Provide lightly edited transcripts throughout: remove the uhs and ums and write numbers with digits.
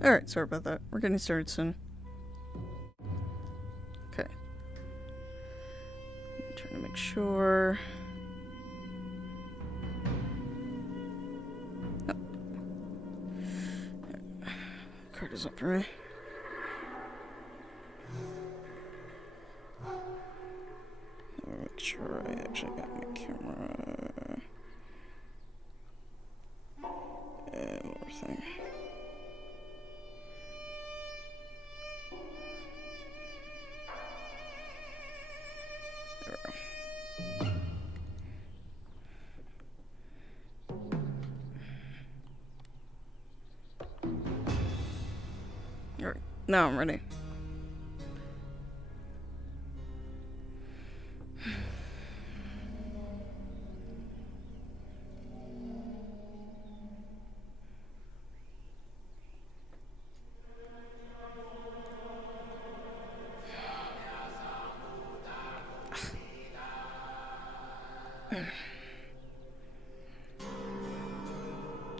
Alright, sorry about that. We're getting started soon. Okay. I'm trying to make sure. Oh. Card is up for me. Make sure I actually got my camera. And one more thing. There we go. Alright, now I'm ready.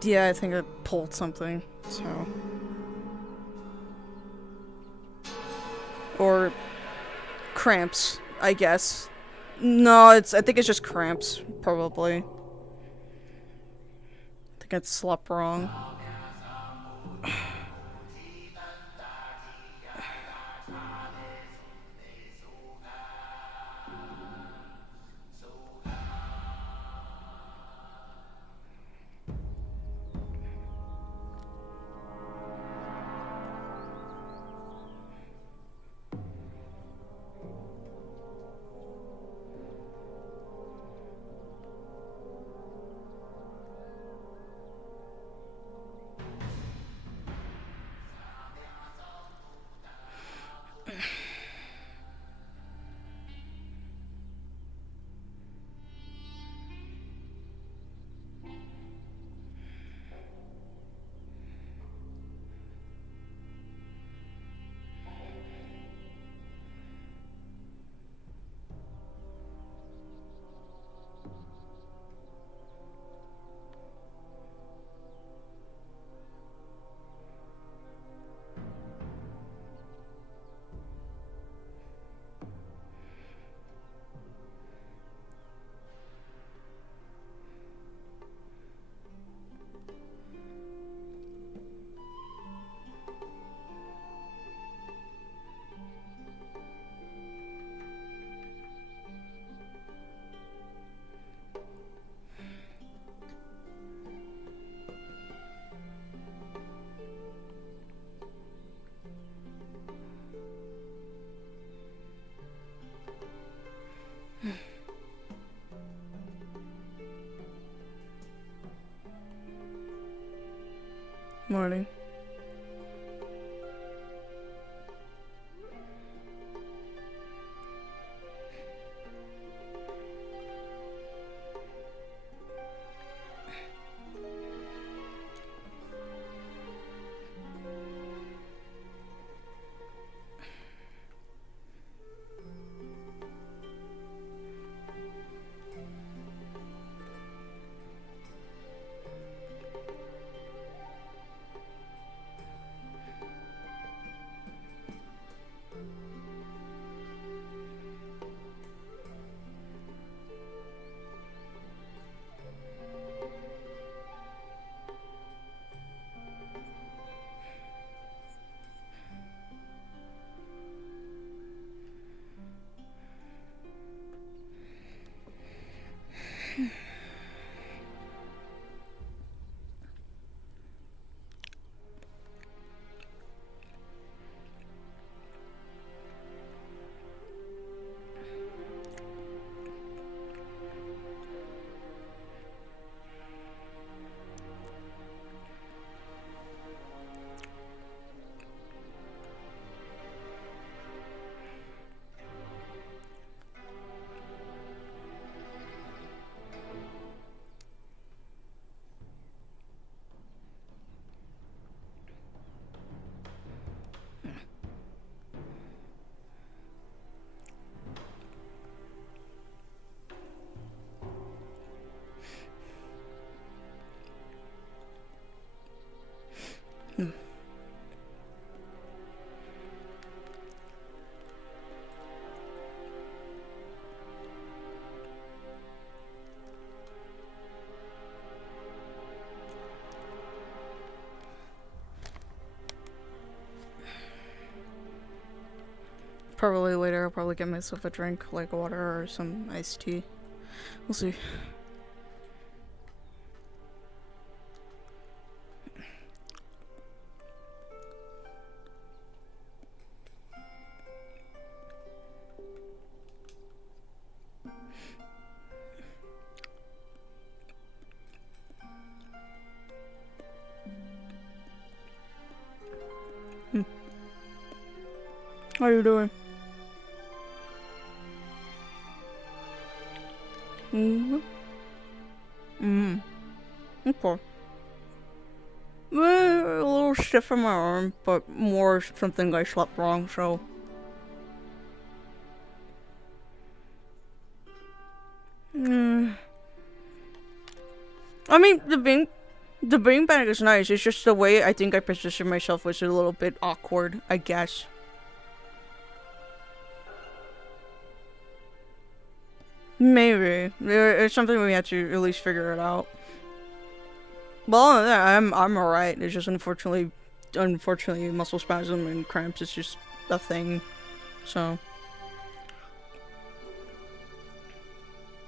Yeah, I think I pulled something, so. Or cramps, I guess. No, I think it's just cramps, probably. I think I slept wrong. Morning. Probably later I'll probably get myself a drink, like water or some iced tea. We'll see. How you doing? Okay. A little stiff in my arm, but more something I slept wrong, so. I mean, the beanbag is nice. It's just the way I think I positioned myself was a little bit awkward, I guess. Maybe. It's something we have to at least figure it out. Well, yeah, I'm alright. It's just unfortunately muscle spasm and cramps is just a thing. So.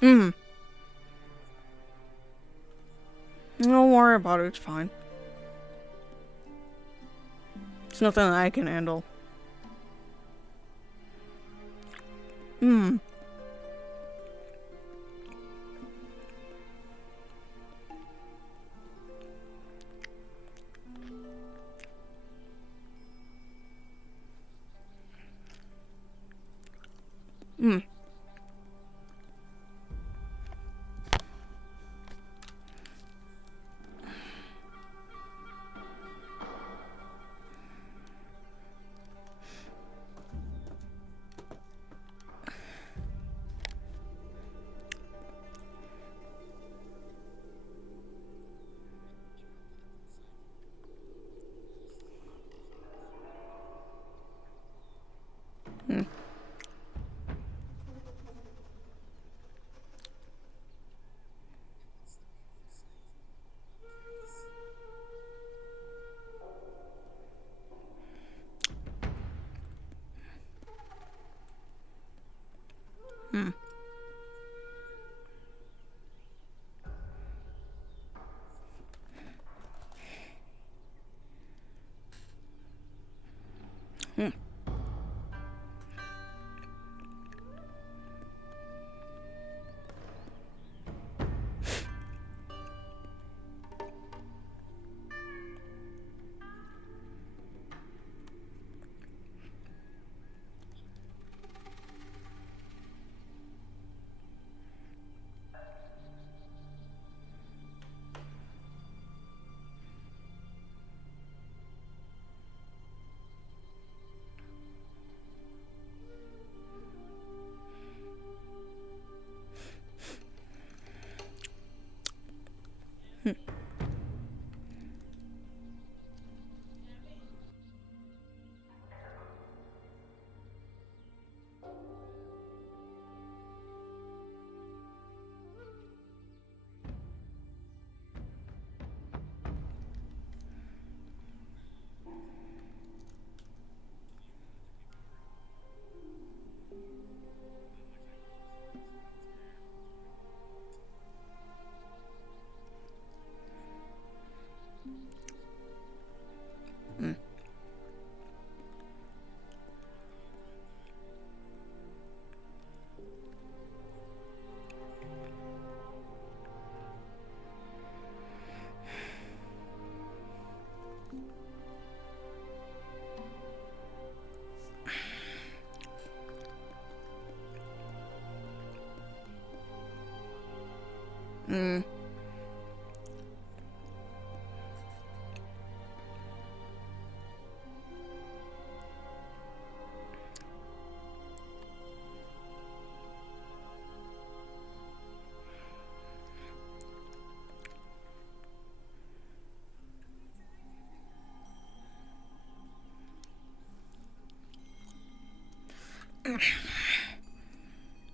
Don't worry about it, it's fine. It's nothing that I can handle.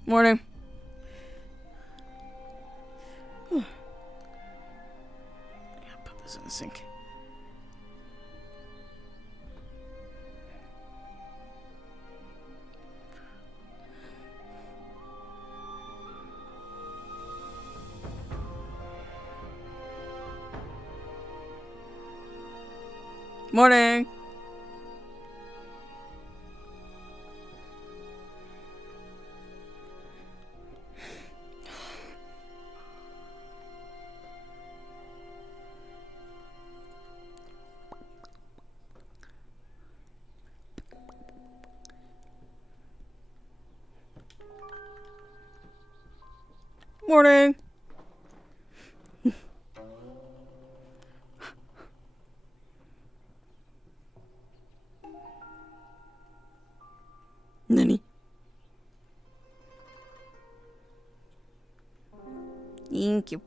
Morning. Yeah, put this in the sink. Morning. Morning. Nani? Thank you.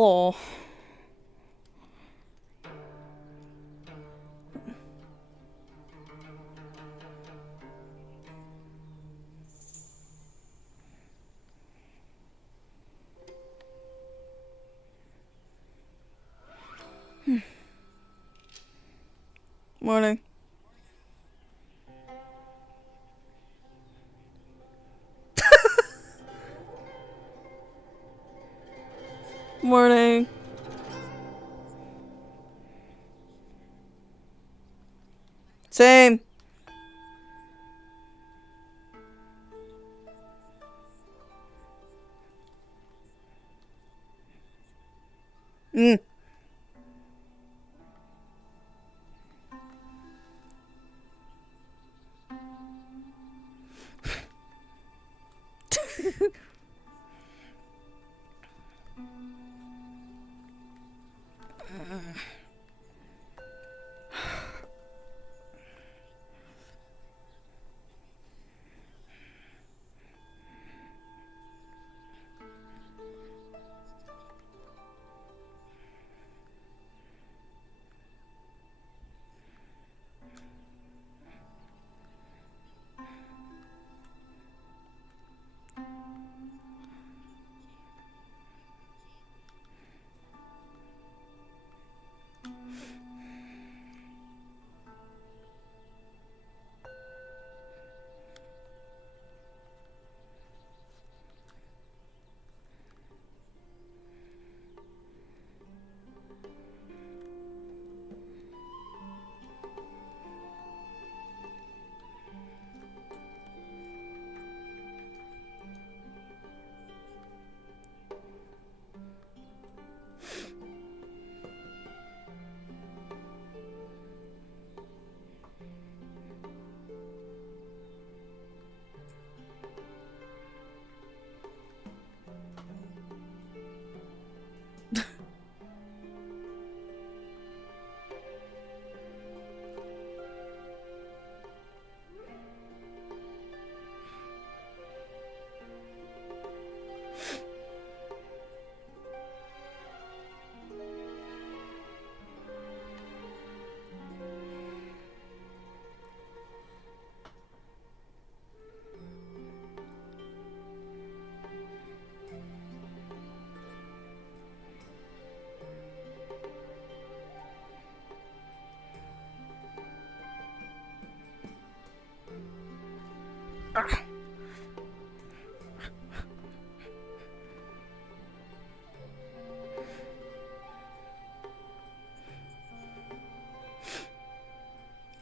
Oh. Morning. Morning. Same. Mm.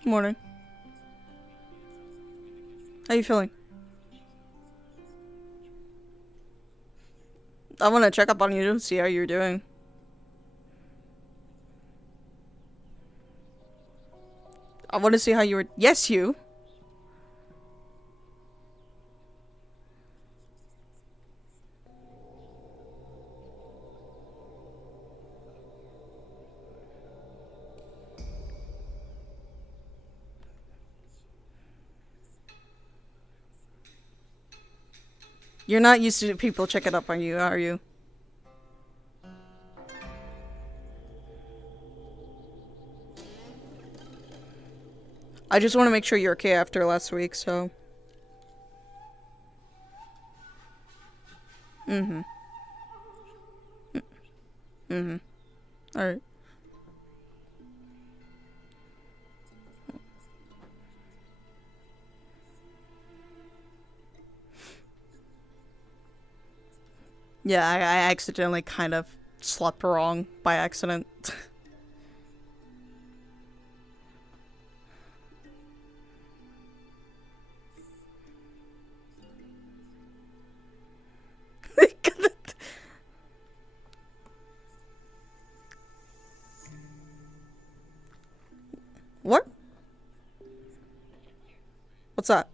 Morning. How you feeling? I want to check up on you, see how you're doing. I want to see how you were. Yes, you. You're not used to people checking up on you, are you? I just want to make sure you're okay after last week, so. Mm-hmm. Mm-hmm. Alright. Yeah, I accidentally kind of slept wrong by accident. What? What's that?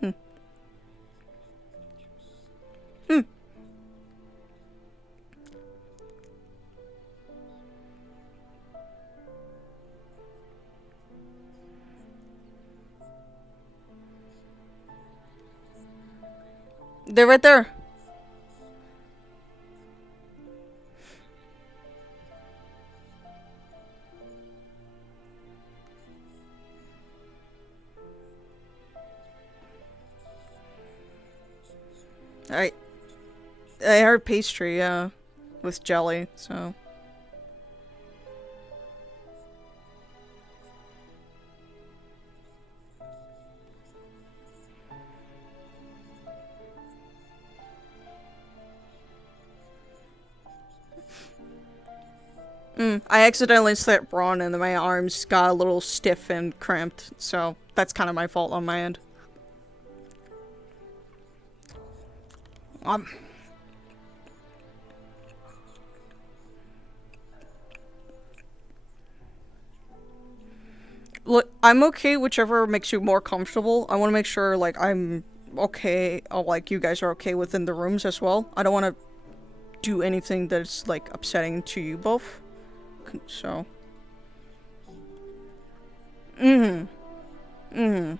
Hmm. Hmm. They're right there. I I heard pastry, yeah, with jelly. So. I accidentally slept wrong, and then my arms got a little stiff and cramped. So that's kind of my fault on my end. Um, Look, I'm okay whichever makes you more comfortable. I want to make sure like I'm okay, or like you guys are okay within the rooms as well. I don't want to do anything that's like upsetting to you both. So. Mhm. Mhm.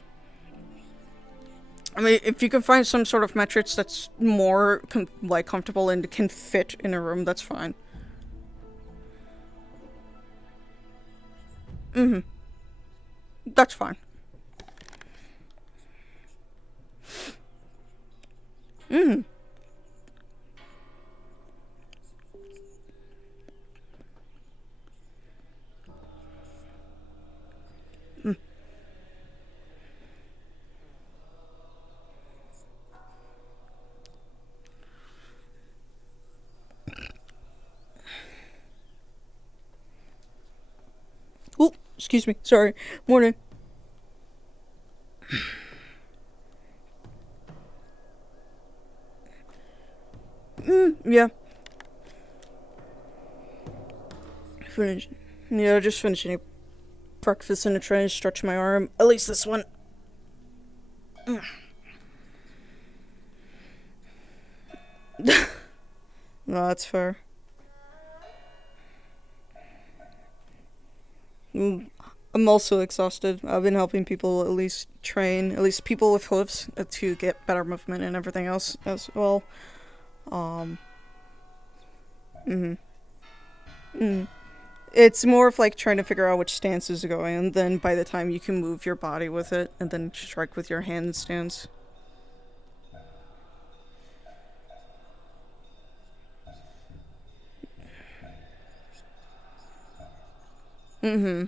I mean, if you can find some sort of metrics that's more like comfortable and can fit in a room, that's fine. Mhm. That's fine. Mhm. Oh, excuse me. Sorry. Morning. Yeah. Finish. Yeah, just finishing breakfast and trying to stretch my arm. At least this one. No, that's fair. Mm, I'm also exhausted. I've been helping people at least train, at least people with hooves, to get better movement and everything else as well. Um, mm, mm. It's more of like trying to figure out which stances to go in. Then by the time you can move your body with it, and then strike with your hand stance. Mm-hmm.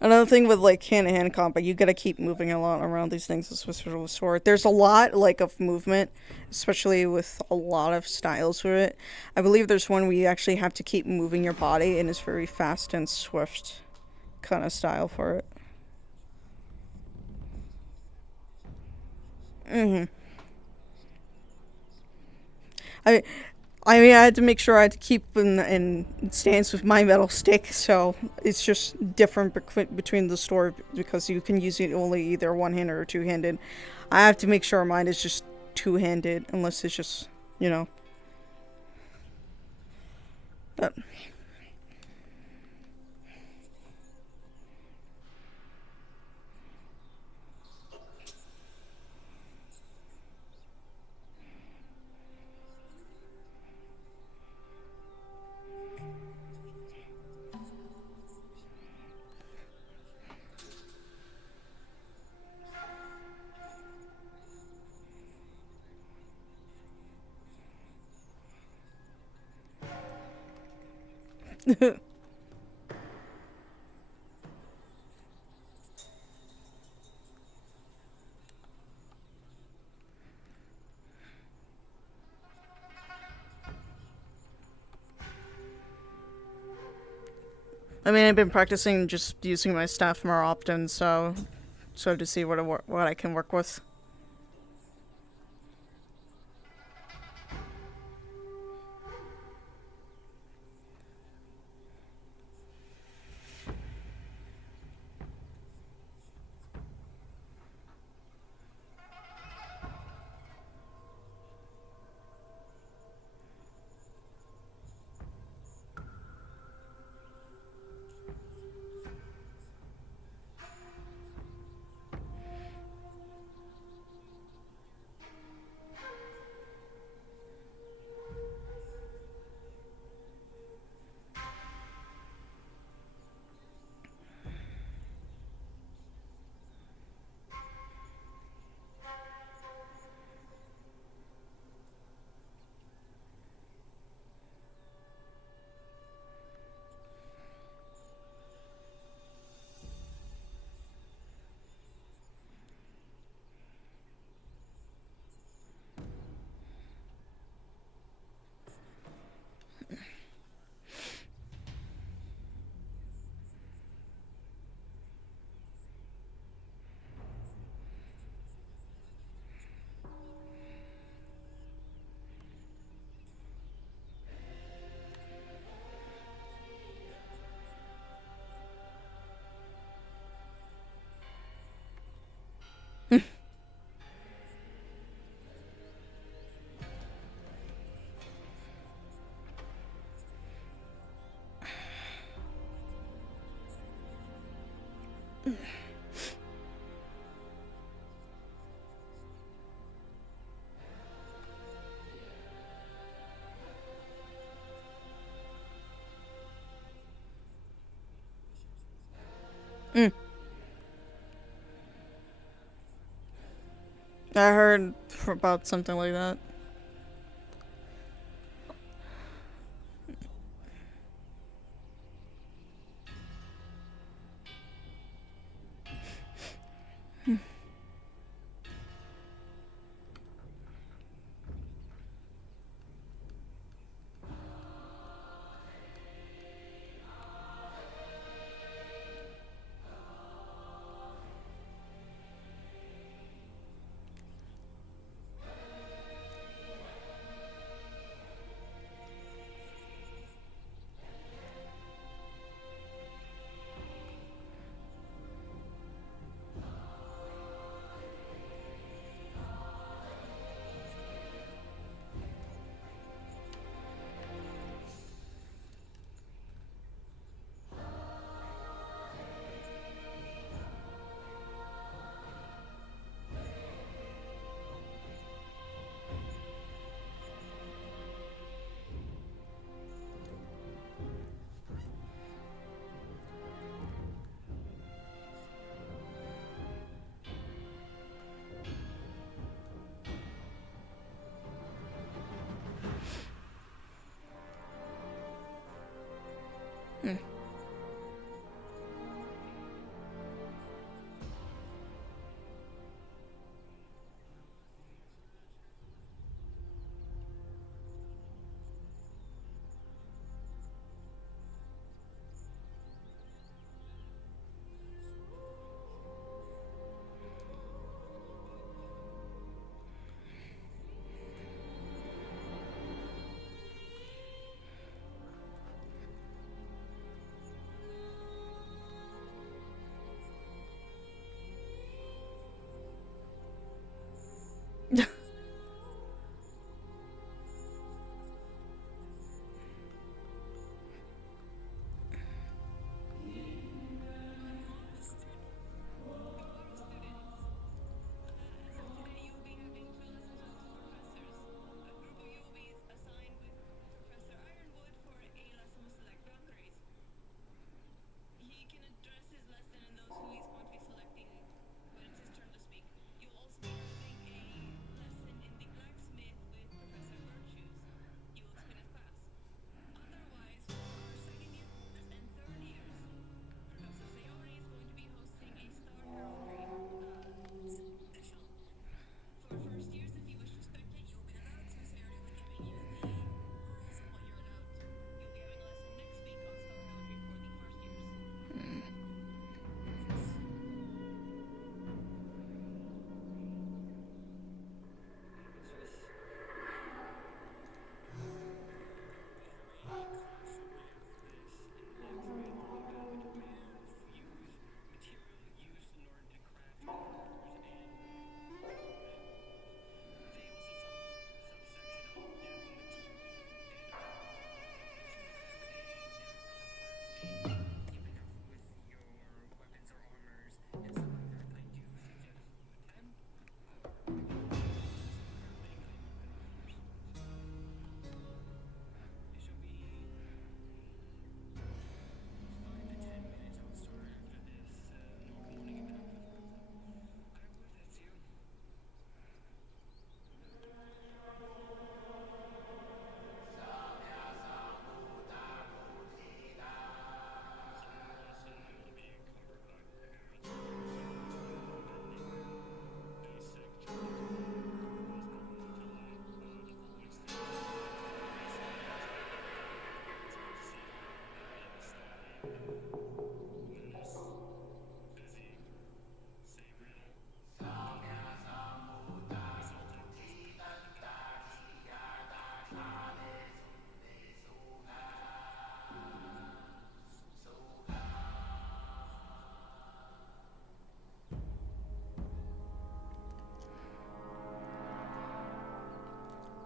Another thing with like hand-to-hand combat, you gotta keep moving a lot around these things especially with sword. There's a lot like of movement, especially with a lot of styles for it. I believe there's one where you actually have to keep moving your body, and it's very fast and swift kind of style for it. Mm-hmm. I I mean, I had to make sure I had to keep in stance with my metal stick, so it's just different between the store because you can use it only either one handed or two handed. I have to make sure mine is just two handed, unless it's just, you know. But, I mean, I've been practicing just using my staff more often, so to see what I can work with. Mm. I heard about something like that. Mm.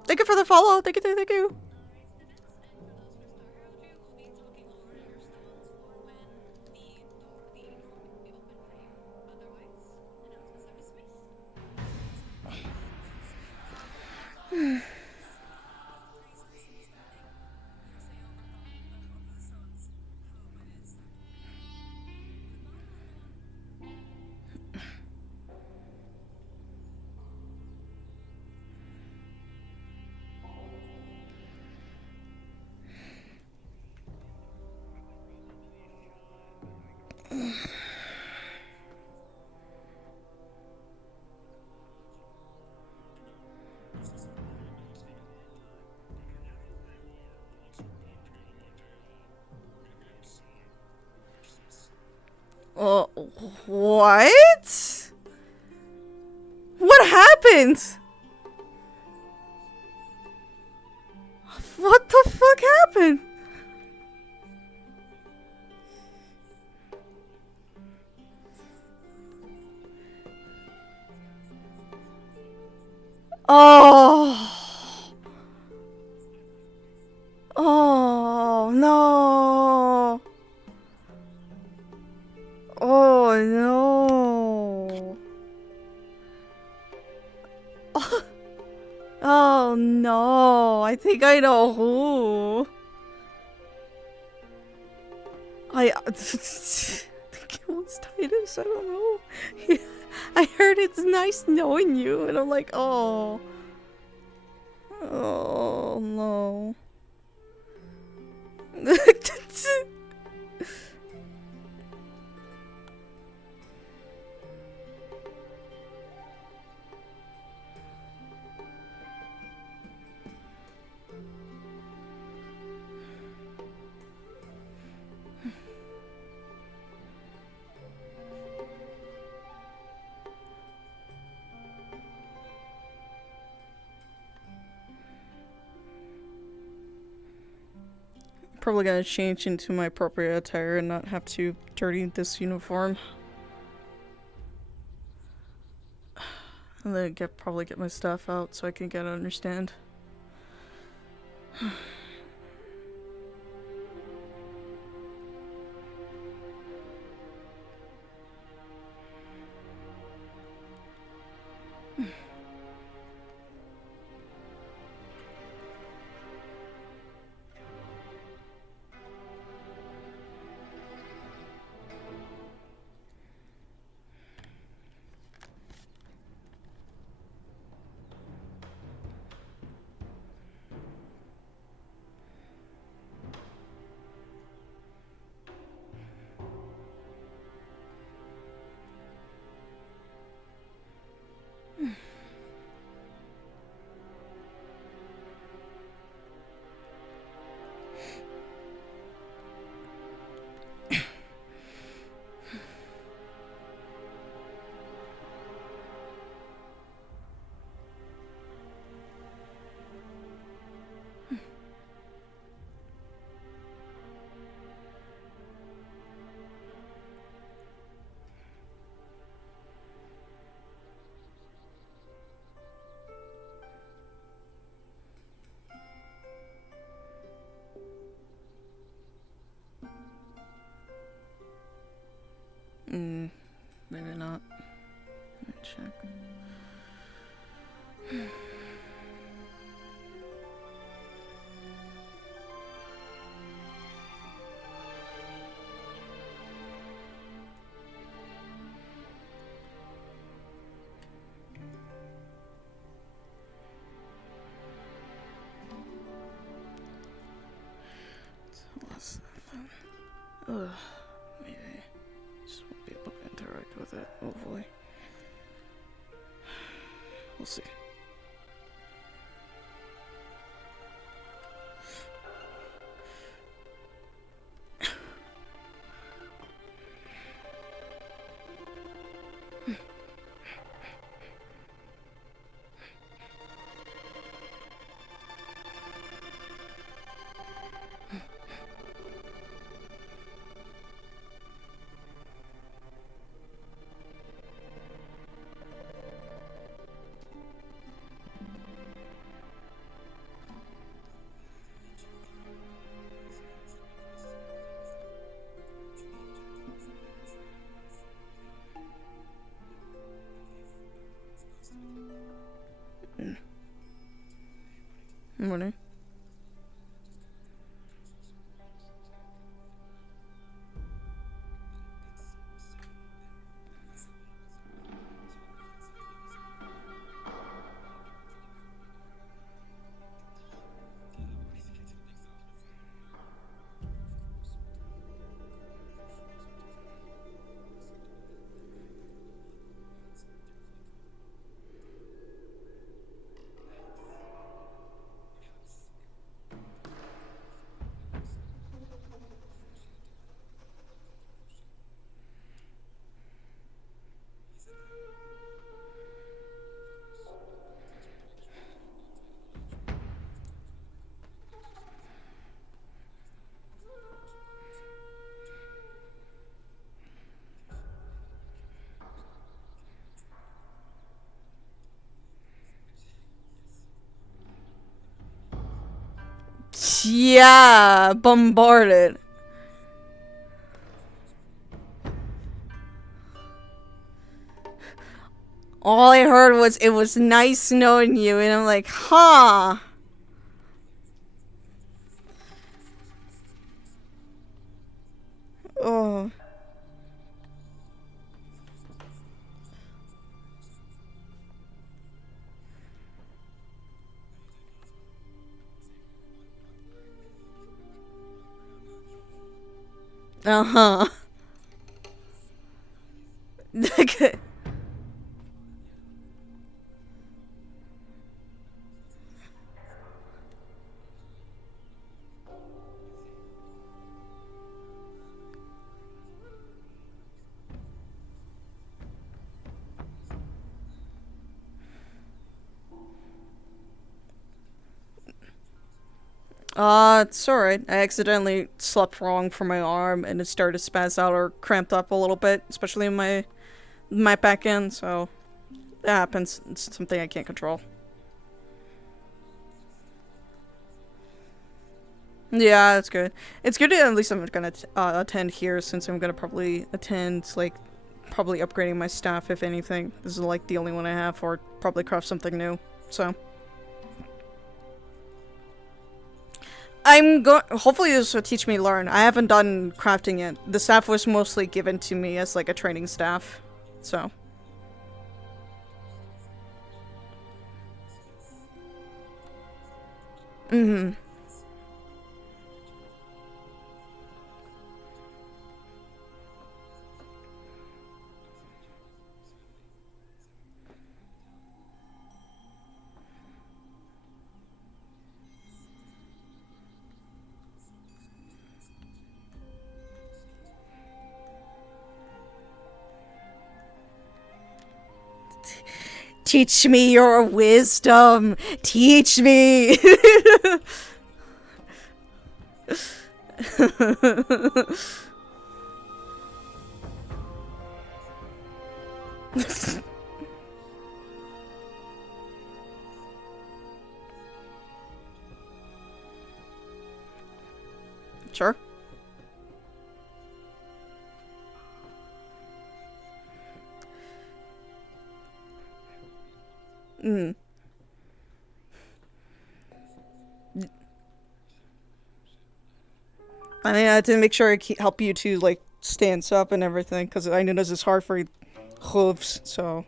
Thank you for the follow. Thank you, thank you. What? What happened? What the fuck happened? Oh. Oh no. Oh no. Oh no. I think I know who. I think it was Titus. I don't know. I heard it's nice knowing you, and I'm like, oh. Oh no. Probably gotta change into my appropriate attire and not have to dirty this uniform. And then probably get my stuff out so I can get understand. Maybe not. Let me check. Ugh. Maybe. Just won't be able to interact with it, hopefully. We'll see. Yeah, bombarded. All I heard was it was nice knowing you, and I'm like, huh. Oh. Uh-huh. It's alright. I accidentally slept wrong for my arm and it started to spaz out or cramped up a little bit, especially in my back end, so that happens. It's something I can't control. Yeah, it's good. It's good to at least I'm gonna attend here since I'm gonna probably attend like probably upgrading my staff if anything. This is like the only one I have, or probably craft something new. So I'm going. Hopefully, this will teach me learn. I haven't done crafting yet. The staff was mostly given to me as like a training staff. So. Mm-hmm. Teach me your wisdom. Teach me. Sure. Mm. I mean, I had to make sure I help you to like stand up and everything because I know this is hard for hooves. So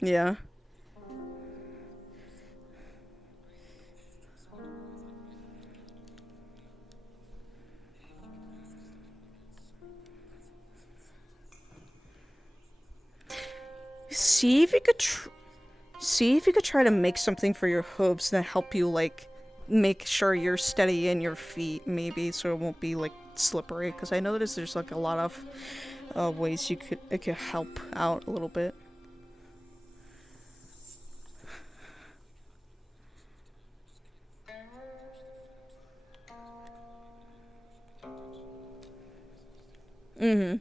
yeah. See if you could see if you could try to make something for your hooves that help you like make sure you're steady in your feet, maybe, so it won't be like slippery. Because I noticed there's like a lot of ways you could it could help out a little bit. Mm-hmm.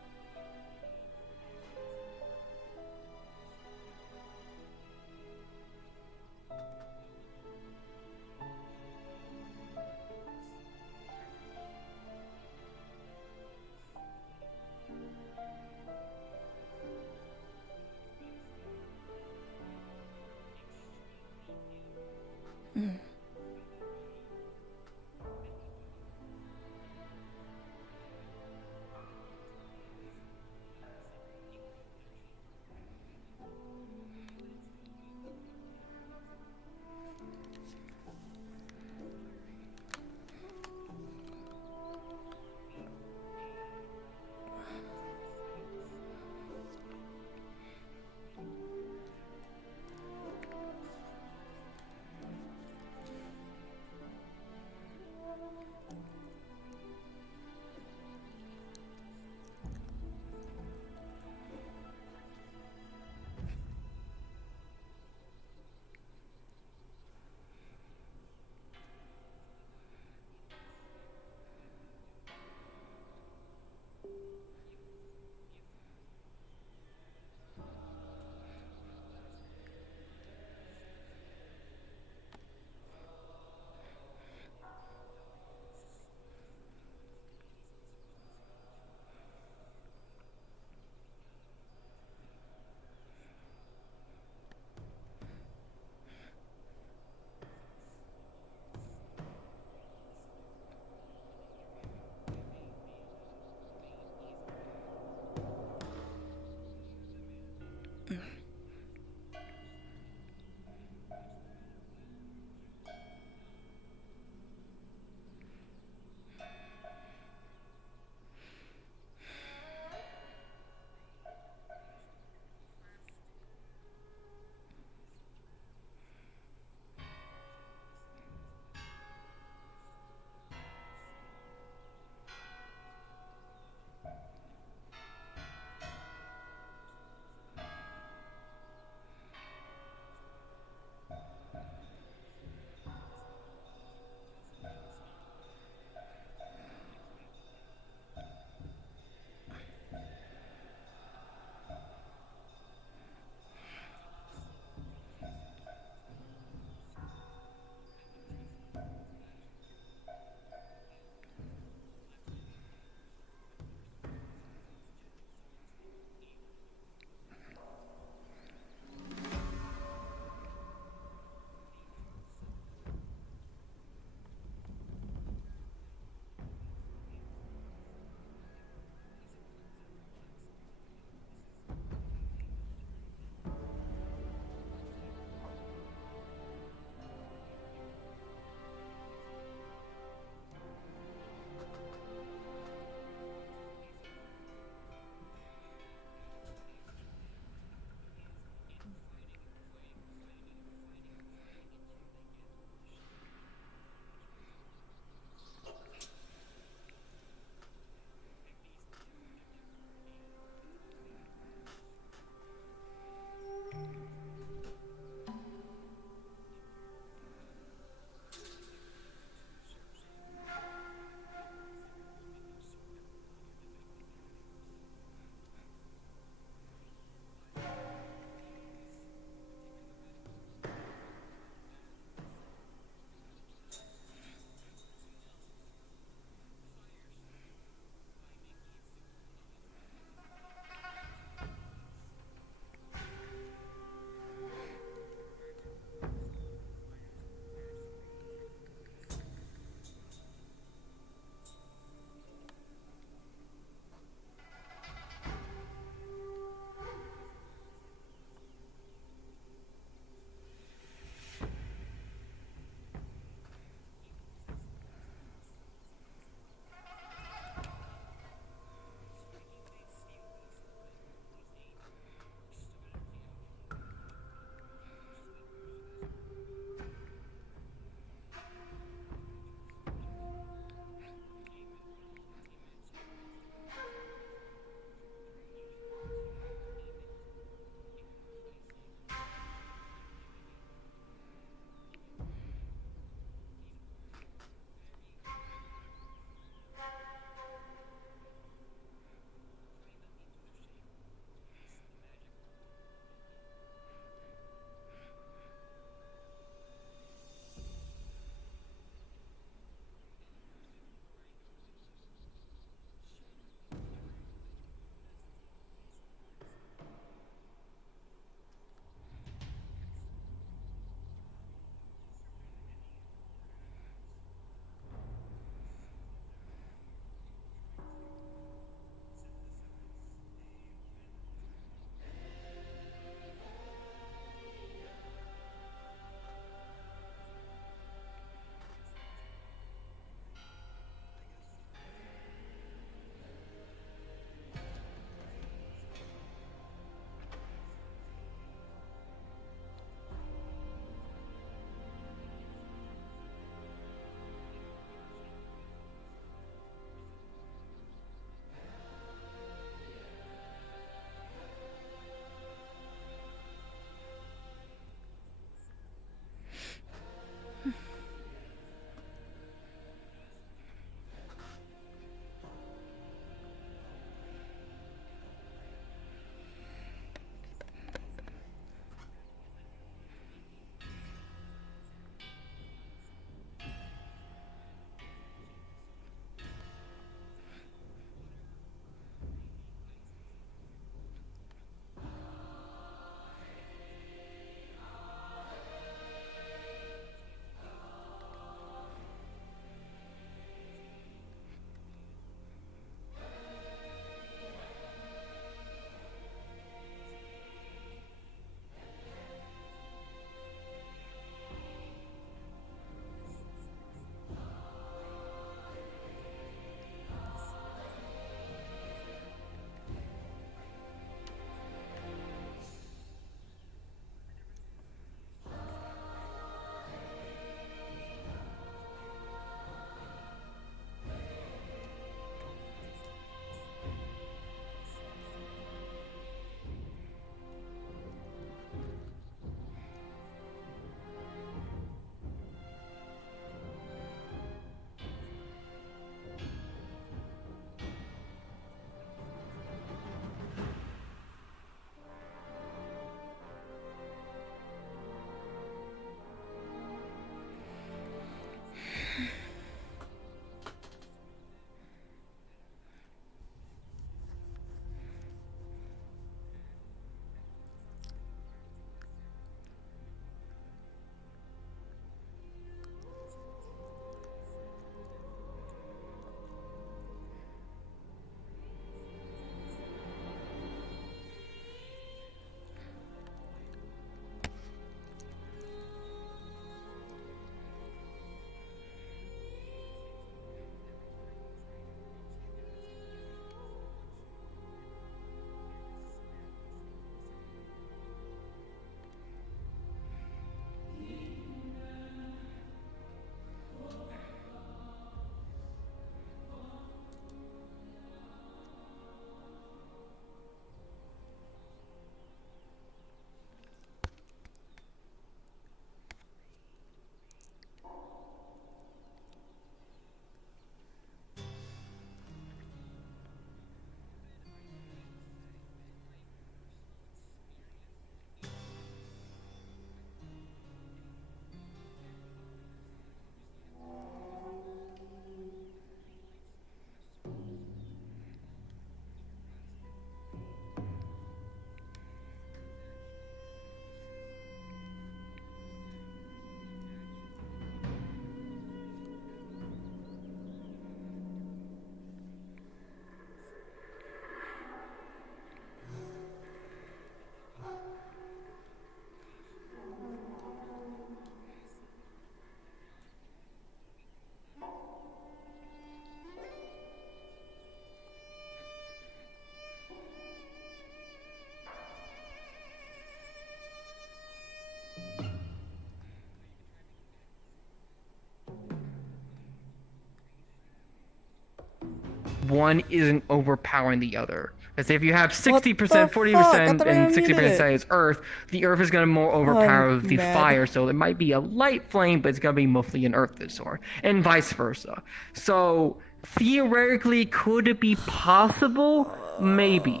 one isn't overpowering the other. Because if you have What 60%, the fuck? I 40%, thought I and 60% unmuted say it. it's earth, the earth is going to more I'm overpower the mad. fire, so it might be a light flame, but it's going to be mostly an earth sword, and vice versa. So, theoretically, could it be possible? Maybe.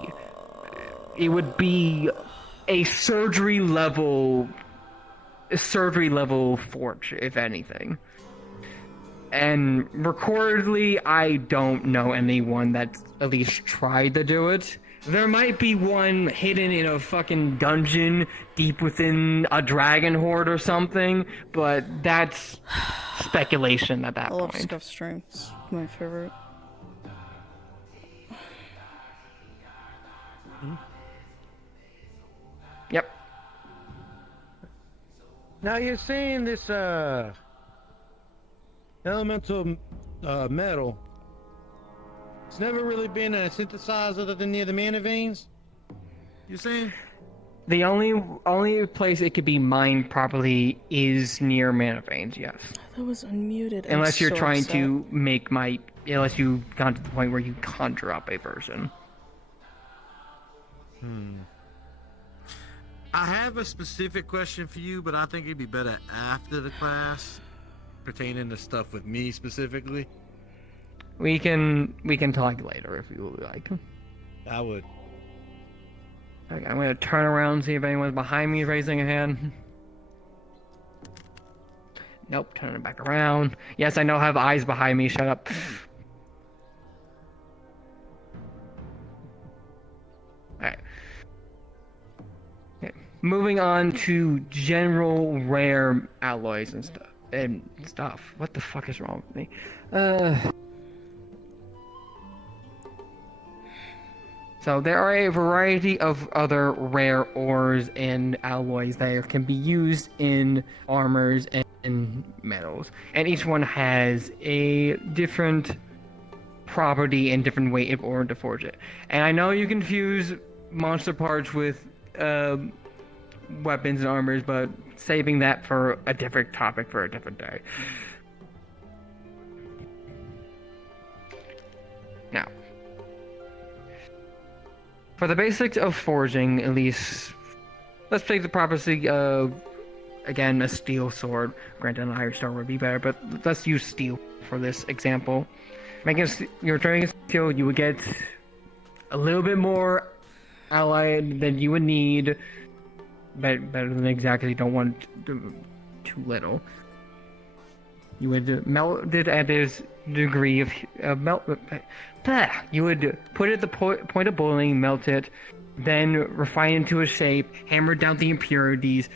It would be a surgery level forge, if anything. And recordedly, I don't know anyone that's at least tried to do it. There might be one hidden in a fucking dungeon deep within a dragon horde or something, but that's speculation at that I love point. Scuff Stream. It's my favorite. Yep. Now you're saying this elemental metal. It's never really been synthesized other than near the mana veins. You saying? The only place it could be mined properly is near mana veins, yes. That was unmuted. Unless you're so trying upset. to make unless you've gone to the point where you conjure up a version. I have a specific question for you, but I think it'd be better after the class, pertaining to stuff with me specifically. We can talk later if you would like. I would. Okay, I'm gonna turn around and see if anyone's behind me raising a hand. Nope, turn it back around. Yes, I know I have eyes behind me, shut up. Alright. Okay. Moving on to general rare alloys and stuff. What the fuck is wrong with me? So there are a variety of other rare ores and alloys that can be used in armors and metals, and each one has a different property and different way in order to forge it. And I know you confuse monster parts with weapons and armors, but saving that for a different topic for a different day. Now, for the basics of forging, at least, let's take the property of, again, a steel sword. Granted, an iron sword would be better, but let's use steel for this example. You're turning a steel, you would get a little bit more allied than you would need, but better than exactly don't want too little. You would melt it at this degree of melt. You would put it at the point of boiling, melt it, then refine it into a shape, hammer down the impurities,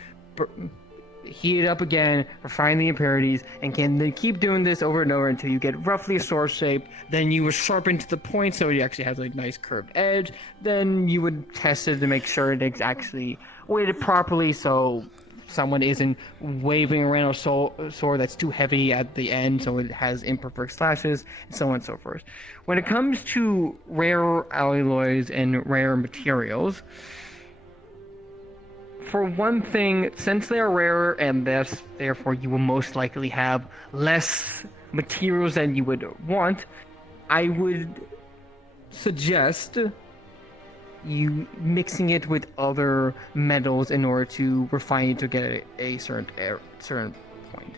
heat it up again, refine the impurities, and can then keep doing this over and over until you get roughly a sword shape. Then you would sharpen to the point so it actually has a nice curved edge. Then you would test it to make sure it's actually weighted properly so someone isn't waving around a sword that's too heavy at the end so it has imperfect slashes, and so on and so forth. When it comes to rare alloys and rare materials, for one thing, since they are rarer and therefore you will most likely have less materials than you would want, I would suggest you mixing it with other metals in order to refine it to get a certain point.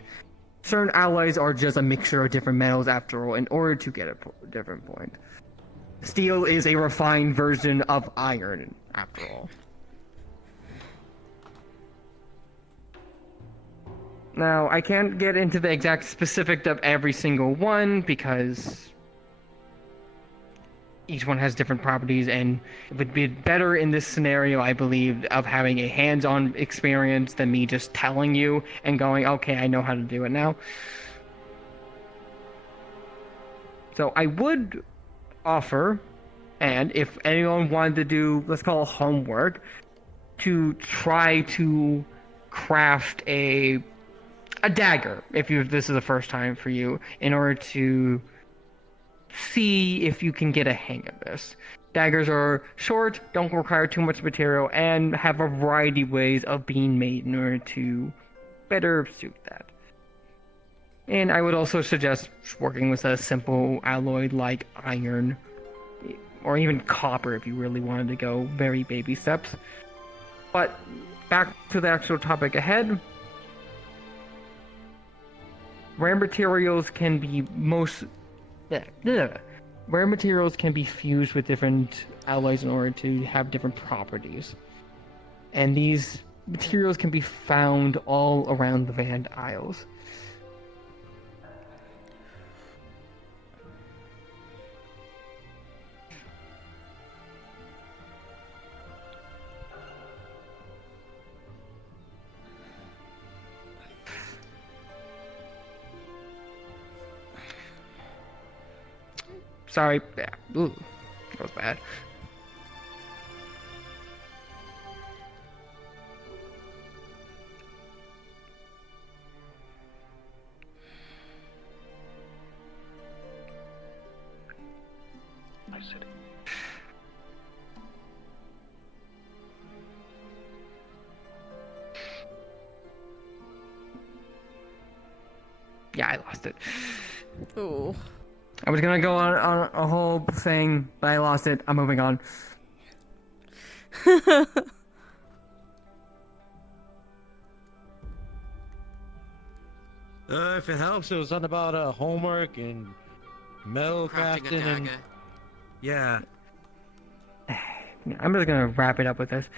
Certain alloys are just a mixture of different metals after all in order to get a different point. Steel is a refined version of iron after all. Now, I can't get into the exact specifics of every single one because each one has different properties, and it would be better in this scenario, I believe, of having a hands-on experience than me just telling you and going, okay, I know how to do it now. So I would offer, and if anyone wanted to do, let's call it homework, to try to craft a dagger, if this is the first time for you, in order to see if you can get a hang of this. Daggers are short, don't require too much material, and have a variety of ways of being made in order to better suit that. And I would also suggest working with a simple alloy like iron or even copper if you really wanted to go very baby steps. But back to the actual topic ahead. Rare materials can be Rare materials can be fused with different alloys in order to have different properties. And these materials can be found all around the Van Isles. Sorry. Yeah. Ooh, that was bad. I said, Yeah, I lost it. Oh. I was gonna go on a whole thing, but I lost it. I'm moving on. If it helps, it was something about homework and metal Crafting a crafting and dagger. Yeah. I'm just gonna wrap it up with this.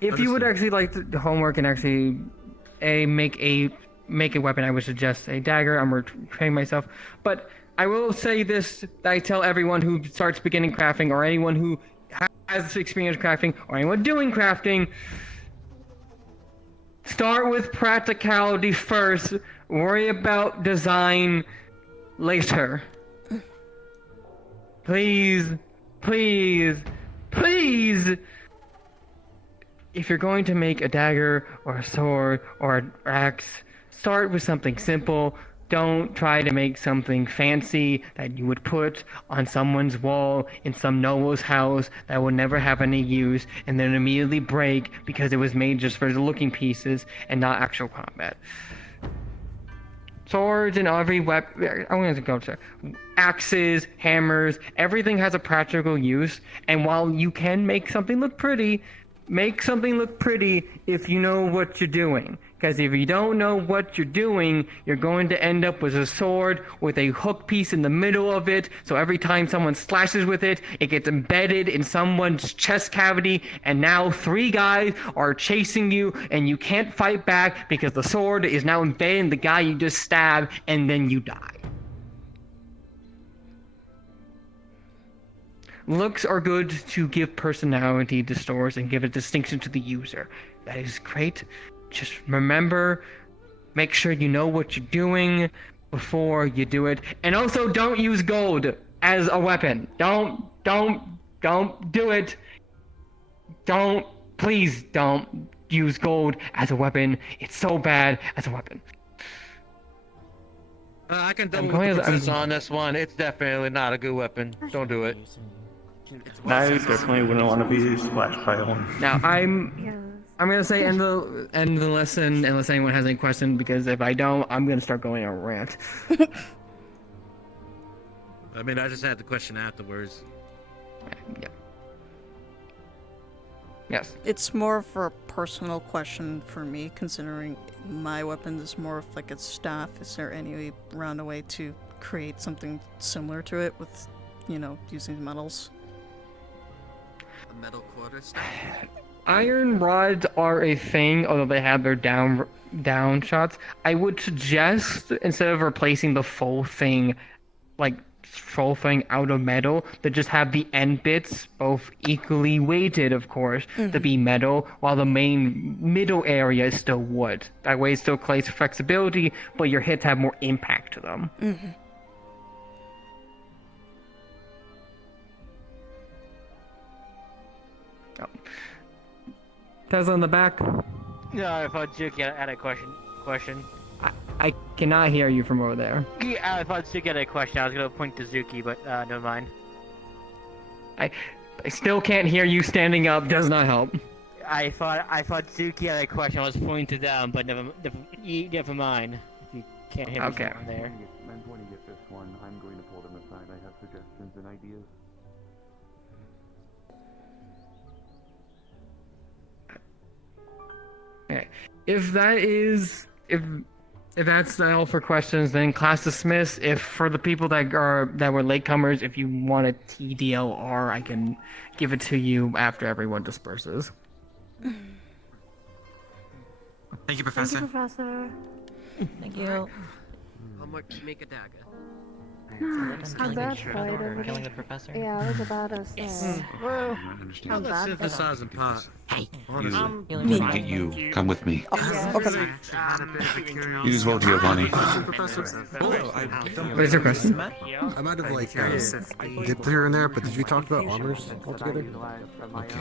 If you would actually like the homework and actually make a weapon, I would suggest a dagger. I'm retraining myself, but I will say this: that I tell everyone who starts beginning crafting, or anyone who has experience crafting, or anyone doing crafting, start with practicality first. Worry about design later. Please, please, please. If you're going to make a dagger or a sword or an axe, start with something simple. Don't try to make something fancy that you would put on someone's wall in some noble's house that would never have any use and then immediately break because it was made just for the looking pieces and not actual combat. Swords and every weapon, I'm going to go to axes, hammers, everything has a practical use. And while you can make something look pretty if you know what you're doing. Because if you don't know what you're doing, you're going to end up with a sword with a hook piece in the middle of it. So every time someone slashes with it, it gets embedded in someone's chest cavity. And now 3 guys are chasing you and you can't fight back because the sword is now embedded in the guy you just stabbed and then you die. Looks are good to give personality to stores and give a distinction to the user. That is great. Just remember, make sure you know what you're doing before you do it. And also don't use gold as a weapon. Don't do it. Please don't use gold as a weapon. It's so bad as a weapon. I can double going with the as- I'm- princess on this one. It's definitely not a good weapon. Don't do it. I definitely wouldn't want to be splashed by one. Now I'm gonna say end the lesson unless anyone has any question, because if I don't, I'm gonna start going on a rant. I mean, I just had the question afterwards. Yeah. Yes. It's more of a personal question for me, considering my weapon is more of like a staff. Is there any round way to create something similar to it with, using metals? A metal quarter staff? Iron rods are a thing, although they have their down shots. I would suggest, instead of replacing the full thing out of metal, to just have the end bits both equally weighted, of course, to be metal, while the main middle area is still wood. That way it still creates flexibility, but your hits have more impact to them. Mm-hmm. Oh. Tesla in the back. No, I thought Zuki had a question. I cannot hear you from over there. Yeah, I thought Zuki had a question. I was gonna point to Zuki, but never mind. I still can't hear you. Standing up does not help. I thought Zuki had a question. I was pointing to them, but never mind. If you can't hear me Okay. from there. And when you get this one, I'm going to pull them aside. I have suggestions and ideas. Okay. If that's all for questions, then class dismiss. If for the people that were latecomers, if you want a TDLR, I can give it to you after everyone disperses. Thank you, Professor. Professor. Thank you. Homework to make a dagger. How bad fight over Killing the professor? Yeah, I was about to say. Well, How How's that bad synthesizing pot? Hey, Honestly. Me. Look at you. Come with me. Okay. You as well, Giovanni. Professor. What is your question? I might have dipped here and there, but did you talk about honors altogether? Okay.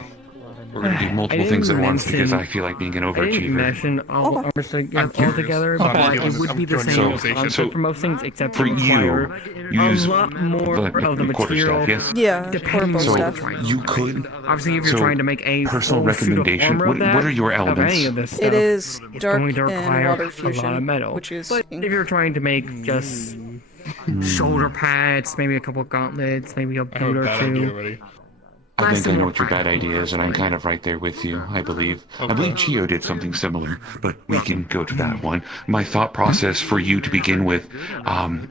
We're gonna do multiple things at once because I feel like being an I didn't overachiever. mention all Okay. altogether, but it would be the same concept for most things, except For to require you a use lot more of the quarterstaff, material. yes? Yeah, Depending on quarter what staff. you're trying to You make. could. Obviously, if you're So, trying to make a personal full suit of recommendation. armor of What are your of elements? any of this stuff, It is it's dark going to and require water a lot fusion, of metal. which is But ink. if you're trying to make just shoulder pads, maybe a couple of gauntlets, maybe a boot or two. I think I know more what your bad idea is, and I'm kind of right there with you, I believe. I believe Chio did something similar, but we can go to that one. My thought process for you to begin with,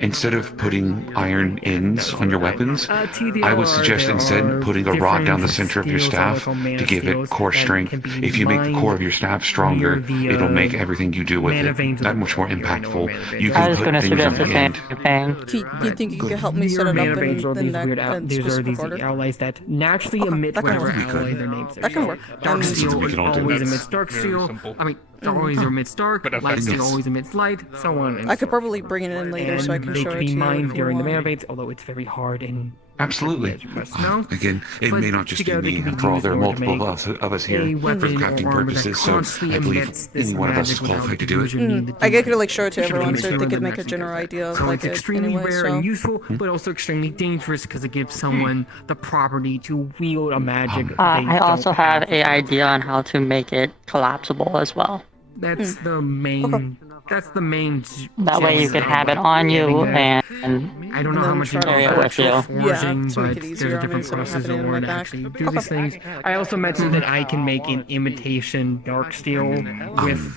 instead of putting iron ends on your weapons, I would suggest instead putting a rod down the center of your staff to give it core strength. If you make the core of your staff stronger, it'll make everything you do with it that much more impactful. You I can was put going to things suggest on the the end. same thing. Do you think you could help me set it up Mana in veins are the these next weird these are specific these order? allies that naturally emit that can whatever work. ally their names That can work. Dark And- steel we can all do. always That's emits dark steel. simple. I mean, always emits dark. Light steel always emits light. So on. And I could so probably bring it in later so I can they show can it be to you. mined if you during the want. mana veins, although it's very hard and Absolutely. as you must know. Again, it But may not just be together they me. can be After all, used there are in order to multiple make of us a here for weapon or crafting armor that purposes, so constantly I believe emits this any one of us is magic without qualified to do it. usually need the I demon. could like show it to Should be everyone so used they in could the make a next general phase. idea of So like it's it extremely anyway. rare So and useful, but also extremely dangerous because it gives someone the property to wield a magic. they I also don't have for an free. idea on how to make it collapsible as well. That's the main. That's the main. That way you gist can of have it what on you getting that. and I don't know And how then much you try know to about carry it with actual you. Yeah, forging, to make but it there's easier a on me different so I don't have process it in in my order to back. actually do these things. I also mentioned that I can make an imitation dark steel with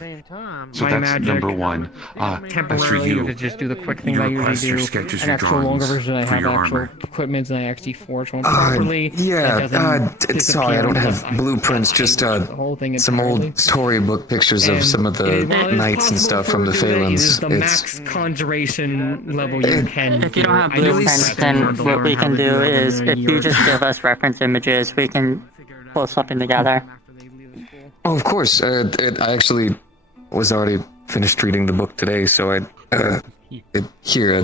So my that's magic number one. As for temporarily. you, If just do the quick thing you I usually request your do, sketches, an your actual longer drawings version I for have your actual armor. equipment and I actually forge one properly. Yeah, that doesn't sorry, I don't disappear have blueprints, just the whole thing some entirely. old storybook pictures of And some of the while it is knights and possible stuff for from the it to do that, it is Phalans. the max conjuration level you can if you don't do. have I know blueprints, it's hard then to what learn we how can to do that is within a if year you or just two. give us reference images, we can pull something together. Oh, of course. I actually was already finished reading the book today, so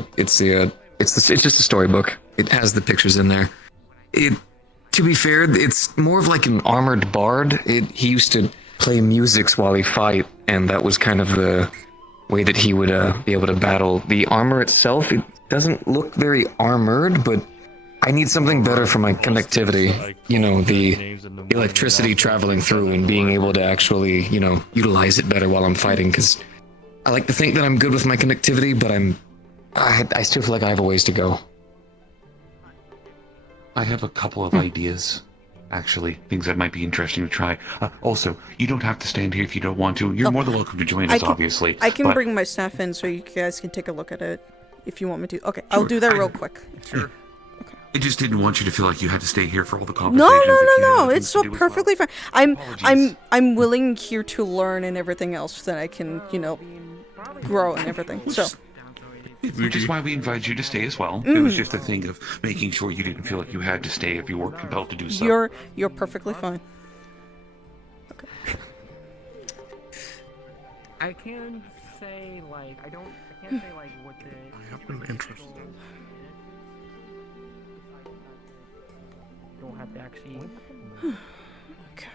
it's just a storybook. It has the pictures in there. To be fair, it's more of like an armored bard. He used to play musics while he fight, and that was kind of the way that he would be able to battle. The armor itself, it doesn't look very armored, but I need something better for my connectivity. You know, the electricity traveling through and being able to actually, utilize it better while I'm fighting, because I like to think that I'm good with my connectivity, but I still feel like I have a ways to go. I have a couple of ideas, actually, things that might be interesting to try. Also, you don't have to stand here if you don't want to. You're more than welcome to join us, obviously. I can but bring my staff in so you guys can take a look at it if you want me to. Okay, I'll do that real quick. Sure. I just didn't want you to feel like you had to stay here for all the No, conversations. no. It's so perfectly fine. I'm willing here to learn and everything else that I can, grow and everything. So. Which is why we invited you to stay as well. It was just a thing of making sure you didn't feel like you had to stay if you were compelled to do so. You're perfectly fine. Okay. I can say like I can't say like what the. I have an interest. You don't have to actually. Okay.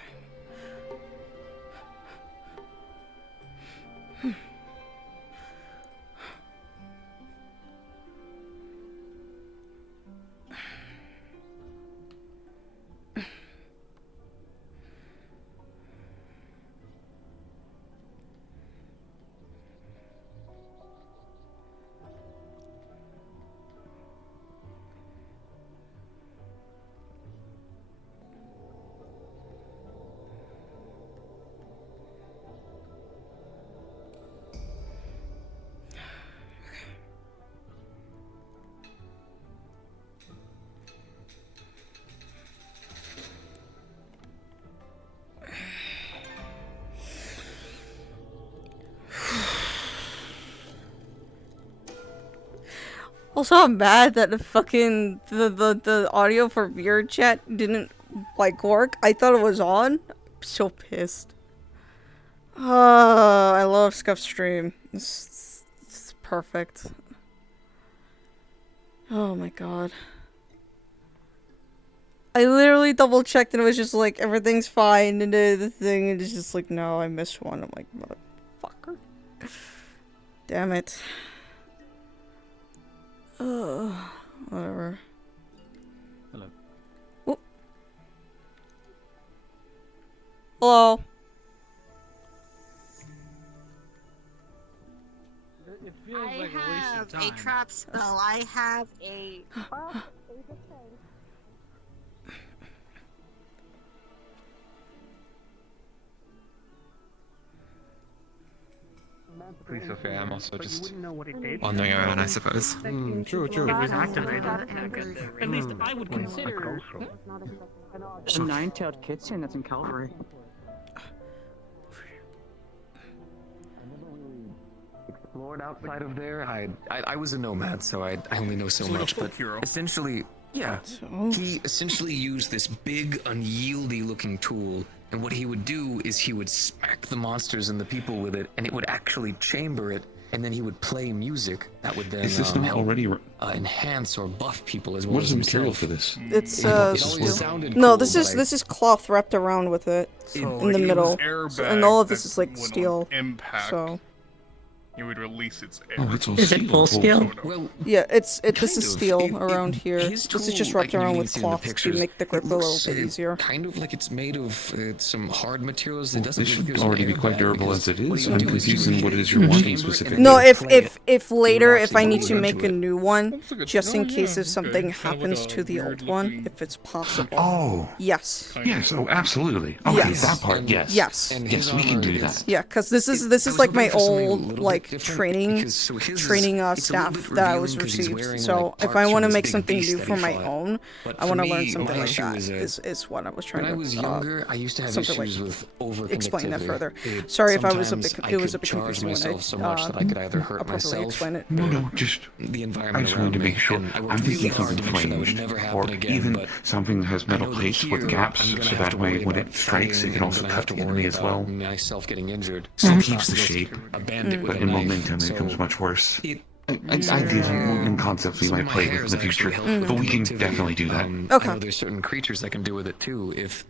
Also, I'm mad that the audio for VR chat didn't like work. I thought it was on. I'm so pissed. I love Scuff's stream. It's perfect. Oh my god. I literally double checked and it was just like everything's fine, and the thing is just like, no, I missed one. I'm like, motherfucker. Damn it. Whatever. Hello. Oop. Hello. It feels I like a waste have of time. a trap spell. I have a. Pretty so fair. I'm also just know what it did. on your own, I suppose. True. It was activated. At least I would consider. A nine-tailed kitten that's in Calvary. Explored outside of there. I was a nomad, so I only know so much. But essentially, yeah, he essentially used this big, unyieldy-looking tool, and what he would do is he would smack the monsters and the people with it, and it would actually chamber it, and then he would play music that would then Is this not help, already? enhance or buff people as well. What is as the material himself. for this? It's steel. No, this is cloth wrapped around with it in the middle, and all of this is like steel. So. It would release its air. Oh, it's all Is it steel. full scale? Well, Yeah, this is of. steel around here. His This is just tool, wrapped I can around really with see in the cloth to pictures, make the grip it a little looks, bit easier. Kind of like it's made of some hard materials. It doesn't This look like should there's an already be quite airbag durable because as it what is. he would I'm do is he confused would in what it is you're chamber wanting it, specifically. and No, then play it. if later if I actually need to go make into a it. new one, Looks like a- just in oh, case yeah, if something okay. Kind of happens like a to the old weird one, looking- if it's possible. Oh, Yes. yes. Oh, absolutely. Okay, Yes. that part. And- Yes. Yes. And Yes, his we can armor do is- that. Yeah, because this I is was like my hoping for something a old little like bit different, training because so his is- training it's a little staff bit that I revealing was 'cause he's received. wearing, So like, if I parts want to from make this big something beast new that for he my fought. own, But I for want to me, learn something my like issue that. is Is what I was trying when to I was younger, I used to have something issues like with over explain that further. It- Sorry if I was a sometimes bit I it was a could bit charge confusing when I myself so much that I could either hurt appropriately myself explain it. No, just. the I environment just around wanted to me, make sure. and I worked I'm really thinking hard something to make sure that would flanged, never or happen again, even but something that has I metal know that plates with here, gaps, I'm gonna so have that to way worry when about it strikes, fighting, it can I'm also gonna cut have to the enemy worry as well. about myself getting injured. Still So it's keeps not the just shape, a bandit with but a in knife, momentum it so becomes much worse. it Ideas and concepts we some of might my play with in hairs the actually future, help but with we can conductivity. definitely do that. I Okay. know there's certain creatures that can do with it too. If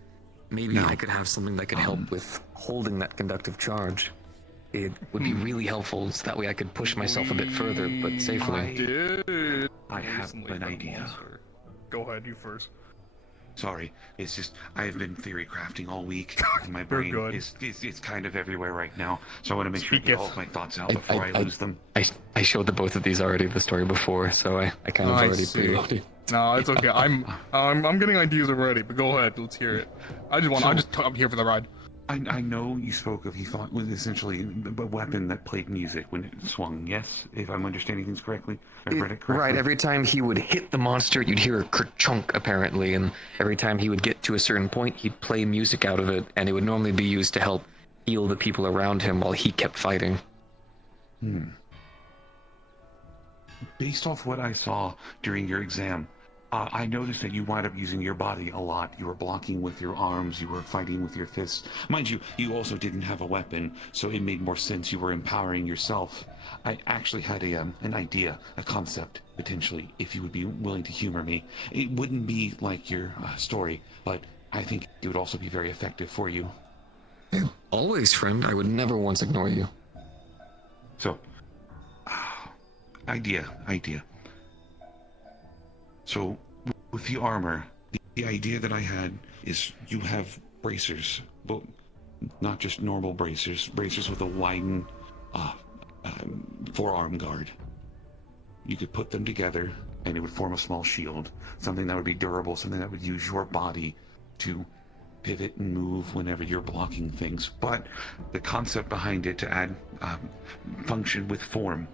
maybe No. I could have something that could help with holding that conductive charge, it would be really helpful. So that way I could push myself a bit further, but safely. Did I have recently an fight a idea. monster. Go ahead, you first. Sorry, it's just I have been theory crafting all week, and my You're brain good. is kind of everywhere right now. So I want to make sure I Speak get if- all of my thoughts out before I lose them. I showed the both of these already the story before, so I kind of I already see. preloaded. No, it's okay. I'm getting ideas already, but go ahead. Let's hear it. I'm here for the ride. I know you spoke of he thought it was essentially a weapon that played music when it swung. Yes, if I'm understanding things correctly, I read it correctly. Right, every time he would hit the monster, you'd hear a kerchunk, apparently, and every time he would get to a certain point, he'd play music out of it, and it would normally be used to help heal the people around him while he kept fighting. Based off what I saw during your exam, I noticed that you wound up using your body a lot. You were blocking with your arms, you were fighting with your fists. Mind you, you also didn't have a weapon, so it made more sense you were empowering yourself. I actually had an idea, a concept, potentially, if you would be willing to humor me. It wouldn't be like your story, but I think it would also be very effective for you. Always, friend. I would never once ignore you. So, idea. So, with the armor, the idea that I had is you have bracers, but not just normal bracers with a widened forearm guard. You could put them together and it would form a small shield, something that would be durable, something that would use your body to pivot and move whenever you're blocking things. But the concept behind it to add function with form,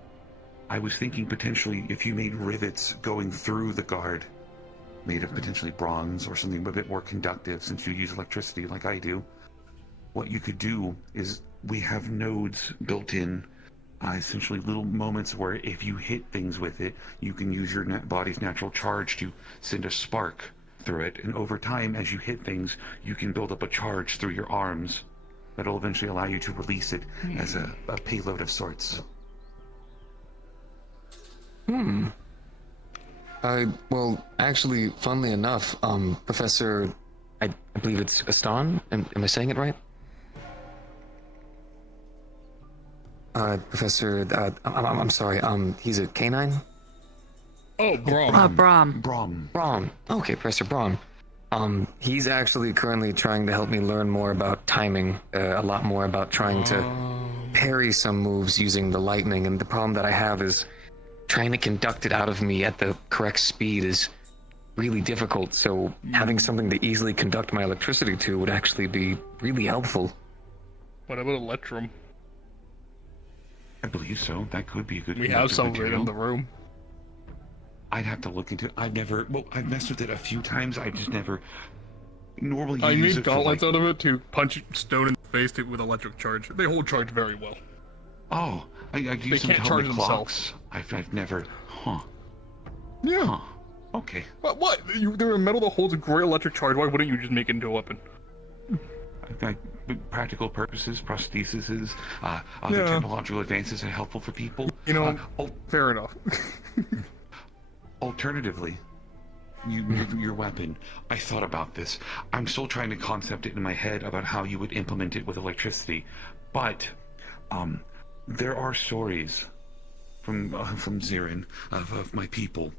I was thinking potentially if you made rivets going through the guard, made of potentially bronze or something a bit more conductive since you use electricity like I do, what you could do is we have nodes built in essentially little moments where if you hit things with it, you can use your body's natural charge to send a spark through it. And over time, as you hit things, you can build up a charge through your arms that'll eventually allow you to release it as a payload of sorts. Well, actually, funnily enough, Professor, I believe it's Aston. Am I saying it right? Professor, I'm sorry. He's a canine. Oh, Braum. Braum. Okay, Professor Braum. He's actually currently trying to help me learn more about timing, a lot more about trying to parry some moves using the lightning, and the problem that I have is trying to conduct it out of me at the correct speed is really difficult, so having something to easily conduct my electricity to would actually be really helpful. What about Electrum? I believe so. That could be a good We have some of it material. in the room. I'd have to look into it. I've messed with it a few times. I just never normally I use made it for, gauntlets like... out of it to punch stone in the face with electric charge. They hold charge very well. Oh, I use They them can't to charge help themselves. I've never... Huh. Yeah. Huh. Okay. What? They're a metal that holds a great electric charge. Why wouldn't you just make it into a weapon? Practical purposes, prostheses, other technological advances are helpful for people. You know, fair enough. Alternatively, your weapon. I thought about this. I'm still trying to concept it in my head about how you would implement it with electricity, but there are stories from Zirin of my people.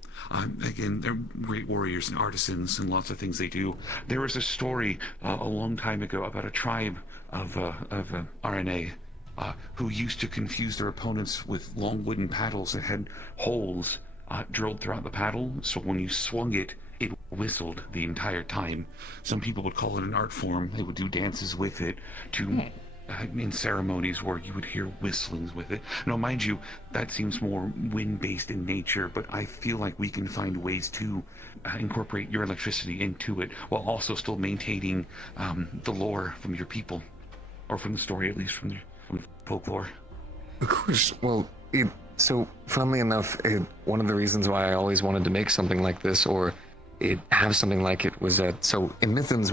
Again, they're great warriors and artisans and lots of things they do. There was a story a long time ago about a tribe of RNA who used to confuse their opponents with long wooden paddles that had holes drilled throughout the paddle, so when you swung it, it whistled the entire time. Some people would call it an art form. They would do dances with it in ceremonies where you would hear whistlings with it. Now, mind you, that seems more wind-based in nature, but I feel like we can find ways to incorporate your electricity into it while also still maintaining the lore from your people, or from the story, at least from the folklore. Of course. Well, so funnily enough, one of the reasons why I always wanted to make something like this, or have something like it, was that, so in Mythons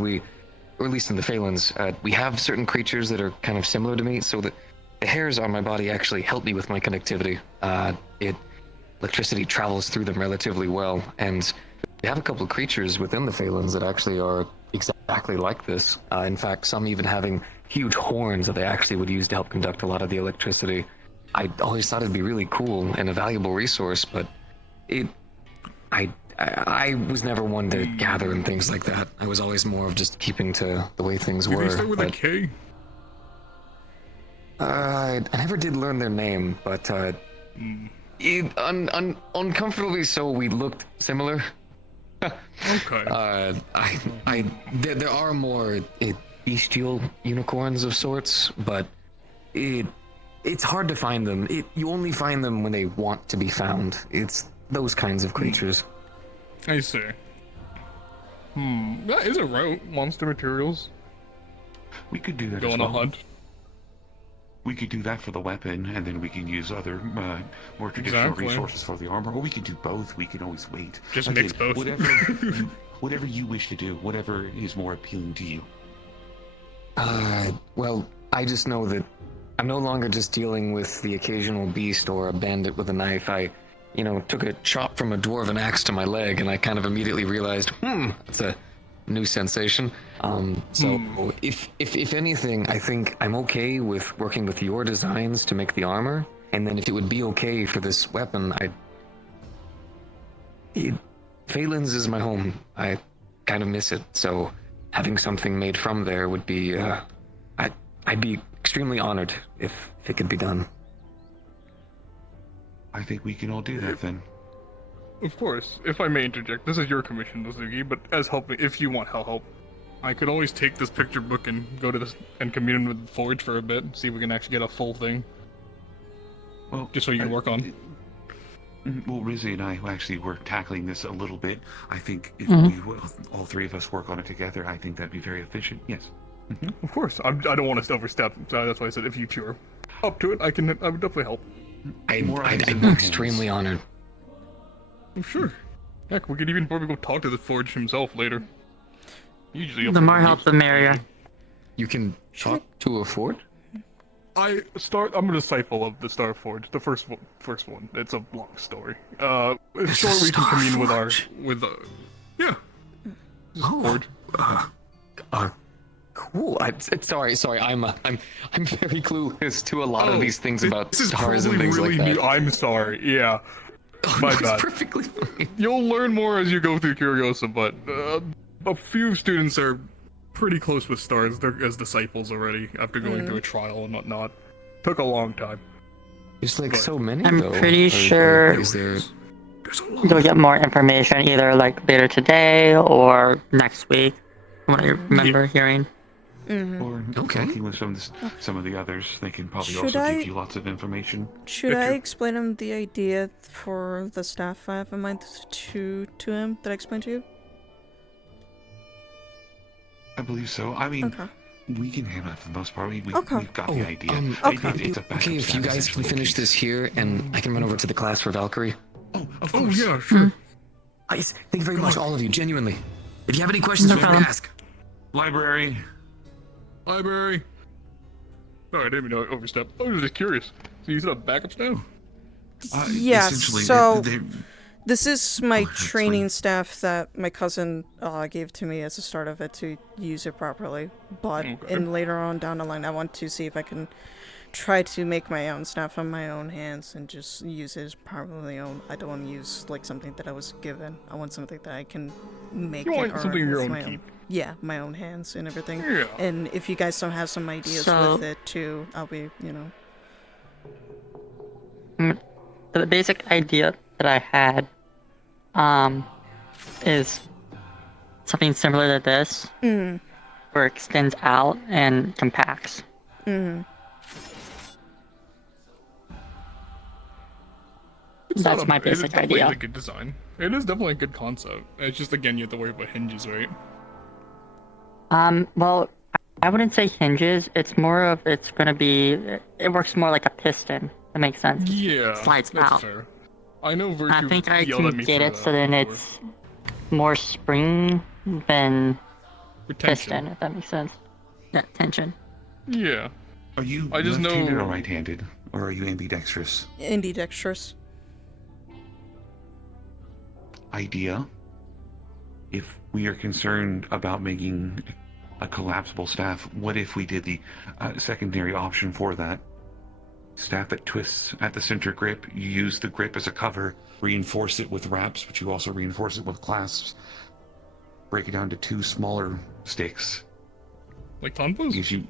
or at least in the Phalans, we have certain creatures that are kind of similar to me, so that the hairs on my body actually help me with my connectivity. Electricity travels through them relatively well, and we have a couple of creatures within the Phalans that actually are exactly like this. In fact, some even having huge horns that they actually would use to help conduct a lot of the electricity. I always thought it'd be really cool and a valuable resource, but I was never one to gather and things like that. I was always more of just keeping to the way things were. Did they start with a K? I never did learn their name, but uncomfortably so, we looked similar. Okay. There are more bestial unicorns of sorts, but it's hard to find them. You only find them when they want to be found. It's those kinds of creatures. I see. That is a route. Monster materials. We could do that Go as on well. a hunt. We could do that for the weapon, and then we can use other more traditional resources for the armor, or we could do both. We can always wait. Just mix both. Whatever you wish to do, whatever is more appealing to you. Well, I just know that I'm no longer just dealing with the occasional beast or a bandit with a knife. I took a chop from a dwarven axe to my leg, and I kind of immediately realized, that's a new sensation. So if anything, I think I'm okay with working with your designs to make the armor, and then if it would be okay for this weapon, Phalan's is my home. I kind of miss it, so having something made from there would be, I'd be extremely honored if it could be done. I think we can all do that then. Of course. If I may interject, this is your commission, Muzuki, but as help, if you want help, I could always take this picture book and go to this and commune with the Forge for a bit, see if we can actually get a full thing. Well, just so you can work on. Well, Rizzy and I actually were tackling this a little bit. I think if all three of us work on it together, I think that'd be very efficient. Yes. Of course. I don't want to overstep, so that's why I said if you're up to it, I would definitely help. I'm extremely honored. Oh, sure. Heck, we could even probably go talk to the Forge himself later. Usually The more help, the merrier. You can talk to a Forge? I'm gonna stifle of the Star Forge, the first one. It's a long story. It's short. We can commune with yeah. Just Forge. Cool. Sorry. I'm very clueless to a lot of these things about stars and things really like that. New. I'm sorry. Yeah. My bad. Perfectly fine. You'll learn more as you go through Curiosum, but a few students are pretty close with stars. They're as disciples already after going through a trial and whatnot. Took a long time. There's like so many. I'm though. pretty sure you'll get more information either like later today or next week. What I remember hearing. Or talking with some of the others, they can probably Should also I- give you lots of information. Should I explain him the idea for the staff I have in mind to him that I explained to you? I believe so. I mean, Okay. we can handle it for the most part. We've got Oh, the idea. It's a backup Okay, if you status guys can finish this here, and I can run over to the class for Valkyrie. Oh, of Oh course. yeah, sure. Thank you very much, all of you, genuinely. If you have any questions, feel free to ask. Library. Library. Oh, I didn't even know I overstepped. I was just curious. So you set up backups now? Yeah, essentially, so they- this is my that's training fine. staff that my cousin gave to me as a start of it to use it properly. But and later on down the line, I want to see if I can try to make my own staff on my own hands and just use it as properly own. I don't want to use like something that I was given. I want something that I can make. You and want earn something your with own my keep. Yeah, my own hands and everything. Yeah. And if you guys don't have some ideas So- with it too, I'll be, The basic idea that I had is something similar to this, where it extends out and compacts. That's my basic It is definitely idea. a good design. It is definitely a good concept. It's just again you have to worry about hinges, right? Well, I wouldn't say hinges. It's more of it works more like a piston. That makes sense. Yeah, Slides that's out. fair. I know Virtue I think I yelled at can me get for it that so then before. it's more spring than Retention. piston, if that makes sense. Yeah, tension. Yeah. Are you I just left-handed know- or right-handed, or are you ambidextrous? ambidextrous. Idea. If we are concerned about making a collapsible staff, what if we did the secondary option for that? Staff that twists at the center grip, you use the grip as a cover, reinforce it with wraps, but you also reinforce it with clasps. Break it down to two smaller sticks. Like Tonpos? Gives you,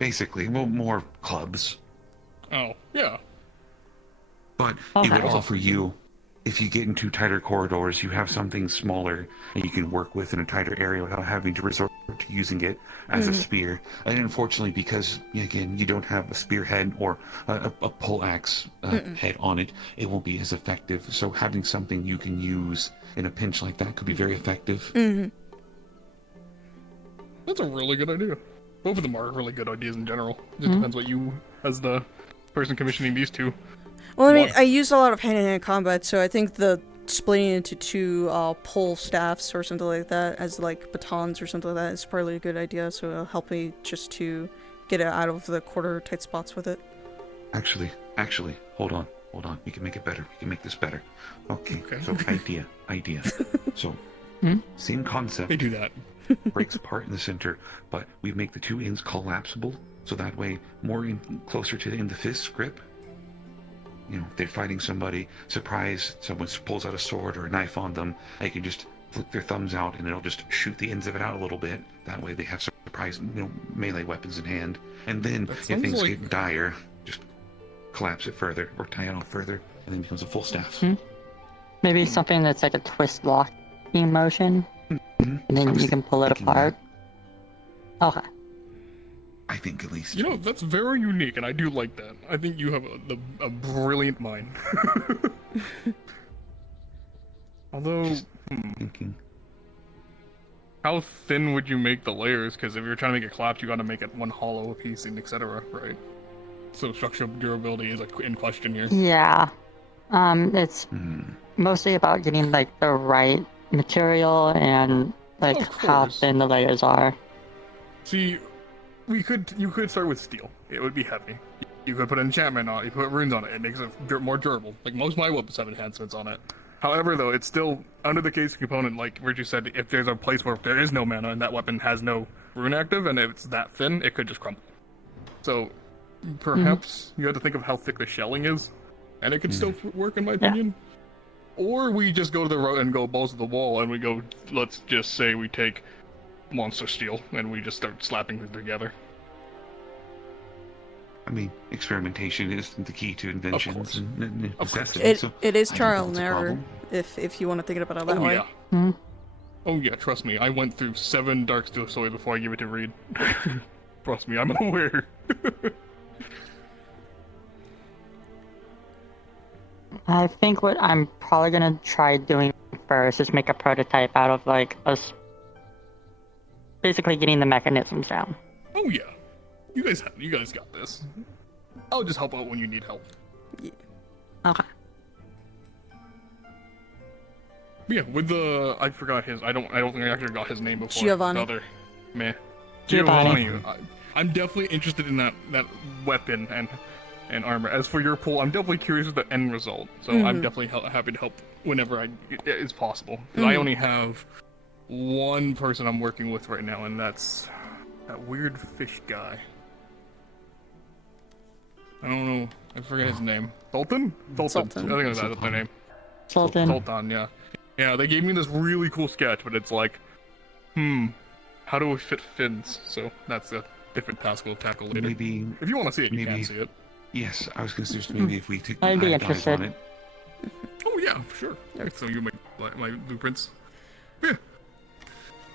basically, well, more clubs. Oh, yeah. But Okay. it would offer you, if you get into tighter corridors, you have something smaller and you can work with in a tighter area without having to resort to using it as a spear. And unfortunately, because, again, you don't have a spearhead or a pole axe head on it, it won't be as effective. So having something you can use in a pinch like that could be very effective. That's a really good idea. Both of them are really good ideas in general. It just depends what you, as the person commissioning these two. Well, I mean, want. I use a lot of hand-to-hand combat, so I think the splitting into two pole staffs or something like that as like batons or something like that is probably a good idea. So it'll help me just to get it out of the quarter tight spots with it. Actually, hold on. We can make it better. We can make this better. Okay. So idea. So, same concept. They do that. Breaks apart in the center, but we make the two ends collapsible, so that way closer to in the fist grip. You know, they're fighting somebody, surprise, someone pulls out a sword or a knife on them, they can just flick their thumbs out and it'll just shoot the ends of it out a little bit. That way they have surprise, melee weapons in hand. And then if things get dire, just collapse it further or tie it off further, and then it becomes a full staff. Maybe something that's like a twist locking motion, and then you can pull it apart. Okay. I think at least. You know, that's very unique, and I do like that. I think you have a brilliant mind. Although, thinking. How thin would you make the layers? Because if you're trying to make it collapse, you gotta make it one hollow piece and etc., right? So structural durability is in question here. Yeah. It's mostly about getting like the right material and like Of how course. thin the layers are. See, you could start with steel. It would be heavy. You could put enchantment on it. You could put runes on it. It makes it more durable. Like most of my weapons have enhancements on it. However, though, it's still under the case component. Like Richie said, if there's a place where there is no mana and that weapon has no rune active, and if it's that thin, it could just crumble. So perhaps you have to think of how thick the shelling is, and it could still work, in my opinion. Or we just go to the road and go balls to the wall, and we go. Let's just say we take monster steel and we just start slapping them together. I mean, experimentation is the key to inventions and necessity. It is I don't trial think and that's a error, problem. if you want to think about it that way. Yeah. Oh yeah, trust me. I went through 7 Dark Steel Swords before I gave it to Reed. Trust me, I'm aware. I think what I'm probably gonna try doing first is make a prototype out of like basically getting the mechanisms down. Oh yeah, you guys got this. I'll just help out when you need help. Yeah. Okay. Yeah, with the I forgot his. I don't think I actually got his name before. Giovanni. The other, meh. Giovanni. I'm definitely interested in that weapon and armor. As for your poll, I'm definitely curious with the end result. So I'm definitely happy to help whenever it's possible. 'Cause I only have one person I'm working with right now, and that's that weird fish guy. I don't know. I forget his name. Sultan? Sultan. I think that's their name. Sultan. Sultan, yeah. Yeah, they gave me this really cool sketch, but it's like, how do we fit fins? So that's a different task we'll tackle later. Maybe if you want to see it, you can see it. Yes, I was going to suggest maybe if we took I'd be dive interested. on it. Oh yeah, sure. So you make my blueprints. Yeah.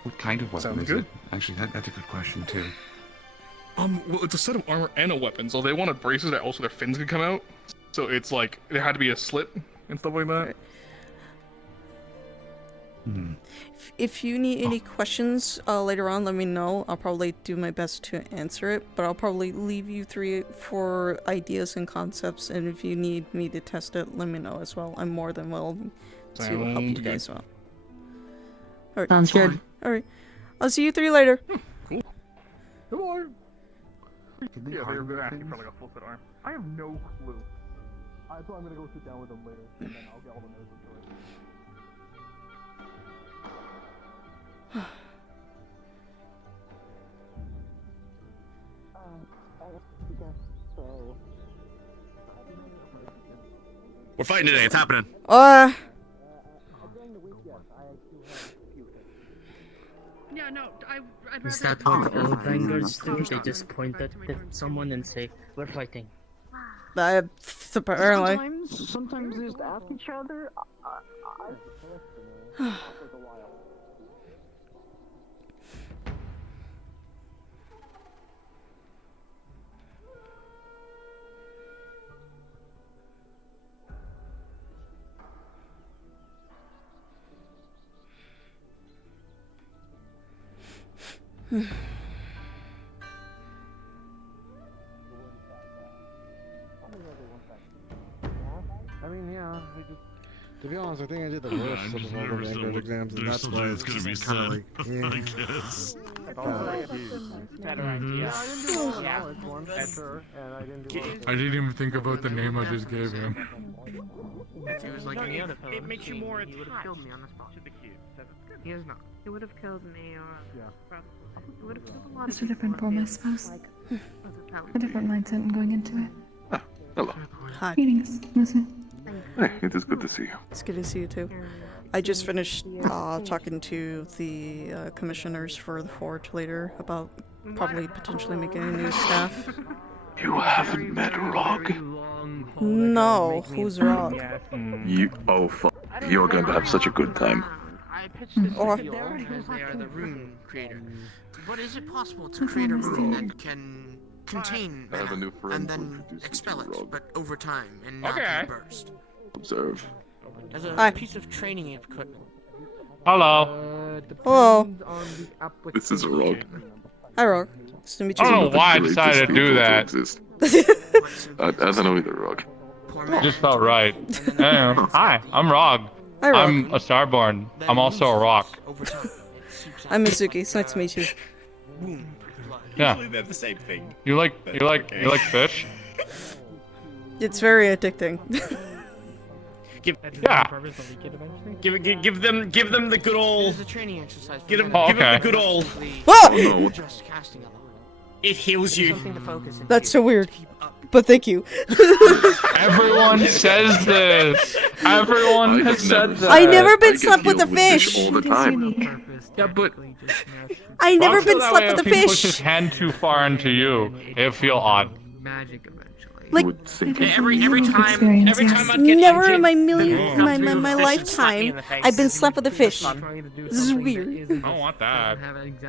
What kind of weapon Sounds is good. it? Actually, that's a good question too. Well, it's a set of armor and a weapon. So they wanted braces that also their fins could come out. So it's like there had to be a slit and stuff like that. If you need any questions later on, let me know. I'll probably do my best to answer it, but I'll probably leave you 3-4 ideas and concepts, and if you need me to test it, let me know as well. I'm more than willing to help you guys out. Alright. Sounds good. Alright. I'll see you 3 later. Cool. Goodbye. Yeah, they're asking for like a full set arm. I have no clue. So I'm gonna go sit down with them later, and then I'll get all the notes and We're fighting today. It's happening. Yeah, no, I'd Is rather... that what all Vanguards do? They just point at someone and say, "We're fighting." Apparently. Sometimes they just ask each other. I mean, yeah, to be honest, I think I did the worst of all the Vanguard exams, and that's why it's kind of like, yeah. I guess. Better idea. I didn't even think about the name I just gave him. If it was like any other It makes you more he would have killed me on the spot. He is not. He would have killed me or... He would have killed a lot It's of a different form, I suppose. A different mindset in going into it. Hello. Hi. Greetings, Muzu. Hey, it is good to see you. It's good to see you too. I just finished talking to the commissioners for the Forge later about probably potentially making a new staff. You haven't met Rog? No, who's Rog? You, oh fuck. You're going to have such a good time. I pitched this Or- to Field because they are the rune creator. But is it possible to create a rune that can contain I have a mana new friend and who then introduced me expel to it, Rogue. but over time and not Okay. in burst? Observe. As a Hi. piece of training equipment. Hello. Hello. This is Rog. Hi, Rog. Nice to meet you. I don't know why I Great decided to do distinct that. exist. I don't know either, Rock. Just felt right. Hi, I'm Rog. Hi, Rog. I'm a Starborn. I'm also a rock. I'm Muzuki. It's nice to meet you. Yeah. Usually they're the same thing. You like fish? It's very addicting. Yeah. Give them the good old. Give them the good old. Whoa! It heals you. That's so weird. But thank you. Everyone says this. Everyone has said that. I never been slept with a fish. All the time. Yeah, but I never been that slept way, with a if he puts fish. his hand too far into you, it'll feel odd. Like every time I get never injured, in my the my fish slap me in lifetime the face. I've been slept with a fish. This is weird. I don't want that.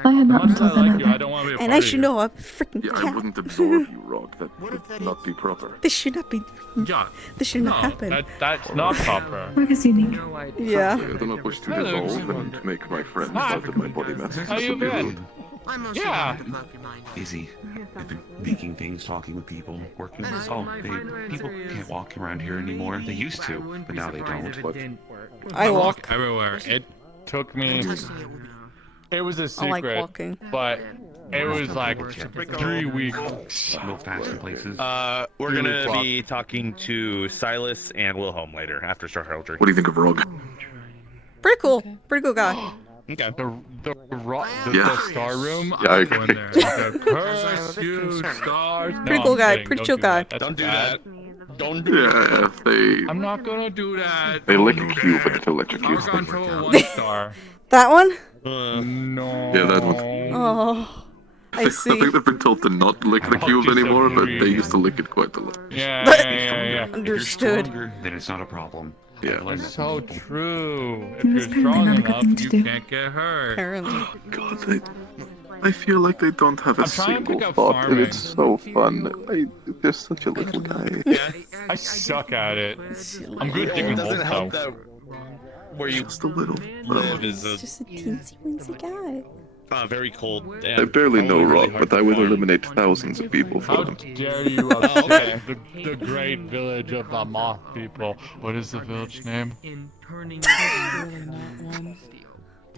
I had not As much as I until like you, I don't want to be a part And I of should you. know I'm a freaking Yeah, I cat. wouldn't absorb you, Rock. That would not be proper. This should not be. Yeah. This should not No, happen. that's not proper. Rock is unique. Yeah. I do not wish to dissolve and make my friends out of my body mass. How you been? Yeah. Busy. I've been making things, talking with people, working. People can't walk around here anymore. They used to, but now they don't. But I walk. Everywhere. It took me. It was a I secret, like walking. but it was like 3 weeks. No fashion places. We're gonna be talking to Silas and Wilhelm later after Star Heraldry. What do you think of Rogue? Pretty cool. Pretty cool guy. Okay. The star room. Yeah, I I'm going there. Curse you, stars. Pretty cool guy. Pretty chill guy. Don't do that. Don't do that. Yeah, I'm not gonna do that. they lick you, but it electrocutes Argon them. to a 1-star. That one? No. Yeah, that one. Oh, I I see. think they've been told to not lick the cube anymore, but they used to lick it quite a lot. Yeah. Understood. Then it's not a problem. Yeah. It's so true. If It you're was apparently strong not a good enough, thing to you do. can't get hurt. Apparently. God, I feel like they don't have a I'm trying to single pick up thought, and it's so farming. fun. They're such a little guy. I suck at it. I'm good at digging It holes doesn't help though. that where you Just a little. live is It's just a teensy weensy guy. very cold. I barely know really Rock, hard but I to would find. eliminate thousands of people How for them. dare you upset the great village of the moth people? What is the village name?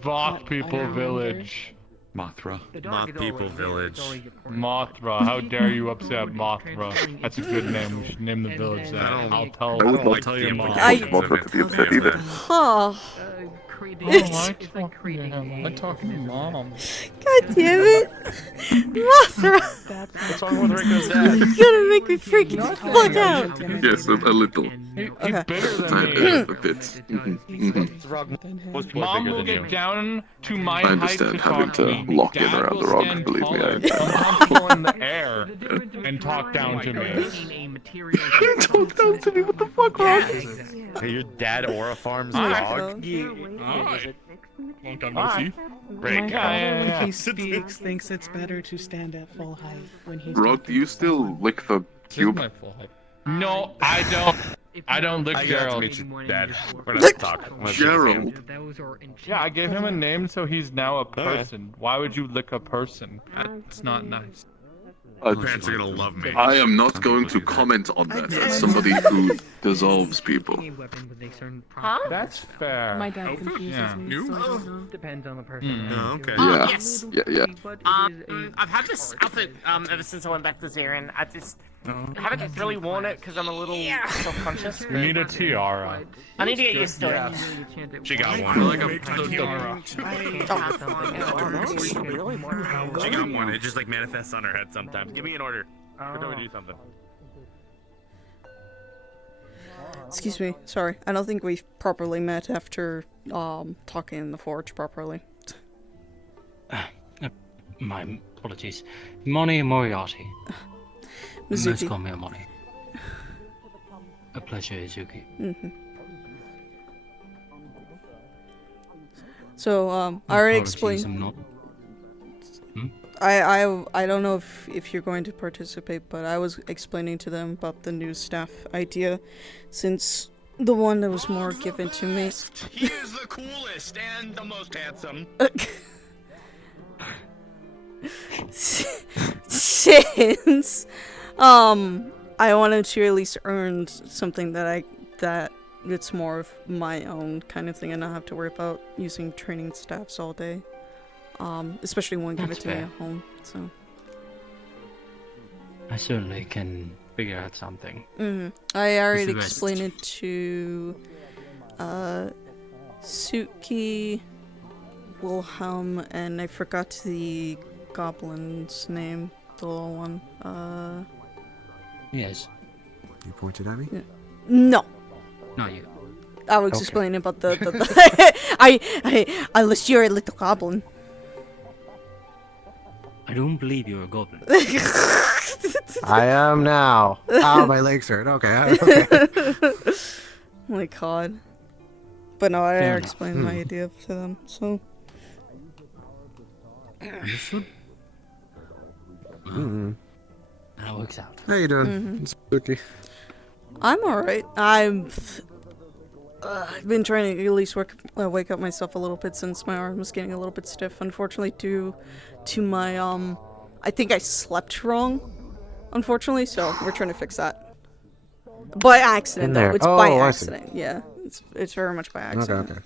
Moth people village. Mothra. Moth People Village. Mothra. How dare you upset Mothra? That's a good name. We should name the village that. I'll tell. I would I'll not tell your mom. I- Mothra to be upset either. Huh. I don't like talking to him. I like talking to mom. God damn it. Mothra. What's wrong with Rico's dad? You're gonna make me freak the fuck out. Yes, a little. He's Okay. bigger than A me. bit. Most people are Mom bigger will than you. get down to my I height understand to having talk to to me. lock in Dad around will the rock, stand believe me, taller. I- Mom will go in the air and talk down to me. Talk down to me, what the fuck, Rock? Hey, your dad Aura farms Oh my dog? God. Long time no see. Break. My Yeah, father, yeah, when yeah. he speaks, thinks it's better to stand at full height when he's Rock, do you still lick the This is cube? my full height. No, I don't. I don't lick I got to Gerald. meet your dad. We're not gonna talk. I'm gonna shake his hand. Gerald. Yeah, I gave him a name, so he's now a person. Why would you lick a person? That's not nice. Parents are gonna love me. I am not going to comment on that as somebody who dissolves people. That's fair. My dad confuses Yeah. me. You? So I don't know. Depends on the person. Oh, okay. Yeah. Yes. Yeah. I've had this outfit ever since I went back to Zarin. I just haven't really worn it because I'm a little self-conscious. You need a tiara. I need to get used to it. She got I one. feel like I'm tiara. She got one. It just like manifests on her head sometimes. Give me an order. Or do we do something? Excuse me. Sorry. I don't think we've properly met after talking in the forge properly. My apologies. Moni Moriarty. Most Muzuki. call me Moni. A pleasure, Izuki. Mm-hmm. So, I already Apologies, explained. I'm not. I don't know if you're going to participate, but I was explaining to them about the new staff idea, since the one that was more given to me. He is the coolest and the most handsome. Since I wanted to at least earn something that it's more of my own kind of thing and not have to worry about using training staffs all day. Especially when give it That's to me fair. at home. So. I certainly can figure out something. I already the best. explained it to Suki, Wilhelm, and I forgot the goblin's name, the little one. Yes. You pointed at me? No. Not you. I was Okay. explaining about the unless you're a little goblin. I don't believe you're a goblin. I am now. Ow, my legs hurt. Okay. Oh my god. But no, I Fair already enough. explained my idea to them, so. That works out. How you doing? It's Muzuki. I'm alright. I've been trying to at least wake up myself a little bit since my arm was getting a little bit stiff. Unfortunately, due to my I think I slept wrong. Unfortunately, so we're trying to fix that. By accident, In though. there. It's Oh, by I see. accident. Yeah, it's very much by accident. Okay.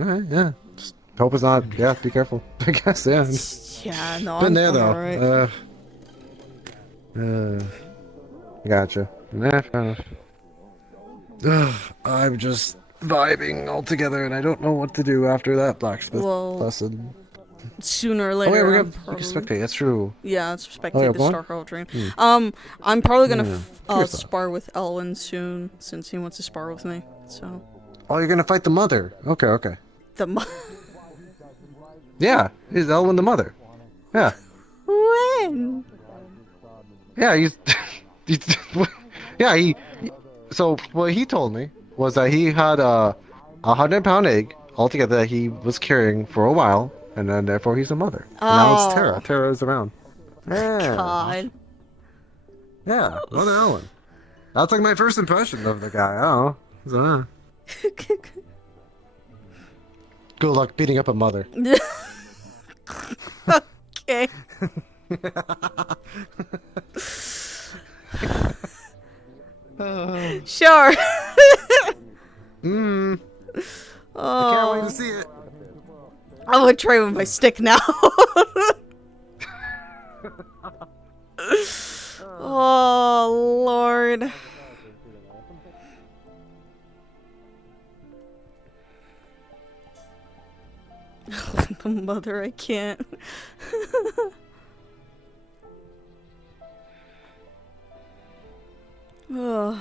Alright, yeah. Just hope it's not. Yeah, be careful. I guess, yeah. Yeah, no, Been I'm there though. alright. Gotcha. Nah, fair enough. I'm just vibing altogether, and I don't know what to do after that blacksmith Well, lesson. Sooner or Oh later, wait, we I'm can spectate. That's true. Yeah, it's spectate Oh, yeah, the what? Star Hurl Dream. Hmm. I'm probably gonna Here's that. spar with Elwin soon, since he wants to spar with me. So Oh, you're gonna fight the mother. Okay. the Yeah, is Elwin the mother? Yeah. when? Yeah, yeah, so what he told me was that he had a 100-pound egg altogether that he was carrying for a while, and then therefore he's a mother. And now it's Tara. Oh. Tara's around. Yeah. God. Yeah, Mother Ellen. That's like my first impression of the guy. I don't know. Good luck beating up a mother. Okay. Sure. I can't wait to see it. I'm gonna try with my stick now. Oh Lord. The mother, I can't. Ugh.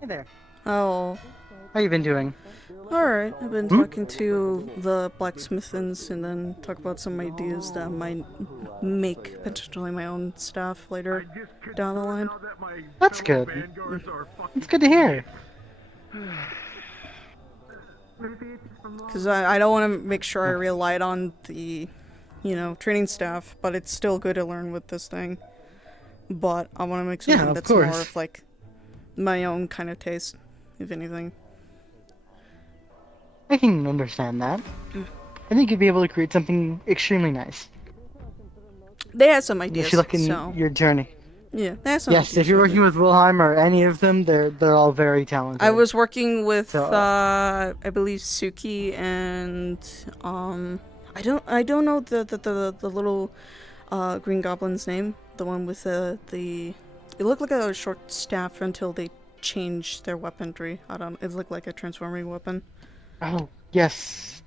Hey there. Oh. How you been doing? Alright, I've been talking to the blacksmiths and then talk about some ideas that might make potentially my own staff later down the line. That's good. It's good to hear. Because I don't want to make sure I relied on the, training staff, but it's still good to learn with this thing. But I want to make something that's more of, like, my own kind of taste, if anything. I can understand that. I think you'd be able to create something extremely nice. They had some ideas, If you look in your journey. Yeah, they had some Yes, ideas if you're working with Wilhelm or any of them, they're all very talented. I was working with, I believe, Suki and, I don't know the little, Green Goblin's name. The one with it looked like a short staff until they changed their weaponry. It looked like a transforming weapon. Oh, yes.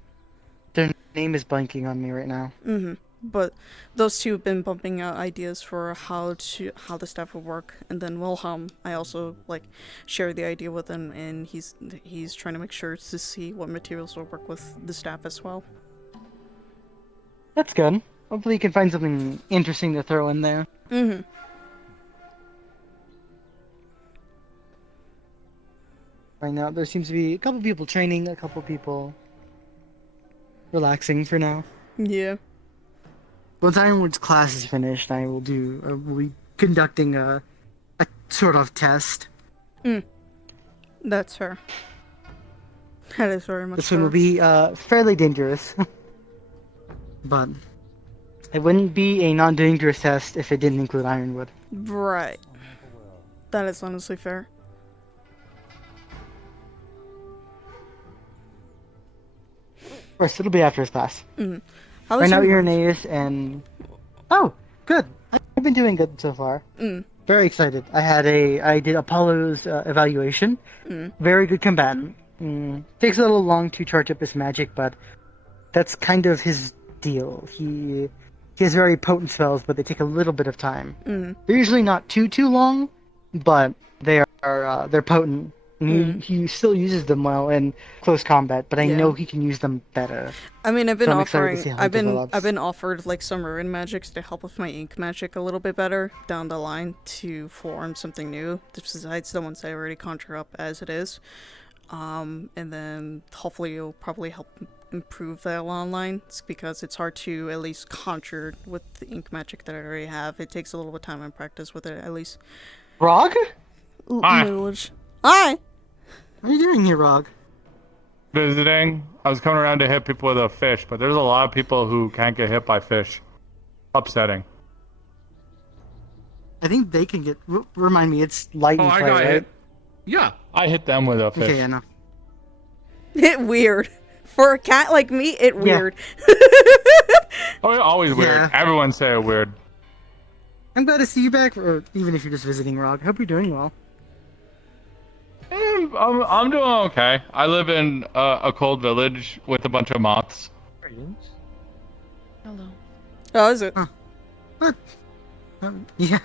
Their name is blanking on me right now. Mm-hmm. But those two have been bumping out ideas for how the staff will work, and then Wilhelm, I also shared the idea with him, and he's trying to make sure to see what materials will work with the staff as well. That's good. Hopefully you can find something interesting to throw in there. Mm-hmm. Right now, there seems to be a couple people training, a couple people relaxing for now. Yeah. Once Ironwood's class is finished, we'll be conducting a sort of test. That's fair. That is very much This fair. one will be fairly dangerous. But it wouldn't be a non-dangerous test if it didn't include Ironwood. Right. That is honestly fair. Of course, it'll be after his class. Right now, Irenaeus and... Oh, good. I've been doing good so far. Very excited. I did Apollo's evaluation. Very good combatant. Takes a little long to charge up his magic, but that's kind of his deal. He has very potent spells, but they take a little bit of time. They're usually not too long, but they're potent. And he still uses them well in close combat, but I know he can use them better. I mean, I've been I've been offered some ruin magics to help with my ink magic a little bit better down the line to form something new besides the ones I already conjure up as it is. And then hopefully it'll probably help improve that online, because it's hard to at least conjure with the ink magic that I already have. It takes a little bit of time and practice with it at least. Rog? Hi. Hi. What are you doing here, Rog? Visiting. I was coming around to hit people with a fish, but there's a lot of people who can't get hit by fish. Upsetting. I think they can get... Remind me, it's light and I clay, got right? hit. Yeah, I hit them with a fish. Okay, enough. It weird. For a cat like me, it weird. Oh, it's always weird. Yeah. Everyone say it weird. I'm glad to see you back, or even if you're just visiting, Rog. Hope you're doing well. I'm doing okay. I live in a cold village with a bunch of moths. Hello. Oh, is it? Huh. What? Yeah.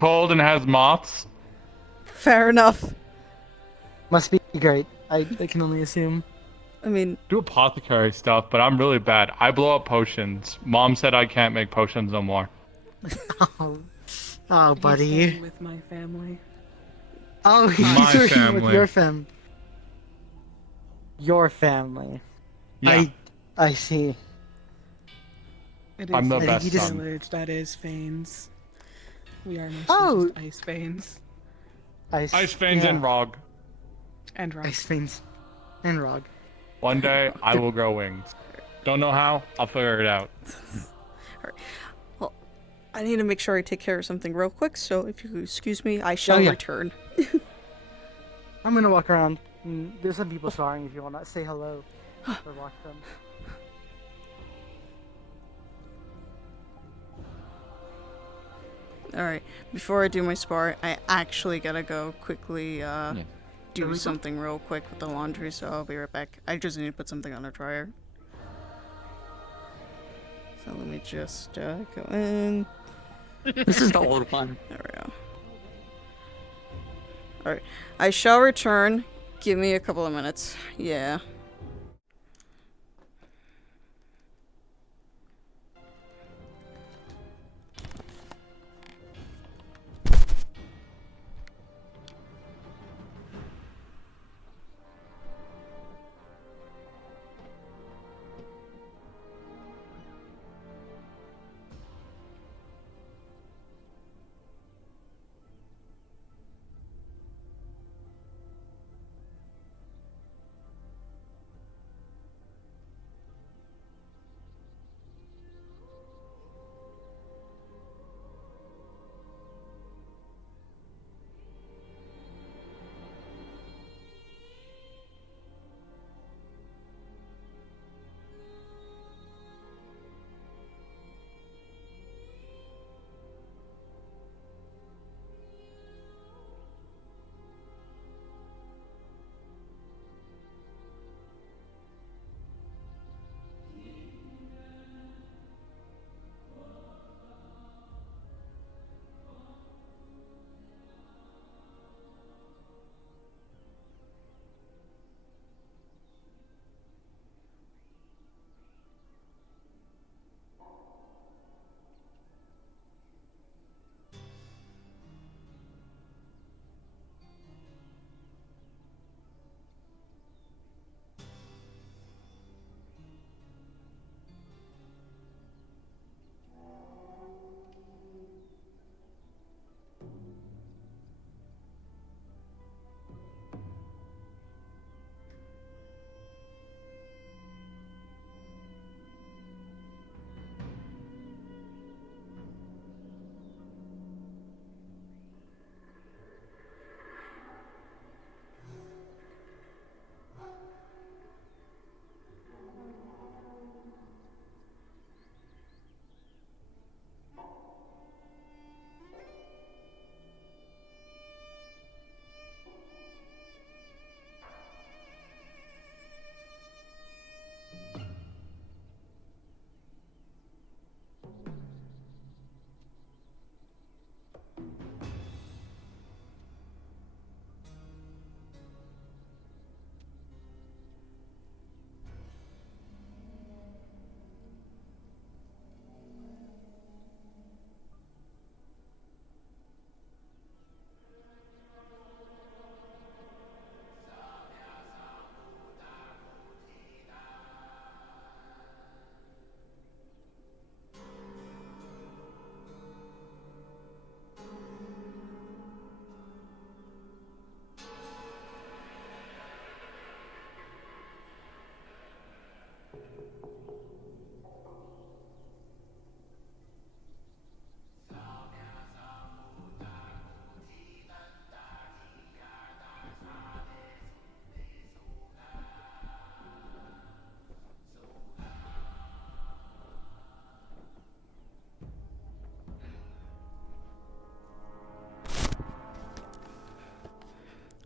Cold and has moths. Fair enough. Must be great. I can only assume. I mean... Do apothecary stuff, but I'm really bad. I blow up potions. Mom said I can't make potions no more. Oh, buddy. With my family. Oh, he's My working family. with your fam. Your family. Yeah. I see. It is I'm the a best son. village that is Fanes. We are mostly Oh. just Ice Fanes. Ice Fanes and Rog. And Rog. Ice Fanes. And Rog. One day, I will grow wings. Don't know how, I'll figure it out. Alright. Well, I need to make sure I take care of something real quick, so if you excuse me, I shall return. I'm gonna walk around. There's some people sparring if you wanna say hello or watch them. Alright, before I do my spar, I actually gotta go quickly do something real quick with the laundry, so I'll be right back. I just need to put something on the dryer. So let me just go in. This is the old one. There we go. Alright. I shall return. Give me a couple of minutes. Yeah.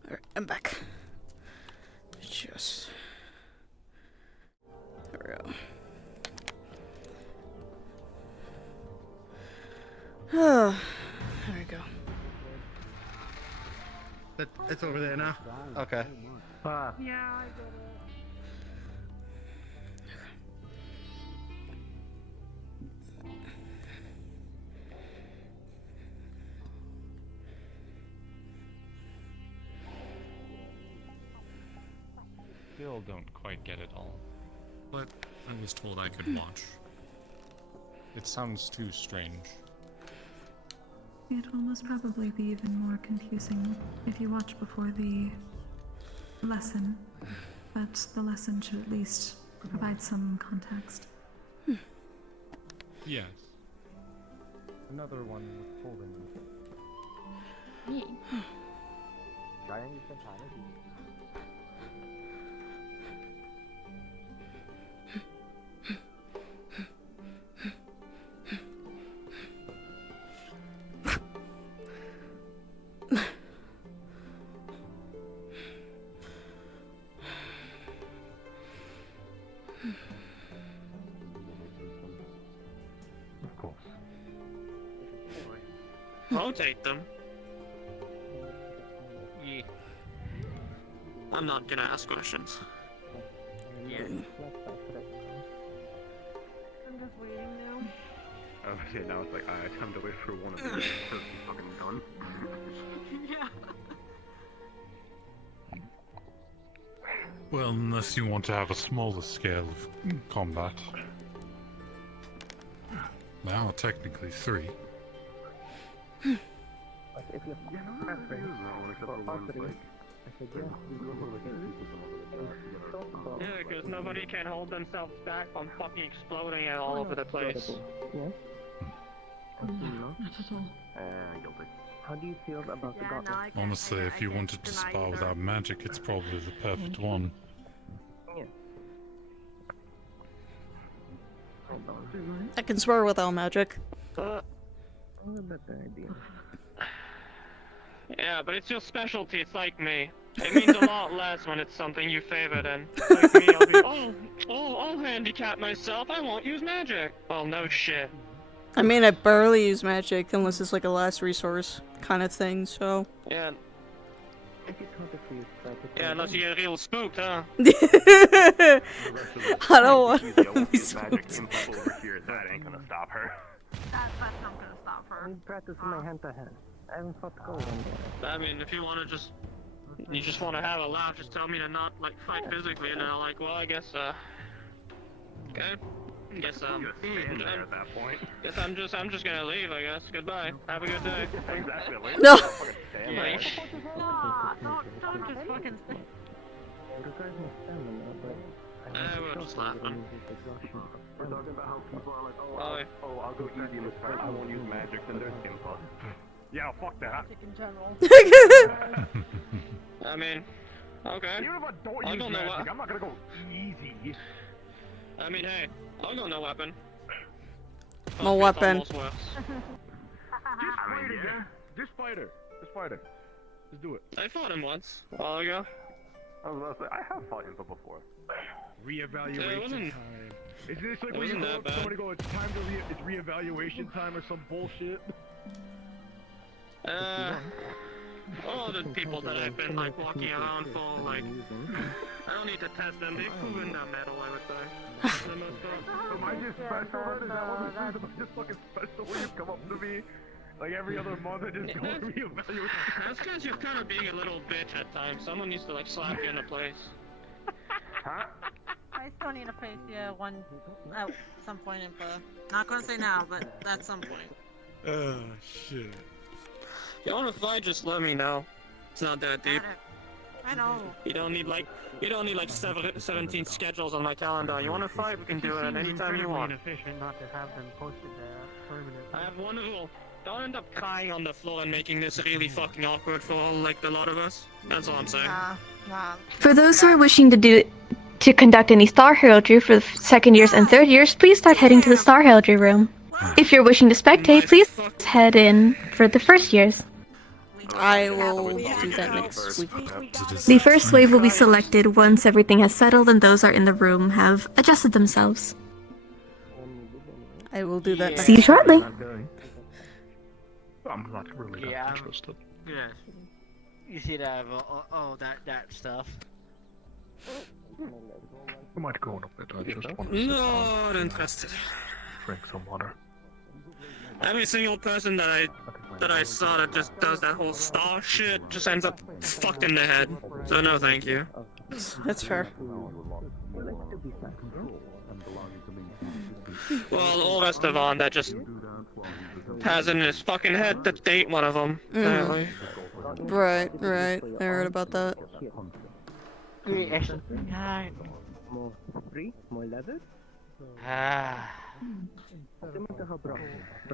Alright, I'm back. Just... There we go. There we go. It's over there now. Okay. Yeah, I get it. Still don't quite get it all. But I was told I could watch. It sounds too strange. It will most probably be even more confusing if you watch before the lesson, but the lesson should at least provide some context. Yes. Another one with holding. Of course. I'll take them. Yeah. I'm not gonna ask questions. Yeah. I'm just waiting now. Oh shit, now it's like, time to wait for one of these to be fucking done. Yeah. Well, unless you want to have a smaller scale of combat. Now, technically 3. If you Yeah, because nobody can hold themselves back from fucking exploding it all over the place. guilty. How do you feel about the gauntlet? Honestly, if you wanted to spar without magic, it's probably the perfect one. Yeah. I can spar without magic. Yeah, but it's your specialty, it's like me. It means a lot less when it's something you favor than. Like me, I'll be, I'll handicap myself, I won't use magic. Well, no shit. I mean, I barely use magic unless it's like a last resource kind of thing, so. Yeah. Yeah, unless you get real spooked, huh? I don't want to be spooked. Over here, that ain't gonna stop her. That's not gonna stop her. I'm practicing my hand-to-hand. I haven't fought the gold I mean, if you wanna you just wanna have a laugh, just tell me to not, like, fight physically, and I'm like, well, I guess, okay. Guess at that point. Guess I'm just gonna leave, I guess. Goodbye. Have a good day. Exactly. No. Like, Don't just fucking stay. we're just laughing. We're talking about how people are like, I'll go easy this time. I won't use magic, then there's impost. Yeah, fuck that. In general. I mean, okay. Even if I don't I'll use go magic, I'm not gonna go easy. I mean, hey, I'll go no weapon. No weapon. Almost worse. Just fight her. Just fight her. Just do it. I fought him once, a while ago. I was about to say, I have fought him before. Reevaluation time. Is this like it when you wasn't go that up to bad. somebody go, it's time to it's reevaluation time or some bullshit? All the people that I've been, like, walking around for, like, I don't need to test them, they've proven their metal, I would say. For the most part. Am I just special? Is that what this is? Am I just fucking special when you come up to me? Like every other month I just go and reevaluate. That's because you're kind of being a little bitch at times. Someone needs to, like, slap you in the place. Huh? I still need to face you at some point in not gonna say now, but at some point. Oh, shit. If you want to fight, just let me know. It's not that deep. I know. You don't need like 17 schedules on my calendar. You want to fight, we can do it at any time you want. Inefficient not to have them posted there permanently. I have one rule. Don't end up crying on the floor and making this really fucking awkward for like a lot of us. That's all I'm saying. Nah. For those who are wishing to conduct any Star Heraldry for the second years and third years, please start heading to the Star Heraldry room. If you're wishing to spectate, please head in for the first years. I will do that next week. The first wave will be selected once everything has settled and those are in the room have adjusted themselves. I will do that next See you shortly. I'm not really that interested. Yeah. You see that? That stuff. I might go in a bit. I just want to Not interested. drink some water. Every single person that I saw that just does that whole star shit just ends up fucked in the head. So no, thank you. That's fair. Well, all rest of on that just has in his fucking head to date one of them. Apparently. Right. I heard about that. More leather?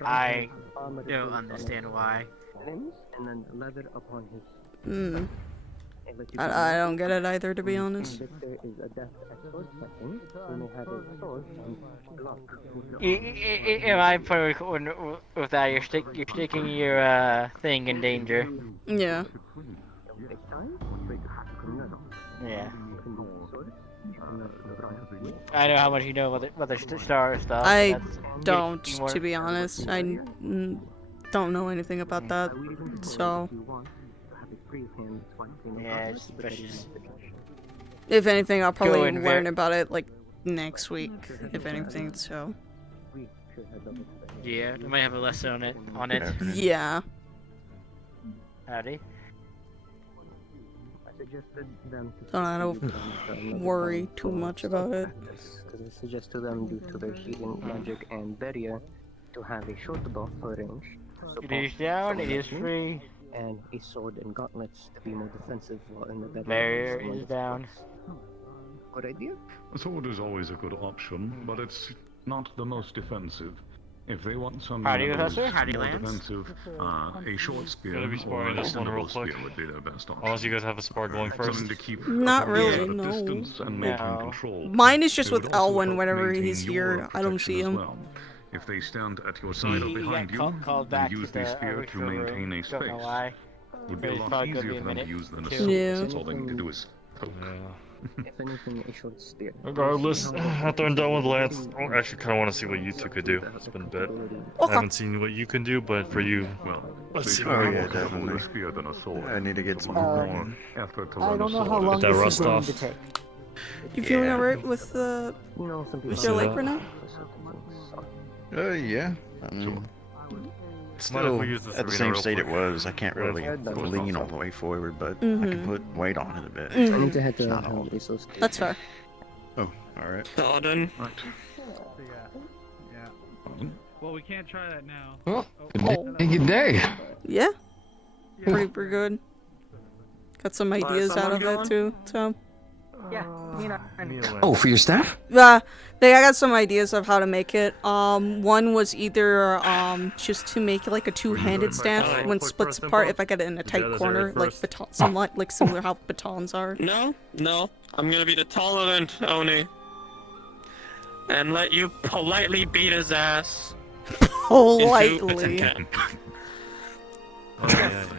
I don't understand why. And then leather upon his. I don't get it either, to be honest. If I put with that, you're sticking your thing in danger. Yeah. Yeah. I know how much you know about the star stuff. I don't, to be honest. I don't know anything about that, so. Yeah, just precious. If anything, I'll probably Go in learn about it like next week, if anything. So. Yeah, we might have a lesson on it. Yeah. Howdy. I don't worry too much about it. Because I suggest to them, due to their healing magic and barrier, to have a short bow for range. It is down, it is free. And a sword and gauntlets to be more defensive while in the barrier is down. Good idea? A sword is always a good option, but it's not the most defensive. If they want something Howdy, that is Professor. more Howdy, Lance. defensive, a short spear Gonna be or sparring a this one real single quick. spear would be their best option. Unless you guys have a spar going first. Something to keep Not really, at a no. distance and maintain control. Mine is just It would with also Elwyn help whenever maintain he's your here. I don't see protection as him. well. If they stand at your side or He behind got you, called and back use to the the spear to ritual room. maintain a Don't space. know why. Would be a It's lot probably gonna easier be a for them to minute, use than a too. sword, Yeah. since all they need to do is poke. If anything, a short spear. Regardless, after I'm done with Lance, I actually kind of want to see what you two could do. It's been a bit. I haven't seen what you can do, but for you, well, let's see what we more can comfortable do. with a spear than a sword. I need to get some more effort to I learn don't a know how sword. long that this rust is going off. to take. You feeling alright with your leg right now? Yeah. Still at the same state it was. I can't really lean all the way forward, but I can put weight on it a bit. I need to head to It's not all. That's fair. Oh, alright. Pardon. Well, we can't try that now. Oh, good day. Yeah. Pretty good. Got some ideas out of it too, so. Oh, for your staff? I got some ideas of how to make it. One was either just to make like a two-handed staff when splits apart. If I get it in a tight corner, like baton, somewhat like similar how batons are. No, I'm gonna be the tolerant Oni. And let you politely beat his ass. Politely.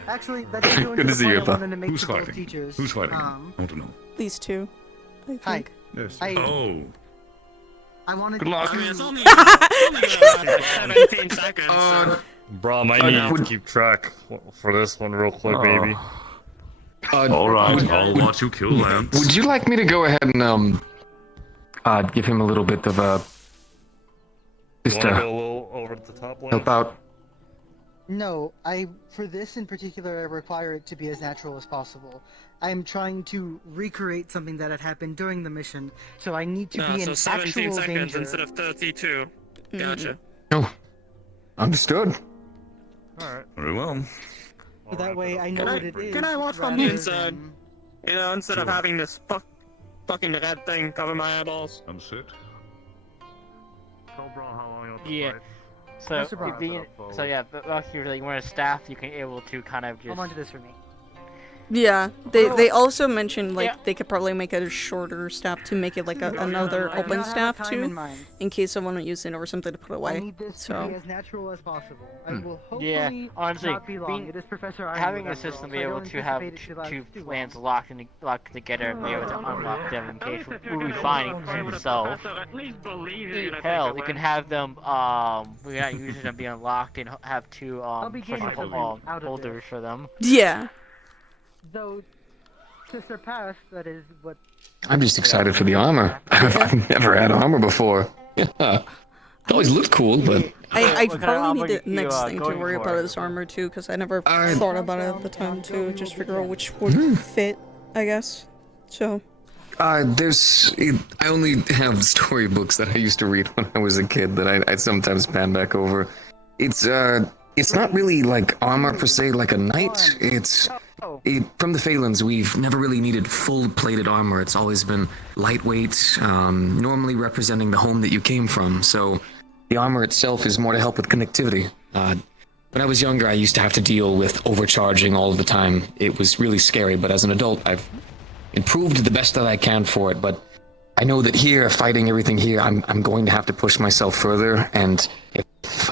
Actually, that's going Good to the see point you, I Pa. wanted to make Who's to both fighting? teachers. Who's fighting? I don't know. These two, I think. Yes. Oh. I wanted Good luck. to... I mean, it's only gonna last 17 seconds. So. Bro, I might need to keep track for this one real quick, baby. Alright, I'll watch you kill Lance. Would you like me to go ahead and give him a little bit of a just Wanna go a little over the top, Lance? help out? No, for this in particular, I require it to be as natural as possible. I'm trying to recreate something that had happened during the mission, so I need to be So in 17 actual seconds danger. instead of 32. Gotcha. Oh, understood. Alright. Very well. So that way I know what it is. Can I watch from rather the inside? than- You know, instead of having this fucking red thing cover my eyeballs. I'm sit. Tell bro how long you'll Yeah. So, but while you're like wearing a staff, you can able to kind of just. Hold on to this for me. Yeah, they also mentioned like they could probably make a shorter staff to make it like another open staff too, in case someone would use it or something to put I away. need this to be as natural as possible. I will hopefully Yeah, honestly, not be long. It is Professor Iron having a after all, system so be I able don't to have anticipate it should last two too long. plans locked together and be able to unlock them in case we find themselves. At least believe you're gonna Hell, take we away. can have them we're not using them be unlocked and have two be special getting something out of holders for them. Yeah. Though, to surpass, that is what... I'm just excited for the armor. I've never had armor before. Yeah. It always looked cool, but I What kind of probably armor need the you, next thing to going worry for? about is armor too, because I never thought about it at the time too. Just figure out which would fit, I guess. So. I only have storybooks that I used to read when I was a kid that I sometimes pan back over. It's not really like armor per se, like a knight. From the Phalans, we've never really needed full-plated armor. It's always been lightweight, normally representing the home that you came from. So the armor itself is more to help with connectivity. When I was younger, I used to have to deal with overcharging all the time. It was really scary, but as an adult, I've improved the best that I can for it. But I know that here, fighting everything here, I'm going to have to push myself further, and if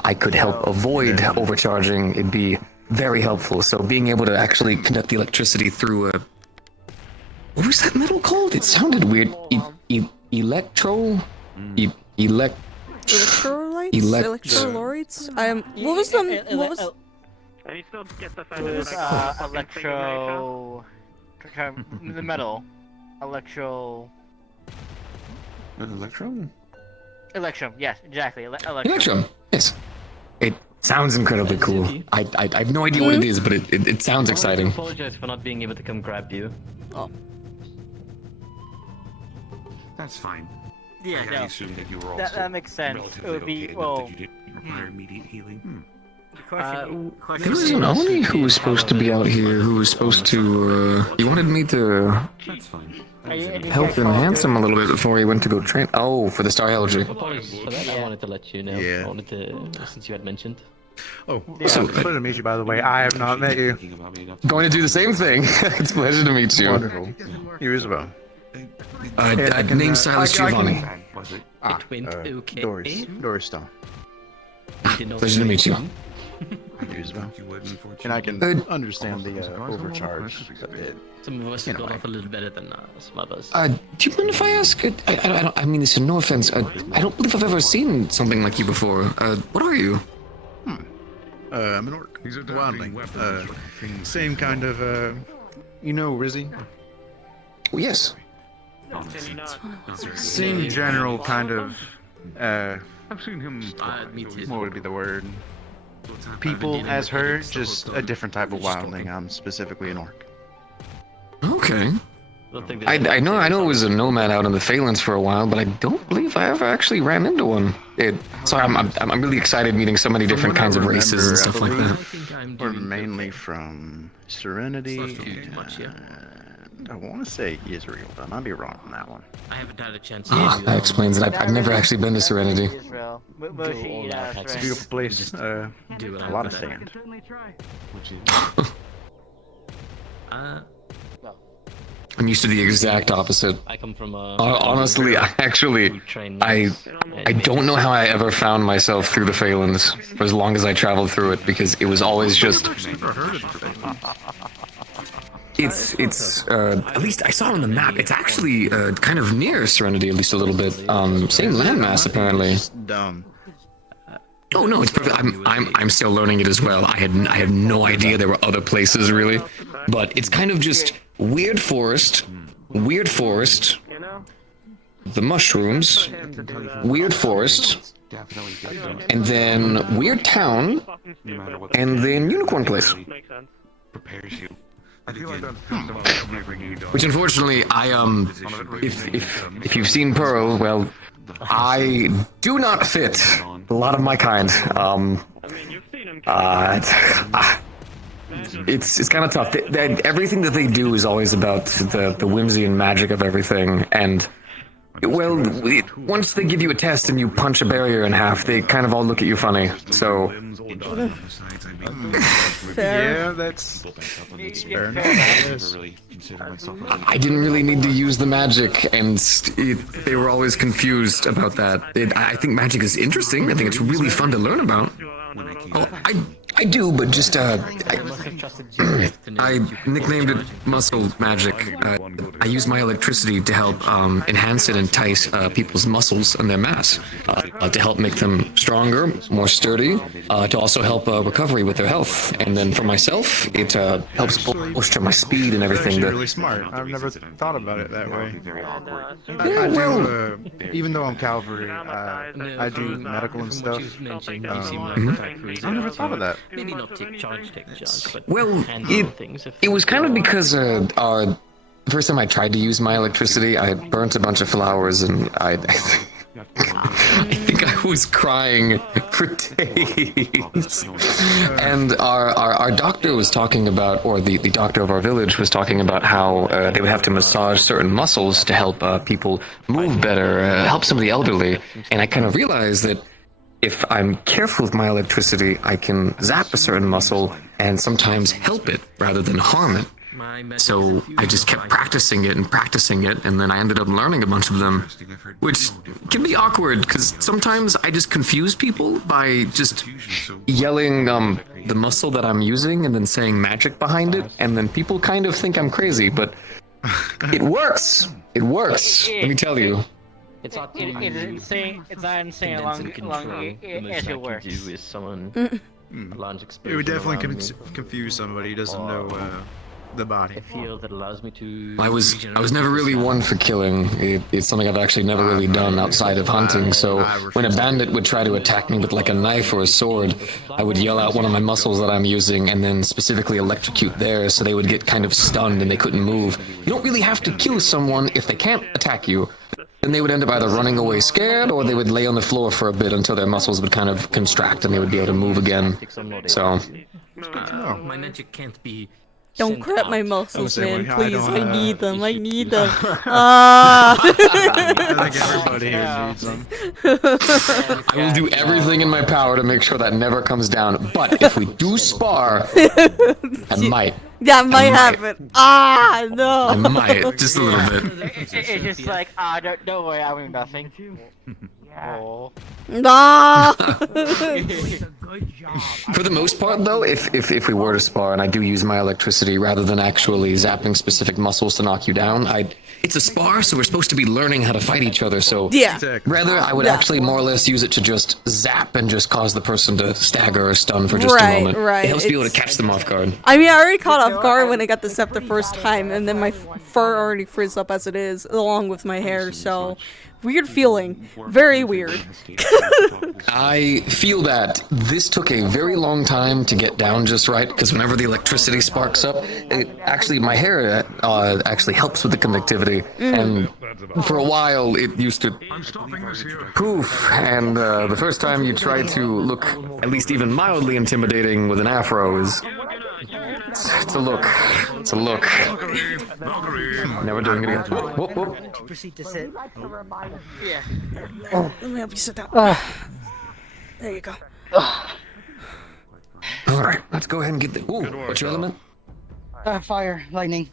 I could help avoid overcharging, it'd be very helpful. So being able to actually conduct the electricity through a... What was that metal called? It sounded weird. Electrolytes? Electrolytes? Electrolytes? What was the... And you still get the It offended when was I call you fucking finger the metal. Electrum. Yes, exactly. Electrum. Yes. It sounds incredibly cool. I have no idea what it is, but it sounds exciting. I apologize for not being able to come grab you. Oh. That's fine. Yeah, I no. assume that you were That also makes sense. It relatively would be okay enough well. that you didn't require immediate healing. There was an Oni who was supposed to be out here who was supposed to, he wanted me to That's fine. help enhance him a little bit before he went to go train. Oh, for the Star Elegy. Apologies for that. I wanted to let you know. Yeah. I wanted to, since you had mentioned. Oh, Yeah. So- pleasure to meet you, by the way. I have not met you. Going to do the same thing. It's a pleasure to meet you. Wonderful. You as well. Name's Silas Giovanni. It went okay. Doris Stone. Pleasure to meet you. You as well. And I can understand the overcharge a bit. Some of us got off a little better than some others. Do you mind if I ask? I mean this is no offense. I don't believe I've ever seen something like you before. What are you? I'm an orc. He's a wildling. Same kind of, you know Rizzy? Oh, yes. Same general kind of, I've seen him. what would be the word? People as her, just a different type of wildling. I'm specifically an orc. Okay. I know it was a nomad out in the Phalanx for a while, but I don't believe I ever actually ran into one. So I'm really excited meeting so many different kinds of races and stuff like that. We're mainly from Serenity, and I want to say Israel, but I might be wrong on that one. I haven't had a chance That explains it. I've never actually been to Serenity. It's a beautiful place. A lot of sand. I'm used to the exact opposite. I come from honestly, I don't know how I ever found myself through the Phalanx for as long as I traveled through it, because it was always just. It's at least I saw on the map. It's actually kind of near Serenity, at least a little bit. Same landmass apparently. Dumb. Oh no, it's perfect. I'm still learning it as well. I had no idea there were other places really, but it's kind of just weird forest, the mushrooms, weird forest, and then weird town, and then unicorn place. Prepares you. Which unfortunately, if you've seen Pearl, well, I do not fit a lot of my kind. It's kind of tough. Everything that they do is always about the whimsy and magic of everything, and well, once they give you a test and you punch a barrier in half, they kind of all look at you funny. So. Yeah, that's fair enough. I didn't really need to use the magic, and they were always confused about that. I think magic is interesting. I think it's really fun to learn about. Oh, I do, but just I nicknamed it muscle magic. I use my electricity to help enhance and entice people's muscles and their mass, to help make them stronger, more sturdy, to also help recovery with their health. And then for myself, it helps bolster my speed and everything. Actually really smart. I've never thought about it that way. I do, even though I'm cavalry, I do medical and stuff. I never thought of that. Maybe not take charge, but well, handle things. It was kind of because the first time I tried to use my electricity, I had burnt a bunch of flowers, and I think I was crying for days. And our doctor was talking about, or the doctor of our village was talking about how they would have to massage certain muscles to help people move better, help some of the elderly. And I kind of realized that if I'm careful with my electricity, I can zap a certain muscle and sometimes help it rather than harm it. So I just kept practicing it, and then I ended up learning a bunch of them, which can be awkward because sometimes I just confuse people by just yelling the muscle that I'm using and then saying magic behind it, and then people kind of think I'm crazy, but it works. It works. Let me tell you. It's not insane. It's not insane along as it works. Do is someone a large explosion. It would definitely around me. confuse somebody who doesn't know the body. A field that allows me to. I was never really one for killing. It's something I've actually never really done outside of hunting, so when a bandit would try to attack me with like a knife or a sword, I would yell out one of my muscles that I'm using and then specifically electrocute theirs so they would get kind of stunned and they couldn't move. You don't really have to kill someone if they can't attack you. Then they would end up either running away scared or they would lay on the floor for a bit until their muscles would kind of constrict and they would be able to move again. So... My magic can't be. Don't grab my muscles, man. I Please, don't, I need them. I need them. I think everybody here needs them. I will do everything in my power to make sure that never comes down. But if we do spar, I might. Yeah, it might happen. Ah, no. I might, just a little bit. It's just like, don't worry, I'm doing nothing. Oh. Nah. For the most part, though, if we were to spar and I do use my electricity rather than actually zapping specific muscles to knock you down, it's a spar, so we're supposed to be learning how to fight each other. So yeah, rather I would actually more or less use it to just zap and just cause the person to stagger or stun for just a moment. Right. It helps be able to catch them off guard. I mean, I already caught off guard when I got the zap the first time, and then my fur already frizzed up as it is, along with my hair. So. Weird feeling. Very weird. I feel that this took a very long time to get down just right, because whenever the electricity sparks up, my hair actually helps with the conductivity, and for a while it used to poof, and the first time you try to look at least even mildly intimidating with an afro is... It's a look. It's a look. Never doing it again. Whoop, whoop. Proceed to sit. Yeah. Let me help you sit down. There you go. Alright, let's go ahead and get the... Ooh, what's your element? Fire, lightning.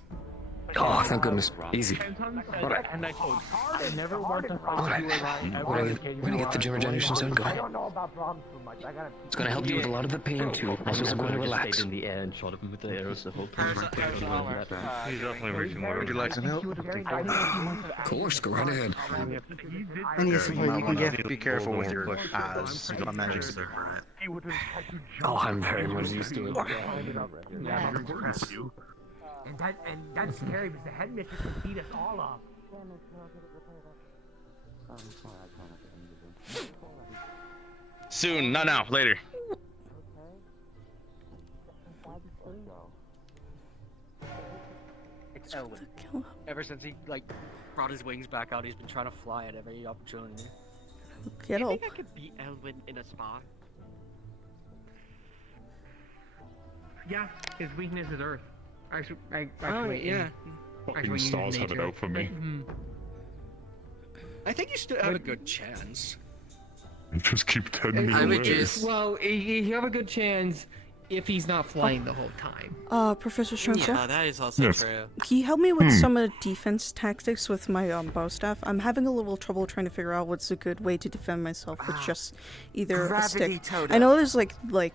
Oh, thank goodness. Easy. Alright. We're gonna get the gym regeneration zone going. It's gonna help you with a lot of the pain too. Muscles are going to relax. In the air and shot him with the arrows the whole time. He's definitely reaching more. Would you like some help? Of course, go right ahead. Any support you can give. Be careful with your eyes. My magic's a bit bright. Oh, I'm very much used to it. And that's scary because the headmistress can beat us all up. Soon, not now, later. Ever since he brought his wings back out, he's been trying to fly at every opportunity. Get Do you up. think I could beat Elwin in a spa? Yeah, his weakness is Earth. Actually, yeah. Fucking stars have it out for me. I think you still have a good chance. You just keep telling me away. Well, you have a good chance if he's not flying the whole time. Professor Stromster? Yeah, that is also true. Can you help me with some of the defense tactics with my bow staff? I'm having a little trouble trying to figure out what's a good way to defend myself with just either a stick. I know there's like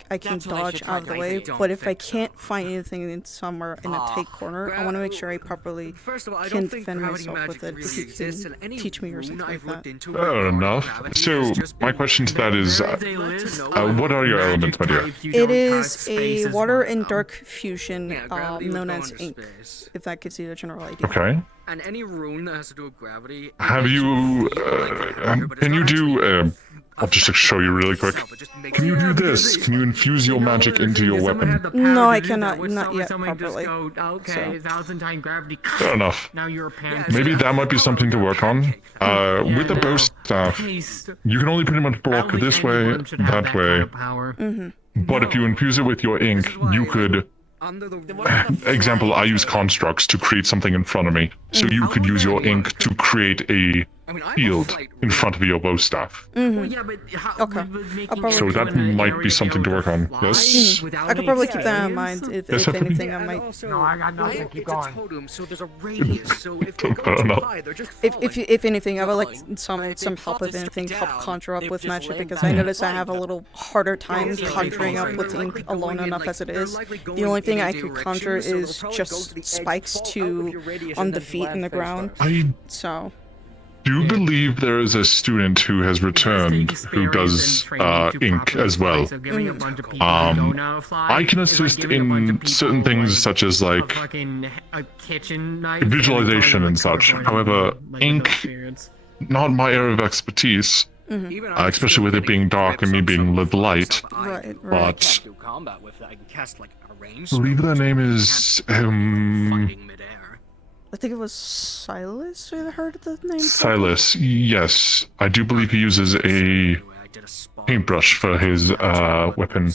I can dodge out of the way, but if I can't find anything in somewhere in a tight corner, I want to make sure I properly can defend myself with it. If you can teach me or something like that. Fair enough. So, my question to that is, what are your elements, my dear? It is a water and dark fusion known as ink, if that gives you a general idea. Okay. And any rune that has to do with gravity. Have you, can you do, I'll just show you really quick. Can you do this? Can you infuse your magic into your weapon? No, I cannot, not yet properly. Okay, 1,000-time gravity. Fair enough. Now you're a pansy. Maybe that might be something to work on. With the bow staff, you can only pretty much block this way, that way. But if you infuse it with your ink, you could... Example, I use constructs to create something in front of me. So you could use your ink to create a field in front of your bow staff. Okay. So that might be something to work on. Yes? I could probably keep that in mind if anything I might... No, I got nothing. Keep going. If anything, I would like some help with anything to help conjure up with magic, because I notice I have a little harder time conjuring up with ink alone enough as it is. The only thing I could conjure is just spikes on the feet and the ground. So... do believe there is a student who has returned who does ink as well. I can assist in certain things such as like visualization and such. However, ink, not my area of expertise, especially with it being dark and me being the light. Right. But combat with that. I can cast like a range. I believe their name is I think it was Silas. I heard the name. Silas. Yes, I do believe he uses a paintbrush for his weapon.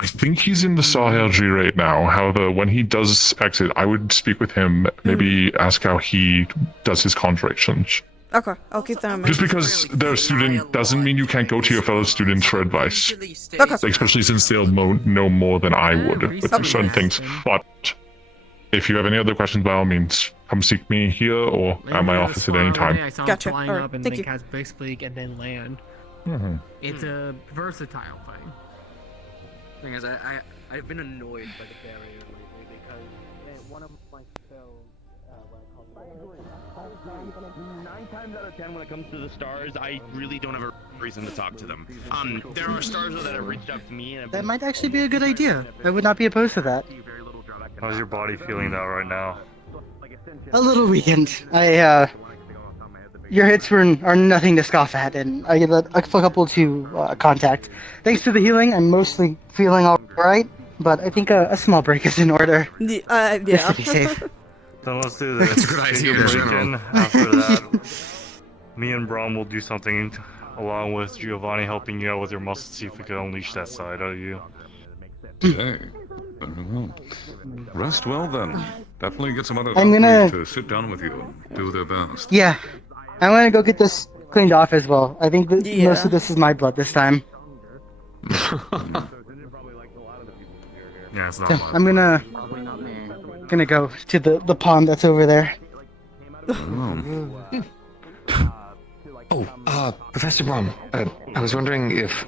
I think he's in the Sahel-G right now. However, when he does exit, I would speak with him. Maybe ask how he does his conjurations. Okay, I'll keep that in mind. Just because they're a student doesn't mean you can't go to your fellow students for advice. Okay. Especially since they'll know more than I would with certain things. But if you have any other questions, by all means, come seek me here or at my office at any time. Gotcha. Flying Alright, up and thank then you. cast Big Speak and then land. It's a versatile thing. Thing is, I've been annoyed by the barrier lately because one of my spells, 9 times out of 10 when it comes to the stars, I really don't have a reason to talk to them. There are stars that have reached out to me and That might actually be a good idea. I would not be opposed to that. How's your body feeling now right now? A little weakened. Your hits are nothing to scoff at, and I get a couple to contact. Thanks to the healing, I'm mostly feeling alright, but I think a small break is in order. Yeah. Just to be safe. Then let's do this. That's a good Take idea, a break General. in. After that, me and Brom will do something along with Giovanni helping you out with your muscles, see if we can unleash that side out of you. Okay. Very well. Rest well then. Definitely get some other I'm gonna- doctors to sit down with you and do their best. Yeah, I'm gonna go get this cleaned off as well. I think that most of this is my blood this time. Yeah, it's not So mine. I'm gonna go to the pond that's over there. Professor Brom, I was wondering if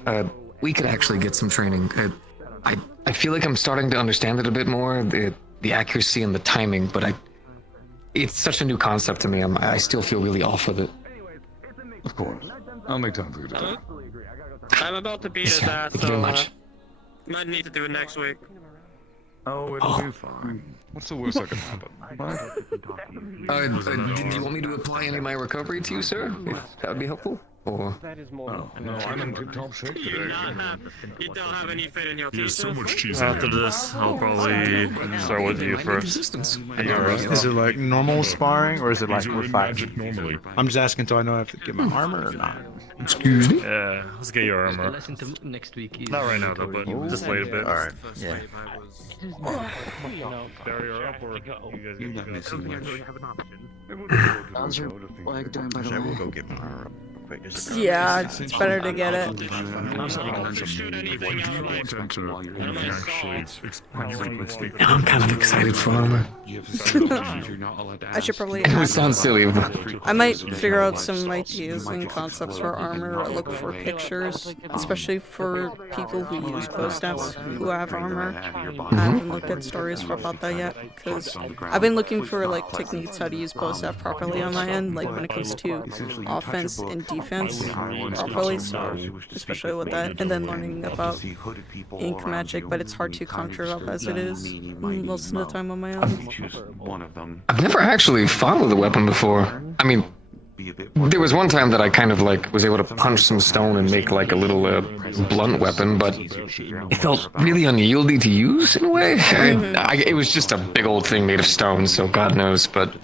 we could actually get some training. I feel like I'm starting to understand it a bit more, the accuracy and the timing, but it's such a new concept to me. I still feel really off with it. Of course. I'll make time for you to talk. I'm about to beat his ass, Thank you very so much. might need to do it next week. Oh, it'll be fine. What's the worst that can happen? Do you want me to apply any of my recovery to you, sir? If that would be helpful? Or... Oh, no, I'm in tip-top shape today. You don't have any fit in your There's so much cheese. After this, I'll probably start with you first. Is it like normal sparring or is it like we're fighting? Normally. I'm just asking until I know I have to get my armor or not. Excuse me? Yeah, let's get your armor. Lesson to next week is Not right now though, but just wait a bit. Alright. Yeah. Barrier up or you guys You get let me to see go? How's your leg doing, by the I will way? go get my armor real quick. Just Yeah, it's better to get it. I'm kind of excited for armor. I should probably. It would sound silly, but... I might figure out some ideas and concepts for armor or look for pictures, especially for people who use bow staffs who have armor. I haven't looked at stories about that yet, because I've been looking for like techniques how to use bow staff properly on my end, like when it comes to offense and defense properly, so especially with that, and then learning about ink magic, but it's hard to conjure up as it is most of the time on my own. I've never actually fought with a weapon before. I mean, there was one time that I kind of like was able to punch some stone and make like a little blunt weapon, but it felt really unwieldy to use in a way. It was just a big old thing made of stone, so God knows, but...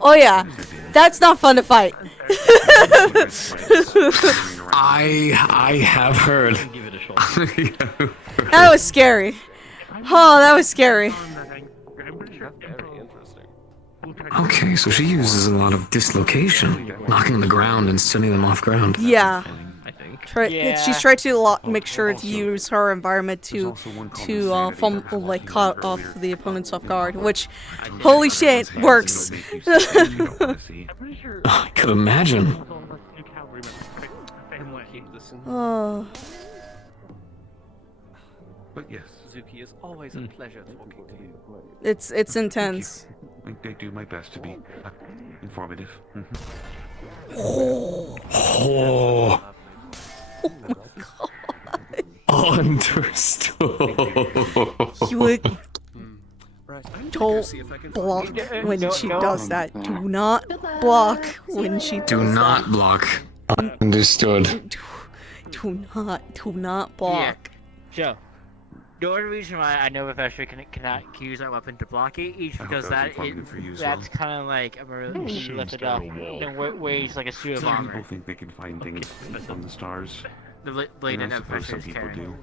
Oh yeah, that's not fun to fight. I have heard. That was scary. Oh, that was scary. Okay, so she uses a lot of dislocation, knocking the ground and sending them off ground. Yeah. She's tried to make sure to use her environment to like cut off the opponents off guard, which, holy shit, works. I could imagine. Oh. But yes. Muzuki, it's always a pleasure talking to you. It's intense. I do my best to be informative. Oh. Understood. You would don't block when she does that. Do not block when she does Do not that. block. Understood. Do not block. Joe. The only reason why I know Professor cannot use that weapon to block it is because that's kind of like he lifted up and weighs like a suit of Some armor. people think they can find things on the stars. The blade and that I suppose some Professor's people carrying. do.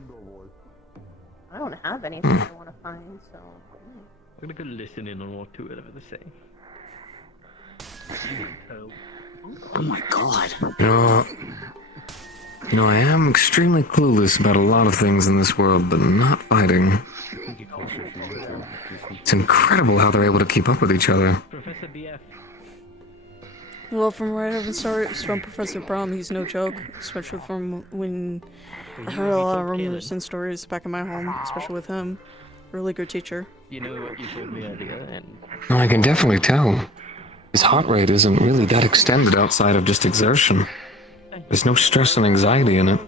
I don't have anything I want to find, so. I'm gonna go listen in on what two of them say. Oh my god. You know, I am extremely clueless about a lot of things in this world, but not fighting. It's incredible how they're able to keep up with each other. Professor BF. Well, from what I've heard from Professor Brom, he's no joke, especially from when I heard a lot of rumors and stories back in my home, especially with him. Really good teacher. You know what you told me earlier, and Well, I can definitely tell. His heart rate isn't really that extended outside of just exertion. There's no stress and anxiety in it,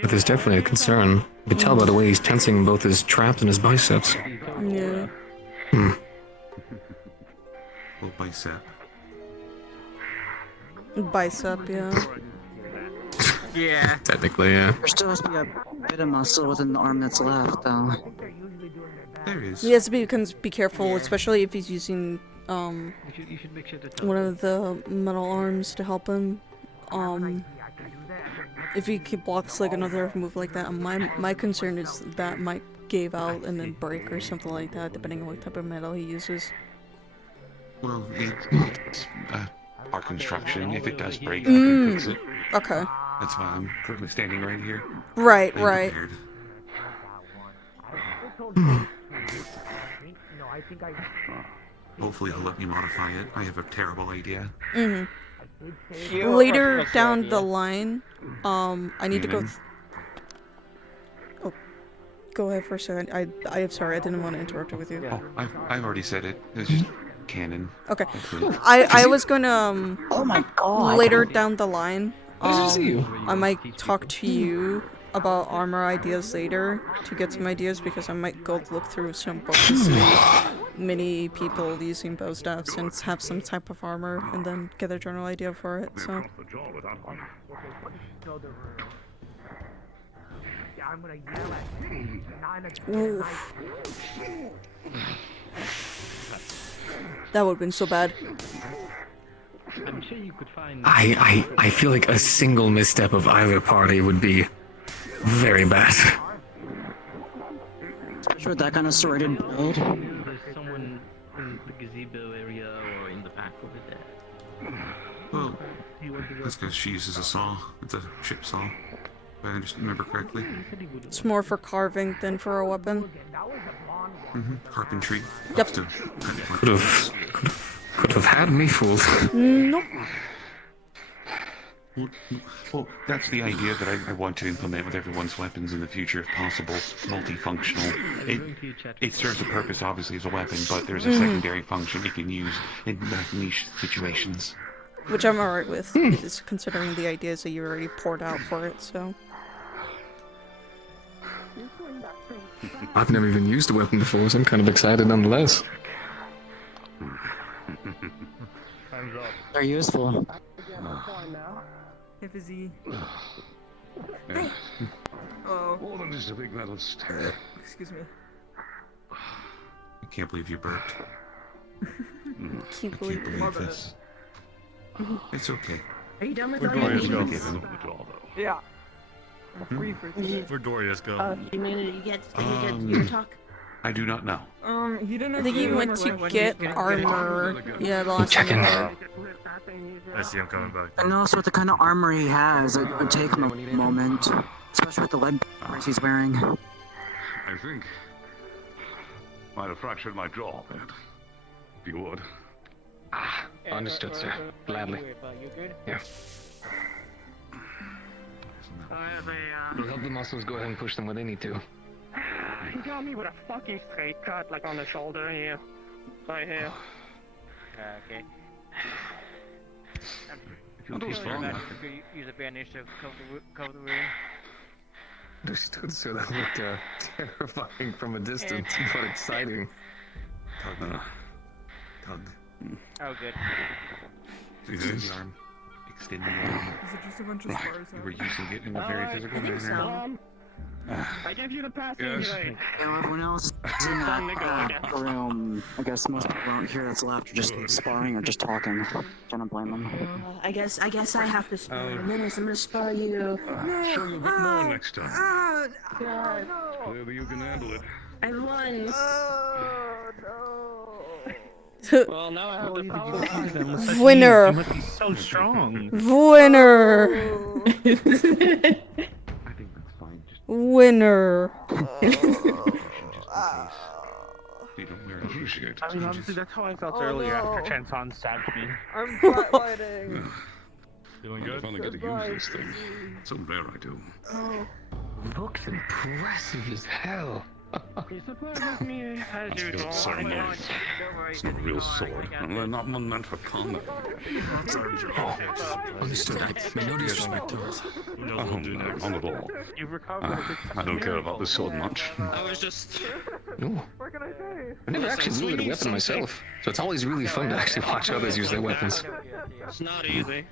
but there's definitely a concern. You can tell by the way he's tensing both his traps and his biceps. Yeah. Well, bicep. Bicep, yeah. Yeah. Technically, yeah. there still has to be a bit of muscle within the arm that's left, though. There is. He has to be careful, especially if he's using You should make sure to tell one of the metal arms to help him. If he blocks like another move like that, my concern is that might give out and then break or something like that, depending on what type of metal he uses. Well, it's our construction. If it does break, I can fix it. Okay. That's why I'm currently standing right here. Right, I'm right. prepared. Hopefully he'll let me modify it. I have a terrible idea. Later down the line, I need to go. Oh, go ahead for a second. I'm sorry, I didn't want to interrupt you with you. Oh, I've already said it. It's just canon. Okay. Actually. I was gonna. Oh my god. Later down the line, you? I might talk to you about armor ideas later to get some ideas because I might go look through some books and see many people using bow staffs and have some type of armor and then get a general idea for it. So. Oof. That would have been so bad. I'm sure you could find. I feel like a single misstep of either party would be very bad. Especially with that kind of sorted build. There's someone in the gazebo area or in the back over there. Well, that's because she uses a saw. It's a chip saw, if I just remember correctly. It's more for carving than for a weapon. Carpentry. Yep. Could have had me fooled. Nope. Well, that's the idea that I want to implement with everyone's weapons in the future, if possible. Multifunctional. It serves a purpose, obviously, as a weapon, but there's a secondary function it can use in niche situations. Which I'm alright with, because considering the ideas that you already poured out for it, so. I've never even used a weapon before, so I'm kind of excited nonetheless. They're useful. Hey, Fizzy. Oh. More than just a big metal stick. Excuse me. I can't believe you burped. Can't I can't believe this. It's okay. Are you done with Where'd all your Dorius meetings? go? Yeah. I'm free for today. Where'd Dorius go? You mean you get your talk? I do not know. He didn't. I think he went to get armor. Yeah, the last Checking. time. I see him coming back. And also with the kind of armor he has, it would take him a moment. Especially with the leg brace he's wearing. I think might have fractured my jaw a bit. If you would. Understood, sir. Gladly. Yeah. I have a, We'll help the muscles go ahead and push them where they need to. He got me with a fucking straight cut, like on the shoulder here. Right here. Okay. You're too strong. Use a bandage to cover the wound. Understood, sir. That looked terrifying from a distance, but exciting. Tug. Oh, good. Extend the arm. Extend the arm. Is it just a bunch of scars? You were using it in a very physical manner. I give you the pass anyway. Yeah, everyone else is in that room. I guess most people out here that's left are just sparring or just talking. Can't blame them. I guess I have to spar you. Menace, I'm gonna spar you. Show you a bit more next time. God. Wherever you can handle it. I won. Well, now I have the power. Winner. You must be so strong. Winner. I think that's fine. Just Winner. appreciate. I mean, honestly, that's how I felt earlier after Chanson stabbed me. I'm flatlining. Feeling I good? finally get to use this thing. So rare I do. Oh. Looks impressive as hell. You surprised me as usual. So nice. It's not a real sword. And not one meant for combat. Understood. No disrespect to us. Oh, not at all. You've recovered. I don't care about this sword much. I was just. No. What can I say? I never actually wielded a weapon myself, so it's always really fun to actually watch others use their weapons. It's not easy.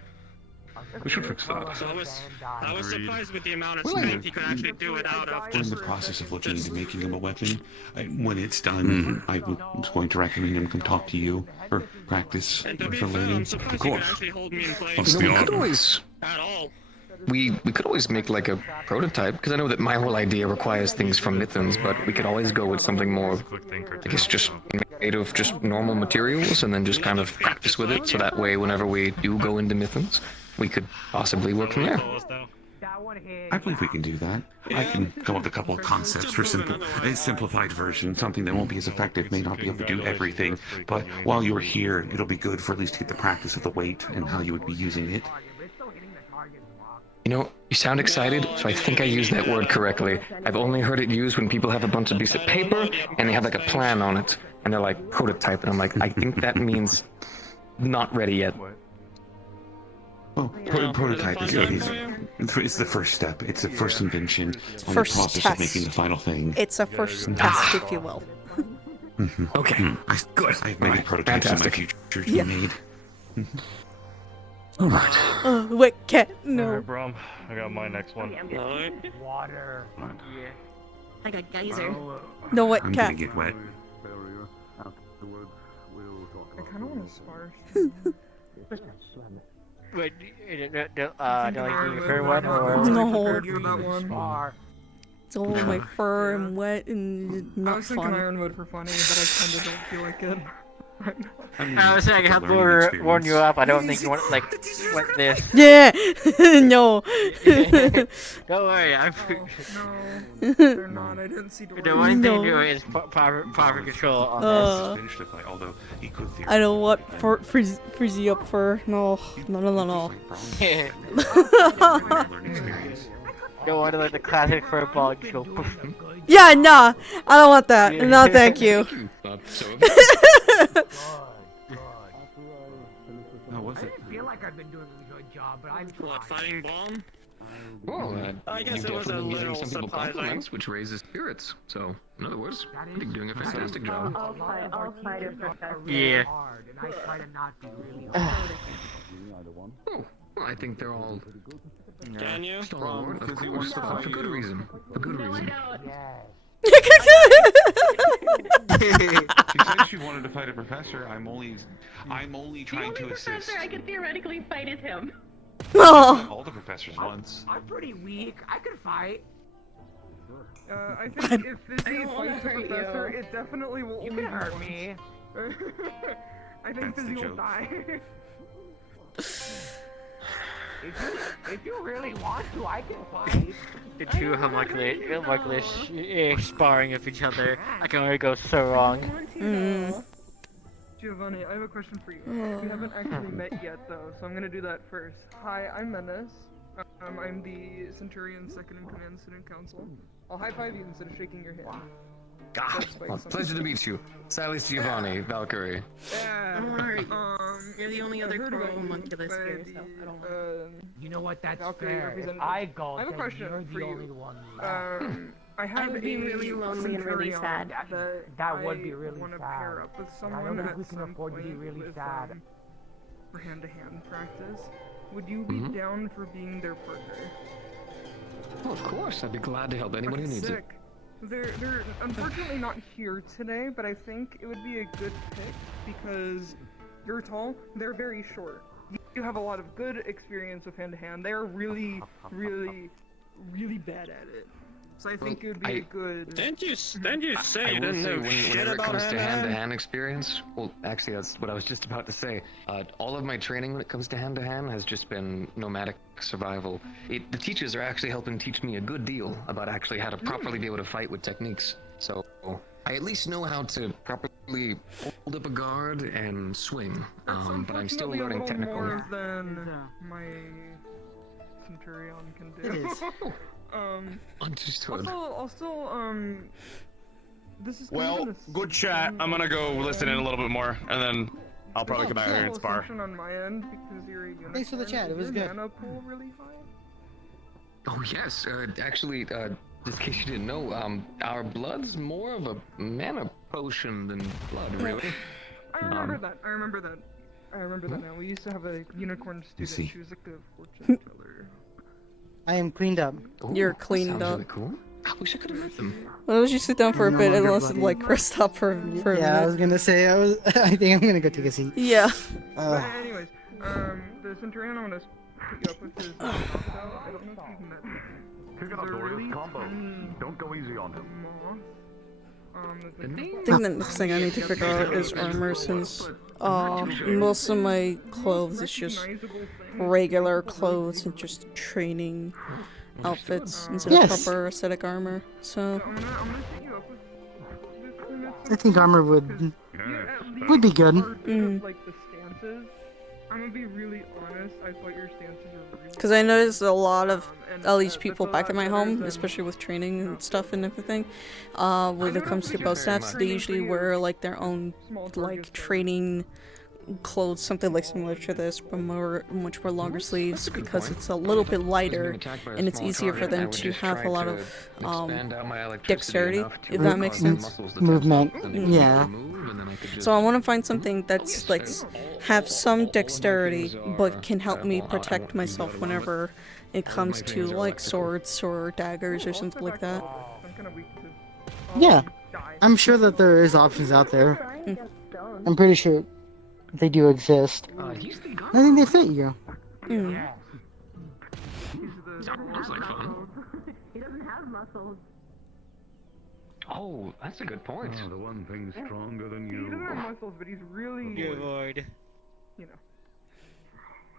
We should fix that. So I was surprised with the amount of strength he could actually do it out of. I'm in the process of looking into making him a weapon. When it's done, I was going to recommend him come talk to you for practice And to be for fair, learning. I'm surprised he could actually hold me in place. You know, we could always At all. we could always make like a prototype, because I know that my whole idea requires things from Mithans, but we could always go with something more, I guess, just made of just normal materials, and then just kind of practice with it, so that way whenever we do go into Mithans, we could possibly work from there. I believe we can do that. I can come up with a couple of concepts for a simplified version, something that won't be as effective, may not be able to do everything, but while you're here, it'll be good for at least to get the practice of the weight and how you would be using it. You know, you sound excited, so I think I used that word correctly. I've only heard it used when people have a bunch of pieces of paper, and they have like a plan on it, and they're like, prototype, and I'm like, I think that means not ready yet. Well, prototype is the first step. It's the first invention on First the process test. of making the final thing. It's a first test, if you will. Okay, good. I have many prototypes in my future to be made. Alright. Wait, cat, no. Alright, Brom. I got my next one. Water. Yeah. I got geyser. No, what, I'm cat? gonna get wet. I kind of want to spar. Wait, do you prefer one or? No. For that one. It's all my fur and wet and I not was thinking fun. Iron Wood for funny, but I kind of don't feel like it. I was saying I have to warn you up. I don't think you want want this. Yeah, no. Don't worry, I'm. No, they're not. I didn't see. The one thing to do is proper control on Finished the fight, although he could I don't want frizzy up fur. No. Don't want to let the classic fur ball just go poof. Yeah, nah. I don't want that. No, thank you. How was it? I feel like I've been doing a good job, but I'm What, fighting bomb? Well, I guess you've it was a definitely been getting little some people surprising. compliments, which raises spirits. So, in other words, I think you're doing a fantastic job. I'll fight it for Yeah. hard, and I try to not be really Oh, well, I think they're all Can you? still on board, of course, for good reason. For good reason. She said she wanted to fight a professor. I'm only trying to assist. Professor I could theoretically fight is him. All the professors once. I'm pretty weak. I could fight. I think if Fizzy fights the professor, it definitely will You only can be hurt once. me. I think That's the Fizzy will joke. die. If you really want to, I can fight. The two homunculus sparring with each other. I can only go so wrong. Giovanni, I have a question for you. We haven't actually met yet, though, so I'm gonna do that first. Hi, I'm Menace. I'm the Centurion's second in command student council. I'll high five you instead of shaking your hand. God, well, pleasure to meet you. Silas Giovanni, Valkyrie. Alright. You're the only other girl homunculus here, so I don't want. You know what? That's Valkyrie fair. If representative. I go, I have a then question you're for the you. only one. I have I would be really lonely and really sad. That would be really want to sad. pair up with I someone don't think at we can some afford to be point really with, sad. for hand-to-hand practice. Would you be down for being their partner? Oh, of course, I'd be glad to help anyone who needs it. Sick. They're unfortunately not here today, but I think it would be a good pick because you're tall, they're very short. You have a lot of good experience with hand-to-hand. They're really, really, really bad at it. So I think it would be a good... Didn't you say you will didn't say, know shit whenever it about comes to hand-to-hand? hand-to-hand experience, well, actually, that's what I was just about to say. All of my training when it comes to hand-to-hand has just been nomadic survival. The teachers are actually helping teach me a good deal about actually how to properly be able to fight with techniques. So I at least know how to properly hold up a guard and swing. But I'm still learning technical. More than my Centurion can do. It is. Understood. Also, this is Well, good chat. I'm gonna go listen in a little bit more, and then I'll probably come back here and spar. On my end because you're a unicorn. Thanks for the chat. It was Is your good. mana pool really high? Oh yes, actually, just in case you didn't know, our blood's more of a mana potion than blood, really. I remember that. I remember that now. We used to have a unicorn student. She was like a fortune teller. I am cleaned up. You're cleaned up. Really cool. I wish I could have met them. Why don't you sit down for a No bit and longer let's bloody. like rest up for a minute? Yeah, I was gonna say I think I'm gonna go take a seat. Yeah. But anyways, the Centurion I'm gonna pick you up with his I don't know if you've met him. Pick it up, Dorian. Combo. Don't go easy on him. I think the next thing I need to figure out is armor, since most of my clothes is just regular clothes and just training outfits instead of proper aesthetic armor. So I think armor would be good. Like the stances. I'm gonna be really honest. I thought your stances were really. Because I noticed a lot of, at least people back at my home, especially with training and stuff and everything, when it comes to bow stats, they usually wear like their own like training clothes, something like similar to this, but much more longer sleeves, because it's a little bit lighter and it's easier for them to have a lot of dexterity, if that makes sense. Movement, yeah. So I want to find something that's like have some dexterity, but can help me protect myself whenever it comes to like swords or daggers or something like that. Yeah, I'm sure that there is options out there. I'm pretty sure they do exist. I think they fit you. Sounds like fun. He doesn't have muscles. Oh, that's a good point. Oh, the one thing stronger than He doesn't have you. muscles, but he's really. Good lord. You know.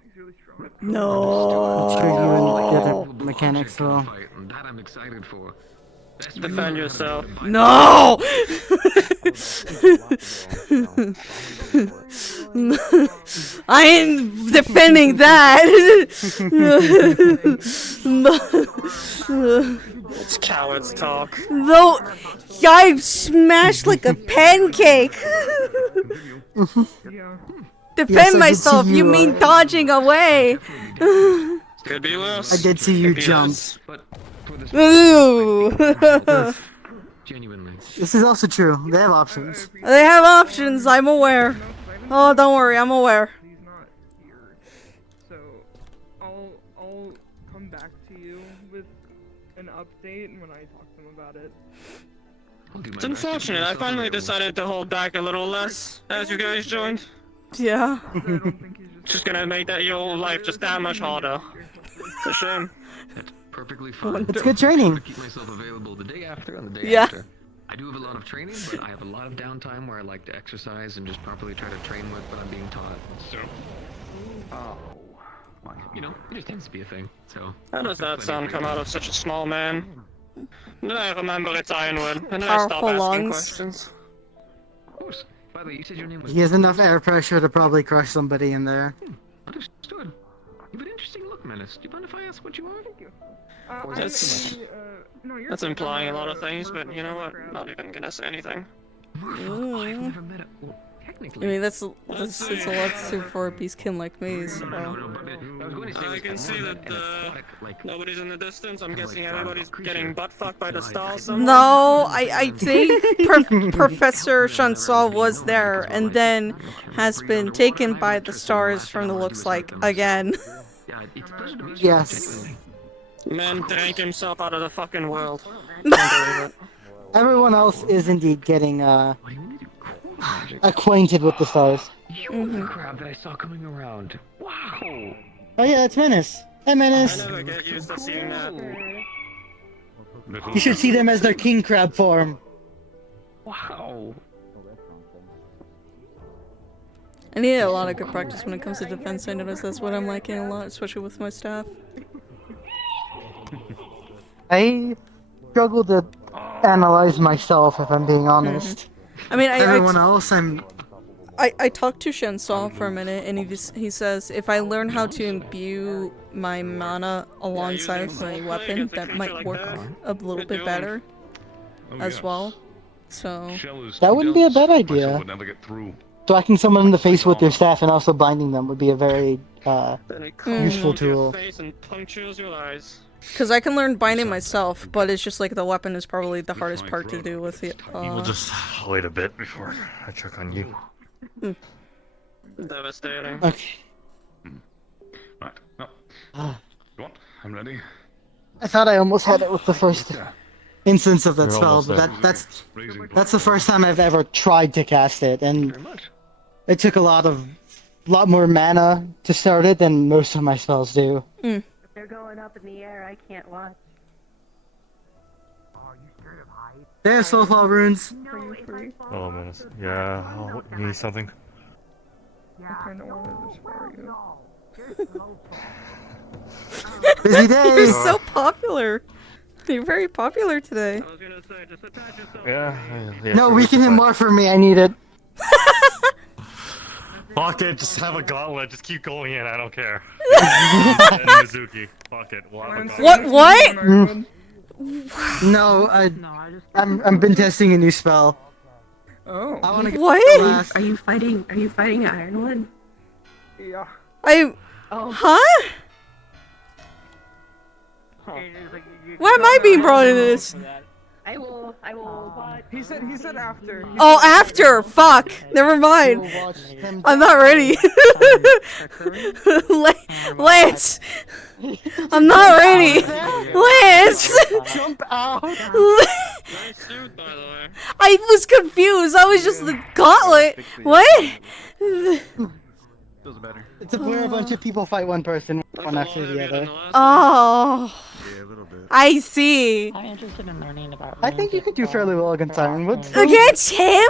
He's really strong. No. I'm sure you and the other mechanics will. That I'm excited for. Defend yourself. No! I ain't defending that! It's cowards talk. No, I smashed like a pancake! Defend myself, you mean dodging away! Could be worse. I did see you jump. Ooh. Genuinely. This is also true. They have options. They have options, I'm aware. Oh, don't worry, I'm aware. He's not here. So I'll come back to you with an update when I talk to him about it. It's unfortunate. I finally decided to hold back a little less as you guys joined. Yeah. Just gonna make that your life just that much harder. It's a shame. That's perfectly fine. It's good training. I keep myself available the day after and the day Yeah. after. I do have a lot of training, but I have a lot of downtime where I like to exercise and just properly try to train with what I'm being taught. So, you know, it just tends to be a thing. So. How does that sound come out of such a small man? Then I remember it's Ironwood, and I stop Powerful asking lungs. questions. Of course. By the way, you said your name was. He has enough air pressure to probably crush somebody in there. Understood. You have an interesting look Menace, do you mind if I ask what you are? Thank you. That's implying a lot of things, but you know what? Not even gonna say anything. I mean, that's a lot for a beastkin like me, so... I can see that nobody's in the distance. I'm guessing everybody's getting butt fucked by the stars somewhere. No, I think Professor Chansol was there, and then has been taken by the stars from the looks like, again. Yes. Man drank himself out of the fucking world. Everyone else is indeed getting, acquainted with the stars. The crab that I saw coming around. Wow! Oh yeah, that's Menace. Hey, Menace. I never get used to seeing that. You should see them as their king crab form. Wow! I need a lot of good practice when it comes to defense. I notice that's what I'm liking a lot, especially with my staff. I struggle to analyze myself, if I'm being honest. I mean, everyone else, I talked to Chansol for a minute, and he says if I learn how to imbue my mana alongside my weapon, that might work a little bit better as well. So that wouldn't be a bad idea. Striking someone in the face with your staff and also blinding them would be a very useful tool. Because I can learn binding myself, but it's just like the weapon is probably the hardest part to do with it. We'll just wait a bit before I check on you. Devastating. Okay. Right. No. Go on. I'm ready. I thought I almost had it with the first instance of that You're spell, but that's the first time I've ever tried to cast it, and it took a lot more mana to start it than most of my spells do. If they're going up in the air, I can't watch. There's Soulfall runes. Oh, Menace. Yeah, oh, you need something? I kinda wanted to spar you. Busy day! You're so popular. You're very popular today. Yeah. No, weaken him more for me. I need it. Fuck it, just have a gauntlet. Just keep going in. I don't care. And Muzuki. Fuck it. We'll have a gauntlet. What? No, I'm been testing a new spell. Oh. I wanna What? Are you fighting Ironwood? Yeah. Huh? Why am I being brought into this? I will watch. He said after. Oh, after! Fuck! Never mind. I'm not ready. Lance! I'm not ready! Lance! Jump out! I was confused. I was just the gauntlet. What? Feels better. It's where a bunch of people fight one person, one after the other. Oh. Yeah, a little bit. I see. I'm interested in learning about. I think you could do fairly well against Ironwood. Against him?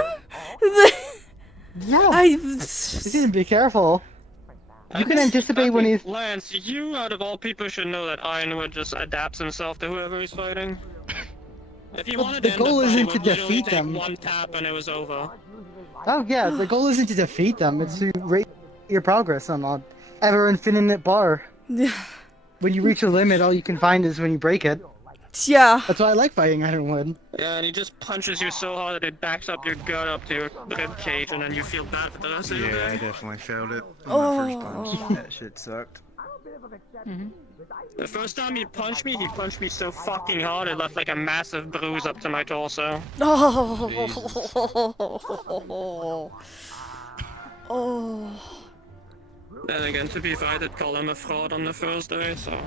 Yeah. You need to be careful. You can anticipate when he's. Lance, you out of all people should know that Ironwood just adapts himself to whoever he's fighting. If you wanted the to goal end the isn't fight, to it would literally defeat take them. one tap and it was over. Oh yeah, the goal isn't to defeat them. It's to rate your progress on an ever infinite bar. When you reach a limit, all you can find is when you break it. Yeah. That's why I like fighting Ironwood. Yeah, and he just punches you so hard that it backs up your gut up to your rib cage, and then you feel bad for the rest of your Yeah, day. I definitely failed it on my first punch. That shit sucked. The first time he punched me so fucking hard it left like a massive bruise up to my torso. Oh. Then again, to be fair, I did call him a fraud on the first day, so...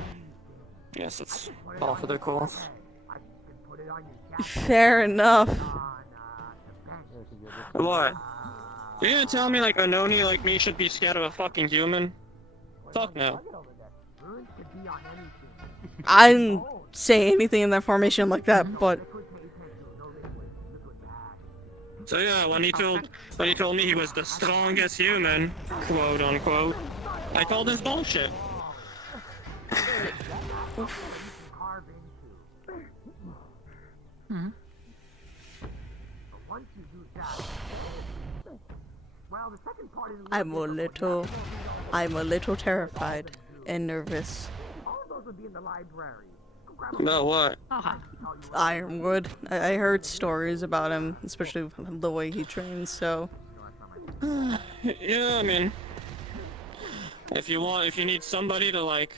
Yes, it's all for the course. Fair enough. What? You're gonna tell me like a noni like me should be scared of a fucking human? Fuck no. I didn't say anything in that formation like that, but... So yeah, when he told me he was the strongest human, quote unquote, I called his bullshit. I'm a little terrified and nervous. also be in the library. About what? Ironwood. I heard stories about him, especially the way he trains, so. Yeah, I mean, if you need somebody to like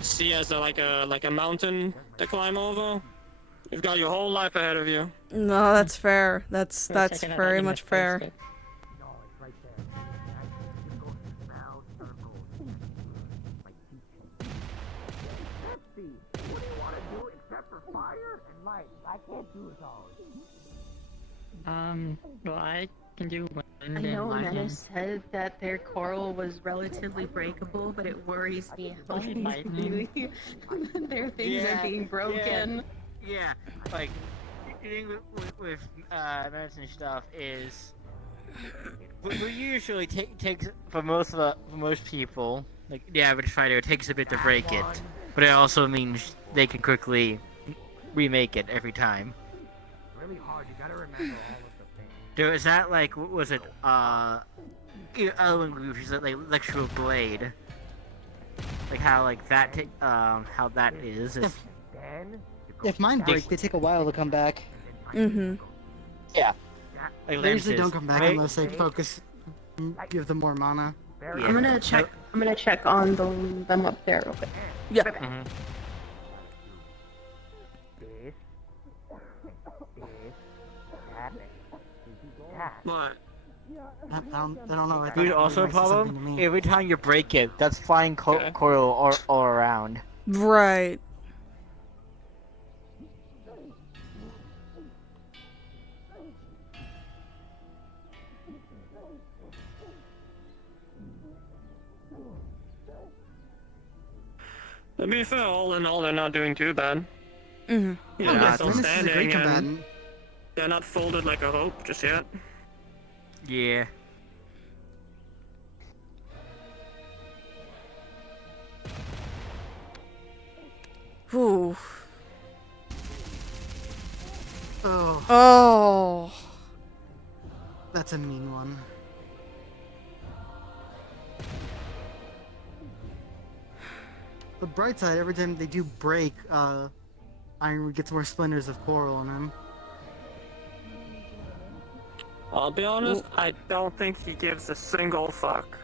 see as like a mountain to climb over, you've got your whole life ahead of you. No, that's fair. That's very much fair. I can't do it all. Well, I can do one. I know Amanda said that their coral was relatively breakable, but it worries me how easily their things are being broken. Yeah, like, the thing with medicine stuff is, we usually takes, for most people, like the average fighter, it takes a bit to break it, but it also means they can quickly remake it every time. Really hard. You gotta remember all of the things. Dude, is that like, what was it, other one, like Electro Blade? Like how, like, that, how that is. If mine break, they take a while to come back. Mm-hmm. Yeah. They Like usually don't lenses. come back unless they focus, give them more mana. Yeah. I'm gonna check on them up there real quick. Yeah. Mhm. What? I don't know. Dude, also a problem, every time you break it, that's flying coral all around. Right. To be fair, all in all, they're not doing too bad. Mm-hmm. Yeah, they're still standing and combatant. they're not folded like a hope just yet. Yeah. Whew. Oh. Oh. That's a mean one. The bright side, every time they do break, Ironwood gets more splinters of coral on him. I'll be honest, I don't think he gives a single fuck.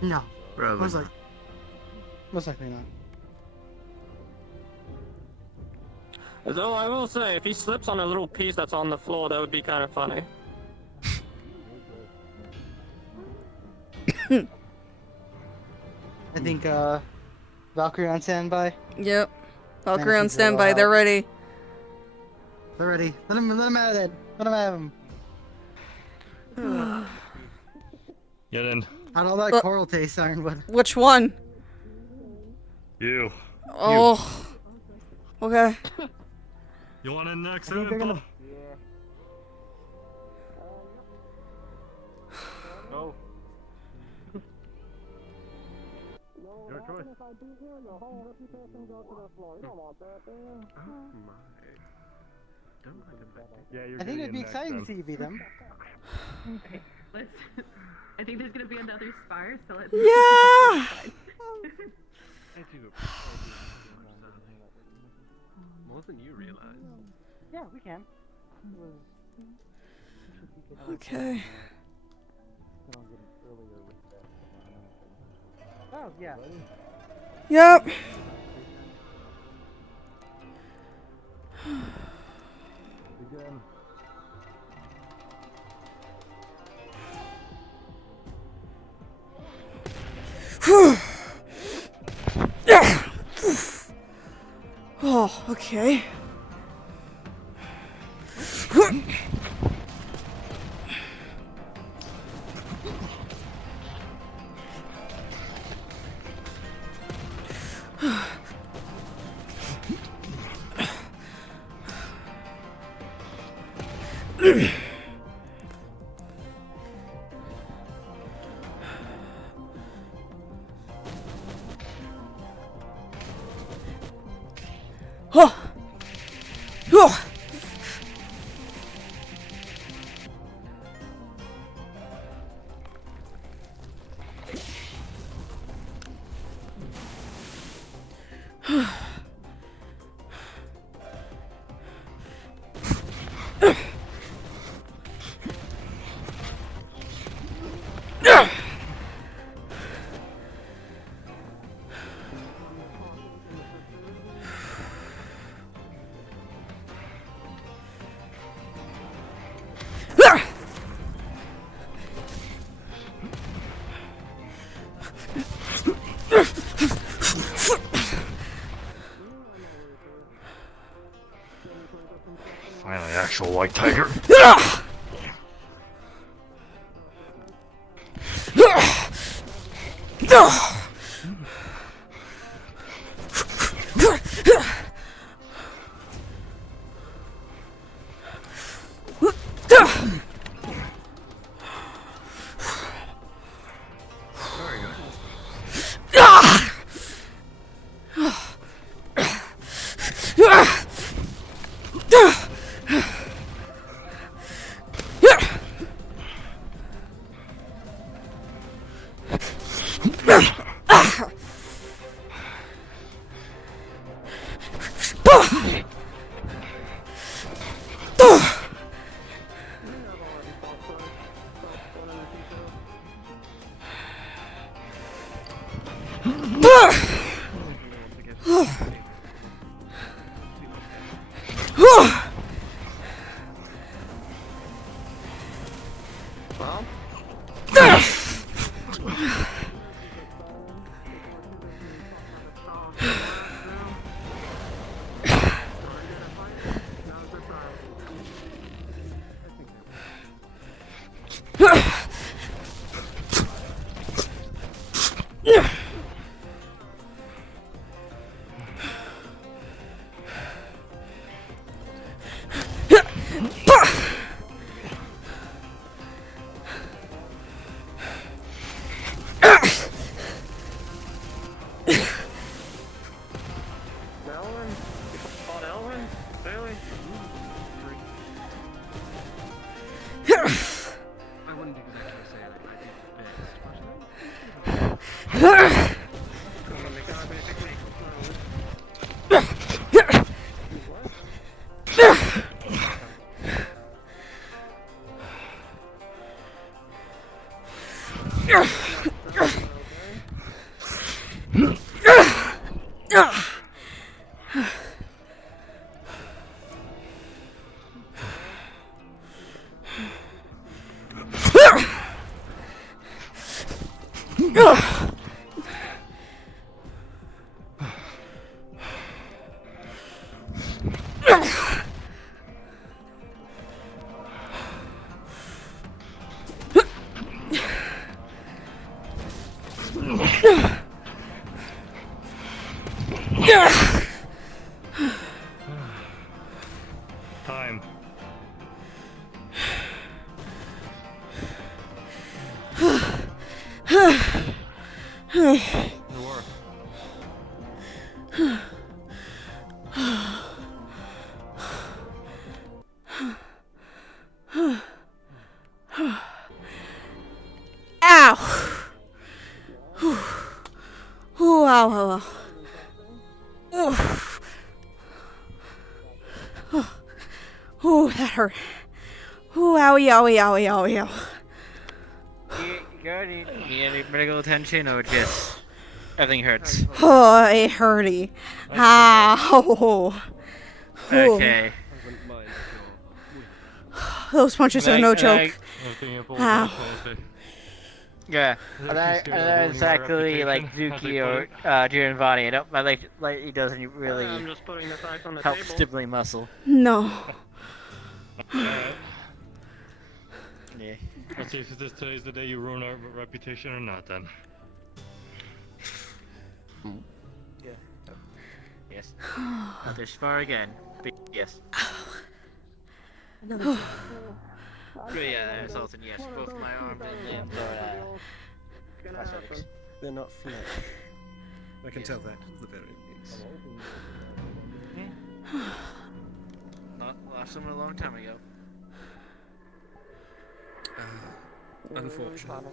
No. Probably Most likely not. Though I will say, if he slips on a little piece that's on the floor, that would be kind of funny. I think, Valkyrie on standby. Yep. Valkyrie on Manages it all standby. They're out. ready. They're ready. Let him have it. Let him have him. Get in. How'd all that coral taste, Ironwood? Which one? You. Oh. Okay. You want in next, I think they're Impa? gonna- No. Your choice. Yeah, you're I think it'd be next, exciting then. to see you beat them. Okay, let's. I think there's gonna be another spire, so let's. Yeah. More than you realize. Yeah, we can. Okay. Oh, yeah. Yep. Begin. Whew. Yeah. Oh, okay. Oh. Oh. Finally, actual white tiger. Time. Ow! Ooh, ow, ow, ow. Ooh, that hurt. Ooh, owie, owie, owie, owie, ow. You need any medical attention or just everything hurts? Oh, it hurty. Ow. Okay. Those punches are no joke. Ow. Yeah, that's actually like Zuki or Giovanni. I don't. I like he doesn't really I'm just putting the facts on the help table. stimulate muscle. No. Yeah. Let's see if today's the day you ruin our reputation or not. Then. Yeah. Yes. Not this far again. But yes. Another. But yeah, assault and yes, both my arms and limbs are prosthetics. They're not flesh. I can tell that at the very least. Not lost them a long time ago. Unfortunate.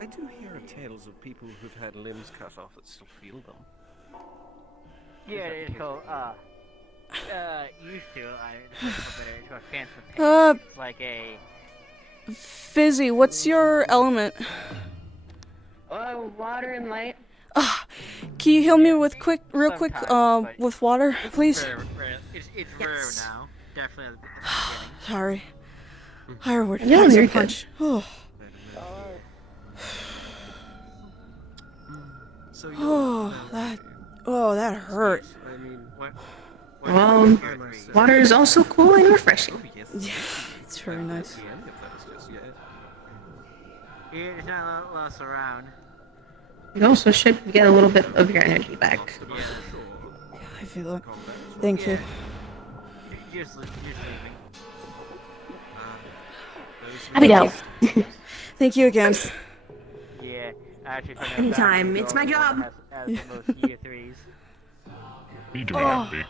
I do hear of tales of people who've had limbs cut off that still feel them. Yeah, it's called used to, to a fancy paint. It's like a... Fizzy, what's your element? Water and light. Can you heal me with real quick, with water, please? It's rare now. Definitely at the beginning. Sorry. I would No, pack you're a good. punch. Oh. That hurt. Water is also cool and refreshing. Yeah, it's very nice. There's not a lot less around. You also should get a little bit of your energy back. Yeah, I feel it. Thank you. Just leaving. Happy to. Thank you again. Yeah, actually. Anytime. It's my job. Has the most year 3s. Me too happy.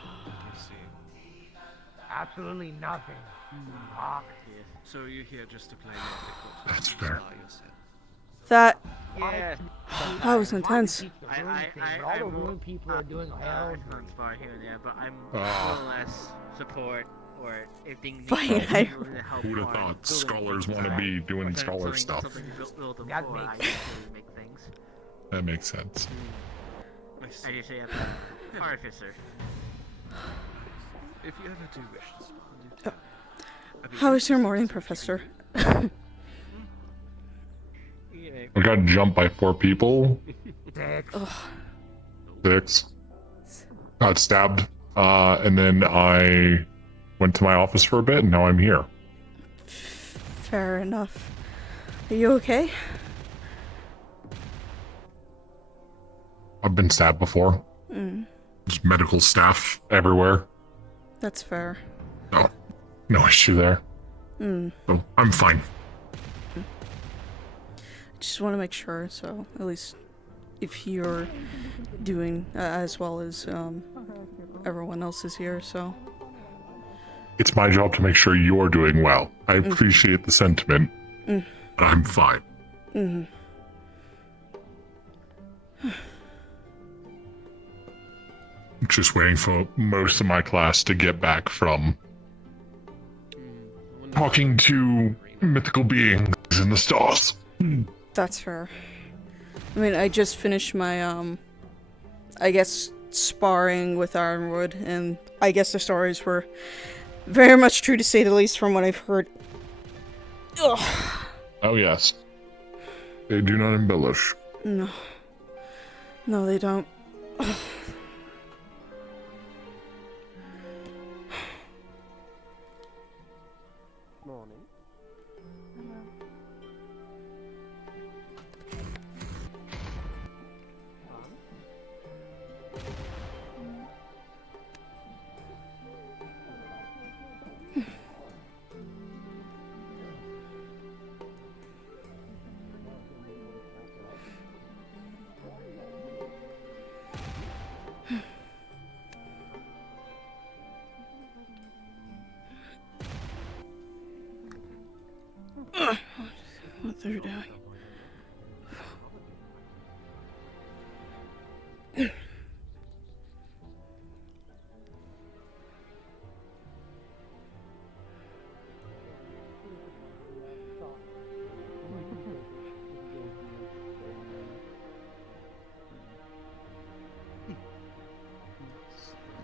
Absolutely nothing. So you're here just to play That's fair. That Yeah. was intense. All the ruined people are doing hell. Far here and there, but I'm more or less support or if things Fine, need to help. Who'd have thought scholars want to be doing scholar stuff? Make things. That makes sense. I usually have an artificer. If you ever do wish to respond. How was your morning, Professor? I got jumped by 4 people. 6. Got stabbed. And then I went to my office for a bit, and now I'm here. Fair enough. Are you okay? I've been stabbed before. There's medical staff everywhere. That's fair. No issue there. So I'm fine. Just want to make sure, so at least if you're doing as well as everyone else is here, so. It's my job to make sure you're doing well. I appreciate the sentiment, but I'm fine. Just waiting for most of my class to get back from talking to mythical beings in the stars. That's fair. I mean, I just finished my, I guess, sparring with Ironwood, and I guess the stories were very much true, to say the least, from what I've heard. Ugh. Oh, yes. They do not embellish. No. No, they don't. Ugh. What they're doing.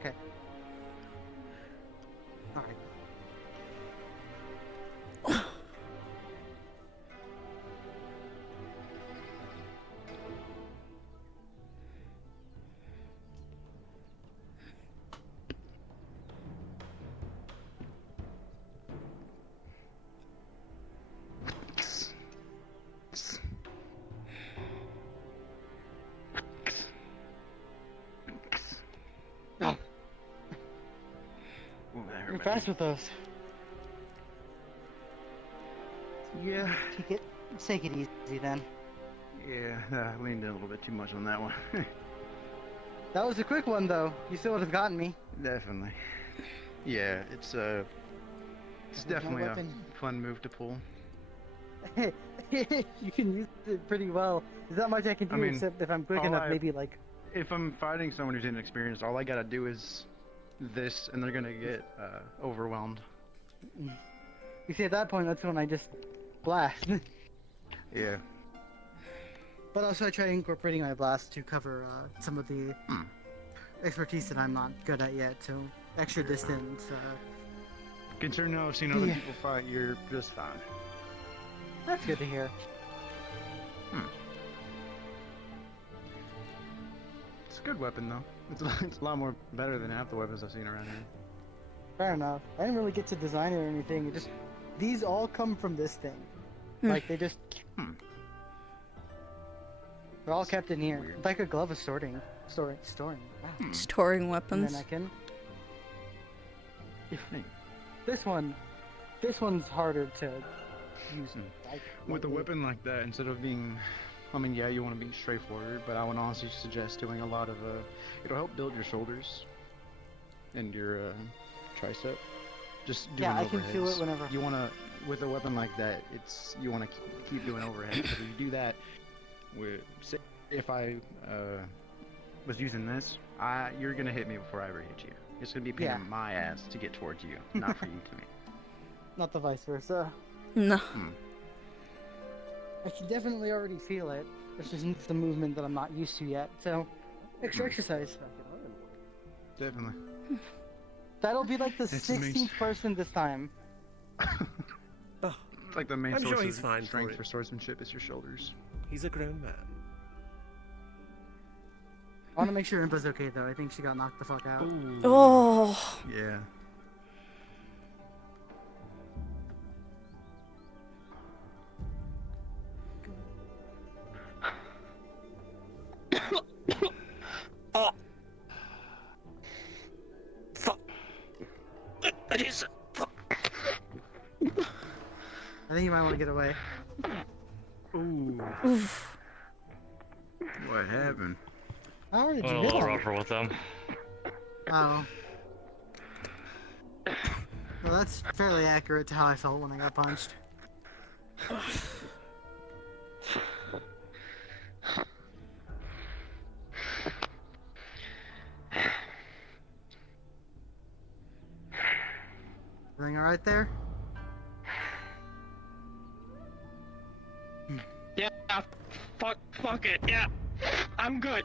Okay. All right. You're fast with those. Yeah. Take it easy then. Yeah, I leaned in a little bit too much on that one. That was a quick one though. You still would have gotten me. Definitely. Yeah, it's definitely a fun move to pull. You can use it pretty well. There's not much I can do except if I'm quick enough, maybe like. If I'm fighting someone who's inexperienced, all I gotta do is this, and they're gonna get overwhelmed. You see, at that point, that's when I just blast. Yeah. But also, I try incorporating my blast to cover some of the expertise that I'm not good at yet. So, extra distance. Considering I've seen other people fight, you're just fine. That's good to hear. It's a good weapon, though. It's a lot more better than half the weapons I've seen around here. Fair enough. I didn't really get to design it or anything. It just these all come from this thing. Like they just. They're all kept in here. It's like a glove of storing. Wow. Storing weapons. And then I can. This one's harder to use. With a weapon like that, instead of being, I mean, yeah, you want to be straightforward, but I would honestly suggest doing a lot of, it'll help build your shoulders and your tricep. Just doing I can feel it whenever. You want to, with a weapon like that, you want to keep doing overhead. Because if you do that, say if I was using this, you're gonna hit me before I ever hit you. It's gonna be a pain in my ass to get towards you, not for you to me. Not the vice versa. No. I can definitely already feel it. It's just the movement that I'm not used to yet. So, extra exercise. Definitely. That'll be like the 16th person this time. It's like the main I'm source sure he's of fine strength for swordsmanship is your shoulders. He's a grown man. I want to make sure Impa's okay though. I think she got knocked the fuck out. Ooh. Oh. Yeah. Oh. Fuck. It is. Fuck. I think you might want to get away. Ooh. Oof. What happened? How did Went you a hit little him? rougher with them. Oh. Well, that's fairly accurate to how I felt when I got punched. Everything alright there? Yeah, fuck it, yeah. I'm good.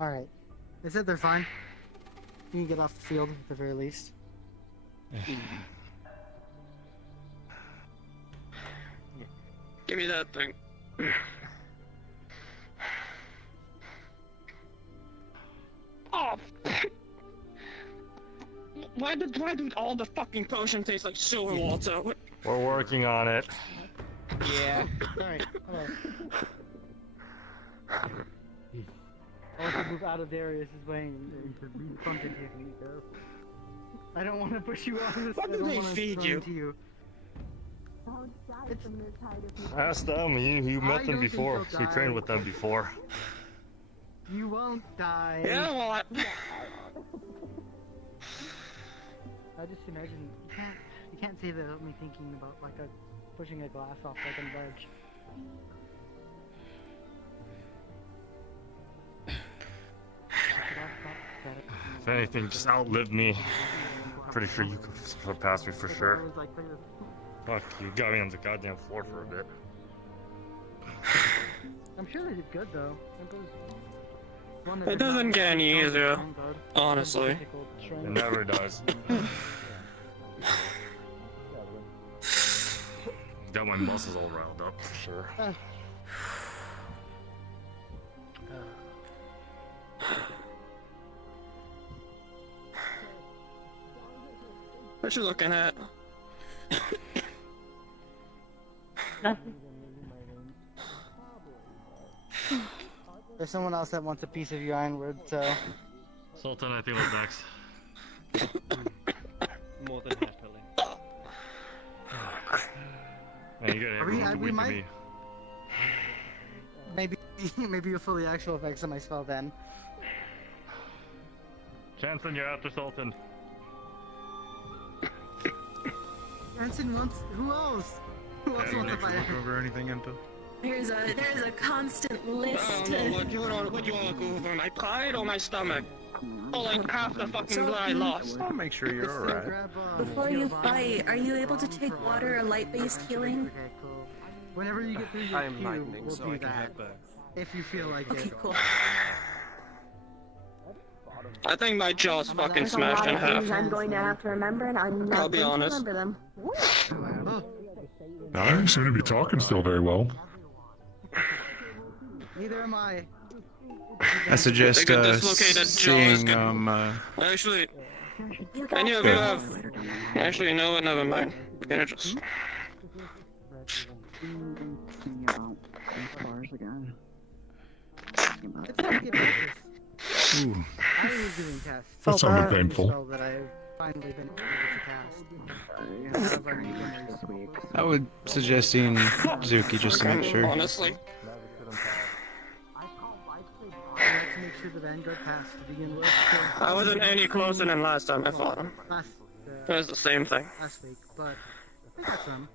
Alright. They said they're fine. You can get off the field at the very least. Give me that thing. Oh. Why did all the fucking potion taste like silver water? What? We're working on it. Yeah. Alright, hello. I want to move out of Darius's way and to bump into you. I don't want to push you off this. What did they feed you? Ask them. You met them before. You trained with them before. You won't die. Yeah, well, I just imagine you can't say that without me thinking about like pushing a glass off like a ledge. If anything, just outlive me. Pretty sure you could surpass me for sure. Fuck, you got me on the goddamn floor for a bit. I'm sure they did good though. It doesn't get any easier, honestly. It never does. Got my muscles all riled up for sure. What you looking at? There's someone else that wants a piece of your ironwood, so... Sultan, I think, was next. More than happily. Man, you gotta everyone we weak might... me. Maybe you'll feel the actual effects of my spell then. Jansen, you're after Sultan. Jansen wants... Who else? Who else wants to fight? Look over anything, Ento? There's a constant list. I don't know, what do you want to go over, my pride or my stomach? Or like half the fucking blood I lost. I'll make sure you're alright. Before you fight, are you able to take water or light-based healing? Whenever you get through your I am queue, lightning, we'll so do I can that. have both. If you feel like Okay, it. cool. I think my jaw's fucking There's a smashed lot in of half. things I'm going to have to remember, and I'm I'll not be going to honest. remember them. I don't seem to be talking still very well. Neither am I. I suggest Like a dislocated jaw is seeing good. Actually, any of you have... Actually, you know what? Never mind. I'm gonna just... Ooh. I was doing tests. That sounded A painful. spell that I've finally been able to cast. Have like beginner's week. I would suggest seeing Muzuki just to make sure. Honestly. I like to make sure the Vanguard pass to begin with. I wasn't any closer than last time I fought him. It was the same thing. Last week, but I got some.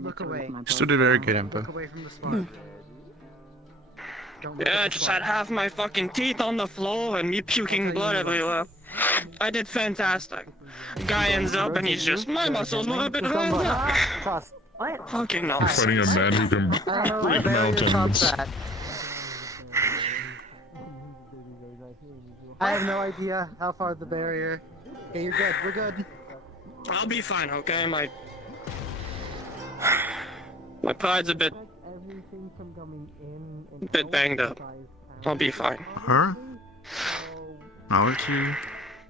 Look away. Still did very good, Impa. Look away from the spot. Yeah, I just had half my fucking teeth on the floor and me puking blood everywhere. I did fantastic. Guy ends up and he's just, my muscles were a bit fucking You're fighting a nonsense. man who can break mountains. I have no idea how far the barrier. Okay, you're good. We're good. I'll be fine, okay? My pride's a bit banged up. I'll be fine. Her? I'll let you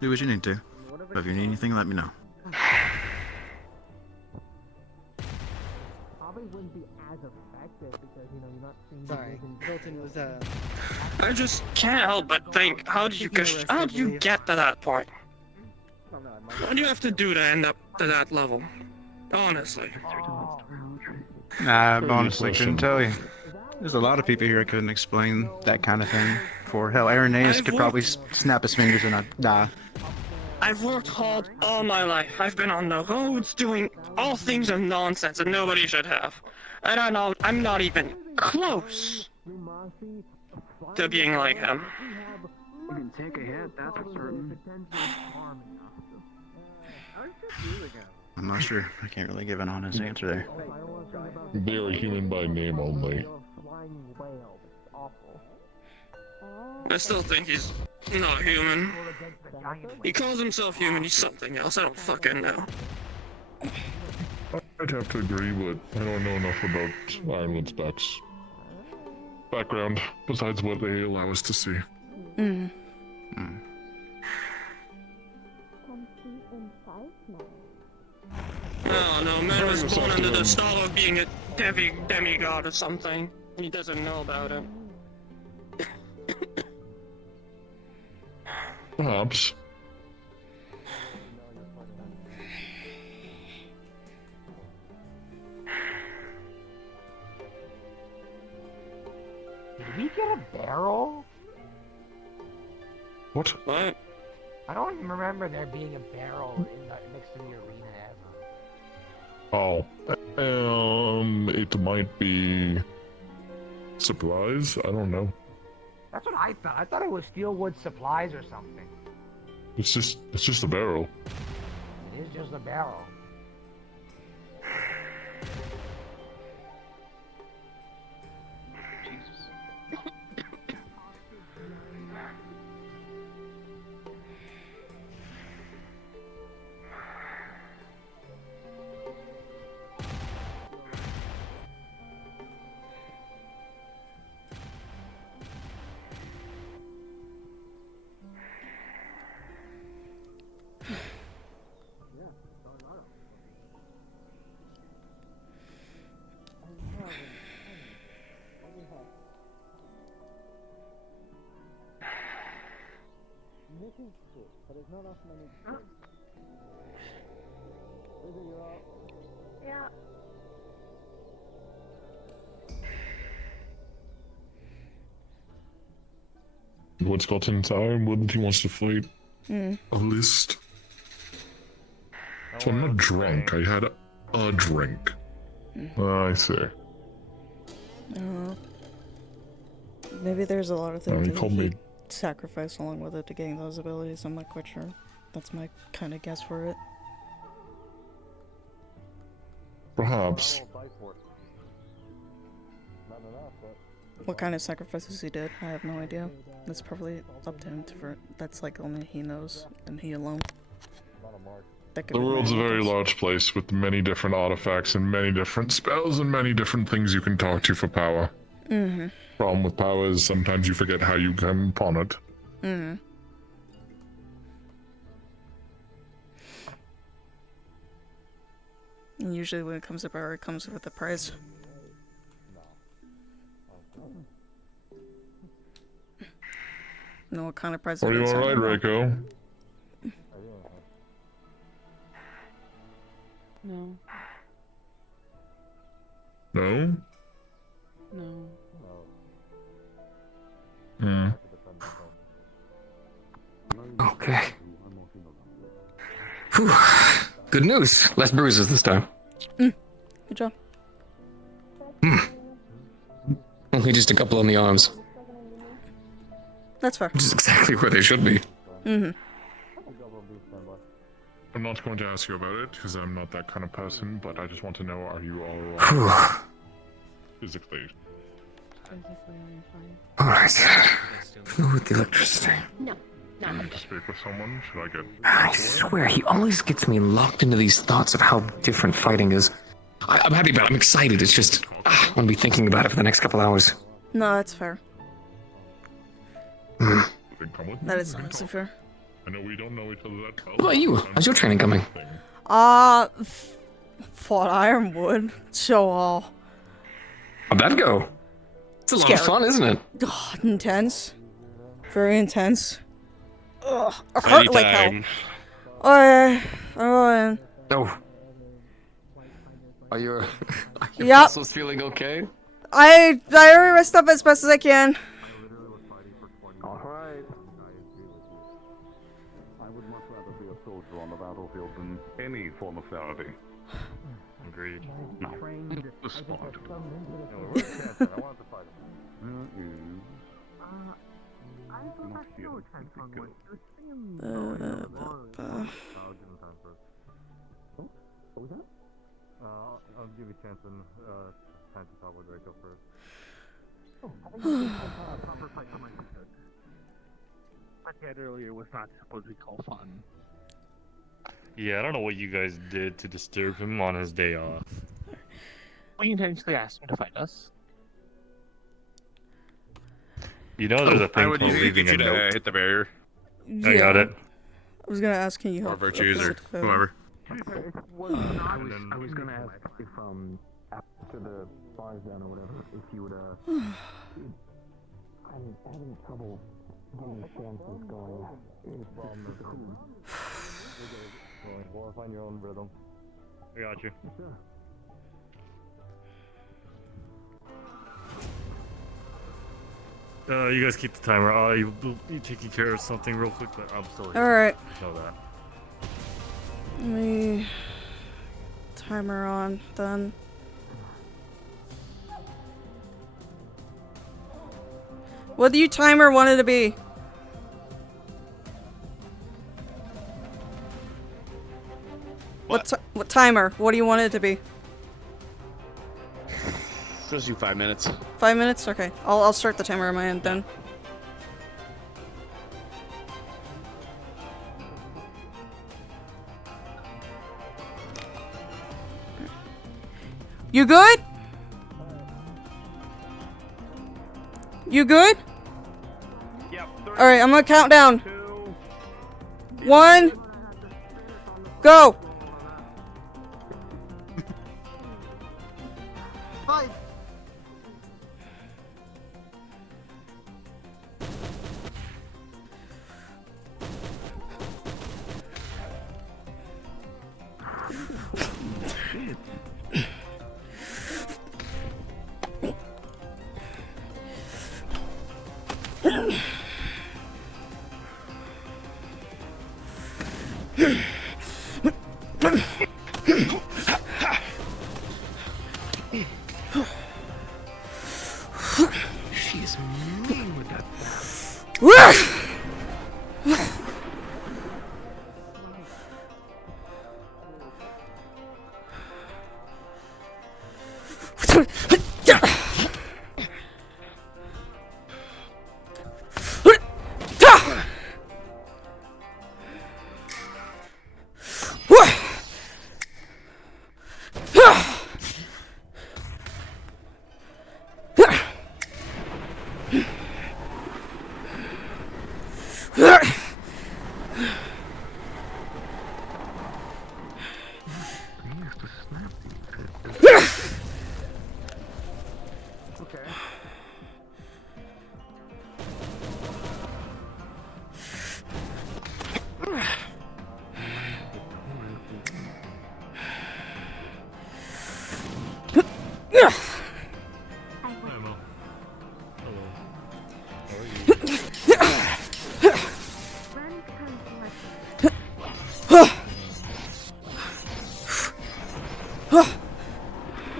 do what you need to. But if you need anything, let me know. Probably wouldn't be as effective because you're not seeing. Sorry, Hilton was I just can't help but think, how did you get to that point? What do you have to do to end up to that level? Honestly. I honestly couldn't tell you. There's a lot of people here I couldn't explain that kind of thing for. Hell, Irenaeus could probably snap his fingers and I'd die. I've worked hard all my life. I've been on the roads doing all things of nonsense that nobody should have. And I'm not even close to being like him. You can take a hit, that's for certain. I'm not sure. I can't really give an honest answer there. They are human by name only. I still think he's not human. He calls himself human, he's something else. I don't fucking know. I'd have to agree, but I don't know enough about Ironwood's background, besides what they allow us to see. No, man was born under the star of being a demigod or something. He doesn't know about it. Perhaps. Did we get a barrel? What? What? I don't even remember there being a barrel next to the arena ever. Oh. It might be supplies? I don't know. That's what I thought. I thought it was Steelwood Supplies or something. It's just a barrel. It is just a barrel. Yeah. What's gotten time? What he wants to fight? Hmm. A list. So I'm not drunk. I had a drink. I see. Maybe there's a lot of Oh, things he that called he me. sacrificed along with it to gain those abilities. I'm not quite sure. That's my kind of guess for it. Perhaps. What kind of sacrifices he did, I have no idea. That's probably up to him to that's like only he knows, and he alone. That could The be world's a my very guess. large place with many different artifacts and many different spells and many different things you can talk to for power. Mm-hmm. Problem with power is sometimes you forget how you come upon it. Mm-hmm. And usually when it comes to power, it comes with a price. Know what kind of price it Are you is, I alright, don't know. Reiko? No. No? No. Hmm. Okay. Whew. Good news. Less bruises this time. Good job. Only just a couple on the arms. That's fair. Which is exactly where they should be. Mm-hmm. I'm not going to ask you about it, because I'm not that kind of person, but I just want to know, are you Whew. alright? Physically. Alright. Fluid the electricity. No. Do you need to speak with someone? Should I get... I swear, he always gets me locked into these thoughts of how different fighting is. I'm happy about it. I'm excited. It's just, I want to be thinking about it for the next couple hours. No, that's fair. Then come with me, That is we can honestly talk. fair. I know we don't know each other that well. What about you? How's your training coming? Fought Ironwood, so, How'd that go? It's a lot of fun, isn't it? intense. Very intense. Ugh, it hurt like hell. Anytime. Oh. Oh. Are your Yep. muscles feeling okay? I rest up as best as I can. Alright. I would much rather be a soldier on the battlefield than any form of therapy. Agreed. No. The spot. I'll give you a chance and time to talk with Reiko first. What I had earlier was not supposed to be called fun. Yeah, I don't know what you guys did to disturb him on his day off. Well, you intentionally asked me to fight us. You know there's a thing called leaving a note. hit the barrier. I got it. I was gonna ask, can you help? Or virtues, or with the- whoever. I was gonna ask if after the bar's down or whatever, if you would I'm having trouble getting the chances going. Well, find your own rhythm. I got you. You guys keep the timer. You taking care of something real quick, but I'm still here. Alright. Know that. Let me timer on then. What do you timer want it to be? What timer? What do you want it to be? Just do 5 minutes. 5 minutes? Okay. I'll start the timer on my end then. You good? You good? Yep. Alright, I'm gonna count down. 1. Go! 5.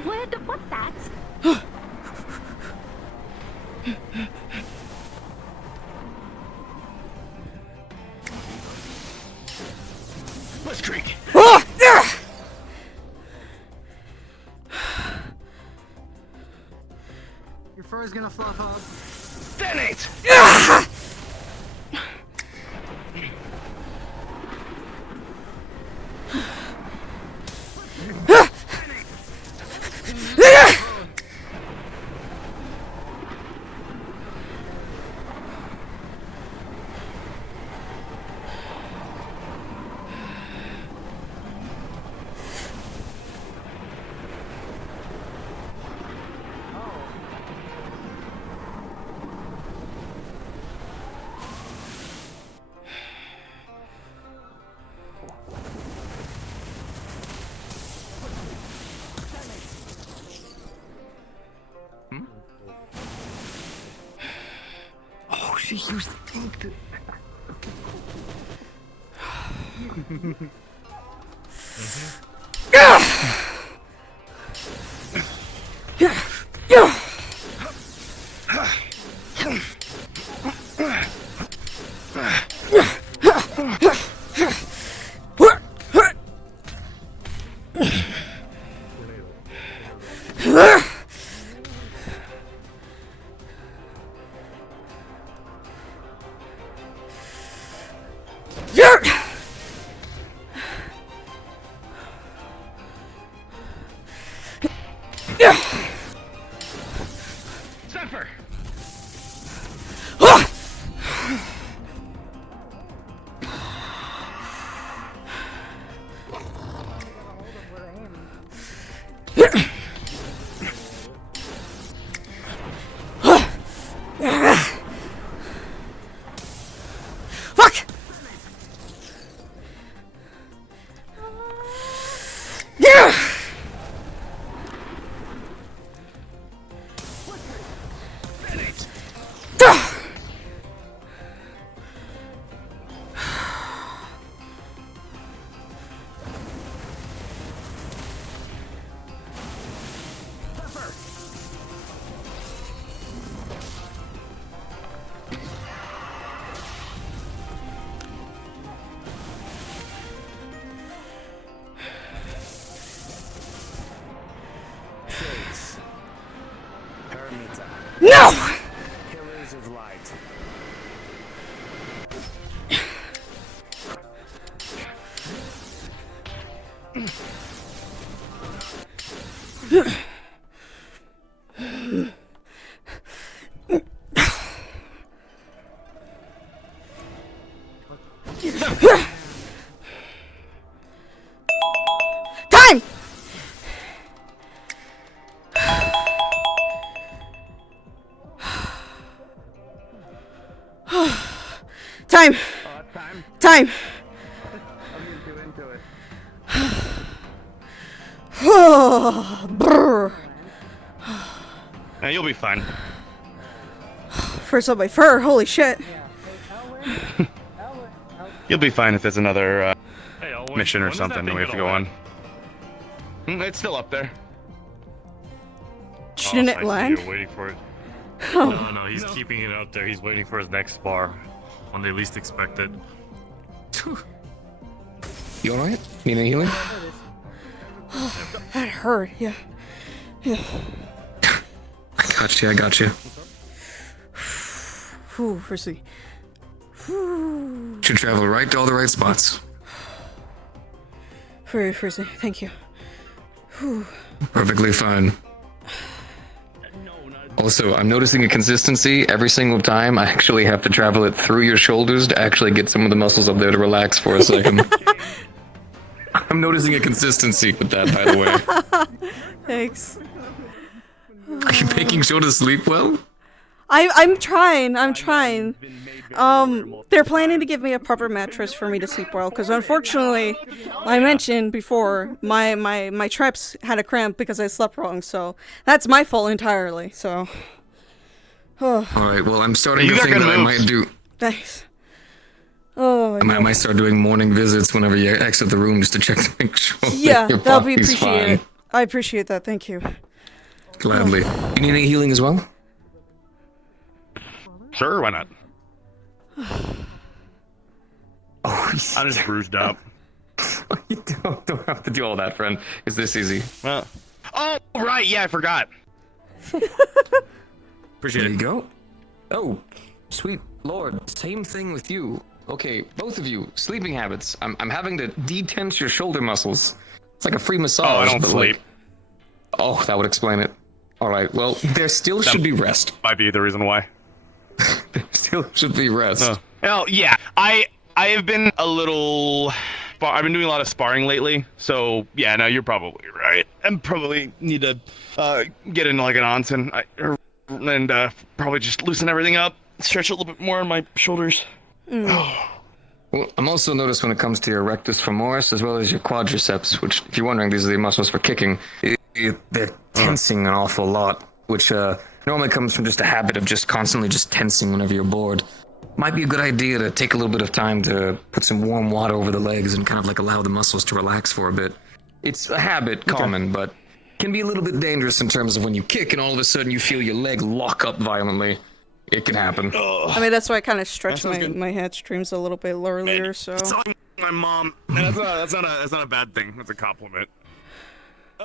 Where'd you put that? Let's drink. Your fur's gonna fluff up. Detonate! Oh, she used ink to. Zephyr! Fuck! Yeah! No! Pillars of light. Time! Time! Time! Brr. Yeah, you'll be fine. First up by fur, holy shit. You'll be fine if there's another Hey, Elwin, mission or when is that something that thing we have to gonna go land? on. It's still up there. Shouldn't it I see land? You're waiting for it. Oh. No, he's keeping it up there. He's waiting for his next spar when they least expect it. You alright? Need any healing? That hurt, yeah. I got you. Whew, Percy. Whew. Should travel right to all the right spots. Percy, thank you. Whew. Perfectly fine. Also, I'm noticing a consistency. Every single time, I actually have to travel it through your shoulders to actually get some of the muscles up there to relax for a second. I'm noticing a consistency with that, by the way. Thanks. Are you making sure to sleep well? I'm trying. They're planning to give me a proper mattress for me to sleep well, because unfortunately, I mentioned before, my traps had a cramp because I slept wrong, so that's my fault entirely, so. Alright, well, I'm starting to think that I might do... Thanks. Oh, I might start doing morning visits whenever you exit the room just to check to make sure yeah, that your that'll be body's appreciated. fine. I appreciate that, thank you. Gladly. You need any healing as well? Sure, why not? Oh, I'm just bruised up. You don't have to do all that, friend. It's this easy. Well, oh, right, yeah, I forgot. Appreciate There it. you go. Oh, sweet lord, same thing with you. Okay, both of you, sleeping habits. I'm having to detense your shoulder muscles. It's like a free massage. Oh, I don't but sleep. Oh, that would explain it. Alright, well, there still should be rest. Might be the reason why. There still should be rest. Oh, yeah, I have been a little... I've been doing a lot of sparring lately, so yeah, no, you're probably right. I probably need to get into like an onsen and probably just loosen everything up, stretch a little bit more on my shoulders. Well, I'm also noticed when it comes to your rectus femoris as well as your quadriceps, which, if you're wondering, these are the muscles for kicking. They're tensing an awful lot, which normally comes from just a habit of just constantly just tensing whenever you're bored. Might be a good idea to take a little bit of time to put some warm water over the legs and kind of like allow the muscles to relax for a bit. It's a habit, common, but can be a little bit dangerous in terms of when you kick and all of a sudden you feel your leg lock up violently. It can happen. I mean, that's why I kind of stretched my hamstrings a little bit earlier, so. It's like my mom. And that's not a bad thing. That's a compliment.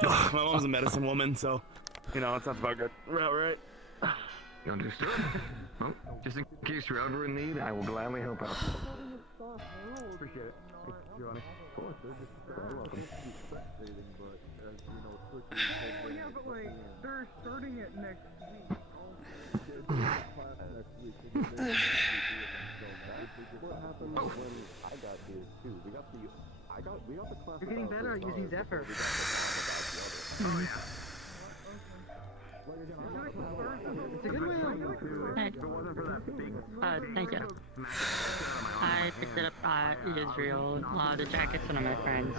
My mom's a medicine woman, so you know it's not about good. Right. You understood? Well, just in case you're ever in need, I will gladly help out. Appreciate it. Of course, they're just welcome. Oh yeah, but like they're starting it next week. You're getting better at using Zephyr. Oh yeah. It's a good one. Thank you. I picked it up at Israel. The jacket's one of my friends.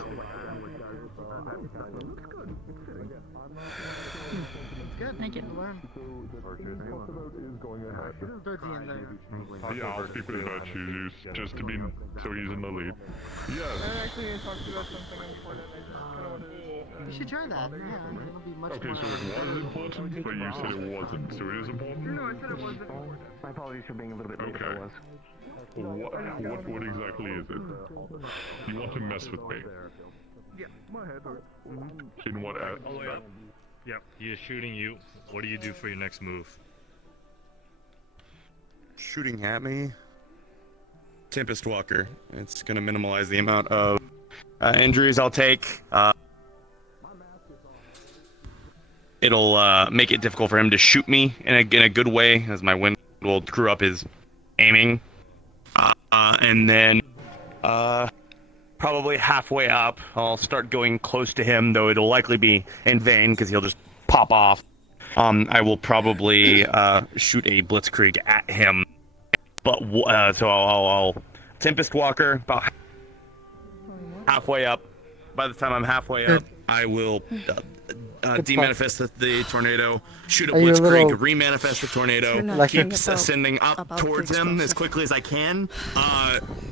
Good. Thank you. Yeah, I'll speak with about choose just to be so he's in the lead. Yes. I actually need to talk to you about something important. I just kind of wanted to... You should try that. Yeah, it'll be much Okay, more. so it was important, but you said it wasn't, so it is important? No, I said it wasn't important. My apologies for being a little bit late. Okay. What exactly is it? You want to mess with me? Yeah, my head hurts. In what aspect? Yep, he is shooting you. What do you do for your next move? Shooting at me. Tempest Walker. It's gonna minimize the amount of injuries I'll take. It'll make it difficult for him to shoot me in a good way, as my wind will screw up his aiming. And then probably halfway up, I'll start going close to him, though it'll likely be in vain because he'll just pop off. I will probably shoot a blitzkrieg at him, but so I'll Tempest Walker about halfway up. By the time I'm halfway up, I will demanifest the tornado, shoot a blitzkrieg, remanifest the tornado, keep ascending up towards him as quickly as I can,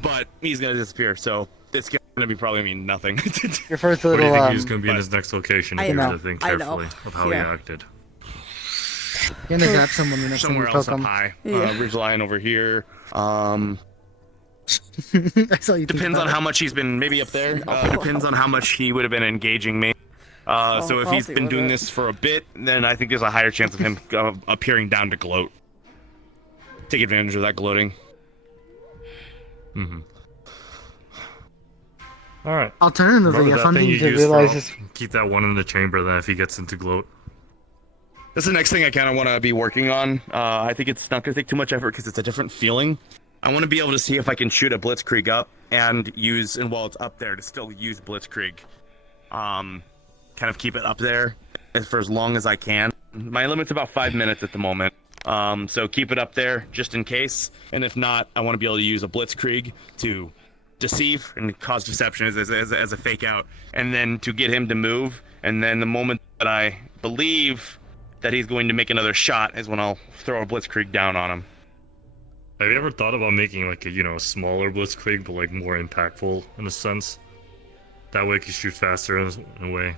but he's gonna disappear, so it's gonna be probably mean nothing. Your first What do little, you think he's gonna be in his next location if you were to think carefully of how he acted? You're gonna grab someone the next Somewhere time you else poke up him. high. Yeah. Ridge line over here. That's all you think Depends about on it. how much he's been maybe up there. Depends on how much he would have been engaging me. So if he's healthy been with doing it. this for a bit, then I think there's a higher chance of him appearing down to gloat. Take advantage of that gloating. Mm-hmm. All right. Alternatively, Remember if that I'm thing being you to used for realize this. keep that one in the chamber. Then if he gets into gloat. That's the next thing I kind of want to be working on. I think it's not going to take too much effort because it's a different feeling. I want to be able to see if I can shoot a Blitzkrieg up and while it's up there, to still use Blitzkrieg. Kind of keep it up there for as long as I can. My limit's about 5 minutes at the moment. So keep it up there just in case. And if not, I want to be able to use a Blitzkrieg to deceive and cause deception as a fake out. And then to get him to move. And then the moment that I believe that he's going to make another shot is when I'll throw a Blitzkrieg down on him. Have you ever thought about making like a smaller Blitzkrieg but like more impactful in a sense? That way you can shoot faster in a way.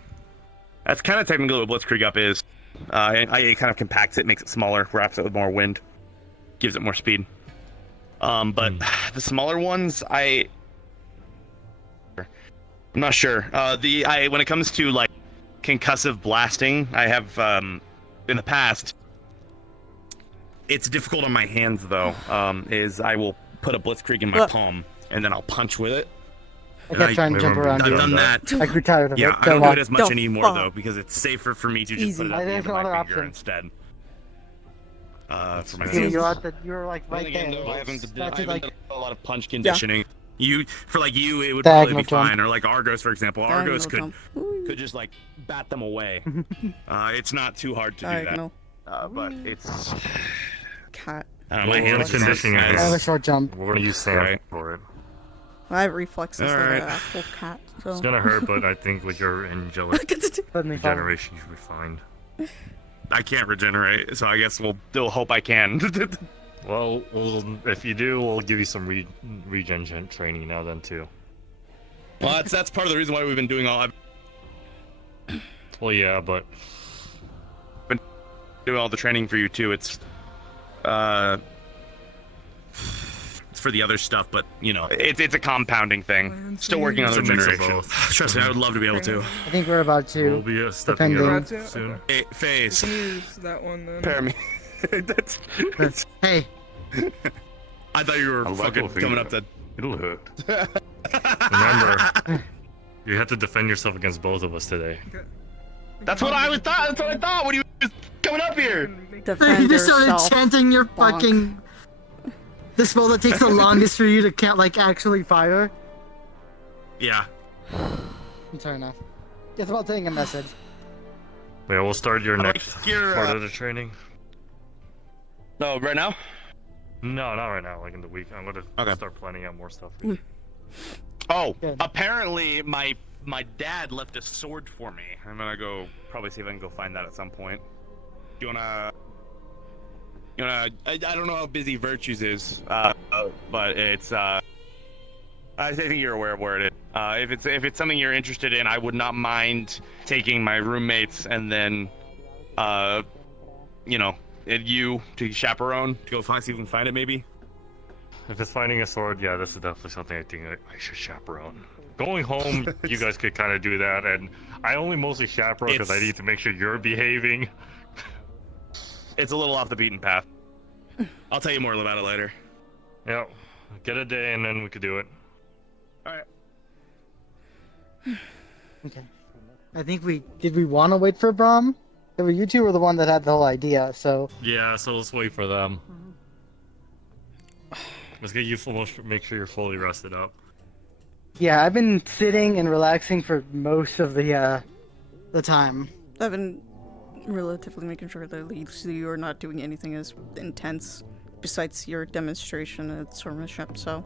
That's kind of technically what Blitzkrieg up is. It kind of compacts it, makes it smaller, wraps it with more wind, gives it more speed. But the smaller ones, I'm not sure. When it comes to like concussive blasting, I have in the past. It's difficult on my hands though. Is I will put a Blitzkrieg in my palm and then I'll punch with it. I kept trying to jump around. I've done that. I grew tired of it. Yeah, I don't do it as much anymore though because it's safer for me to just put it at the end of my finger instead. For my hands. You're like right there. I haven't done a lot of punch conditioning. It would Diagonal probably be jump. fine. Or like Argos, for example. Argos Diagonal could just like bat them away. It's not too hard to do Diagonal. that. But it's Cat. I don't know, my We're hands conditioning I have a short jump. We're gonna use sand for it. I have reflexes All like right. an actual cat. So. It's gonna hurt, but I think with your angelic Let me follow. regeneration, you should be fine. I can't regenerate, so I guess we'll hope I can. Well, if you do, we'll give you some regen training now then too. Well, that's part of the reason why we've been doing all. Well, yeah, but been doing all the training for you too. It's for the other stuff, but it's a compounding thing. Still working on the It's a mix of regeneration. both. Trust me, I would love to be able to. I think we're about to. we'll be stepping it depending. up soon. Hey, phase. Use that one then. Prepare me. that's. Hey. I thought you were fucking coming up to. It'll hurt. Remember, you have to defend yourself against both of us today. That's what I thought. That's what I thought when you was coming up here. You just started chanting your fucking. The spell that takes the longest for you to can't actually fire. Yeah. Fair enough. It's about saying a message. Yeah, we'll start your like next your, part of the training. No, right now? No, not right now. Like in the week, I'm gonna start planning out more stuff. Oh, apparently my dad left a sword for me. I'm gonna go probably see if I can go find that at some point. You wanna? I don't know how busy Virtues is, but it's I think you're aware of where it is. If it's something you're interested in, I would not mind taking my roommates and then, you to chaperone to go see if we can find it maybe. If it's finding a sword, yeah, this is definitely something I think I should chaperone. Going home, you guys could kind of do that, and I only mostly chaperone because I need to make sure you're behaving. It's a little off the beaten path. I'll tell you more about it later. Yeah, get a day and then we could do it. Alright. Okay. I think did we want to wait for Brahm? You two were the one that had the whole idea, so. Yeah, so let's wait for them. Let's get you make sure you're fully rested up. Yeah, I've been sitting and relaxing for most of the time. I've been relatively making sure that at least you are not doing anything as intense besides your demonstration at Swordsmanship, so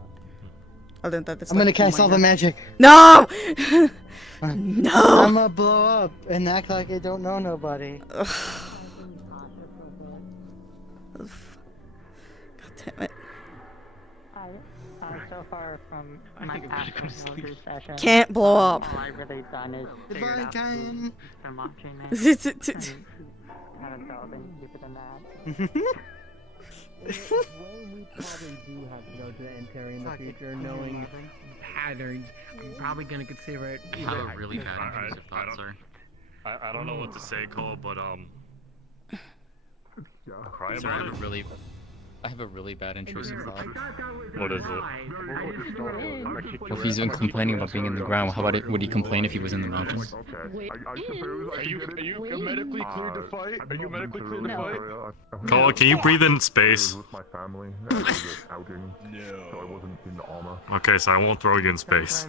other than that, it's I'm gonna cast all the magic. No! No! I'm gonna blow up and act like I don't know nobody. God damn it. So far from my past villagers session, Can't blow up. all I've really done is figured out Cain. from watching it. Haven't delved any deeper than that. We probably do have to go to the entry in the future, knowing patterns. I'm probably gonna consider it. I have a really bad intrusive thought, sir. I don't know what to say, Cole, but cry Sorry, about it. I have a really bad intrusive thought. What is it? If he's been complaining about being in the ground, how about it? Would he complain if he was in the mountains? Are you medically cleared to fight? Are you medically cleared to fight? Cole, can you breathe in space? With my family, I was just outing, so I wasn't in the armor. Okay, so I won't throw you in space.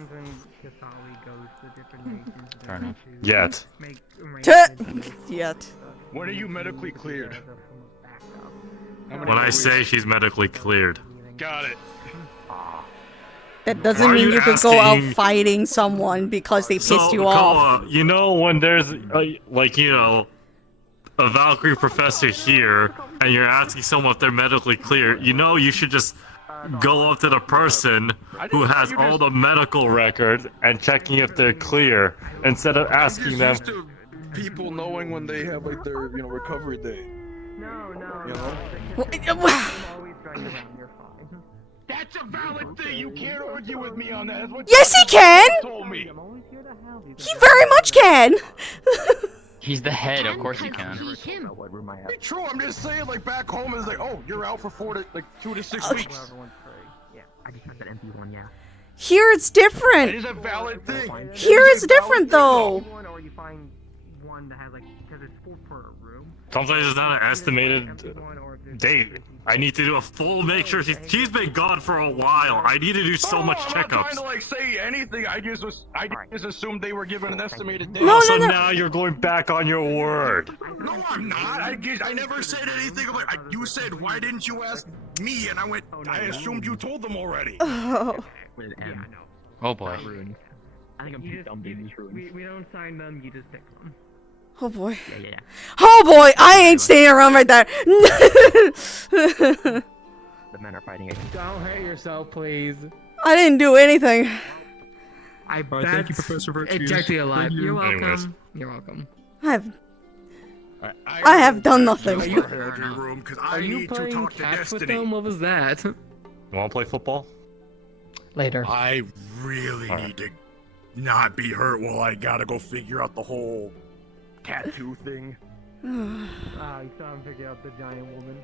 Yet. Yet. When are you medically cleared? When I say she's medically cleared. Got it. That doesn't Why are mean you you can go out asking- fighting someone because they pissed you Koa, off. you know when there's like you know a Valkyrie professor here, and you're asking someone if they're medically clear, you know you should just go up to the person who has all the medical records and checking if they're clear instead of asking them. People knowing when they have like their recovery day. You know? That's a valid thing. You can't argue with me on that. That's what Yes, he can! Told me. He very much can! He's the head, of course he can. Be true. I'm just saying, like back home is like, oh, you're out for 2 to 6 weeks. Yeah, I just have that empty one, yeah. Here it's different! It is a valid thing. Here it's different though! Or you find one that has like, because it's full per room. Sometimes it's not an estimated date. I need to do a full make sure she's been gone for a while. I need to do so much I'm not trying checkups. to like say anything. I just assumed they were given an estimated date. So now you're going back on your word. No, I'm not. I never said anything. You said, why didn't you ask me? And I went, I assumed you told them already. Oh. Oh boy. I think I'm too dumb to use runes. We don't sign them, you just pick them. Oh boy. Yeah. Oh boy, I ain't staying around right there. The men are fighting it. Don't hurt yourself, please. I didn't do anything. Thank you, Professor Virtue. It's actually alive. You're welcome. Anyways. You're welcome. I have done nothing. Are you playing catch with them? What was that? You want to play football? Later. I really need to not be hurt while I gotta go figure out the whole tattoo thing. You saw him figure out the giant woman.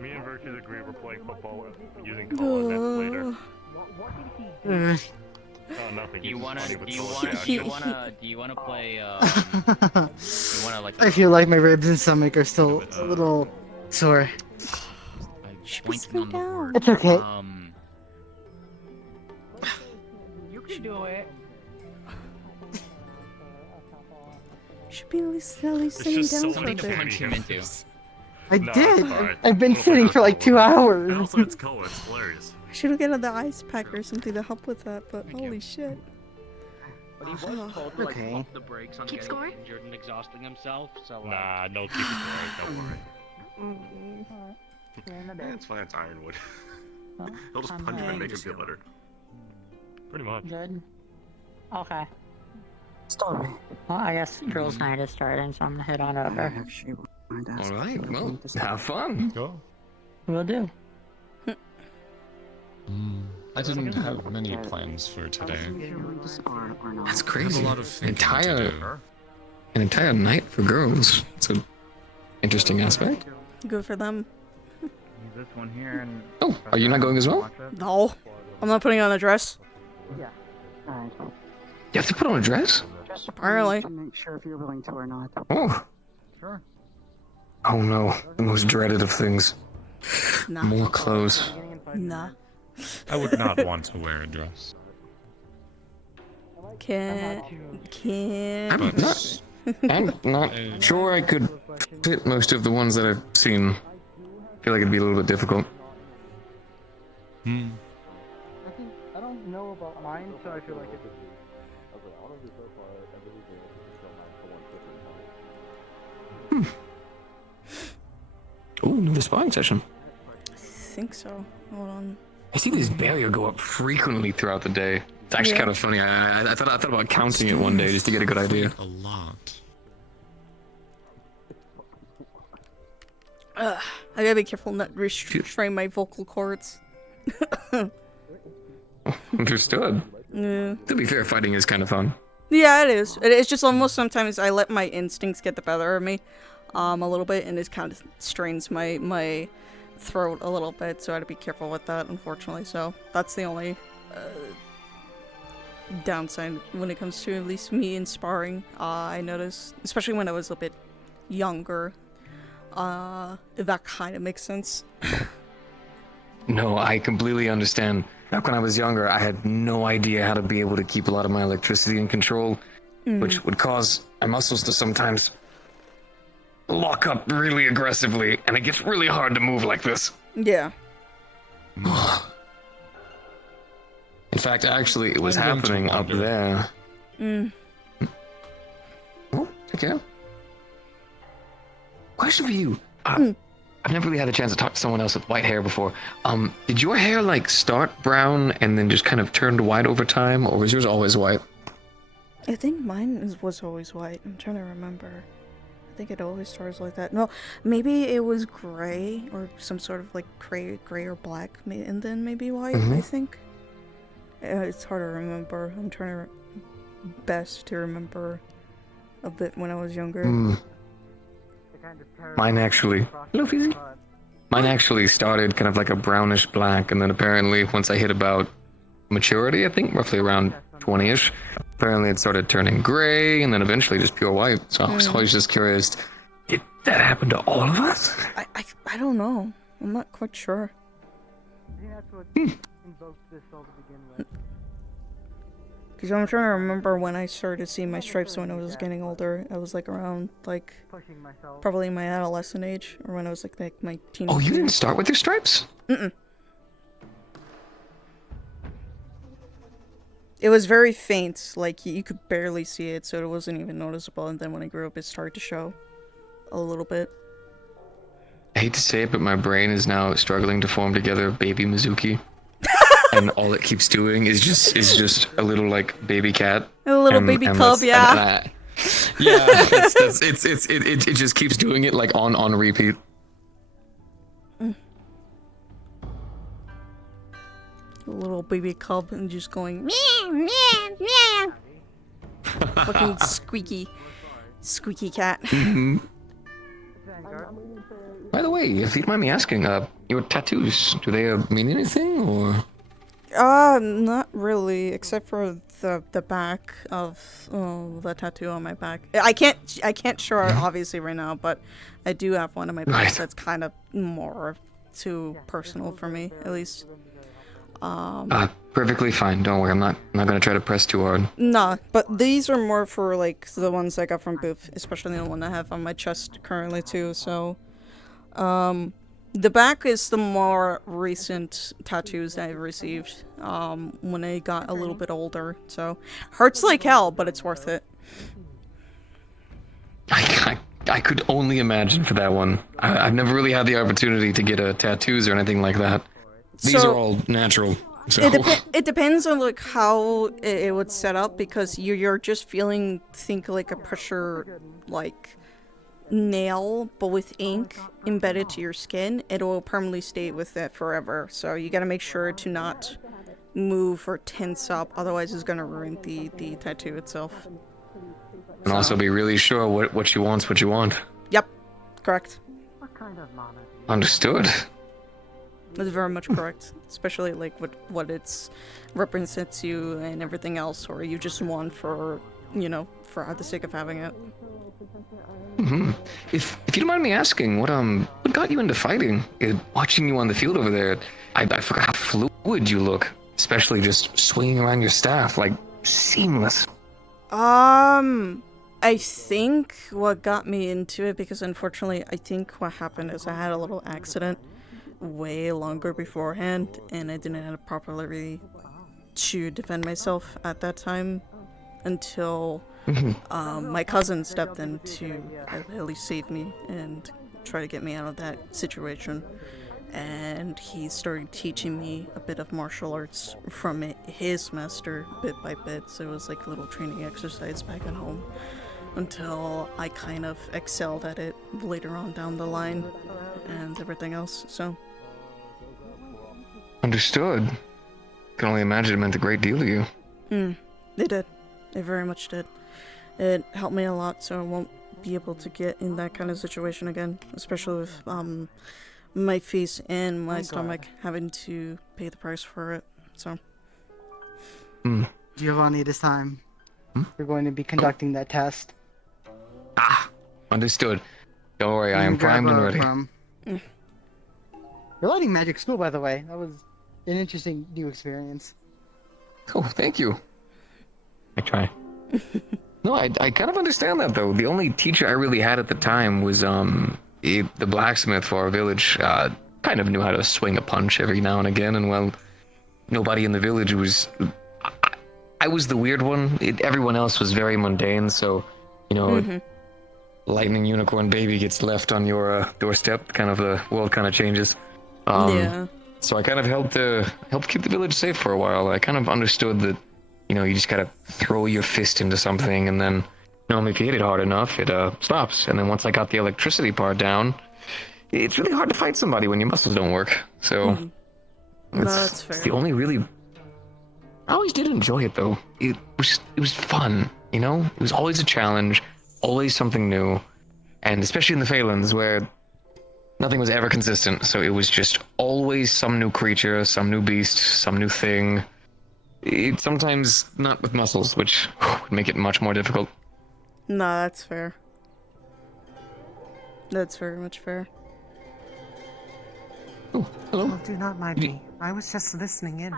Me and Virtues agree we're playing football using Koa later. Oh, nothing. Do you He's wanna funny with play? You wanna like? I feel like my ribs and stomach are still a little sore. It's okay. You can do it. Should be at least sitting down for a bit. I No, did. it's fine. I've been sitting for like 2 hours. And also, it's Koa. It's hilarious. I should have gotten the ice pack or something to help with that, but holy shit. But he was told to like Okay. pump the brakes on Keep getting score? injured and exhausting himself. So Nah, no keep it going. Don't worry. That's fine. It's Ironwood. He'll just punch him and make him feel better. Pretty much. Good. Okay. Stop me. Well, I guess girls' night is starting, so I'm gonna head on over. All right, well, have fun. Go. Will do. I didn't have many plans for today. That's crazy. a lot of thinking An entire night for girls. It's an interesting aspect. Good for them. Use this one here and. Oh, are you not going as well? No. I'm not putting on a dress. Yeah. Alright. You have to put on a dress? Apparently. Make sure if you're willing to or not. Oh. Sure. Oh no, the most dreaded of things. Nah. More clothes. Nah. I would not want to wear a dress. I'm not sure I could fit most of the ones that I've seen. I feel like it'd be a little bit difficult. I don't know about mine, so I feel like it's. Ooh, another sparring session. I think so. Hold on. I see this barrier go up frequently throughout the day. It's actually kind of funny. I thought about counting it one day just to get a good idea. A lot. I gotta be careful not restrain my vocal cords. Understood. Yeah. To be fair, fighting is kind of fun. Yeah, it is. It's just almost sometimes I let my instincts get the better of me, a little bit, and it kind of strains my throat a little bit. So I have to be careful with that, unfortunately. So that's the only downside when it comes to at least me in sparring. I noticed, especially when I was a bit younger. If that kind of makes sense. No, I completely understand. Back when I was younger, I had no idea how to be able to keep a lot of my electricity in control, which would cause my muscles to sometimes lock up really aggressively, and it gets really hard to move like this. Yeah. In fact, actually, it was happening up there. Oh, take care. Question for you. I've never really had a chance to talk to someone else with white hair before. Did your hair like start brown and then just kind of turned white over time, or was yours always white? I think mine was always white. I'm trying to remember. I think it always starts like that. No, maybe it was gray or some sort of like gray or black, and then maybe white. I think. It's hard to remember. I'm trying to remember a bit when I was younger. Mine actually started kind of like a brownish black, and then apparently once I hit about maturity, I think roughly around 20ish, apparently it started turning gray, and then eventually just pure white. So I was always just curious, did that happen to all of us? I don't know. I'm not quite sure. Because I'm trying to remember when I started seeing my stripes when I was getting older. I was like around, like, probably my adolescent age, or when I was like my teenage. Oh, you didn't start with your stripes? It was very faint, like you could barely see it, so it wasn't even noticeable. And then when I grew up, it started to show a little bit. I hate to say it, but my brain is now struggling to form together a baby Muzuki. And all it keeps doing is just a little like baby cat. A little baby cub, yeah. Yeah, it just keeps doing it like on repeat. A little baby cub and just going meow meow meow. Fucking squeaky cat. By the way, if you don't mind me asking, your tattoos, do they mean anything, or? Not really, except for the back of the tattoo on my back. I can't show it obviously right now, but I do have one on my back that's kind of more too personal for me, at least. Perfectly fine. Don't worry. I'm not gonna try to press too hard. Nah, but these are more for like the ones I got from Booth, especially the one I have on my chest currently too. So, the back is the more recent tattoos I've received when I got a little bit older. So, hurts like hell, but it's worth it. I could only imagine for that one. I've never really had the opportunity to get tattoos or anything like that. These are all natural. So. It depends on like how it would set up, because you're just think like a pressure like nail, but with ink embedded to your skin. It will permanently stay with it forever. So you gotta make sure to not move or tense up, otherwise it's gonna ruin the tattoo itself. And also be really sure what you want's what you want. Yep, correct. Understood. That's very much correct, especially like what it's represents you and everything else, or you just want for the sake of having it. If you don't mind me asking, what got you into fighting? Watching you on the field over there, I forgot how fluid you look, especially just swinging around your staff like seamless. I think what got me into it, because unfortunately I think what happened is I had a little accident way longer beforehand, and I didn't have properly to defend myself at that time until my cousin stepped in to at least save me and try to get me out of that situation. And he started teaching me a bit of martial arts from his master bit by bit, so it was like a little training exercise back at home until I kind of excelled at it later on down the line and everything else. So Understood. Can only imagine it meant a great deal to you. They did. It very much did. It helped me a lot, so I won't be able to get in that kind of situation again, especially with my face and my stomach having to pay the price for it. So. Giovanni, this time we're going to be conducting that test. Understood. Don't worry, I am Grab primed and a- ready. You're lighting magic school, by the way. That was an interesting new experience. Oh, thank you. I try. No, I kind of understand that though. The only teacher I really had at the time was the blacksmith for our village. Kind of knew how to swing a punch every now and again, and well, nobody in the village was. I was the weird one. Everyone else was very mundane, so you know, lightning unicorn baby gets left on your doorstep. Kind of the world kind of changes. Yeah. So I kind of helped keep the village safe for a while. I kind of understood that, you know, you just gotta throw your fist into something, and then, you know, if you hit it hard enough, it stops. And then once I got the electricity part down, it's really hard to fight somebody when your muscles don't work. So No, that's fair. it's the only really. I always did enjoy it though. It was fun, you know. It was always a challenge, always something new, and especially in the Phalanx where nothing was ever consistent. So it was just always some new creature, some new beast, some new thing. It sometimes not with muscles, which would make it much more difficult. No, that's fair. That's very much fair. Hello. Oh, do not mind me. I was just listening in.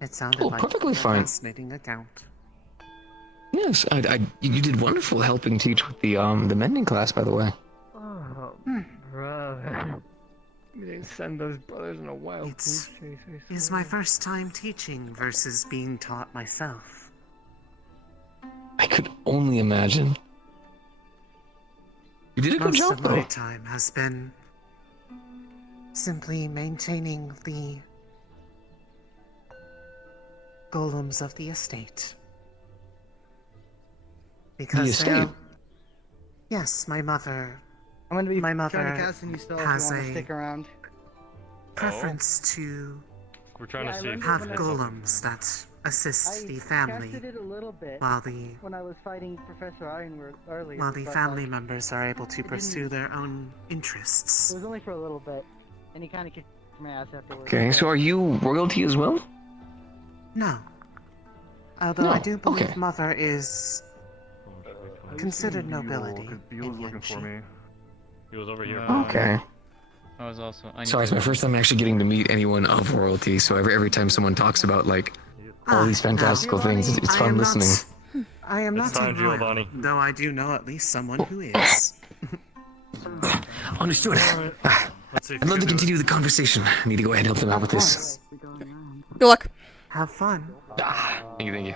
It sounded like perfectly a fine. fascinating account. Yes, you did wonderful helping teach with the mending class, by the way. Oh, brother. You didn't send those brothers on a wild goose chase. It's my first time teaching versus being taught myself. I could only imagine. You did a good Most job, of my though. time has been simply maintaining the golems of the estate. Because The they are- estate? Yes, my mother. I'm going to be my trying mother to cast you still if you has want to a stick around. preference to We're trying to see if have golems that assist the family, Casted it a little bit while the when I was fighting Professor Ironwood earlier. while the but, family like, members are able to it pursue didn't- their own interests. It was only for a little bit, and he kind of kicked my ass afterwards. Okay, so are you royalty as well? No. Although I No, do believe okay. Mother is considered nobility in Yanxi. He was over here. Okay. I was also. Sorry, it's my first time actually getting to meet anyone of royalty, so every time someone talks about, like, all these fantastical things, it's fun listening. I am It's not time, a royal, Giovanni. though I do know at least someone who is. Understood. Let's see if I'd love to we can do continue the conversation. I need to go ahead and help them out with this. Good luck. Have fun. Thank you, thank you.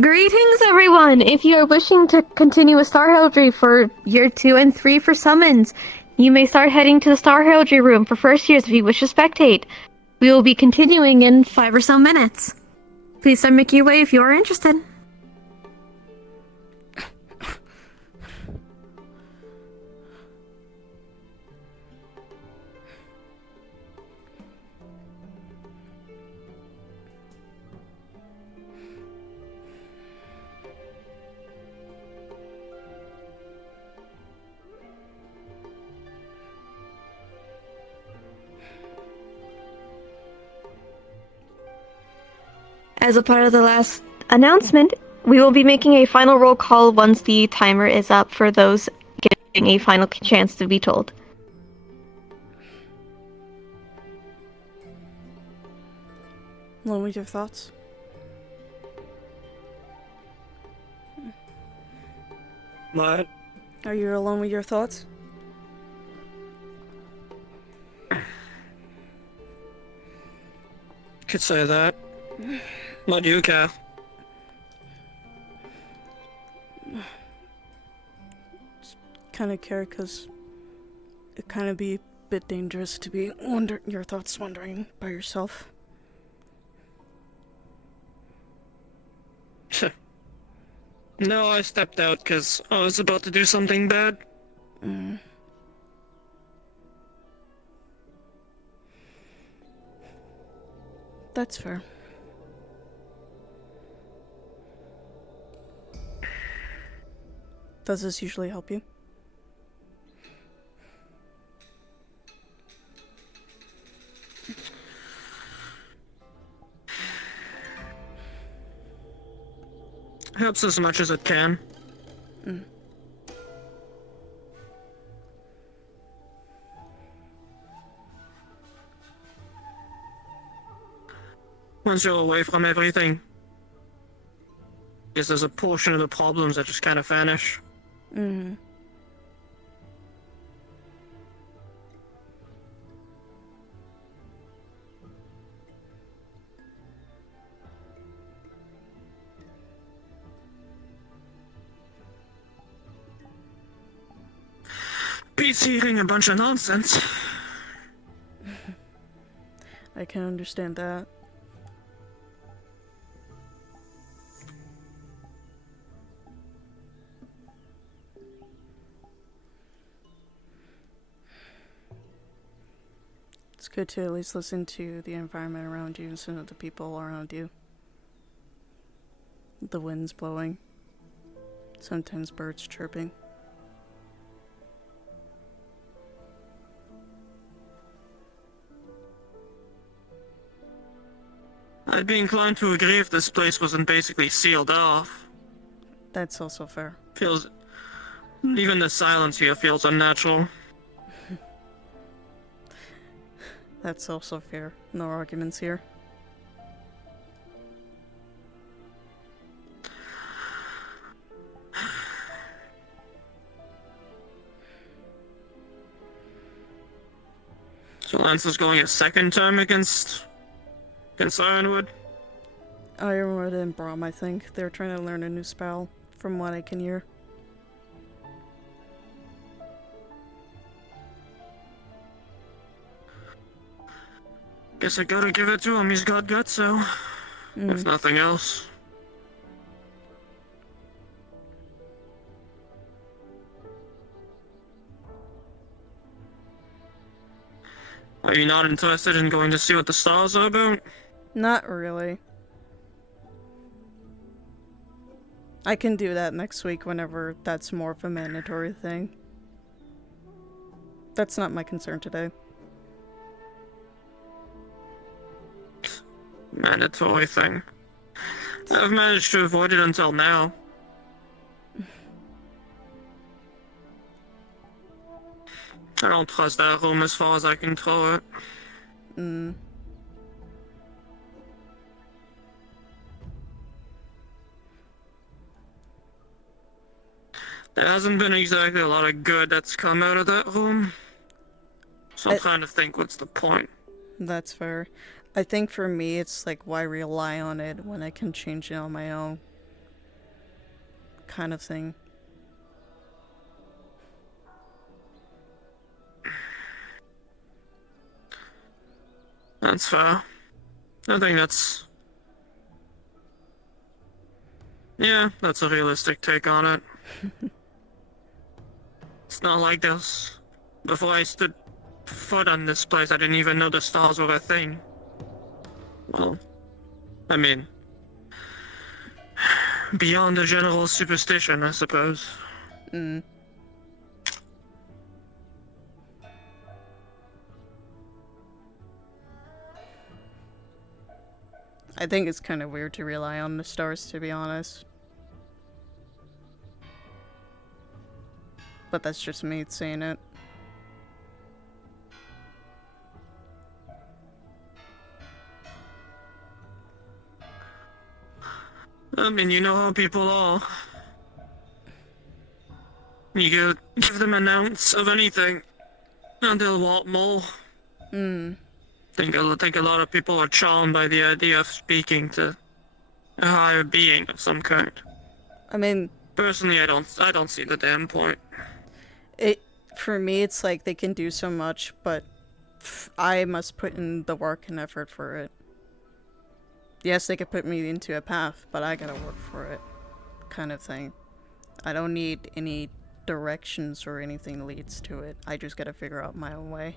Greetings, everyone! If you are wishing to continue with Star Heraldry for year 2 and 3 for summons, you may start heading to the Star Heraldry room for first years if you wish to spectate. We will be continuing in 5 or so minutes. Please start making your way if you are interested. As a part of the last announcement, we will be making a final roll call once the timer is up for those getting a final chance to be told. Along with your thoughts? What? Are you alone with your thoughts? Could say that. What do you care? Kind of care because it kind of be a bit dangerous to be your thoughts wandering by yourself. No, I stepped out because I was about to do something bad. That's fair. Does this usually help you? Helps as much as it can. Once you're away from everything, because there's a portion of the problems that just kind of vanish. Beats hearing a bunch of nonsense. I can understand that. It's good to at least listen to the environment around you instead of the people around you. The wind's blowing. Sometimes birds chirping. I'd be inclined to agree if this place wasn't basically sealed off. That's also fair. Even the silence here feels unnatural. That's also fair. No arguments here. So Lance is going a second term against Ironwood? Ironwood and Braum, I think. They're trying to learn a new spell, from what I can hear. Guess I gotta give it to him, he's got guts, so... If nothing else. Are you not interested in going to see what the stars are about? Not really. I can do that next week whenever that's more of a mandatory thing. That's not my concern today. Mandatory thing. I've managed to avoid it until now. I don't trust that room as far as I can throw it. There hasn't been exactly a lot of good that's come out of that room. So I'm trying to think what's the point. That's fair. I think for me, it's like, why rely on it when I can change it on my own? Kind of thing. That's fair. I think that's... Yeah, that's a realistic take on it. It's not like this. Before I stood foot on this place, I didn't even know the stars were a thing. Well, I mean... beyond the general superstition, I suppose. I think it's kind of weird to rely on the stars, to be honest. But that's just me saying it. I mean, you know how people are. You give them an ounce of anything, and they'll want more. I think a lot of people are charmed by the idea of speaking to a higher being of some kind. I mean... Personally, I don't see the damn point. For me, it's like they can do so much, but I must put in the work and effort for it. Yes, they could put me into a path, but I gotta work for it. kind of thing. I don't need any directions or anything leads to it. I just gotta figure out my own way.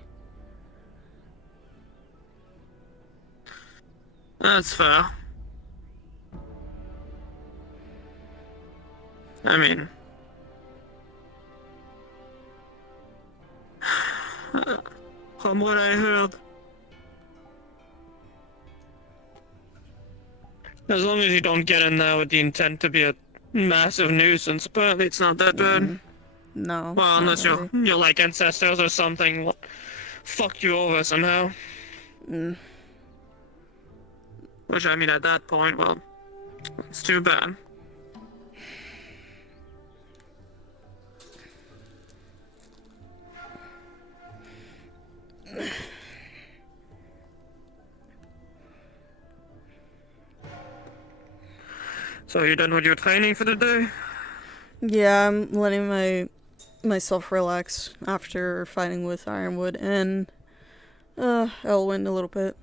That's fair. I mean, from what I heard, as long as you don't get in there with the intent to be a massive nuisance, apparently it's not that bad. No. Well, unless not really. you're like ancestors or something fucked you over somehow. Which, I mean, at that point, well, it's too bad. So you done with your training for the day? Yeah, I'm letting myself relax after fighting with Ironwood and Elwyn a little bit.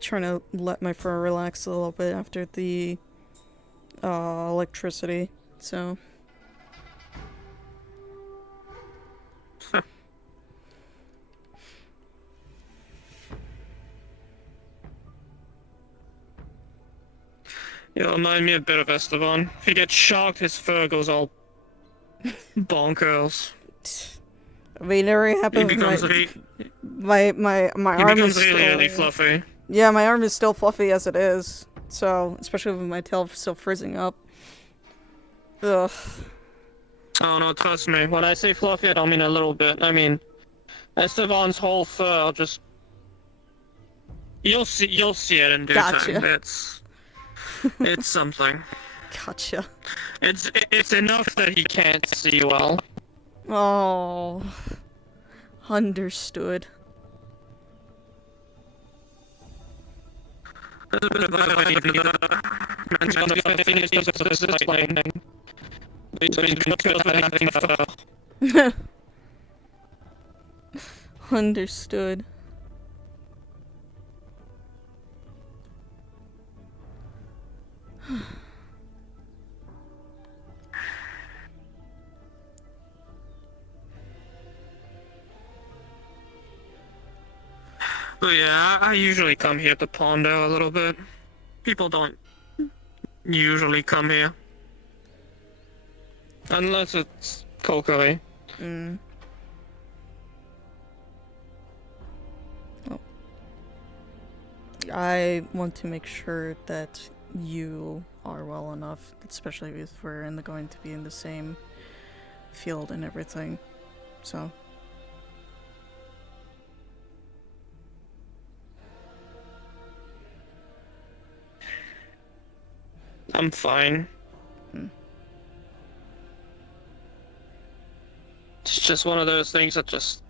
Trying to let my fur relax a little bit after the electricity, so. You remind me a bit of Esteban. If he gets shocked, his fur goes all bonkers. I mean, it already happened He with becomes my he arm becomes is really, still, really fluffy. Yeah, my arm is still fluffy as it is. So, especially with my tail still frizzing up. Ugh. Oh no, trust me. When I say fluffy, I don't mean a little bit. I mean, Esteban's whole fur just... You'll see it in due Gotcha. time. It's something. Gotcha. It's enough that he can't see well. Oh. Understood. Understood. But yeah, I usually come here to ponder a little bit. People don't usually come here. Unless it's Kokiri. Oh. I want to make sure that you are well enough, especially if we're going to be in the same field and everything. So. I'm fine. It's just one of those things that just...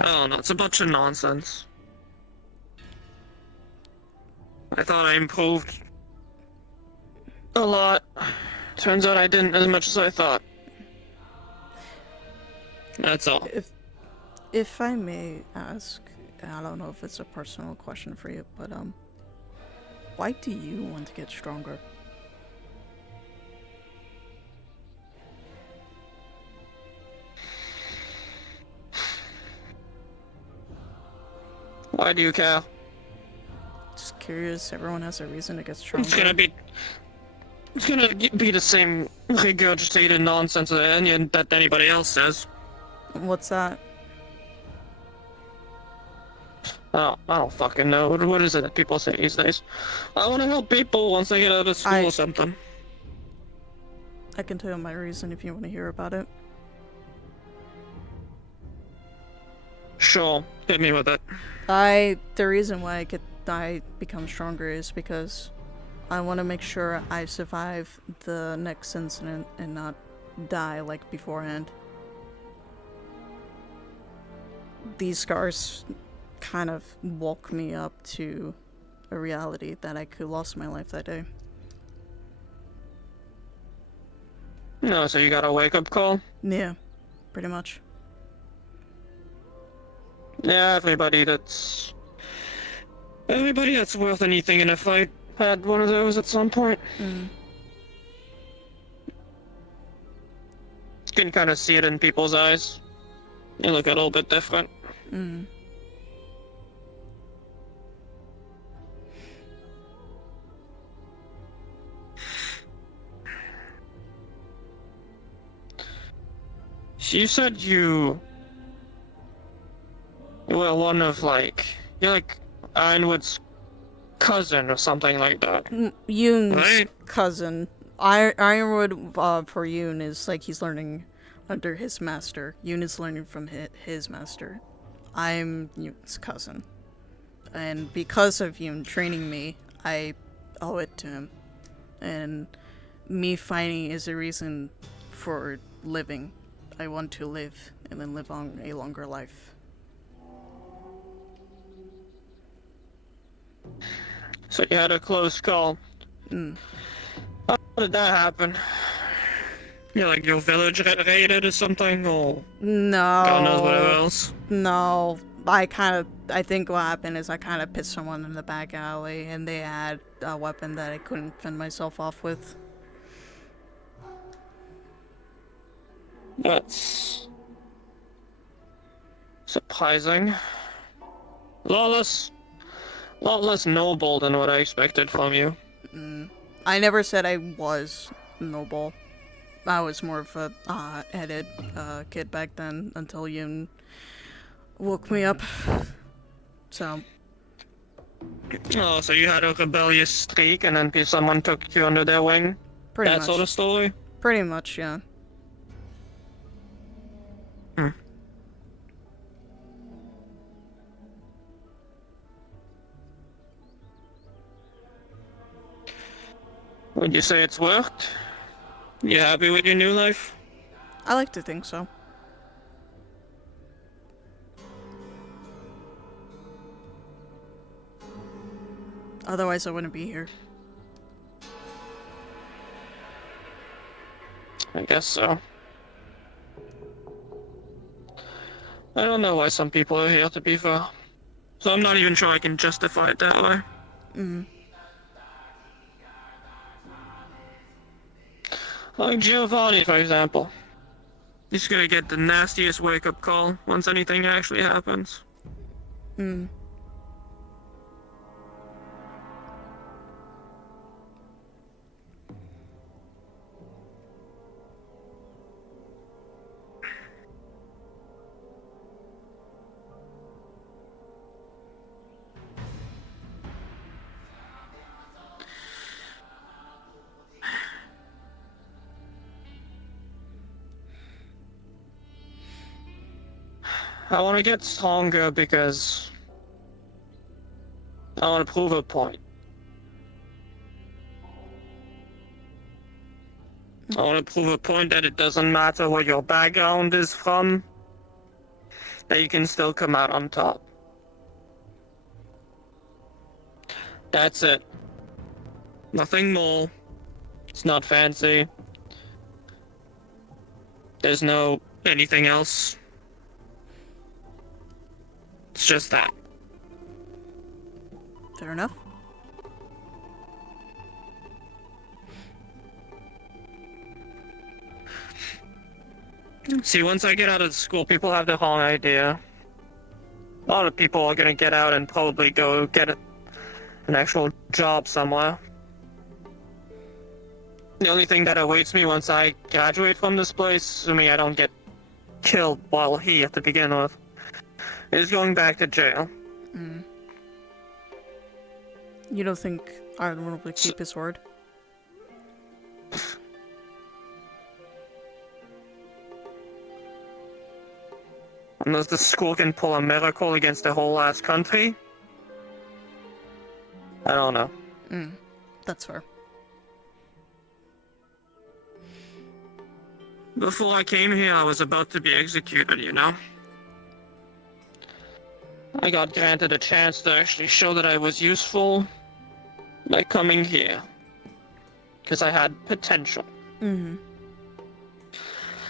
I don't know, it's a bunch of nonsense. I thought I improved a lot. Turns out I didn't as much as I thought. That's all. If I may ask, I don't know if it's a personal question for you, but why do you want to get stronger? Why do you care? Just curious. Everyone has a reason to get stronger. It's gonna be the same regurgitated nonsense that anybody else says. What's that? Oh, I don't fucking know. What is it that people say these days? I want to help people once they get out of school or something. I can tell you my reason if you want to hear about it. Sure, hit me with it. The reason why I become stronger is because I want to make sure I survive the next incident and not die like beforehand. These scars kind of woke me up to a reality that I could lost my life that day. No, so you got a wake-up call? Yeah. pretty much. Yeah, everybody that's worth anything in a fight had one of those at some point. Mm. You can kind of see it in people's eyes. They look a little bit different. Mm. You said you were one of you're like Ironwood's cousin or something like that. Yoon's Right? cousin. Ironwood for Yoon is like he's learning under his master. Yoon is learning from his master. I'm Yoon's cousin. And because of Yoon training me, I owe it to him. And me fighting is a reason for living. I want to live and then live on a longer life. So you had a close call. Mm. How did that happen? Like your village raided or something, or No. God knows what else? No. I think what happened is I kind of pissed someone in the back alley and they had a weapon that I couldn't fend myself off with. That's surprising. A lot less noble than what I expected from you. I never said I was noble. I was more of a hot-headed kid back then until Yoon woke me up. So. Oh, so you had a rebellious streak and then someone took you under their wing? Pretty that much. sort of story? Pretty much, yeah. Would you say it's worked? You happy with your new life? I like to think so. Otherwise, I wouldn't be here. I guess so. I don't know why some people are here, to be fair. So I'm not even sure I can justify it that way. Like Giovanni, for example. He's gonna get the nastiest wake-up call once anything actually happens. I want to get stronger because I want to prove a point. I want to prove a point that it doesn't matter where your background is from, that you can still come out on top. That's it. Nothing more. It's not fancy. There's no anything else. It's just that. Fair enough. See, once I get out of school, people have the wrong idea. A lot of people are gonna get out and probably go get an actual job somewhere. The only thing that awaits me once I graduate from this place, assuming I don't get killed while here to begin with, is going back to jail. You don't think Ironwood will keep his word? Unless the school can pull a miracle against the whole ass country? I don't know. That's fair. Before I came here, I was about to be executed, you know? I got granted a chance to actually show that I was useful by coming here. Because I had potential.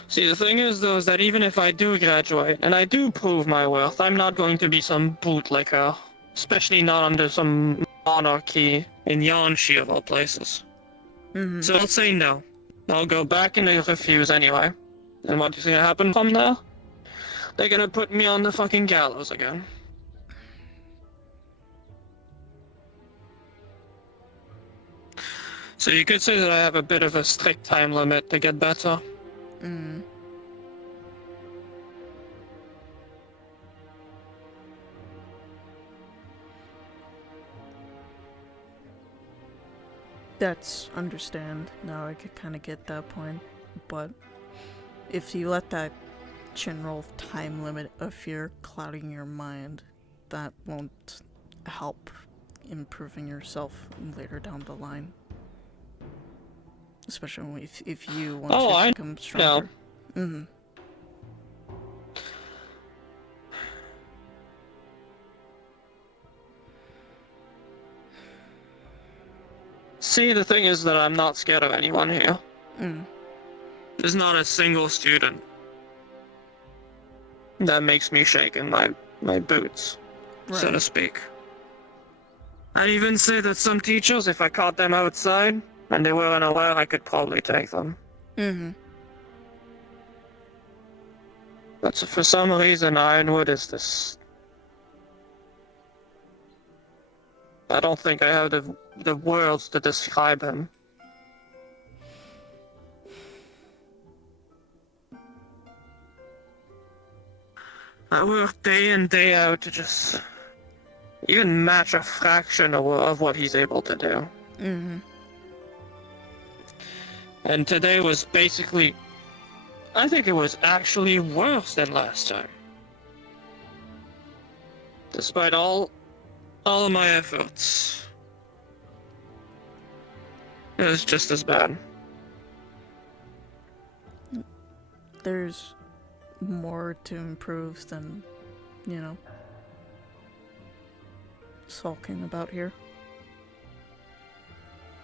See, the thing is, though, is that even if I do graduate, and I do prove my worth, I'm not going to be some bootlicker. Especially not under some monarchy in Yanshi of all places. Mm-hmm. So I'll say no. I'll go back and refuse anyway. And what's gonna happen from there? They're gonna put me on the fucking gallows again. So you could say that I have a bit of a strict time limit to get better. Mm. That's understand. Now I could kind of get that point, but if you let that general time limit of fear clouding your mind, that won't help improving yourself later down the line. Especially if you want to become stronger. Mm-hmm. See, the thing is that I'm not scared of anyone here. Mm. There's not a single student that makes me shake in my boots, so to speak. I'd even say that some teachers, if I caught them outside and they weren't aware, I could probably take them. Mm-hmm. But for some reason, Ironwood is this... I don't think I have the words to describe him. I work day in, day out to just even match a fraction of what he's able to do. Mm-hmm. And today was basically... I think it was actually worse than last time. Despite all of my efforts. It was just as bad. There's more to improve than, you know, sulking about here.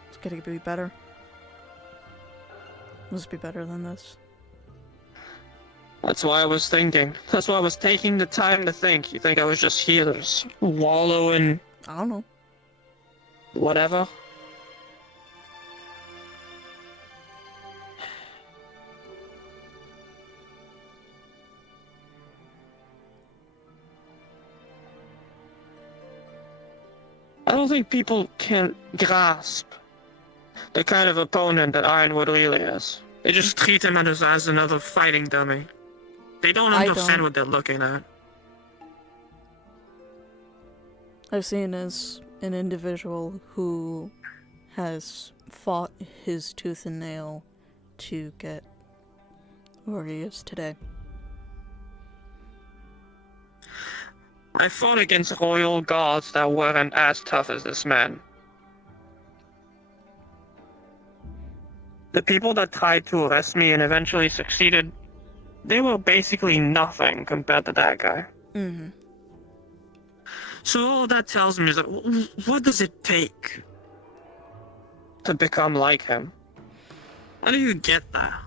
It's gotta be better. Must be better than this. That's why I was thinking. That's why I was taking the time to think. You think I was just here to just wallow in... I don't know. Whatever? I don't think people can grasp the kind of opponent that Ironwood really is. They just treat him as another fighting dummy. They don't understand what they're looking at. I've seen as an individual who has fought his tooth and nail to get where he is today. I fought against royal guards that weren't as tough as this man. The people that tried to arrest me and eventually succeeded, they were basically nothing compared to that guy. Mm-hmm. So all that tells me is that, what does it take to become like him? How do you get there?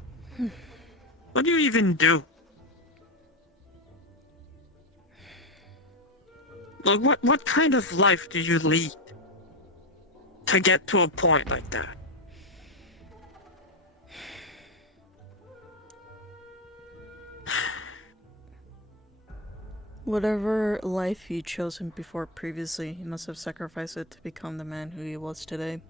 What do you even do? Like, what kind of life do you lead to get to a point like that? Whatever life he'd chosen before previously, he must have sacrificed it to become the man who he was today.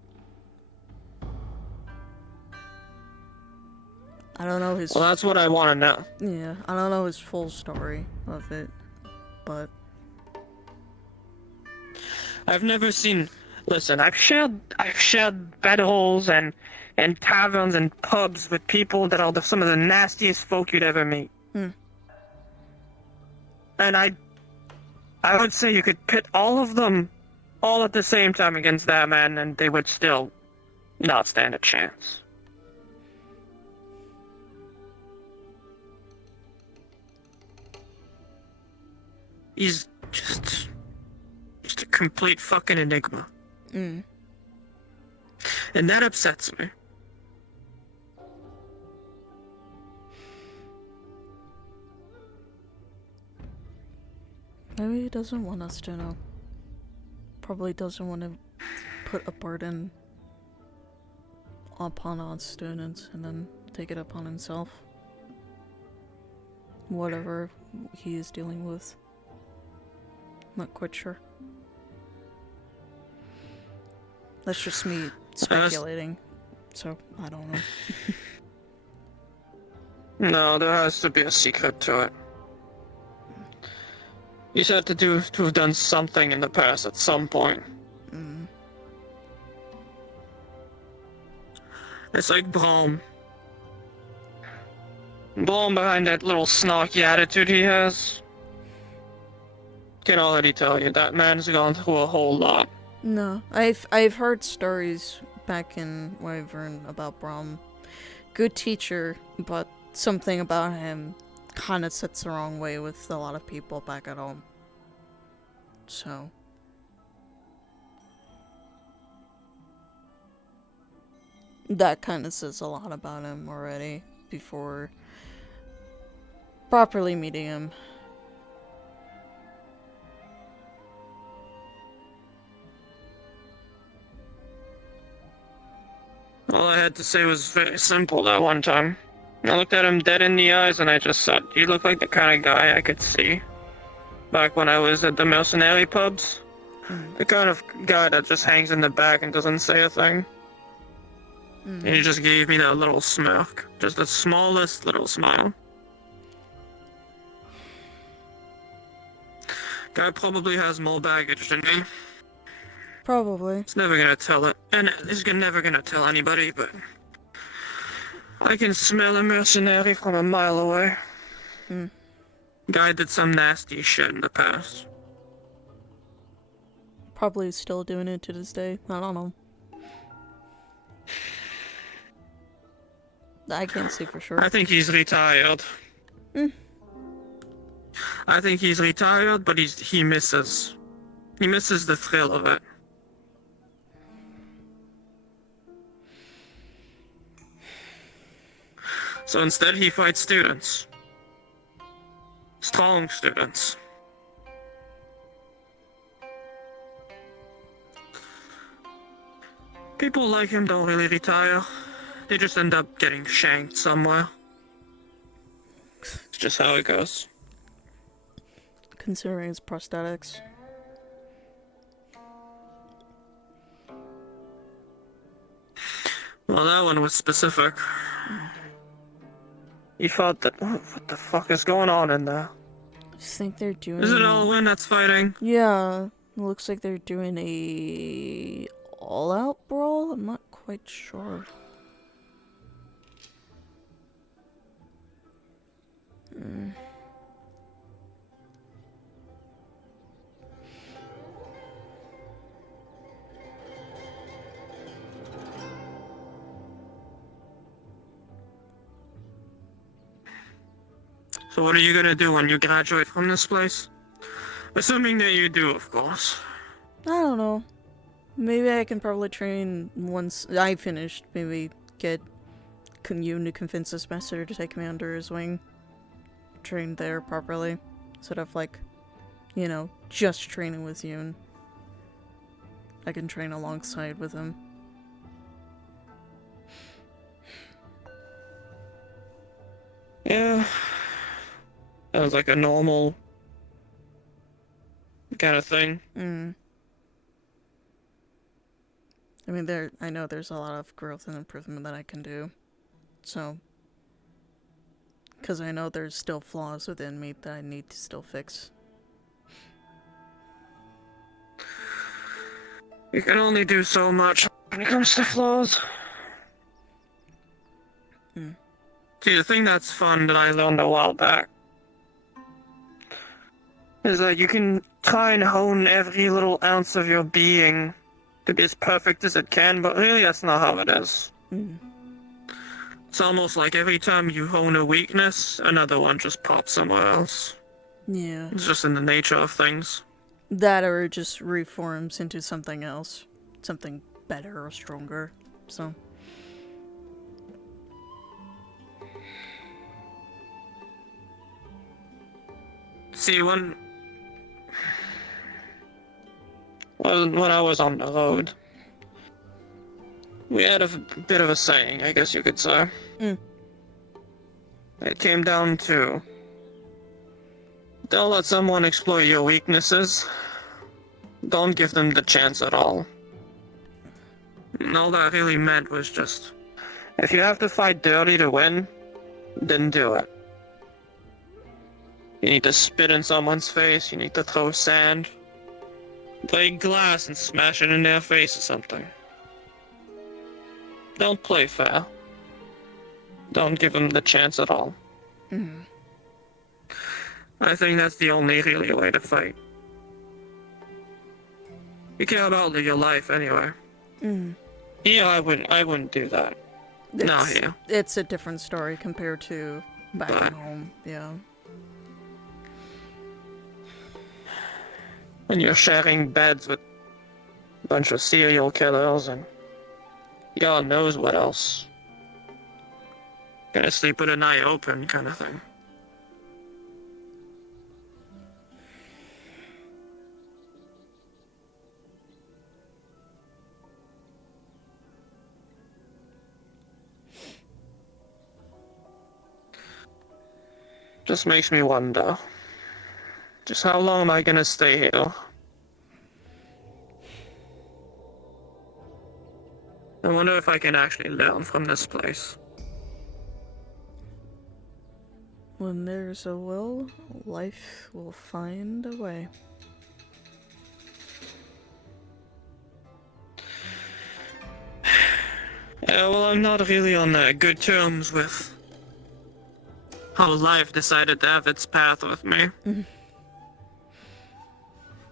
I don't know his... Well, that's what I want to know. Yeah, I don't know his full story of it, but... I've never seen... Listen, I've shared bedrolls and taverns and pubs with people that are some of the nastiest folk you'd ever meet. Hmm. And I would say you could pit all of them all at the same time against that man, and they would still not stand a chance. He's just a complete fucking enigma. Mm. And that upsets me. Maybe he doesn't want us to know. Probably doesn't want to put a burden upon our students and then take it upon himself. Whatever he is dealing with. Not quite sure. That's just me speculating. So, I don't know. No, there has to be a secret to it. He's had to have done something in the past at some point. It's like Braum. Braum, behind that little snarky attitude he has, can already tell you that man's gone through a whole lot. No, I've heard stories back in Wyvern about Braum. Good teacher, but something about him kind of sets the wrong way with a lot of people back at home. So. That kind of says a lot about him already before properly meeting him. All I had to say was very simple that one time. I looked at him dead in the eyes and I just said, "You look like the kind of guy I could see back when I was at the mercenary pubs. The kind of guy that just hangs in the back and doesn't say a thing." And he just gave me that little smirk. Just the smallest little smile. Guy probably has more baggage than me. Probably. He's never gonna tell it. And he's never gonna tell anybody, but I can smell a mercenary from a mile away. Guy did some nasty shit in the past. Probably still doing it to this day. I don't know. I can't say for sure. I think he's retired. I think he's retired, but he misses. He misses the thrill of it. So instead he fights students. Strong students. People like him don't really retire. They just end up getting shanked somewhere. It's just how it goes. Considering his prosthetics. Well, that one was specific. He thought that, what the fuck is going on in there? I just think they're doing... Is it Elwyn that's fighting? Yeah, it looks like they're doing a all-out brawl? I'm not quite sure. So what are you gonna do when you graduate from this place? Assuming that you do, of course. I don't know. Maybe I can probably train once I finished. Maybe get Yoon to convince this master to take me under his wing. Train there properly. Instead of like, you know, just training with Yoon. I can train alongside with him. Yeah. Sounds like a normal kind of thing. I mean, I know there's a lot of growth and improvement that I can do. So, because I know there's still flaws within me that I need to still fix. You can only do so much when it comes to flaws. See, the thing that's fun that I learned a while back is that you can try and hone every little ounce of your being to be as perfect as it can, but really that's not how it is. It's almost like every time you hone a weakness, another one just pops somewhere else. Yeah. It's just in the nature of things. That or it just reforms into something else. Something better or stronger. So. See, when when I was on the road. We had a bit of a saying, I guess you could say. It came down to, don't let someone exploit your weaknesses. Don't give them the chance at all. And all that really meant was just, if you have to fight dirty to win, then do it. You need to spit in someone's face, you need to throw sand, break glass and smash it in their face or something. Don't play fair. Don't give them the chance at all. I think that's the only really way to fight. You care about your life anyway. Yeah, I wouldn't do that. Not here. It's a different story compared to back at home. Yeah. When you're sharing beds with a bunch of serial killers and God knows what else. Gonna sleep with an eye open kind of thing. Just makes me wonder. Just how long am I gonna stay here? I wonder if I can actually learn from this place. When there's a will, life will find a way. Yeah, well, I'm not really on good terms with how life decided to have its path with me.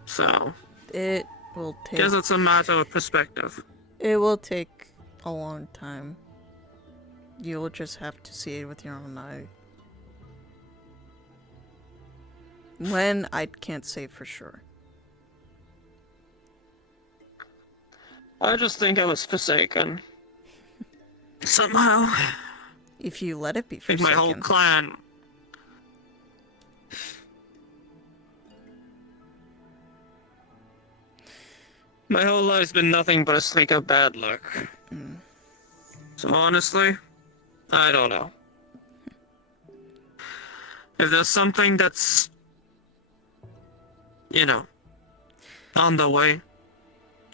So, it will take... Guess it's a matter of perspective. It will take a long time. You'll just have to see it with your own eye. When, I can't say for sure. I just think I was forsaken. Somehow. If you let it be forsaken. My whole clan. My whole life's been nothing but a streak of bad luck. So honestly, I don't know. If there's something that's, you know, on the way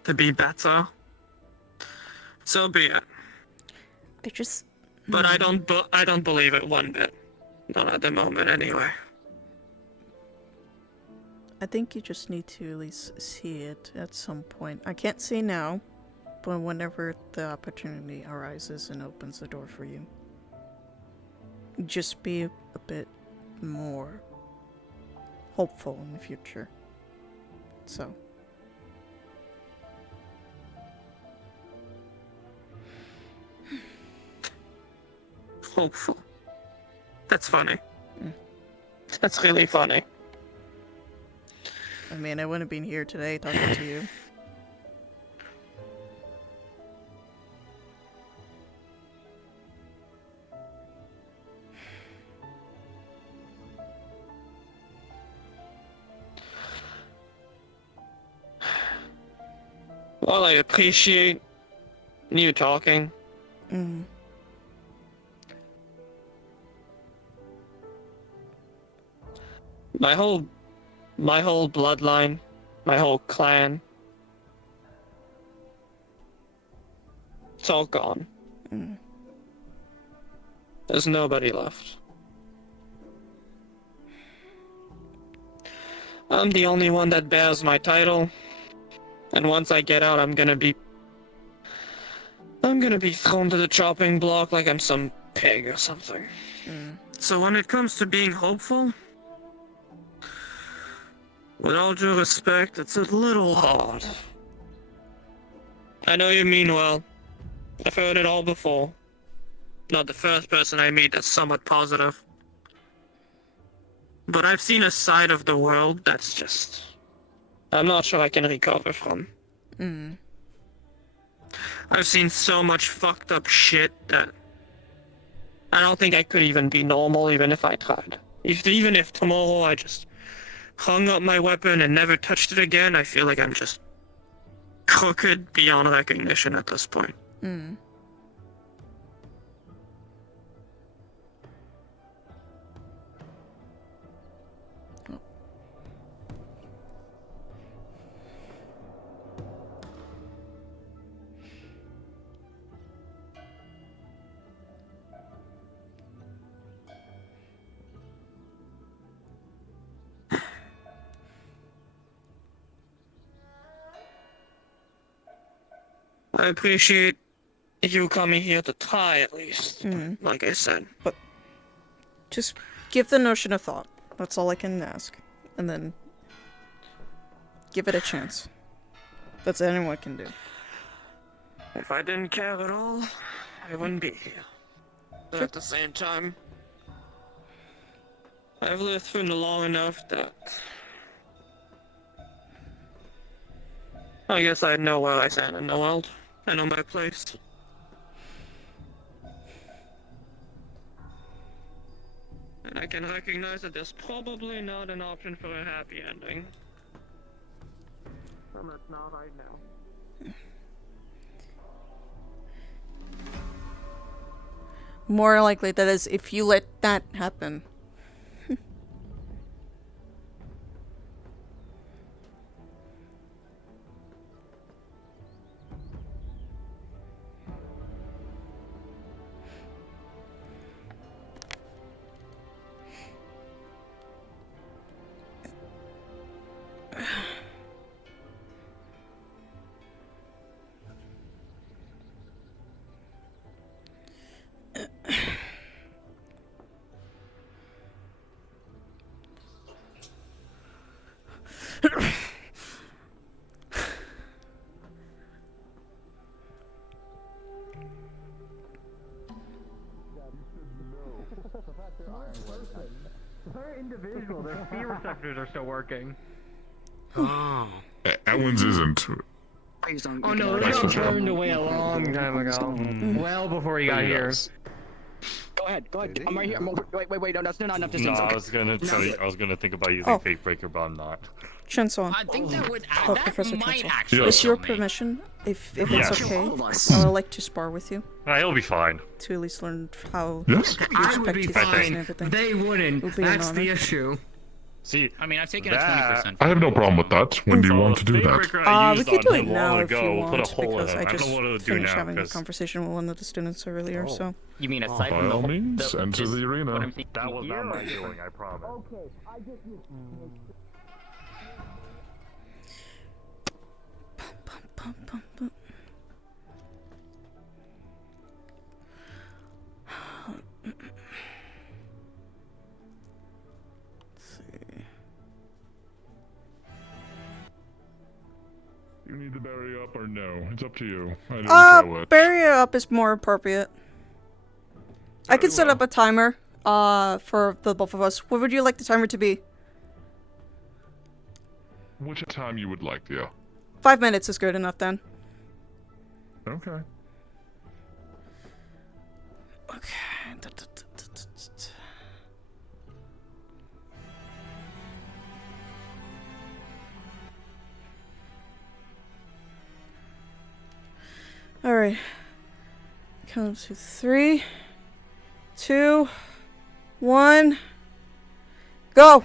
to be better, so be it. But I don't believe it one bit. Not at the moment, anyway. I think you just need to at least see it at some point. I can't say now, but whenever the opportunity arises and opens the door for you. Just be a bit more hopeful in the future. So. Hopeful. That's funny. That's really funny. I mean, I wouldn't have been here today talking to you. Well, I appreciate you talking. My whole bloodline, my whole clan, it's all gone. There's nobody left. I'm the only one that bears my title, and once I get out, I'm gonna be thrown to the chopping block like I'm some pig or something. So when it comes to being hopeful, with all due respect, it's a little hard. I know you mean well. I've heard it all before. Not the first person I meet that's somewhat positive. But I've seen a side of the world that's just... I'm not sure I can recover from. I've seen so much fucked up shit that... I don't think I could even be normal even if I tried. Even if tomorrow I just hung up my weapon and never touched it again, I feel like I'm just crooked beyond recognition at this point. Mm. I appreciate you coming here to try at least, Mm. like I said. But just give the notion a thought. That's all I can ask. And then give it a chance. That's anyone can do. If I didn't care at all, I wouldn't be here. But at the same time, I've lived through long enough that I guess I know where I stand in the world. I know my place. And I can recognize that there's probably not an option for a happy ending. And that's not right now. More likely that is if you let that happen. They're individual. Their fee receptors are still working. Oh. Ellen's isn't. Please don't. Oh no, they got turned away a long time ago. Well before he got here. Go ahead. I'm right here. Wait. No, that's not enough No, distance. I was gonna tell you. I was gonna think about using Fate Breaker, but I'm not. Chainsaw. I think that would Professor might Chainsaw. actually. With your permission, if it's Yes. okay, I would like to spar with you. He'll be fine. To at least learn how Yes. you I respect would be his space fine. and everything. They wouldn't. Would be an That's the honor. issue. See, I mean, I've taken that- a 20%. I have no problem with that. When do you want to do that? We could do it now if you want, We'll put a hole in because it. I I don't just know what to do finished now, having a 'cause- conversation with one of the students earlier, so... You mean By aside from the all whole- means, enter the arena. That was not my doing, I promise. Okay, I just need. You need to bury up or no? It's up to you. I didn't care what. Bury it up is more appropriate. I could set up a timer, for the both of us. What would you like the timer to be? Which time you would like, yeah. 5 minutes is good enough then. Okay. Okay. Alright. Count to 3, 2, 1. Go!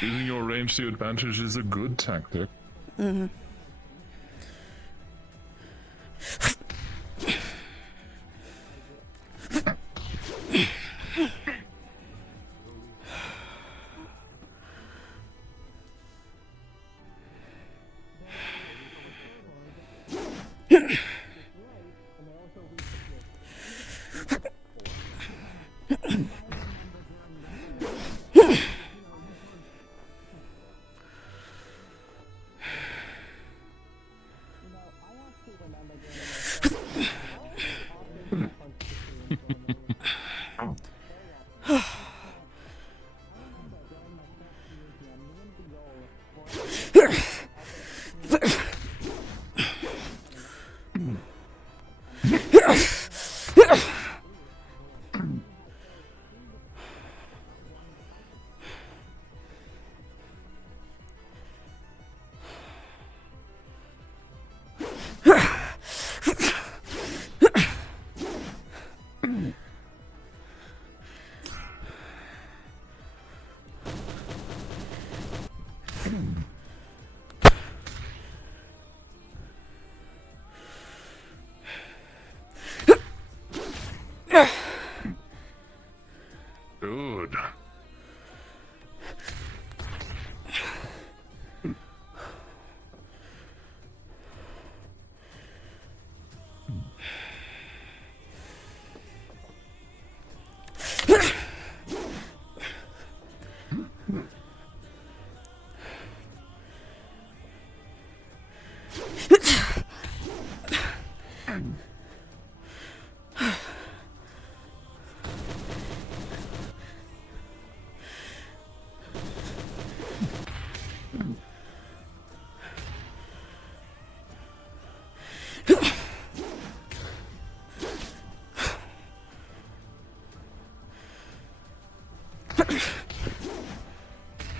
Using your range to your advantage is a good tactic. Mm-hmm. Good.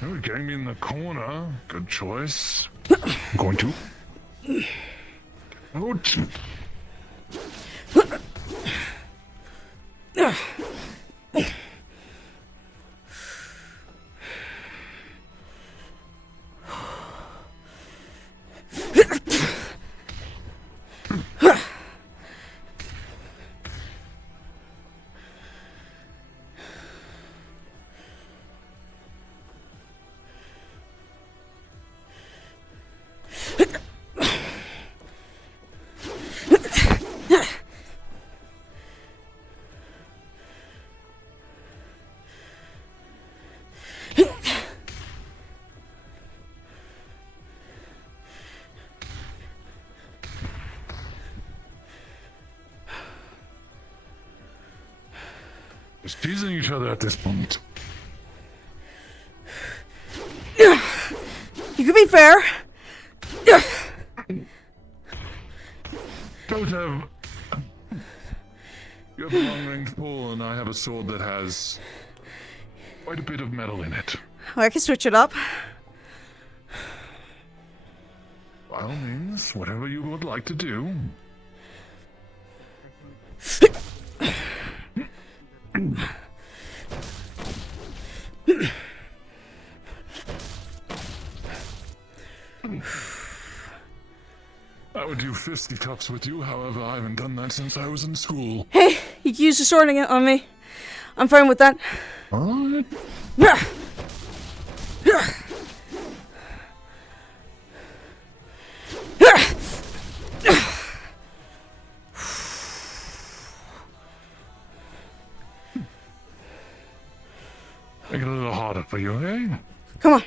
Oh, getting me in the corner. Good choice. I'm going to. Ouch. Just teasing each other at this point. You can be fair. Both have. You have a long-range pole, and I have a sword that has quite a bit of metal in it. Well, I can switch it up. By all means, whatever you would like to do. I would do fisticuffs with you, however, I haven't done that since I was in school. Hey, you can use the sword on me. I'm fine with that. Alright. Make it a little harder for you, eh? Come on.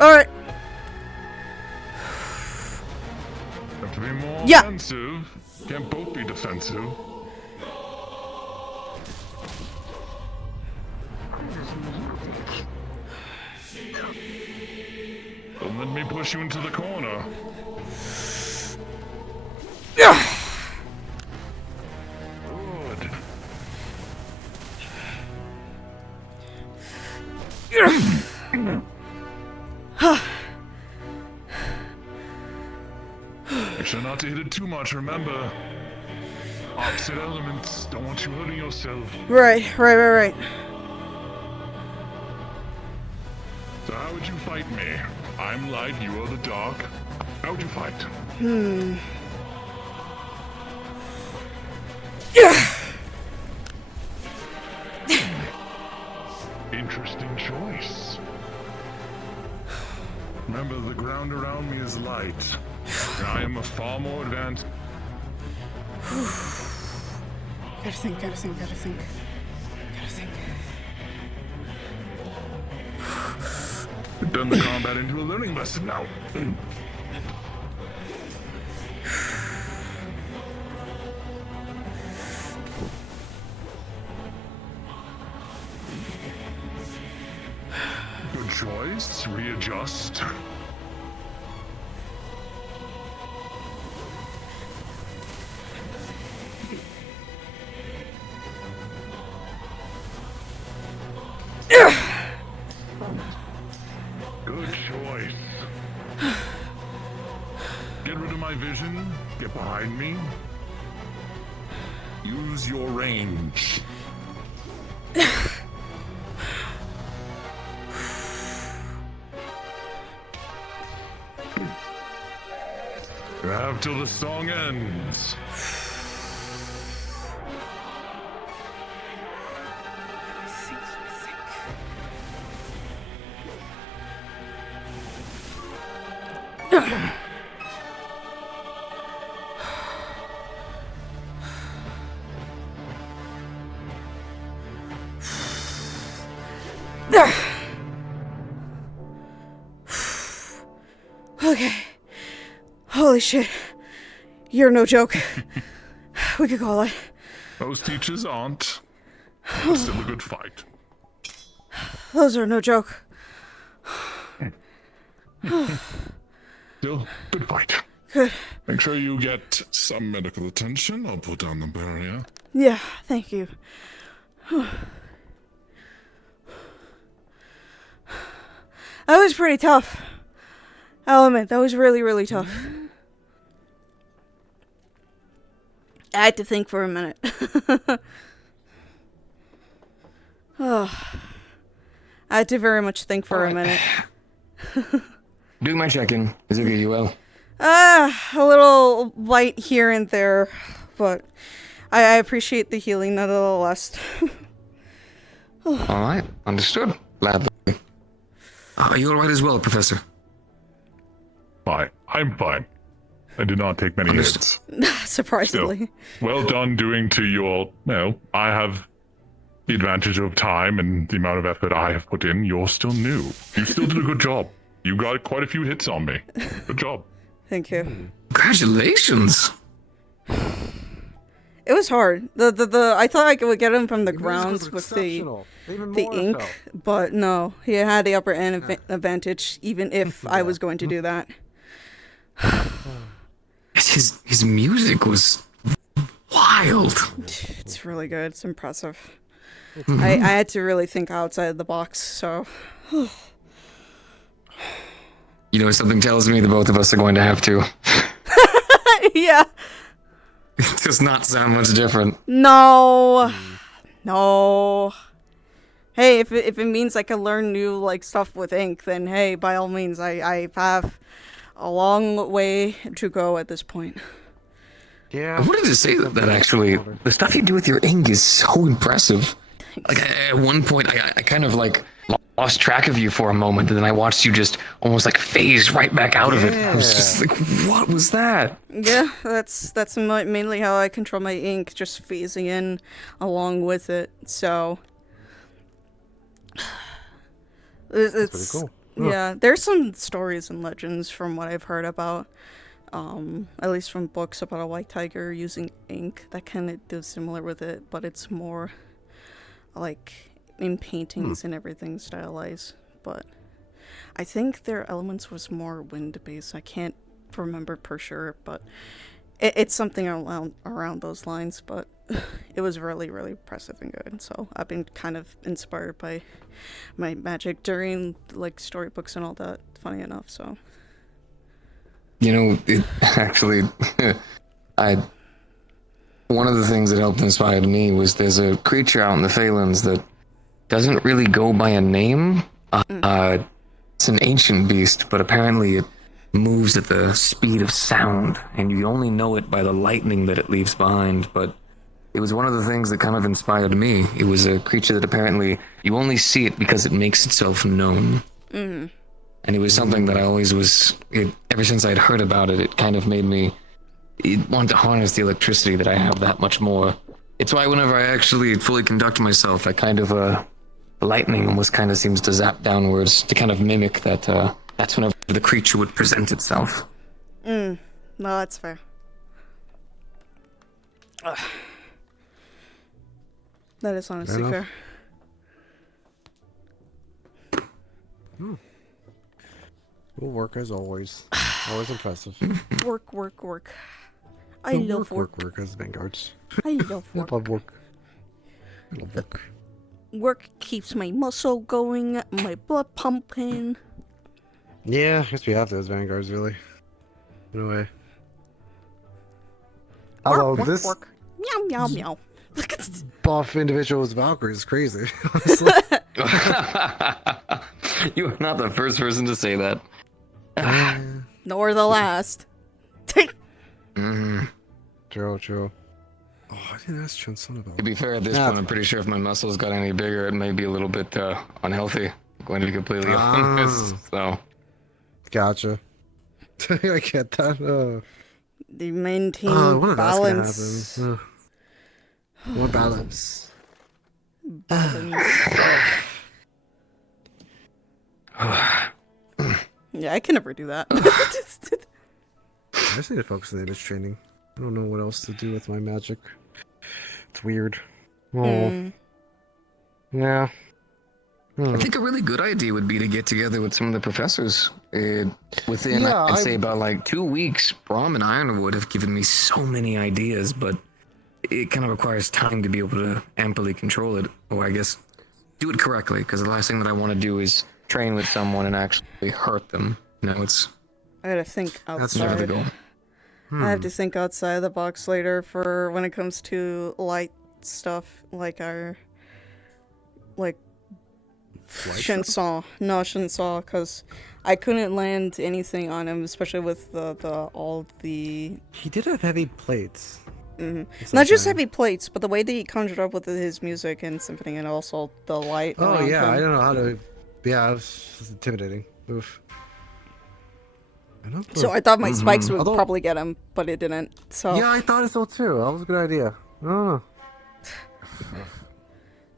Alright. Have to be more Yeah. offensive. Can't both be defensive. Don't let me push you into the corner. Good. Make sure not to hit it too much, remember. Opposite elements, don't want you hurting yourself. Right. So So how would you fight me? I'm light, you are the dark. How would you fight? Interesting choice. Remember, the ground around me is light, and I am a far more advanced. Gotta think. We've done the combat into a learning lesson now. Good choice. Readjust. Good choice. Get rid of my vision. Get behind me. Use your range. You have till the song ends. Okay. Holy shit. You're no joke. We could call it. Most teachers aren't. But still a good fight. Those are no joke. Still, good fight. Good. Make sure you get some medical attention. I'll put down the barrier. Yeah, thank you. That was pretty tough. Element, that was really, really tough. I had to think for a minute. Oh, I had to very much think for a minute. Doing my check-in. Is it you well? A little light here and there, but I appreciate the healing nonetheless. Alright, understood. Gladly. Are you alright as well, Professor? Fine. I'm fine. I did not take many hits. Surprisingly. Still, well done doing to your... No, I have the advantage of time and the amount of effort I have put in. You're still new. You still did a good job. You got quite a few hits on me. Good job. Thank you. Congratulations. It was hard. I thought I would get him from the grounds with the ink, but no, he had the upper end advantage, even if I was going to do that. His music was wild. It's really good. It's impressive. I had to really think outside the box, so... You know, something tells me the both of us are going to have to. Yeah. It does not sound much different. No. No. Hey, if it means I can learn new, like, stuff with ink, then hey, by all means, I have a long way to go at this point. Yeah. I wanted to say that actually, the stuff you do with your ink is so impressive. Like, at one point, I kind of, like, lost track of you for a moment, and then I watched you just almost, like, phase right back out of it. I was just like, what was that? Yeah, that's mainly how I control my ink, just phasing in along with it, so... It's pretty cool. Yeah, there's some stories and legends from what I've heard about, at least from books about a white tiger using ink that kind of does similar with it, but it's more like in paintings and everything stylized. But I think their elements was more wind-based. I can't remember for sure, but it's something around those lines. But it was really, really impressive and good. So I've been kind of inspired by my magic during like storybooks and all that. Funny enough, so. You know, it actually, one of the things that helped inspire me was there's a creature out in the Phalanx that doesn't really go by a name. It's an ancient beast, but apparently it moves at the speed of sound, and you only know it by the lightning that it leaves behind, but it was one of the things that kind of inspired me. It was a creature that apparently you only see it because it makes itself known. Mm-hmm. And it was something that I always was, ever since I'd heard about it, it kind of made me want to harness the electricity that I have that much more. It's why whenever I actually fully conduct myself, I kind of, lightning almost kind of seems to zap downwards to kind of mimic that, that's whenever the creature would present itself. No, that's fair. Ugh. That is honestly fair. Will work as always. Always impressive. Work. I love work. Work as vanguards. I love work. I love work. I love work. Work keeps my muscle going, my blood pumping. Yeah, I guess we have those vanguards, really. In a way. Although this Meow, meow. buff individual with Valkyrie is crazy, honestly. You are not the first person to say that. Nor the last. Mm-hmm. True. Oh, I didn't ask Chun-Sun about. To be fair, at this point, I'm pretty sure if my muscles got any bigger, it may be a little bit unhealthy. I'm going to be completely honest. So. Gotcha. I get that. They maintain one of that's balance. gonna happen. More balance. Yeah, I can never do that. I just need to focus on image training. I don't know what else to do with my magic. It's weird. Oh. Yeah. I think a really good idea would be to get together with some of the professors. Within, I'd say, about like 2 weeks, Brahm and Ironwood have given me so many ideas, but it kind of requires time to be able to amply control it, or I guess do it correctly, because the last thing that I want to do is train with someone and actually hurt them. It's... I gotta think outside. That's never the goal. I have to think outside the box later for when it comes to light stuff, like our... Shinsaw. No, Shinsaw, because I couldn't land anything on him, especially with all the... He did have heavy plates. Not just heavy plates, but the way that he conjured up with his music and symphony, and also the light. Oh yeah, him. I don't know how to. Yeah, it was intimidating. Oof. So I thought my spikes would probably get him, but it didn't. So yeah, I thought so too. That was a good idea. I don't know.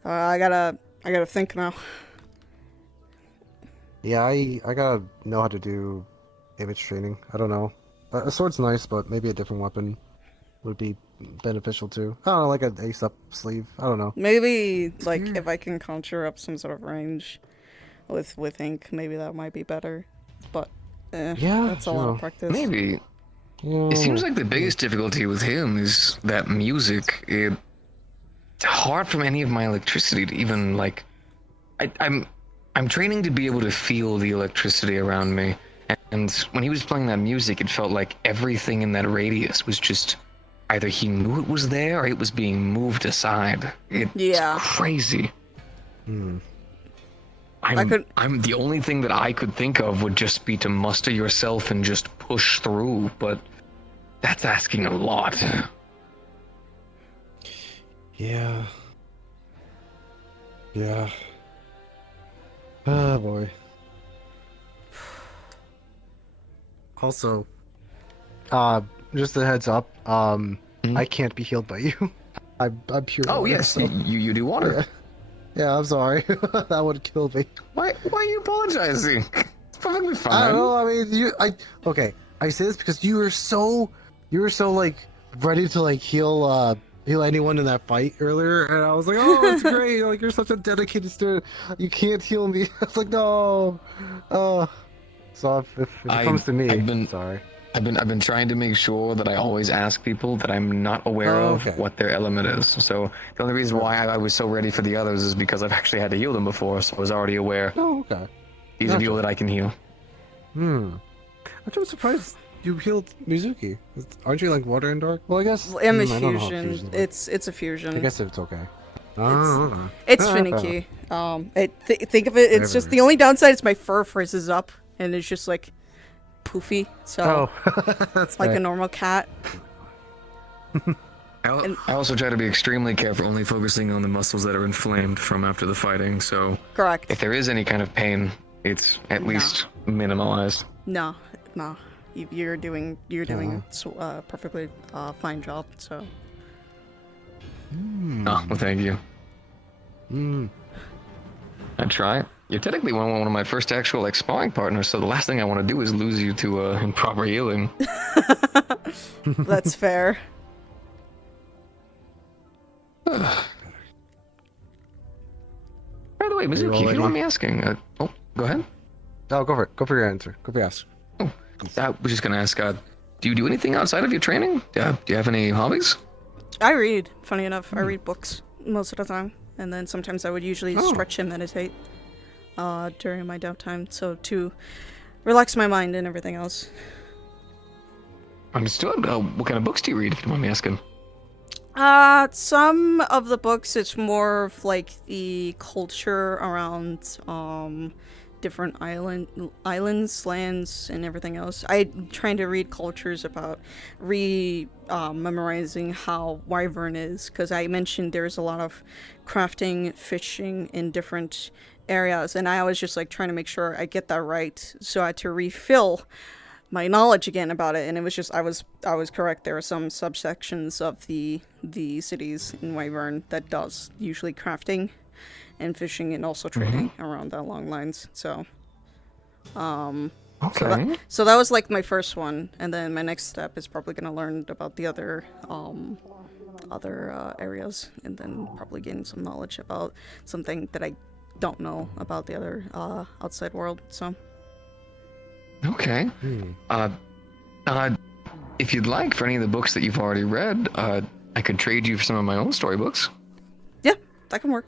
I gotta think now. Yeah, I gotta know how to do image training. I don't know. A sword's nice, but maybe a different weapon would be beneficial too. I don't know, like an ace up sleeve. I don't know. Maybe if I can conjure up some sort of range with ink, maybe that might be better. But yeah, that's a lot of practice. Maybe. It seems like the biggest difficulty with him is that music. It's hard from any of my electricity to even like. I'm training to be able to feel the electricity around me, and when he was playing that music, it felt like everything in that radius was just either he knew it was there or it was being moved aside. It's crazy. I'm the only thing that I could think of would just be to muster yourself and just push through, but that's asking a lot. Yeah. Oh boy. Also, just a heads up, I can't be healed by you. I'm pure. Oh water, yes, so... you do water. Yeah, I'm sorry. That would kill me. Why are you apologizing? It's perfectly fine. I don't know. I mean, okay. I say this because you were so like ready to like heal anyone in that fight earlier, and I was like, oh, that's great. Like, you're such a dedicated student. You can't heal me. I was like, no. So if it comes to me, sorry. I've been trying to make sure that I always ask people that I'm not aware of what their element is. So the only reason why I was so ready for the others is because I've actually had to heal them before, so I was already aware. Oh, okay. These are people that I can heal. I'm surprised you healed Muzuki. Aren't you like water and dark? Well, I guess. I'm a fusion. It's a fusion. I guess it's okay. Oh, It's finicky. Think of it. It's just the only downside is my fur frizzes up and it's just like poofy. So that's like fair. a normal cat. I also try to be extremely careful, only focusing on the muscles that are inflamed from after the fighting. So, correct. If there is any kind of pain, it's at least minimalized. No. You're doing a perfectly fine job. So. Oh, well, thank you. I try. You're technically one of my first actual sparring partners, so the last thing I want to do is lose you to improper healing. That's fair. By the way, Mizuki, if you don't mind me asking, go ahead. No, go for it. Go for your answer. Go for your ask. Oh, I was just gonna ask, do you do anything outside of your training? Do you have any hobbies? I read. Funny enough, I read books most of the time, and then sometimes I would usually stretch and meditate during my downtime, so to relax my mind and everything else. Understood. What kind of books do you read, if you don't mind me asking? Some of the books, it's more of like the culture around different islands, lands, and everything else. I'm trying to read cultures about memorizing how Wyvern is, because I mentioned there's a lot of crafting, fishing in different areas, and I was just like trying to make sure I get that right, so I had to refill my knowledge again about it, and it was just I was correct. There are some subsections of the cities in Wyvern that does usually crafting and fishing and also trading around that long lines. So okay. So that was like my first one, and then my next step is probably gonna learn about the other areas, and then probably gain some knowledge about something that I don't know about the other outside world. So okay. If you'd like, for any of the books that you've already read, I could trade you for some of my own storybooks. Yeah, that can work.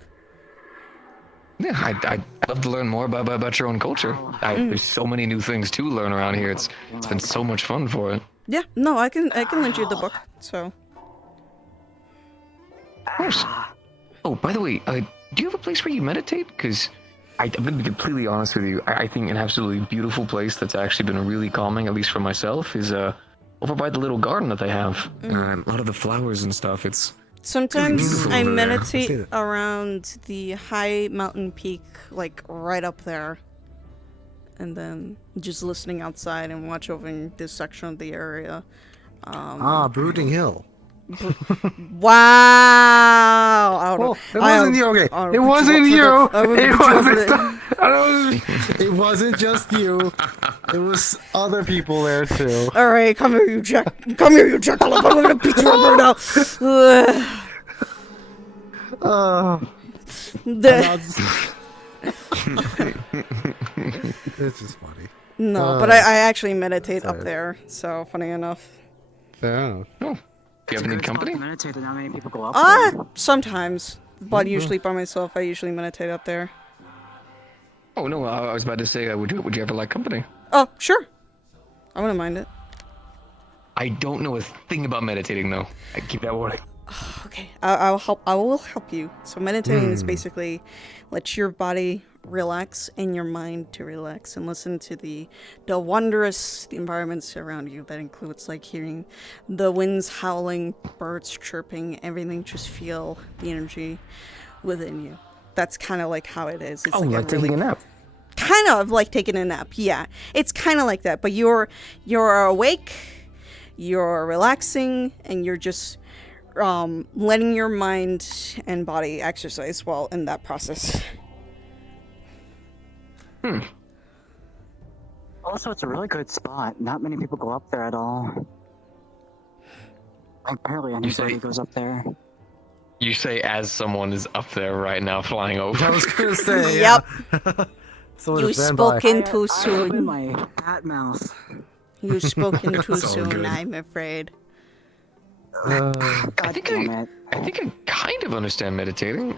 Yeah, I'd love to learn more about your own culture. There's so many new things to learn around here. It's been so much fun for it. Yeah, no, I can lend you the book. So. Of course. Oh, by the way, do you have a place where you meditate? Because I'm going to be completely honest with you. I think an absolutely beautiful place that's actually been really calming, at least for myself, is over by the little garden that they have. A lot of the flowers and stuff. It's sometimes I over there. meditate around the high mountain peak, like right up there, and then just listening outside and watch over this section of the area. Brooding Hill. Wow! It wasn't you. Okay, it wasn't you. It wasn't just you. It was other people there too. All right, come here, you Jack. Come here, you jackalope. I'm gonna beat you up right now. It's just funny. No, but I actually meditate up there. So funny enough. Yeah. Oh. Do you have any company? Meditate, not many people go up there. Sometimes, but usually by myself. I usually meditate up there. Oh no, I was about to say, would you ever like company? Oh, sure. I wouldn't mind it. I don't know a thing about meditating though. I keep that warning. Okay, I will help you. So meditating is basically let your body relax and your mind to relax and listen to the wondrous environments around you. That includes like hearing the winds howling, birds chirping, everything. Just feel the energy within you. That's kind of like how it is. It's like taking a nap. Kind of like taking a nap. Yeah, it's kind of like that. But you're awake, you're relaxing, and you're just letting your mind and body exercise well in that process. Also, it's a really good spot. Not many people go up there at all. Apparently, anybody goes up there. You say as someone is up there right now flying over. I was gonna say. Yep. Someone You stand by. spoken too I soon. opened my bat mouth. You spoken too It's all soon. good. I'm afraid. I think I kind of understand meditating.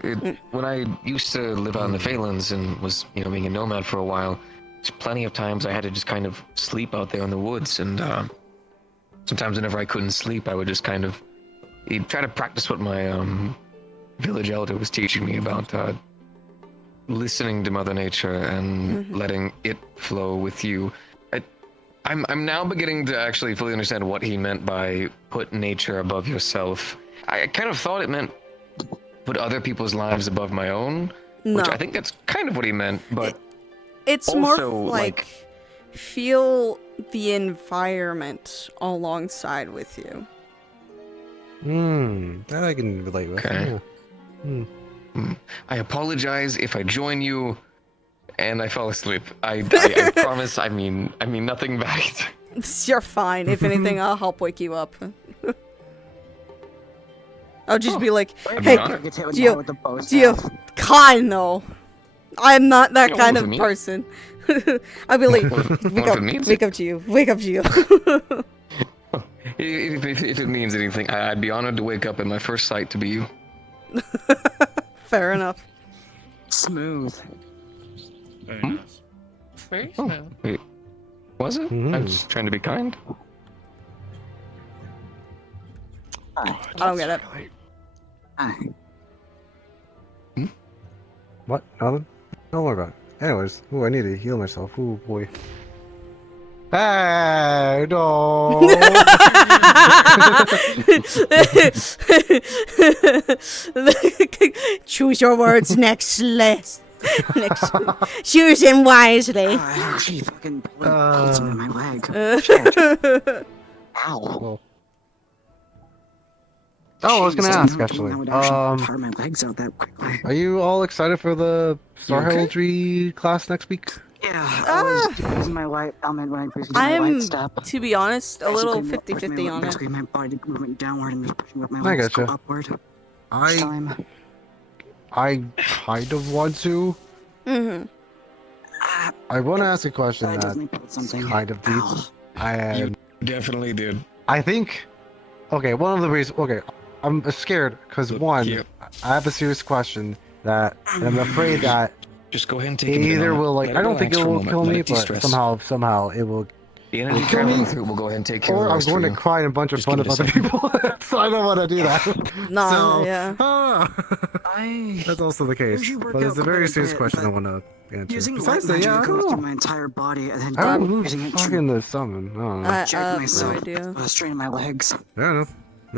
When I used to live out in the Phalanx and was, being a nomad for a while, there's plenty of times I had to just kind of sleep out there in the woods, and sometimes whenever I couldn't sleep, I would just kind of try to practice what my village elder was teaching me about listening to Mother Nature and letting it flow with you. I'm now beginning to actually fully understand what he meant by put nature above yourself. I kind of thought it meant put other people's lives above my own, which No. I think that's kind of what he meant, but It's also, more like feel the environment alongside with you. That I can relate with. Okay. Yeah. I apologize if I join you and I fall asleep. I promise I mean nothing bad. You're fine. If anything, I'll help wake you up. I'll just be like, hey, Gio, kind though. I'm not that Yeah, kind what of if it person. I'll be like, What if it means wake up, Gio, wake up, Gio. If it means anything, I'd be honored to wake up at my first sight to be you. Fair enough. Smooth. Very nice. Very Oh, smooth. wait. Was it? I was just trying to be kind. I don't get it. What? Nothing? Don't worry about it. Anyways, I need to heal myself. Ooh, boy. Hey, no! Choose your words next list. Next. Choose them wisely. I actually fucking pulled something in my leg. Ow. Oh, I was gonna Jeez, ask I actually. would actually part my legs out that quickly. Are you all excited for the Star okay? Heraldry class next week? Yeah, I was using my light element when I was using my I'm, light step. to be honest, a little 50-50 on it. Basically, my body moving downward and just pushing up my I legs go gotcha. upward. I kind of want to. I want to ask a question That that's definitely pulled something. kind of deep. You definitely did. I think. Okay, one of the reasons. Okay, I'm scared because one, I have a serious question that I'm afraid that just go ahead and take it it either in. will like. Let I it don't think it relax for a will moment. kill Let me, it but de-stress. somehow it will. The energy kill traveling me, through will go ahead and take care or of the I'm rest going for to you. cry in a bunch of Just fun give of it a other second. people, so I don't want to do that. Nah, so, yeah. That's also the case, usually work but it's out a very quite a serious bit, question I but want to answer. Using Besides light that, yeah, I magic don't goes through know. my entire body and then I don't know using who it fucking the summon. I don't know. I jerk have myself, no idea. straining my legs. I don't know.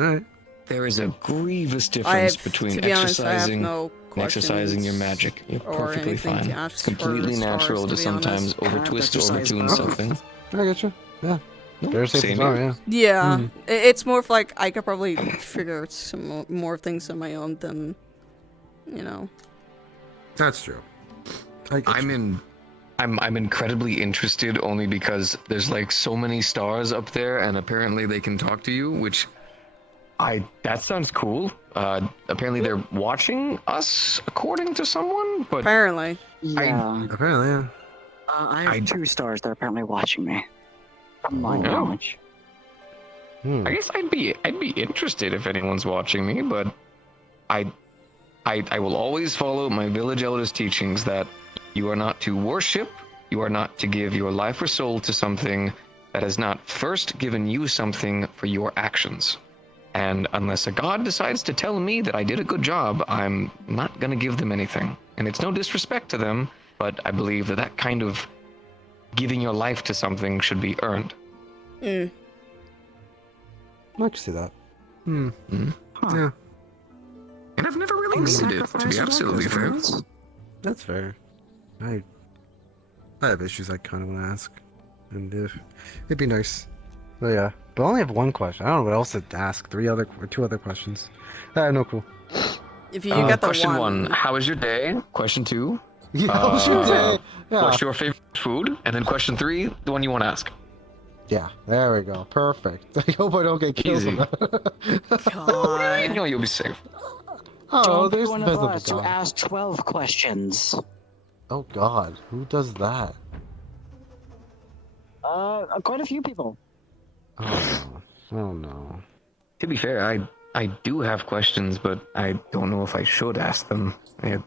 Alright. There is a grievous I difference have, between to be honest, I have exercising no and exercising your magic. You're or perfectly anything to fine. ask It's completely for natural stars, to to be sometimes honest. overtwist or overtune something. I get you. Yeah. No, Better safe same than sorry, here. yeah. Yeah, it's more of like I could probably figure out some more things on my own than, you know. That's true. I'm incredibly interested only because there's like so many stars up there and apparently they can talk to you, which that sounds cool. Apparently they're watching us according to someone, but apparently. Yeah. Apparently, yeah. I have 2 stars that are apparently watching me. From my knowledge. I guess I'd be interested if anyone's watching me, but I will always follow my village elder's teachings that you are not to worship, you are not to give your life or soul to something that has not first given you something for your actions. And unless a god decides to tell me that I did a good job, I'm not gonna give them anything. And it's no disrespect to them, but I believe that kind of giving your life to something should be earned. I can see that. Yeah. And I've never really needed it, to be absolutely fair. That's fair. I have issues I kind of want to ask, and it'd be nice. But yeah, but I only have one question. I don't know what else to ask. 2 other questions. No, cool. If you got the question one, how was your day? Question 2, Yeah, how was your day? Yeah. What's your favorite food? And then question 3, the one you want to ask. Yeah, there we go. Perfect. I hope I don't get killed. Easy. God. No, you'll be safe. Oh, Don't there's be one the of us visible who guy. asked 12 questions. Oh God, who does that? Quite a few people. Oh no. To be fair, I do have questions, but I don't know if I should ask them. I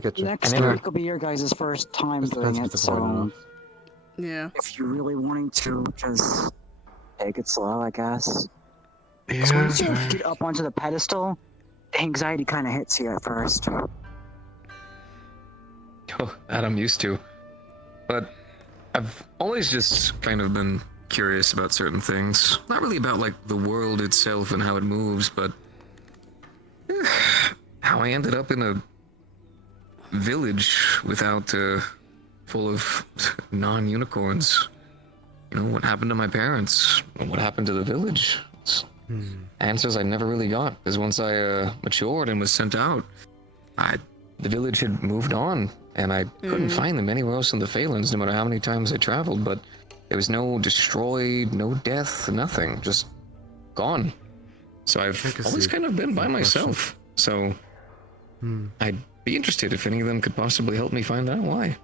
get you. Next week will be your guys' first time doing it, so yeah. if you're really wanting to, just take it slow, I guess. Yeah. Once you get up onto the pedestal, the anxiety kind of hits you at first. Oh, that I'm used to. But I've always just kind of been curious about certain things. Not really about, like, the world itself and how it moves, but how I ended up in a village without, full of non-unicorns. You know, what happened to my parents? What happened to the village? It's answers I never really got, because once I, matured and was sent out, the village had moved on, and I couldn't find them anywhere else in the Phalanx, no matter how many times I traveled, but there was no destroyed, no death, nothing, just gone. So I've always kind of been by myself, so I'd be interested if any of them could possibly help me find out why.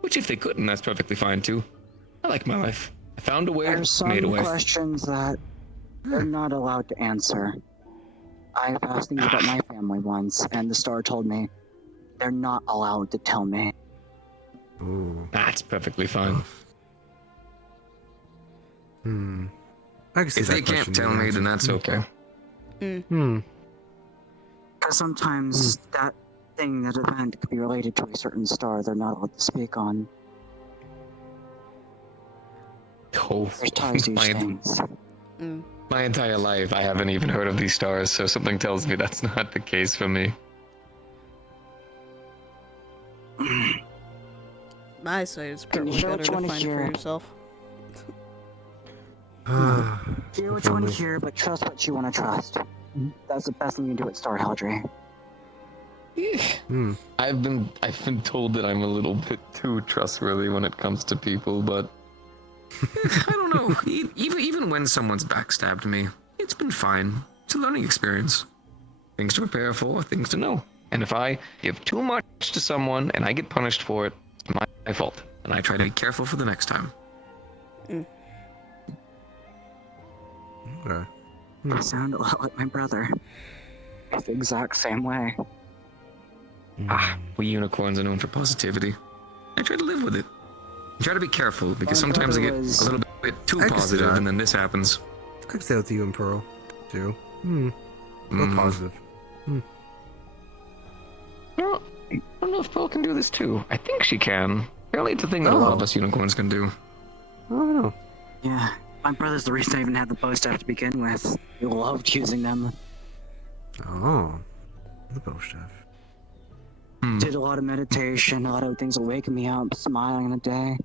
Which if they couldn't, that's perfectly fine too. I like my life. I found a way, There's some made a way. questions that they're not allowed to answer. I've asked things about my family once, and the star told me they're not allowed to tell me. Ooh. That's perfectly fine. I can see If that they can't question tell being me, then answered. that's okay. Because sometimes that thing, that event, could be related to a certain star they're not allowed to speak on. Oh, There's ties to these things. my entire life, I haven't even heard of these stars, so something tells me that's not the case for me. I say it's probably hear better what to you wanna find it hear? for yourself. Hear what you want to hear, but trust what you want to trust. That's the best thing you can do at Star Haldry. I've been told that I'm a little bit too trustworthy when it comes to people, but I don't know. Even when someone's backstabbed me, it's been fine. It's a learning experience. Things to prepare for, things to know. And if I give too much to someone and I get punished for it, it's my fault. And I try to be careful for the next time. Okay. You sound a lot like my brother. It's the exact same way. We unicorns are known for positivity. I try to live with it. I try to be careful, because My sometimes I brother get was- a little bit too I can see positive, that. and then this happens. I can stay with you and Pearl, too. Real positive. No, I don't know if Pearl can do this too. I think she can. Apparently it's a thing that a lot of us unicorns can do. I don't know. Yeah, my brother's the reason I even had the bow staff to begin with. He loved using them. Oh. The bow staff. Did a lot of meditation, a lot of things that wake me up, smiling in the day.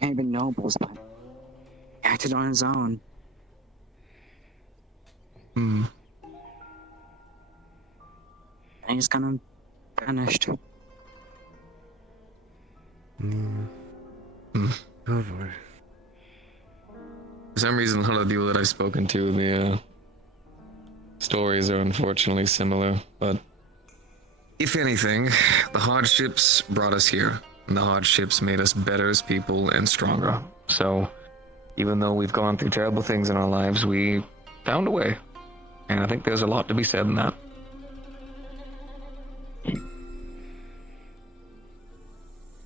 Ain't even nobles, but acted on his own. And he's kind of vanished. Oh boy. For some reason, a lot of the people that I've spoken to, the stories are unfortunately similar, but if anything, the hardships brought us here, and the hardships made us better as people and stronger. So, even though we've gone through terrible things in our lives, we found a way. And I think there's a lot to be said in that.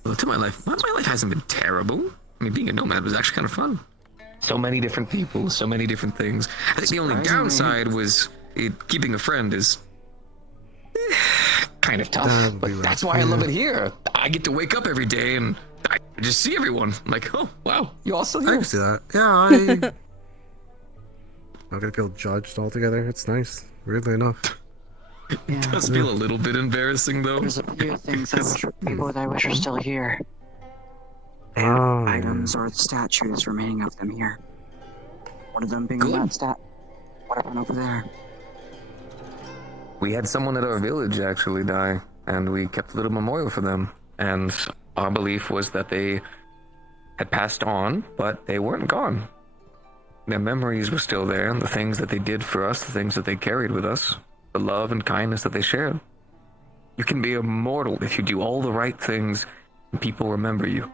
Well, to my life hasn't been terrible. I mean, being a nomad was actually kind of fun. So many different people, so many different things. I think the only downside was keeping a friend is kind of tough. But that's why I love it here. I get to wake up every day and I just see everyone. I'm like, oh, wow, you all still I here? can see that. Yeah, not gonna feel judged altogether. It's nice, weirdly enough. It does feel a little bit embarrassing, though. There's a few things I wish, people that I wish are still here. Oh, Items or statues remaining of them here. One of them being that stat. What happened over there? We had someone at our village actually die, and we kept a little memorial for them. And our belief was that they had passed on, but they weren't gone. Their memories were still there, and the things that they did for us, the things that they carried with us, the love and kindness that they shared. You can be immortal if you do all the right things and people remember you.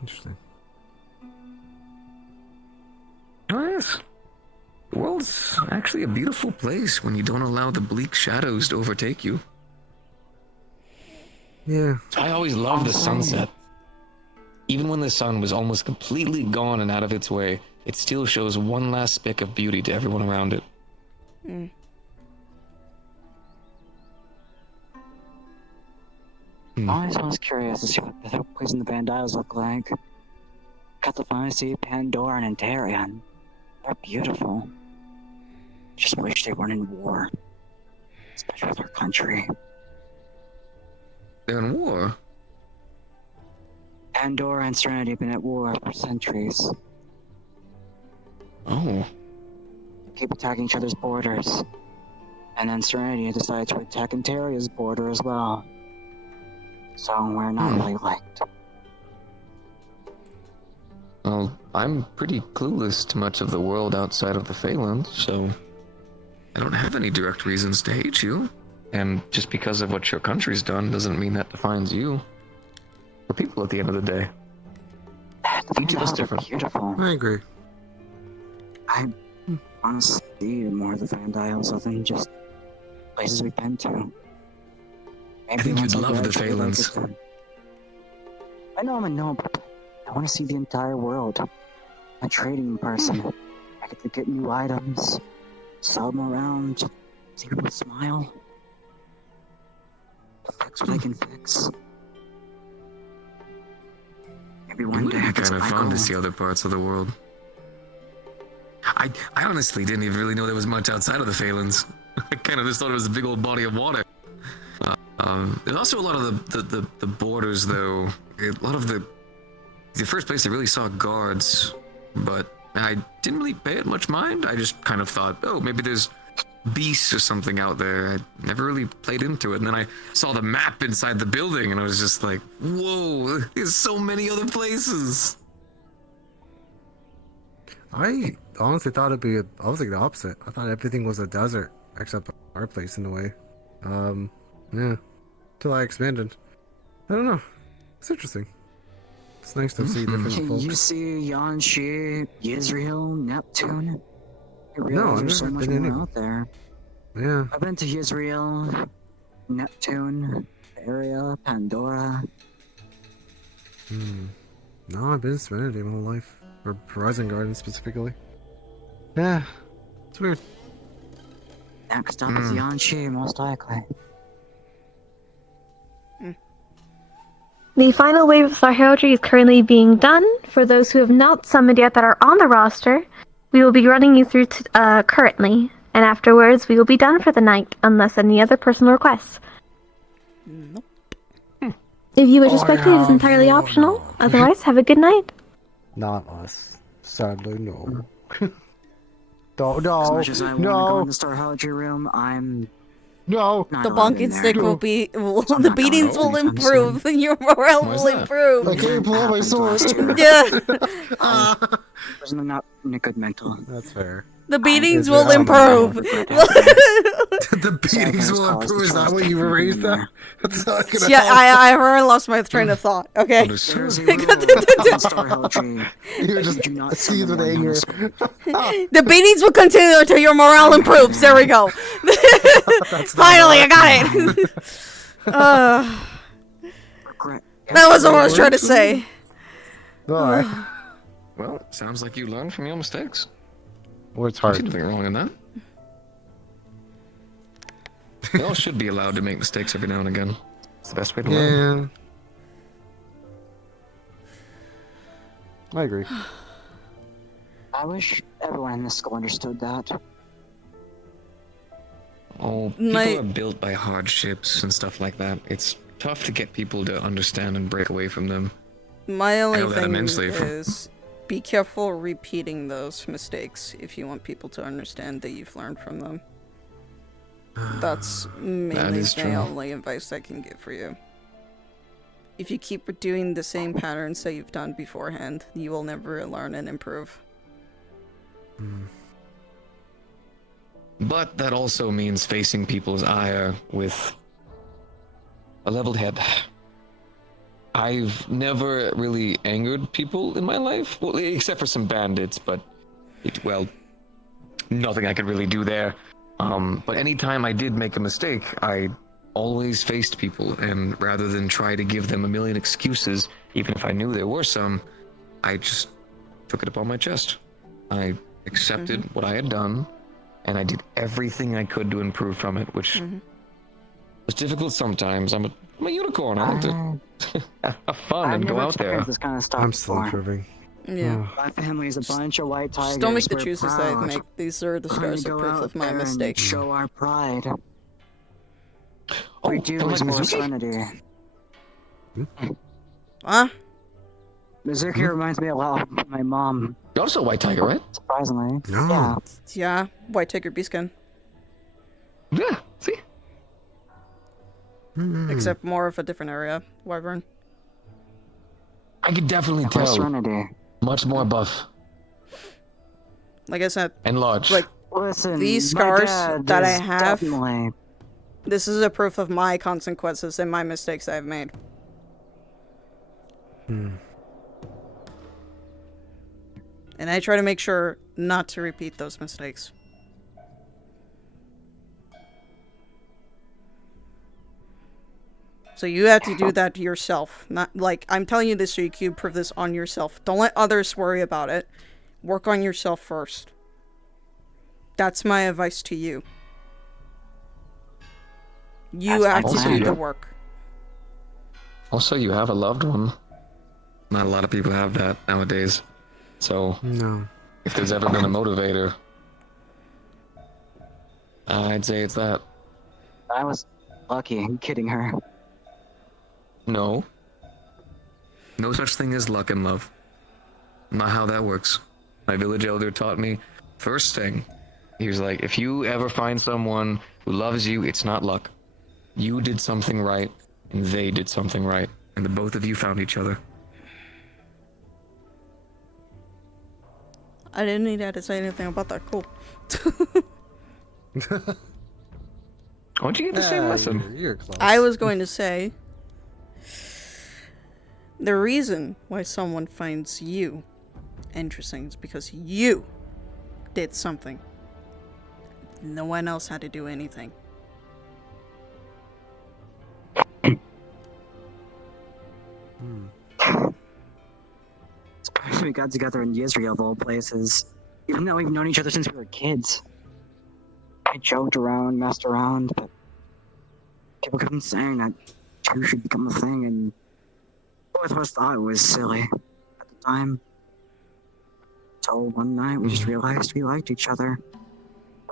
Interesting. Oh, yes. The world's actually a beautiful place when you don't allow the bleak shadows to overtake you. Yeah. I always love the sunset. Even when the sun was almost completely gone and out of its way, it still shows one last speck of beauty to everyone around it. Mm. I always was curious to see what the place in the Vandiles look like. Got to finally see Pandora and Antarian. They're beautiful. Just wish they weren't in war. Especially with our country. They're in war? Pandora and Serenity have been at war for centuries. Oh. Keep attacking each other's borders. And then Serenity decided to attack Antaria's border as well. So we're not really liked. Well, I'm pretty clueless to much of the world outside of the Phalanx, so I don't have any direct reasons to hate you. And just because of what your country's done doesn't mean that defines you. We're people at the end of the day. Each of us different. Beautiful. I agree. I honestly see more of the Vandiles other than just places we've been to. I think you'd love the Phalanx. I know I'm a gnome, but I want to see the entire world. A trading person. I get to get new items, sell them around, see people smile. Fix what I can fix. Maybe It one would day be I can kind of my fun to goal. see other parts of the world. I honestly didn't even really know there was much outside of the Phalanx. I kind of just thought it was a big old body of water. There's also a lot of the borders, though. A lot of the first place I really saw guards, but I didn't really pay it much mind. I just kind of thought, oh, maybe there's beasts or something out there. I never really played into it. And then I saw the map inside the building, and I was just like, whoa, there's so many other places. I honestly thought it'd be I was like the opposite. I thought everything was a desert except our place in a way. Yeah. Till I expanded. I don't know. It's interesting. It's nice to see different folks. You see Yanshi, Yisrael, Neptune. I No, realize I've there's so never much been more any. out there. Yeah. I've been to Yisrael, Neptune, area, Pandora. No, I've been in Serenity my whole life. Or Horizon Garden specifically. Yeah. It's weird. Next up is Yanshi, most likely. The final wave of Star Heraldry is currently being done. For those who have not summoned yet that are on the roster, we will be running you through currently, and afterwards we will be done for the night, unless any other personal requests. If you wish to spectate, it is entirely optional. Otherwise, have a good night. Not us. Sadly, no. No, As much as I want to go no. in the Star Heraldry room, I'm No. not The allowed bonking in there. stick will be. So I'm The not going beatings will anytime improve. Your morale Why is will that? improve. I can't pull out my sword. Yeah. I'm not in a good mental. That's fair. The beatings Is will it- improve. The beatings will improve. Is that what you were raised at? That's not gonna Yeah, help. I already lost my train of thought. Okay. There's a rule in Star Heraldry. You just Do not seethe with summon one anger. The beatings will continue until your morale improves. There we go. Finally, I got it. That was what I was trying to say. Alright. Well, sounds like you learned from your mistakes. What's I hard? see nothing wrong in that. We all should be allowed to make mistakes every now and again. It's the best way to learn. Yeah. I agree. I wish everyone in this school understood that. Oh, people My- are built by hardships and stuff like that. It's tough to get people to understand and break away from them. My I only know that thing immensely from- is be careful repeating those mistakes if you want people to understand that you've learned from them. That's mainly is the true. only advice I can give for you. If you keep doing the same patterns that you've done beforehand, you will never learn and improve. But that also means facing people's ire with a leveled head. I've never really angered people in my life, well, except for some bandits, but, nothing I could really do there. But anytime I did make a mistake, I always faced people, and rather than try to give them a million excuses, even if I knew there were some, I just took it upon my chest. I accepted what I had done, and I did everything I could to improve from it, which was difficult sometimes. I'm a unicorn. I like to have fun and go out there. This kind of stuff I'm still before. improving. Yeah. My family's a bunch of white tigers. Just don't make the We're choices that I proud. make. These are the We're gonna scars of go proof out of my there and mistakes. Show our pride. Oh, we do like is more Muzuki? serenity. Huh? Muzuki reminds me a lot of my mom. You're also a white tiger, right? Surprisingly. No. Yeah. Yeah, white tiger beastskin. Yeah, see? Except more of a different area. Wyvern. I could definitely More tell. serenity. Much more buff. Like I said, And large. like Listen, these my scars dad that I is have, definitely- this is a proof of my consequences and my mistakes I've made. And I try to make sure not to repeat those mistakes. So you have to do that yourself. Not like I'm telling you this so you can prove this on yourself. Don't let others worry about it. Work on yourself first. That's my advice to you. You have to do the work. Also, you have a loved one. Not a lot of people have that nowadays. So, no. If there's ever been a motivator, I'd say it's that. I was lucky getting her. No. No such thing as luck and love. Not how that works. My village elder taught me, first thing, he was like, if you ever find someone who loves you, it's not luck. You did something right, and they did something right, and the both of you found each other. I didn't need that to say anything about that. Cool. Why'd you get the same lesson? You're close. I was going to say, the reason why someone finds you interesting is because you did something. No one else had to do anything. We got together in Israel, of all places. Even though we've known each other since we were kids. I joked around, messed around, but people kept on saying that two should become a thing, and both of us thought it was silly at the time. Until one night, we just realized we liked each other.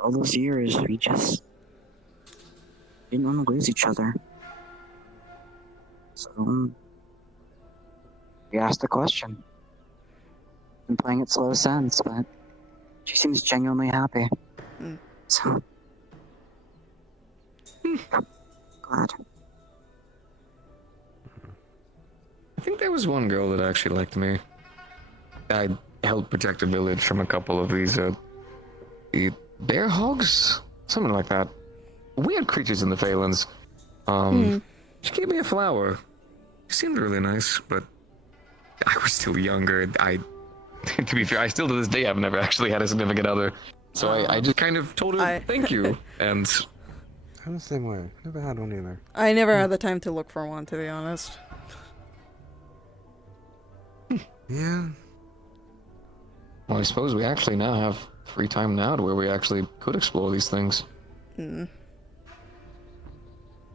All those years, we just didn't want to lose each other. So, we asked the question. Been playing it slow since, but she seems genuinely happy. So, glad. I think there was one girl that actually liked me. I helped protect a village from a couple of these, bear hogs? Something like that. Weird creatures in the Phalans. She gave me a flower. She seemed really nice, but I was still younger. To be fair, I still to this day have never actually had a significant other. So I just kind of told her thank you, and... I'm the same way. Never had one either. I never had the time to look for one, to be honest. Yeah. Well, I suppose we actually now have free time now to where we actually could explore these things. I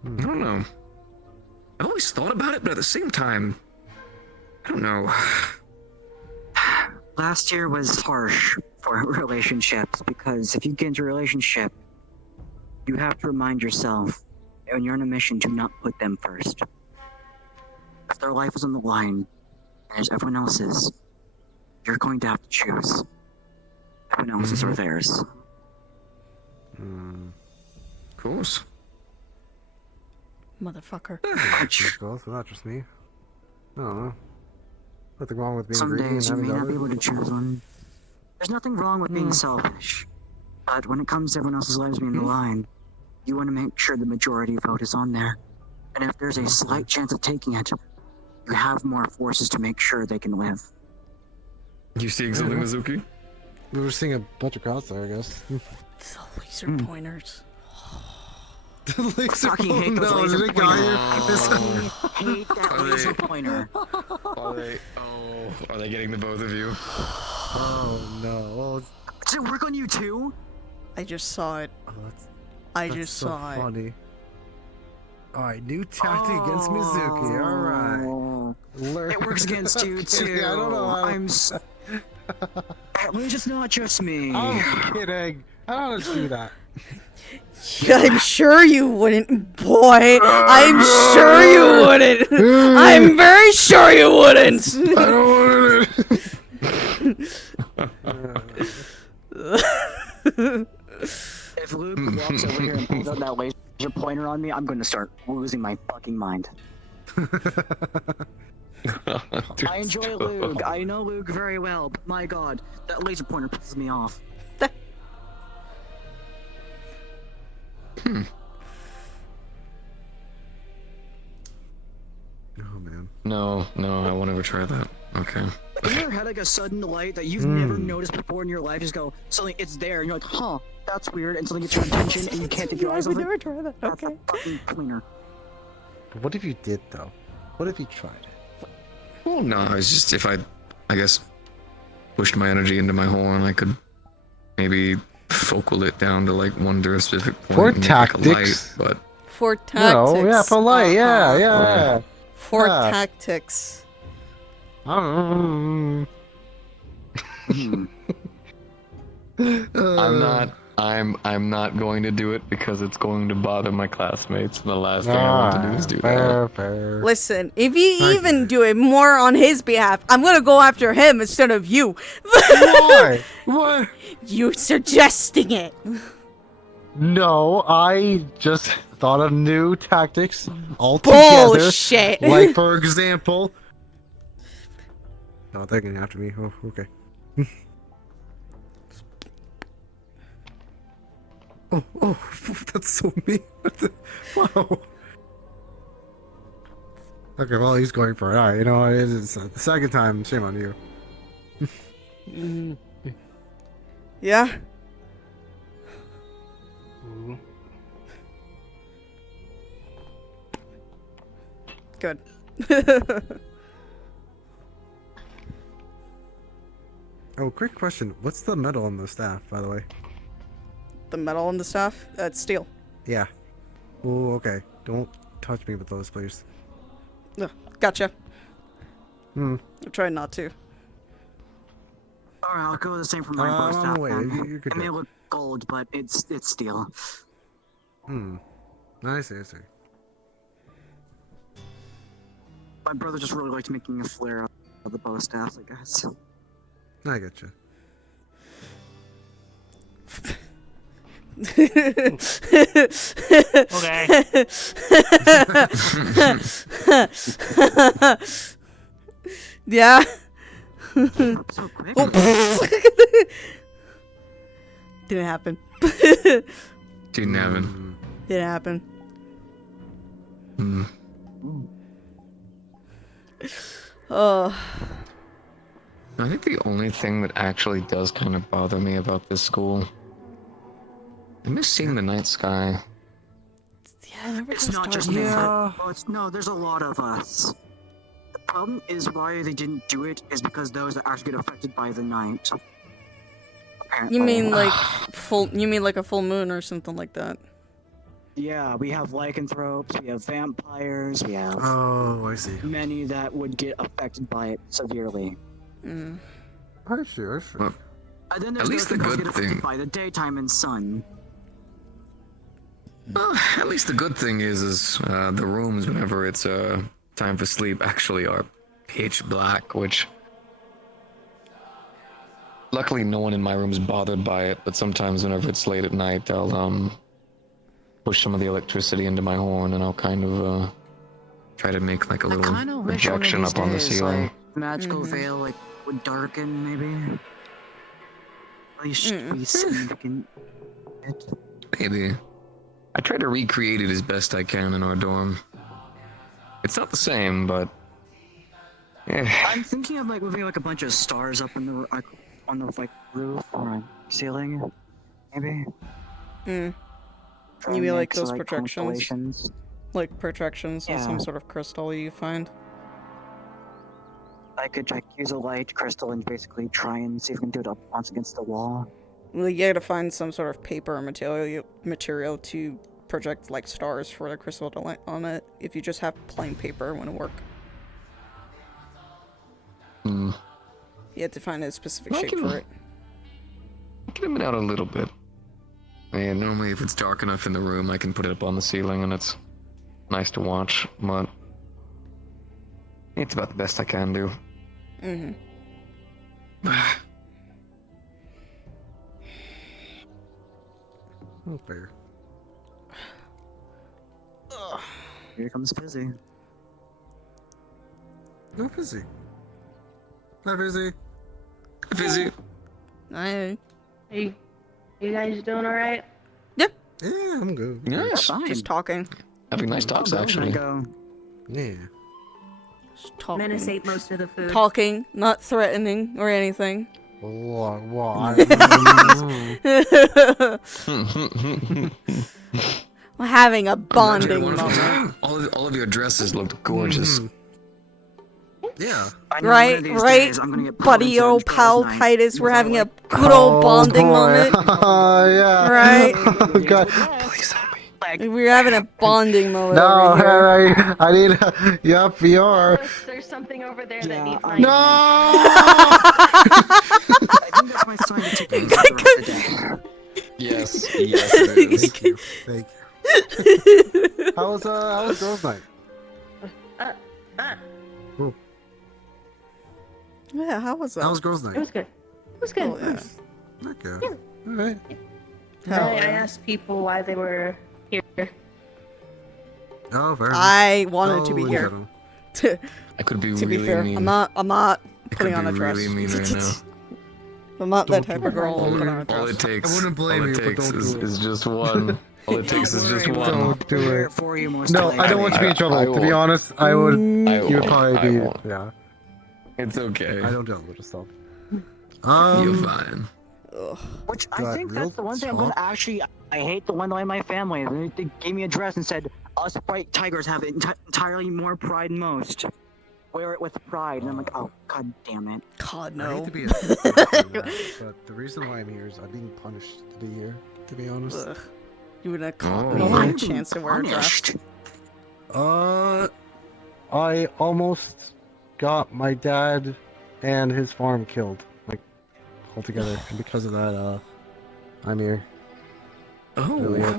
don't know. I've always thought about it, but at the same time, I don't know. Last year was harsh for relationships because if you get into a relationship, you have to remind yourself when you're on a mission to not put them first. If their life is on the line, and as everyone else's, you're going to have to choose. Everyone else's or theirs. Of course. Motherfucker. Let's go, so not just me. I don't know. Nothing wrong with being Some greedy and days you having may not be others. able to choose one. There's nothing wrong with being selfish. But when it comes to everyone else's lives being on the line, you want to make sure the majority vote is on there. And if there's a slight chance of taking it, you have more forces to make sure they can live. You seeing something, Muzuki? We were seeing a bunch of crowds there, I guess. The laser pointers. The laser Fucking hate those no, laser there's a guy pointers. here. Hate that laser pointer. Are they getting the both of you? Oh no. Well, Does it work on you too? I just saw it. oh, I that's just so saw it. funny. Alright, new tactic against Muzuki. Alright. It works against you too. I don't know. At least it's not just me. I'm kidding. I don't do that. I'm sure you wouldn't, boy. I'm sure you wouldn't. I'm very sure you wouldn't. I don't want If Luke walks over here and pulls out that laser pointer on me, I'm going to start losing my fucking mind. I enjoy Luke. I know Luke very well, but my god, that laser pointer pisses me off. Oh man. No, I won't ever try that. Okay. Have you ever had like a sudden light that you've never noticed before in your life? Just go, suddenly it's there, and you're like, huh, that's weird, and something gets your attention, and you can't take your eyes off it? never try that. That's a fucking pointer. What if you did though? What if you tried it? Well, no, it's just if I guess, pushed my energy into my horn, I could maybe focal it down to like one to a specific point. For and make, like, a tactics. light, but For tactics. No, yeah, for light, yeah. For Yeah. tactics. I'm not going to do it because it's going to bother my classmates, and the last thing I want to do is do that. Listen, if you even do it more on his behalf, I'm gonna go after him instead of you. Why? What? You suggesting it. No, I just thought of new tactics altogether. Bullshit. Like, for example... Oh, they're getting after me. Oh, okay. oh, that's so mean. Wow. Okay, well, he's going for it. Alright, you know, it's the second time. Shame on you. Yeah. Good. Oh, quick question. What's the metal on the staff, by the way? The metal on the staff? It's steel. Yeah. Oh, okay. Don't touch me with those, please. Ugh, gotcha. I'm trying not to. Alright, I'll go with the same for my bow staff. wait, then. you could It may do it. look gold, but it's steel. I see. My brother just really liked making a flare out of the bow staff, I guess. I get you. Yeah. So quick. Didn't happen. Didn't happen. Didn't happen. Oh. I think the only thing that actually does kind of bother me about this school, I miss seeing the night sky. Yeah, It's not just me. Well, no, there's a lot of us. The problem is why they didn't do it is because those that actually get affected by the night. You mean like full? You mean like a full moon or something like that? Yeah, we have lycanthropes, we have vampires, we have I see. many that would get affected by it severely. I see. Well, And then there's at least those the that good get affected thing. by the daytime and sun. Well, at least the good thing is the rooms whenever it's time for sleep actually are pitch black, which luckily no one in my room is bothered by it. But sometimes whenever it's late at night, I'll push some of the electricity into my horn, and I'll kind of try to make like a little projection up on the ceiling. Like, magical veil like would darken maybe. At least be significant. Maybe. I try to recreate it as best I can in our dorm. It's not the same, but I'm thinking of like moving like a bunch of stars up in the on the like roof or ceiling, maybe. You mean like mix or, those like, projections? constellations. Like projections of some Yeah. sort of crystal you find? I could like use a light crystal and basically try and see if we can do it up once against the wall. Well, you gotta find some sort of paper or material to project like stars for the crystal to light on it. If you just have plain paper, it wouldn't work. Hmm. You have to find a specific I shape can- for it. I can dim it out a little bit. And normally if it's dark enough in the room, I can put it up on the ceiling and it's nice to watch, but it's about the best I can do. Mm-hmm. Oh, fair. Here comes Fizzy. No Fizzy. Hi, Fizzy. Fizzy. Hi. Hey, you guys doing alright? Yep. Yeah, I'm good. Yes. Just talking. Having nice talks, actually. Yeah. Just talking. Menace ate most of the food. Talking, not threatening or anything. What? We're having a bonding Wonderful moment. time. All of your dresses looked gorgeous. Yeah. Right, buddy, old pal Titus, we're having a good old bonding moment. Oh, yeah. Right? Oh, God. We're having a bonding moment No, over here. I need a... Yep, you are. There's something over there that needs my No! I think that's my sign to take things for the rest of the day. Yes, yes, it is. Thank you. Thank you. How was girls' night? Ooh. Yeah, how was that? How was girls' night? It was good. It was good. Oh, yeah. Okay. Alright. I asked people why they were here. Oh, very I wanted to be Oh, here. yeah. I could be To really be fair, mean. I'm not I putting could on a be dress. really mean right now. I'm not that Don't type of girl who'll put on a All dress. it takes, I wouldn't blame all you, it but takes don't is, do it. is just one. All it takes is just one. Don't do it. For you most No, I don't want to be in trouble. To be honest, I would. I You would won't. probably I be. won't. Yeah. It's okay. I don't deal with this stuff. You're fine. Which I Got think real that's the one thing I'm gonna actually. I hate the one way my family. They gave me a dress and said, "Us white tigers have entirely more pride than most. Wear it with pride." And I'm like, "Oh, god damn it." God, I no. hate to be a but the reason why I'm here is I'm being punished to be here. To be honest. Ugh. You wouldn't have Oh. caught me a chance to wear a dress. I almost got my dad and his farm killed, like altogether, and because of that, I'm here. Really it.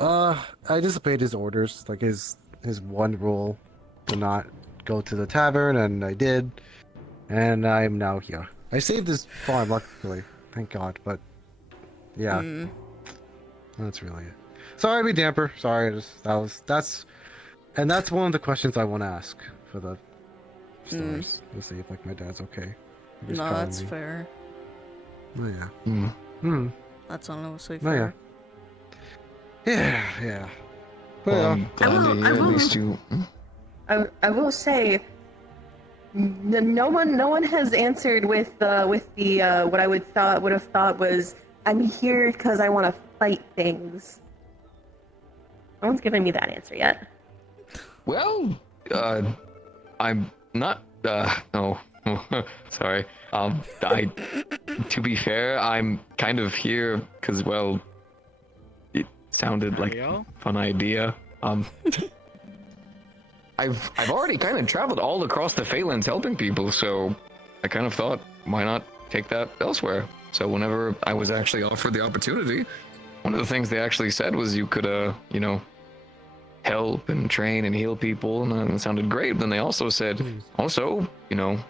I disobeyed his orders, like his one rule to not go to the tavern, and I did, and I'm now here. I saved his farm, luckily, thank God, but yeah, that's really it. Sorry to be damper. Sorry, that's one of the questions I want to ask for the stars to see if like my dad's okay. If he's No, calling that's me. fair. Oh yeah. That's honestly Oh yeah. fair. Yeah. Well, Well, I'm glad to hear at least you. I will say, no one has answered with the what I would have thought was, I'm here because I want to fight things. No one's given me that answer yet. Well, I'm not. No, sorry. To be fair, I'm kind of here because, well, it sounded like a fun idea. I've already kind of traveled all across the Phalanx helping people, so I kind of thought, why not take that elsewhere? So whenever I was actually offered the opportunity, one of the things they actually said was you could, help and train and heal people, and it sounded great. Then they also said, also,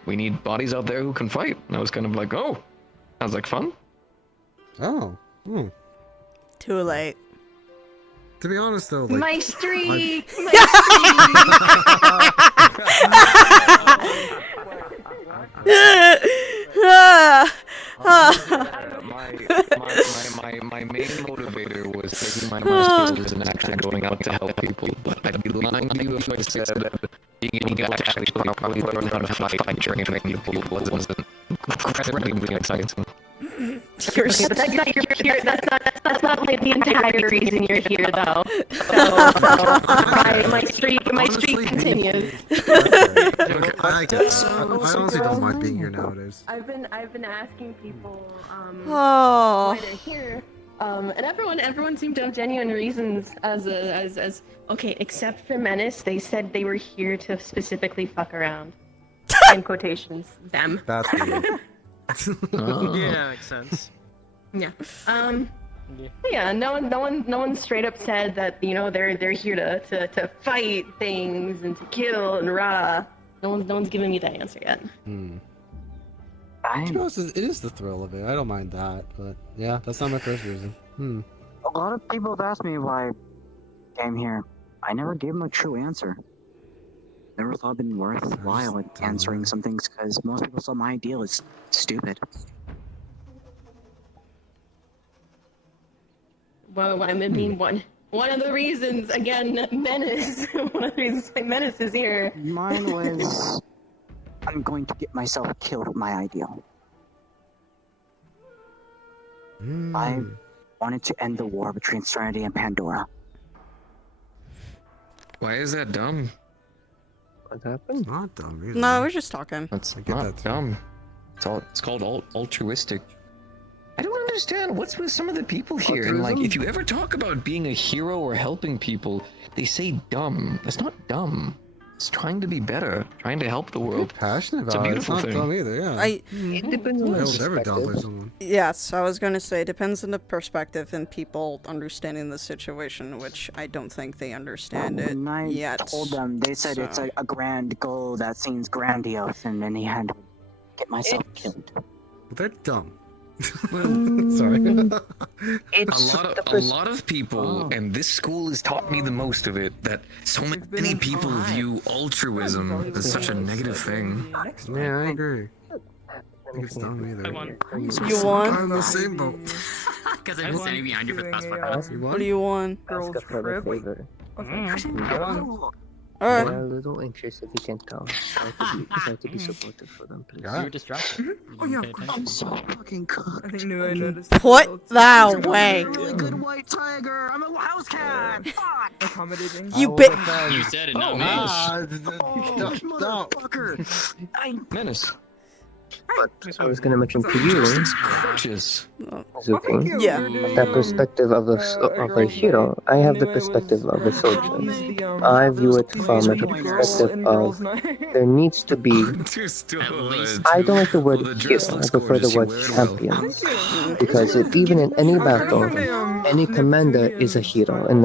we need bodies out there who can fight. And I was kind of like, oh, sounds like fun. Oh. Too late. To be honest, though, like, My streak! My main motivator was taking my skills and actually going out to help people. But I'd be lying to you if I said that being able to actually properly learn how to fight and train people wasn't incredibly exciting. You're Okay, but that's not your that's not like the entire reason you're here though. So my streak continues. I honestly don't mind being here nowadays. I've been asking people Oh. why they're here. And everyone seemed to have genuine reasons as okay, except for Menace, they said they were here to specifically fuck around. In quotations, them. That's weird. Yeah, makes sense. Yeah. Yeah. No one straight up said that they're here to fight things and to kill and rah. No one's giving me that answer yet. It is the thrill of it. I don't mind that, but yeah, that's not my first reason. A lot of people have asked me why I came here. I never gave them a true answer. Never thought it'd been worthwhile in answering some things because most people saw my ideal as stupid. Well, I mean, one of the reasons, again, Menace. One of the reasons why Menace is here. Mine was, I'm going to get myself killed with my ideal. I wanted to end the war between Serenity and Pandora. Why is that dumb? What happened? It's not dumb either. No, we're just talking. That's not dumb. It's called altruistic. I don't understand what's with some of the people here. And like, if you ever talk about being a hero or helping people, they say dumb. That's not dumb. It's trying to be better, trying to help the world. Passionate about it's a beautiful it. It's not dumb either. Yeah. It depends on the perspective. Yes, I was gonna say it depends on the perspective and people understanding the situation, which I don't think they understand it And I yet. told them, they said it's a grand goal that seems grandiose, and then he had to get myself killed. They're dumb. Sorry. It's a lot of people, and this school has taught me the most of it, that so many people view altruism as such a negative thing. Yeah, I agree. I think it's dumb either. You won? I'm in the same boat. Because I've been standing behind you for the past 5 minutes. What do you want? Girls trip. Alright. They're a little anxious if you can't tell. Try to be supportive for them, please. You were distracted. Oh yeah, I'm so fucking cooked. I knew I noticed. Put that away. Really good white tiger. I'm a house cat. Fuck. Accommodating. You bit. You said it, not me. Stop. Menace. But I was gonna mention to you, Gorgeous. Zuki, Yeah. that perspective of a hero. I have the perspective of a soldier. I view it from a perspective of there needs to be. I don't like the word hero. I prefer the word champion, because even in any battle, any commander is a hero in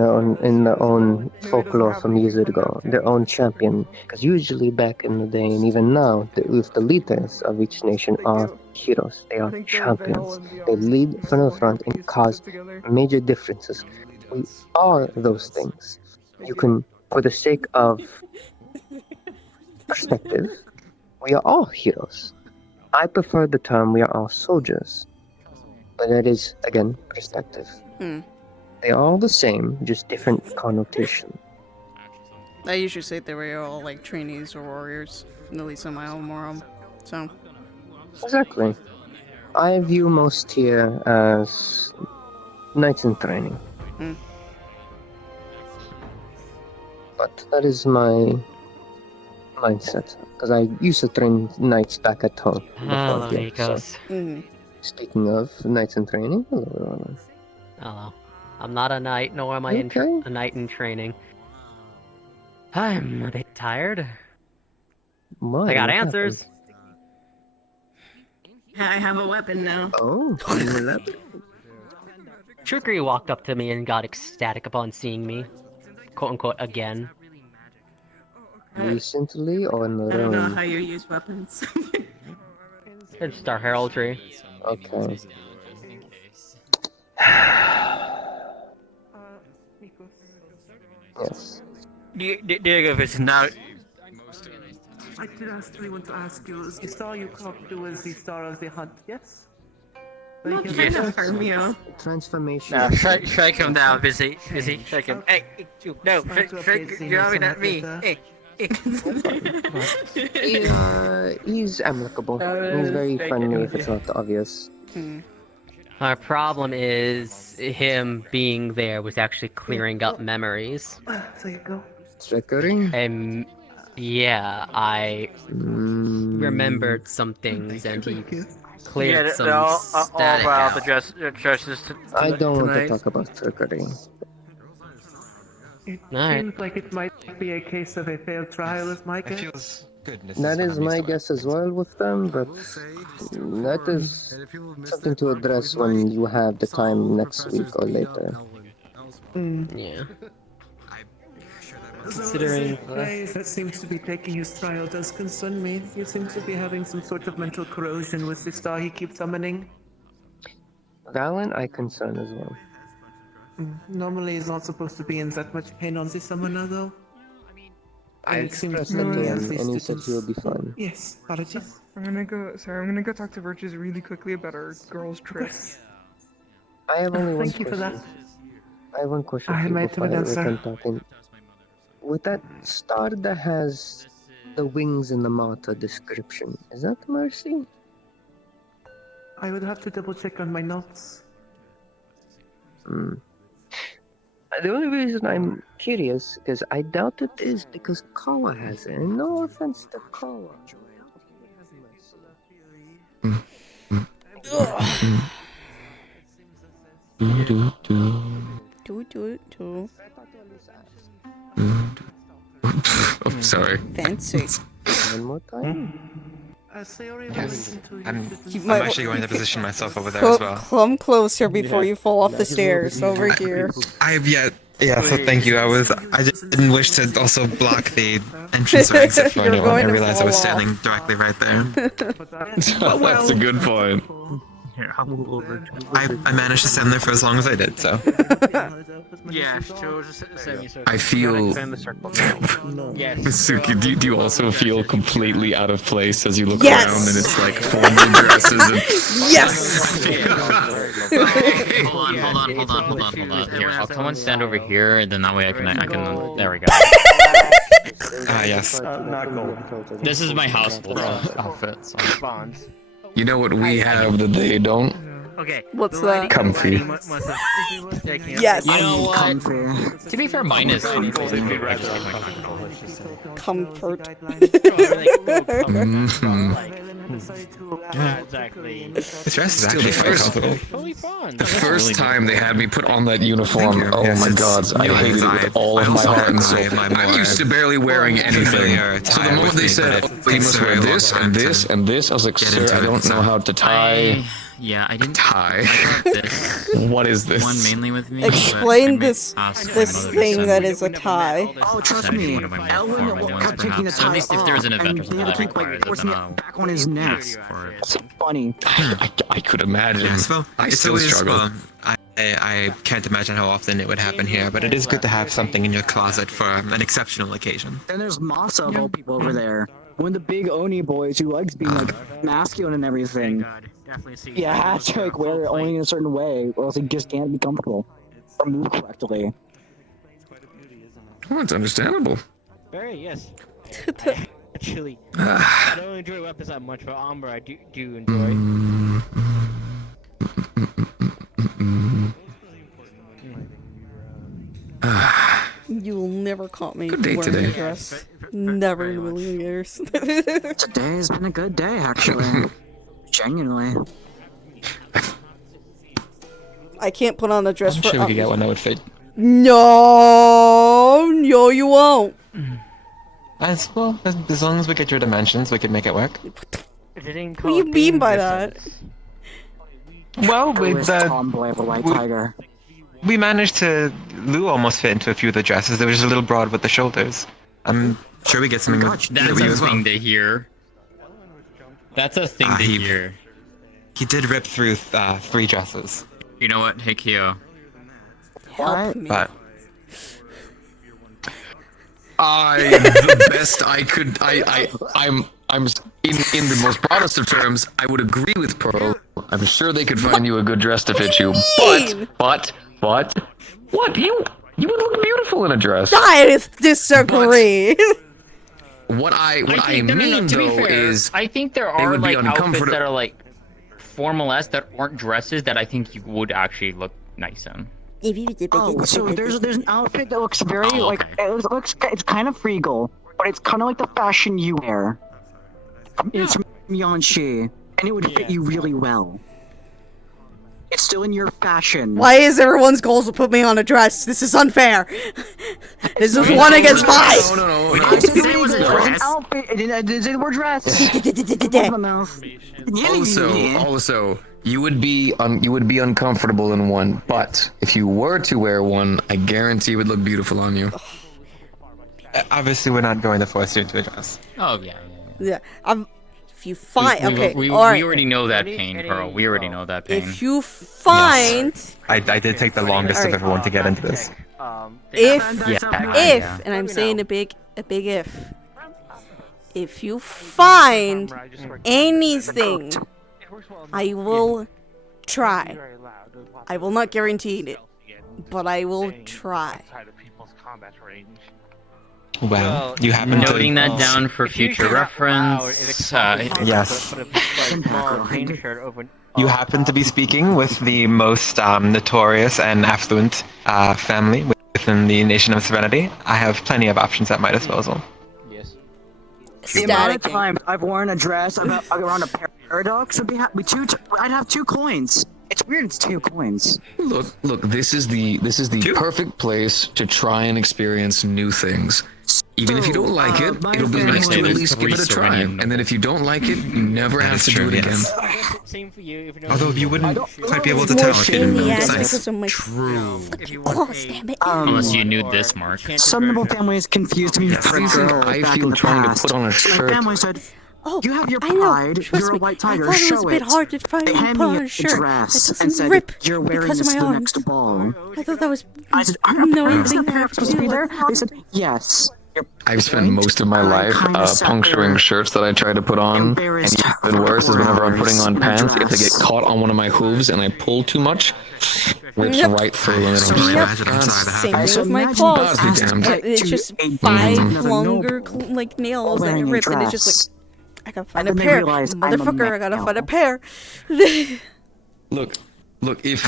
their own folklore from years ago. Their own champion, because usually back in the day and even now, the leaders of each nation are heroes. They are champions. They lead from the front and cause major differences. We are those things. You can, for the sake of perspective, we are all heroes. I prefer the term we are all soldiers. But that is, again, perspective. They are all the same, just different connotation. I usually say they were all like trainees or warriors, at least in my own world. So. Exactly. I view most here as knights in training. But that is my mindset, because I used to train knights back at home. Hello, here, Nikos. Speaking of knights in training, hello. Hello. I'm not a knight, nor am I a knight in training. I'm a bit tired. Why? I got What answers. I have a weapon now. Oh, Trickery walked up to me and got ecstatic upon seeing me, quote unquote, again. Recently or in the I don't know room? how you use weapons. It's Star Heraldry. Okay. Yes. Diego, if it's not. I did actually want to ask you, is the star you carved towards the star of the hunt, yes? Not kind of Hermio. Transformation. No, shake him down, busy. Shake him. Hey, no, shake, you're having at me. Hey. He's amicable. He's very friendly if it's not obvious. Our problem is him being there was actually clearing up memories. So you go. Trickery? Yeah, I remembered some things and he cleared some static out. I don't want to talk about trickery. It Alright. seems like it might be a case of a failed trial, is my guess. That is my guess as well with them, but that is something to address when you have the time next week or later. Yeah. Considering the phase that seems to be taking his trial does concern me. He seems to be having some sort of mental corrosion with the star he keeps summoning. Valen, I concern as well. Normally he's not supposed to be in that much pain on the summoner though. I expressed that to him, and he said he will be fine. Yes, apologies. I'm gonna go talk to Virtues really quickly about our girls' trip. I have only one Thank you for that. question. I have one question I for you might before do it, we're sir. done talking. With that star that has the wings in the Mata description, is that Mercy? I would have to double check on my notes. The only reason I'm curious, because I doubt it is because Kawa has it, and no offense to Kawa. I'm sorry. Fancy. One more time. Yes, I'm might- actually going to position myself over there as well. Come closer before you fall off the stairs. Over here. Yeah. So thank you. I just didn't wish to also block the entrance or exit for You're anyone. going I to realized I was fall standing directly right there. That's a good point. I managed to stand there for as long as I did. So Yeah, sure, just send me I feel. Muzuki, do you also feel completely out of place as you look Yes! around and it's like formal dresses and. Yes! Hold on. Here, I'll come and stand over here, and then that way I can. There we go. yes. Not gold. This is my household outfit. So. You know what we have that they don't? Okay. What's that? Comfy. Yes. You know what? To be fair, mine is. Comfort. Exactly. This dress is actually the first time they had me put on that uniform. Oh my god, I hated it with all of my heart and soul. I'm used to barely wearing anything. So the moment they said, "Oh, you must wear this and this and this," I was like, "Sir, I don't know how to tie." Yeah, I didn't. Tie. This What is this? one mainly with me. Explain this thing that is a tie. Oh, trust me, Elwin kept taking the tie at least if there's an off, event or and something they that keep requires it, forcing then it back on his neck. It's funny. I could imagine. Yes, well, I it's still always, struggle. well, I can't imagine how often it would happen here, but it is good to have something in your closet for an exceptional occasion. Then there's Masa of all people over there. One of the big Oni boys who likes being like masculine and everything. Yeah, has to like wear it only in a certain way, or else he just can't be comfortable or move correctly. Oh, it's understandable. Very, yes. Actually, I don't enjoy weapons that much, but armor I do enjoy. You'll never caught me Good day wearing today. a dress. Never in a million years. Today's been a good day, actually. Genuinely. I can't put on a dress I'm for. sure we could get one that would fit. No, you won't. As well, as long as we get your dimensions, we could make it work. What do you mean by that? Well, Tomboy of a white tiger. we managed to. Lou almost fit into a few of the dresses. They were just a little broad with the shoulders. I'm sure we get something with That's you a as well. thing to hear. That's a thing to hear. He did rip through 3 dresses. You know what? Hey, Kyo. Help me. But The best I could. I'm in the most broadest of terms. I would agree with Pearl. I'm sure they could find you a good dress to fit you. But what you would look beautiful in a dress. I disagree. What I think, mean to be though fair, is I think there they are would be like outfits uncomfortable. that are like formal-esque that aren't dresses that I think you would actually look nice in. Oh, so there's an outfit that looks very like it's kind of regal, but it's kind of like the fashion you wear. It's from Yanxi, and it would fit you really well. It's still in your fashion. Why is everyone's goals to put me on a dress? This is unfair. This is 1 against 5. No. I said it was an outfit. It didn't say the word dress. Also, you would be uncomfortable in one, but if you were to wear one, I guarantee it would look beautiful on you. Obviously, we're not going to force you into a dress. Oh yeah. Yeah. If you find we all right. already know that pain, Pearl. We already know that pain. If you find, I did take the longest of everyone to get into this. if, and I'm saying a big if you find anything, I will try. I will not guarantee it, but I will try. Well, you happen to... Noting that down for future reference. Yes. You happen to be speaking with the most notorious and affluent family within the Nation of Serenity. I have plenty of options at my disposal. Yes. The amount of times I've worn a dress around a paradox would be I'd have 2 coins. It's weird. It's 2 coins. Look. This is the perfect place to try and experience new things. Even if you don't like it, it'll be nice to at least give it a try. And then if you don't like it, you never have to do it again. Same for you. Although you wouldn't quite be able to tell if you didn't know the size. True. Unless you knew this, Mark. Some noble families confused me for a girl I back feel in the trying past. to put on a So shirt. the family said, Oh, you have your I know. pride, Trust you're a me, white tiger, I thought it show was a bit hard to find They me hand put me on a a shirt that dress and doesn't said, rip you're wearing because of this my to the arms. next ball. I thought that was I said, no is thing the parent supposed to be there? They said, yes. I've spent most of my life puncturing shirts that I try to put on, and even worse is whenever I'm putting on pants, if they get caught on one of my hooves and I pull too much, rips right through and then I'm just Same thing with my claws. It's just 5 longer nails that rip, and it's just like I gotta find a pair, motherfucker. I gotta find a pair. Look, if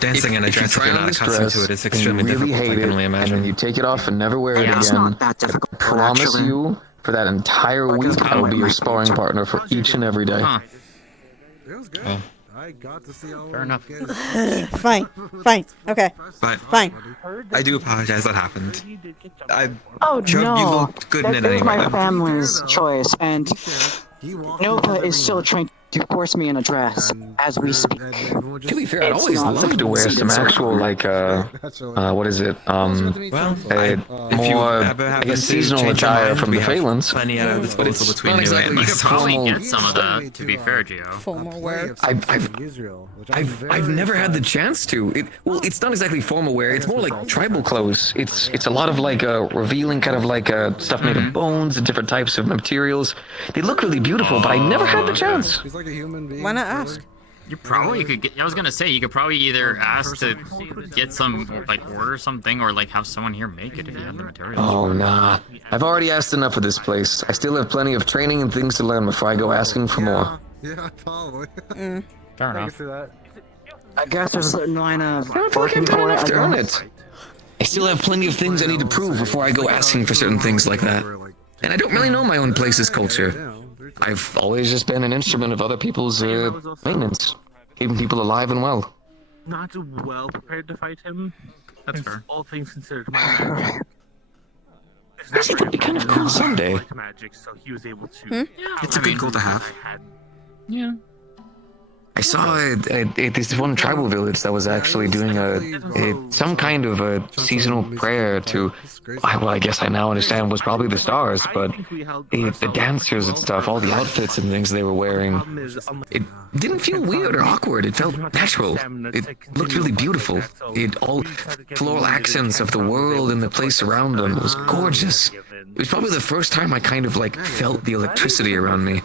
dancing in a dress, if you're not accustomed to it, is extremely difficult, I can only imagine. And then you take it off and never wear it again, I promise you, for that entire week, I will be your sparring partner for each and every day. Feels good. I got to see all fair enough. Fine, okay, but fine. I do apologize that happened. Oh Joe, no, you looked good in it that is anyway. my family's choice, and Nova is still trying to force me in a dress as we speak. To be fair, I'd always love to wear some actual, what is it, more, I guess, seasonal attire from the Phalans. But it's not exactly You could probably formal. get some of that, to be fair, Gio. Formal wear. I've never had the chance to. It's not exactly formal wear. It's more like tribal clothes. It's a lot of revealing kind of stuff made of bones and different types of materials. They look really beautiful, but I never had the chance. Why not ask? You probably could get. I was gonna say you could probably either ask to get some order something or have someone here make it if you have the materials. Oh nah, I've already asked enough of this place. I still have plenty of training and things to learn before I go asking for more. Yeah, probably. Fair enough. I guess there's a certain line of I feel like I've done enough to earn it. I still have plenty of things I need to prove before I go asking for certain things like that. And I don't really know my own place's culture. I've always just been an instrument of other people's maintenance, keeping people alive and well. Not well prepared to fight him. That's fair. All things considered, my man. Actually, that'd be kind of cool someday. Magic, so he was able to. It's a good goal to have. Yeah. I saw this one tribal village that was actually doing some kind of a seasonal prayer to, well, I guess I now understand was probably the stars, but the dancers and stuff, all the outfits and things they were wearing, it didn't feel weird or awkward. It felt natural. It looked really beautiful. It all floral accents of the world and the place around them. It was gorgeous. It was probably the first time I kind of felt the electricity around me.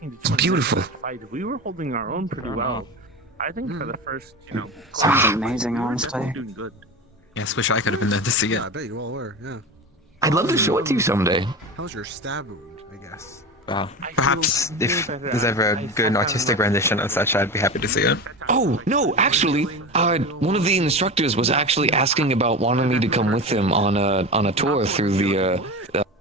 It's beautiful. We were holding our own pretty well. I think for the first, Sounds amazing, honestly. doing good. Yes, wish I could have been there to see it. I bet you all were, yeah. I'd love to show it to you someday. How's your stab wound, I guess? Perhaps if there's ever a good artistic rendition of such, I'd be happy to see it. Oh, no, actually, one of the instructors was actually asking about wanting me to come with him on a tour through the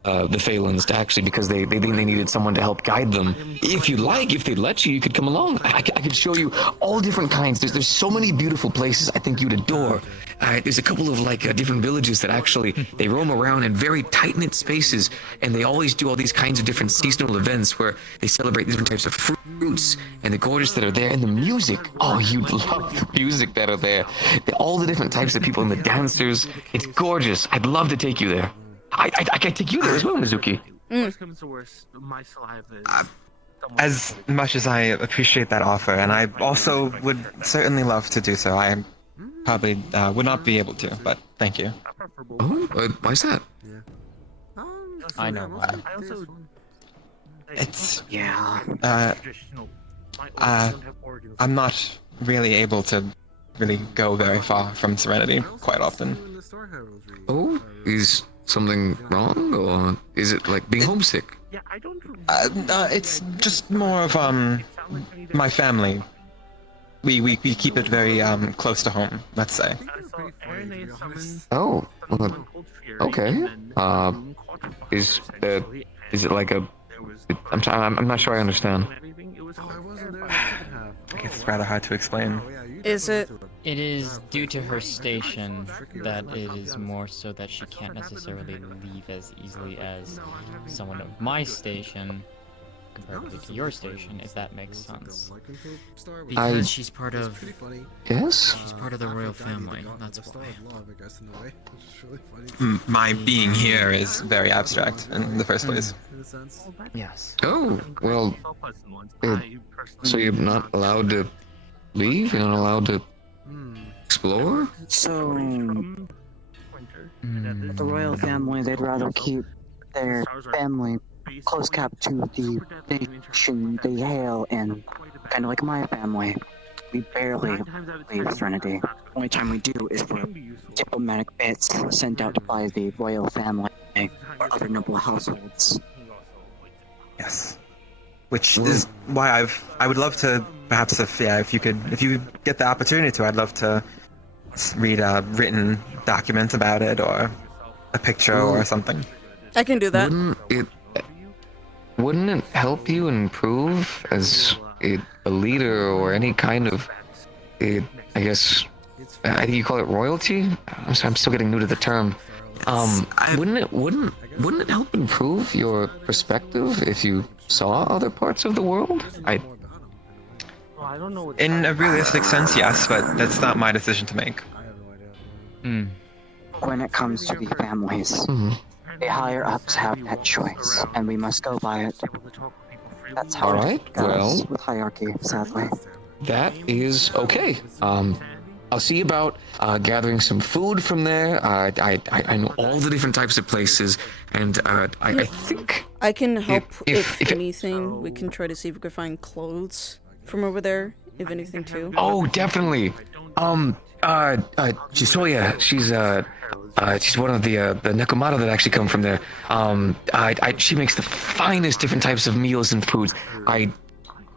Phalans, to actually, because they think they needed someone to help guide them. If you'd like, if they'd let you, you could come along. I could show you all different kinds. There's so many beautiful places I think you'd adore. There's a couple of different villages that actually they roam around in very tight-knit spaces, and they always do all these kinds of different seasonal events where they celebrate different types of fruits and the gorgeous that are there, and the music. Oh, you'd love the music that are there. All the different types of people and the dancers. It's gorgeous. I'd love to take you there. I can take you there as well, Muzuki. Worst comes to worst, my saliva is As much as I appreciate that offer, and I also would certainly love to do so, I probably would not be able to, but thank you. Oh, why's that? I know why. It's... I'm not really able to really go very far from Serenity quite often. Oh, is something wrong, or is it like being homesick? It's just more of my family. We keep it very close to home, let's say. Oh, okay. Is it like a? I'm not sure I understand. I guess it's rather hard to explain. Is it? It is due to her station that it is more so that she can't necessarily leave as easily as someone of my station comparatively to your station, if that makes sense. Because she's part of... Yes? She's part of the royal family, that's why. My being here is very abstract in the first place. Yes. Oh, well, so you're not allowed to leave? You're not allowed to explore? So, the royal family, they'd rather keep their family close kept to the nation they hail in, kind of like my family. We barely leave Serenity. Only time we do is for diplomatic bits sent out by the royal family or other noble households. Yes. Which is why I would love to, perhaps if you get the opportunity to, I'd love to read a written document about it, or a picture or something. I can do that. Wouldn't it help you improve as a leader or any kind of, I think you call it royalty? I'm still getting new to the term. Wouldn't it help improve your perspective if you saw other parts of the world? In a realistic sense, yes, but that's not my decision to make. When it comes to the families, the higher ups have that choice, and we must go by it. That's how it goes with hierarchy, sadly. That is okay. I'll see about gathering some food from there. I know all the different types of places, and I think I can help if anything. We can try to see if we can find clothes from over there, if anything too. Oh, definitely. Chisoya, she's one of the Nekomata that actually come from there. She makes the finest different types of meals and foods. I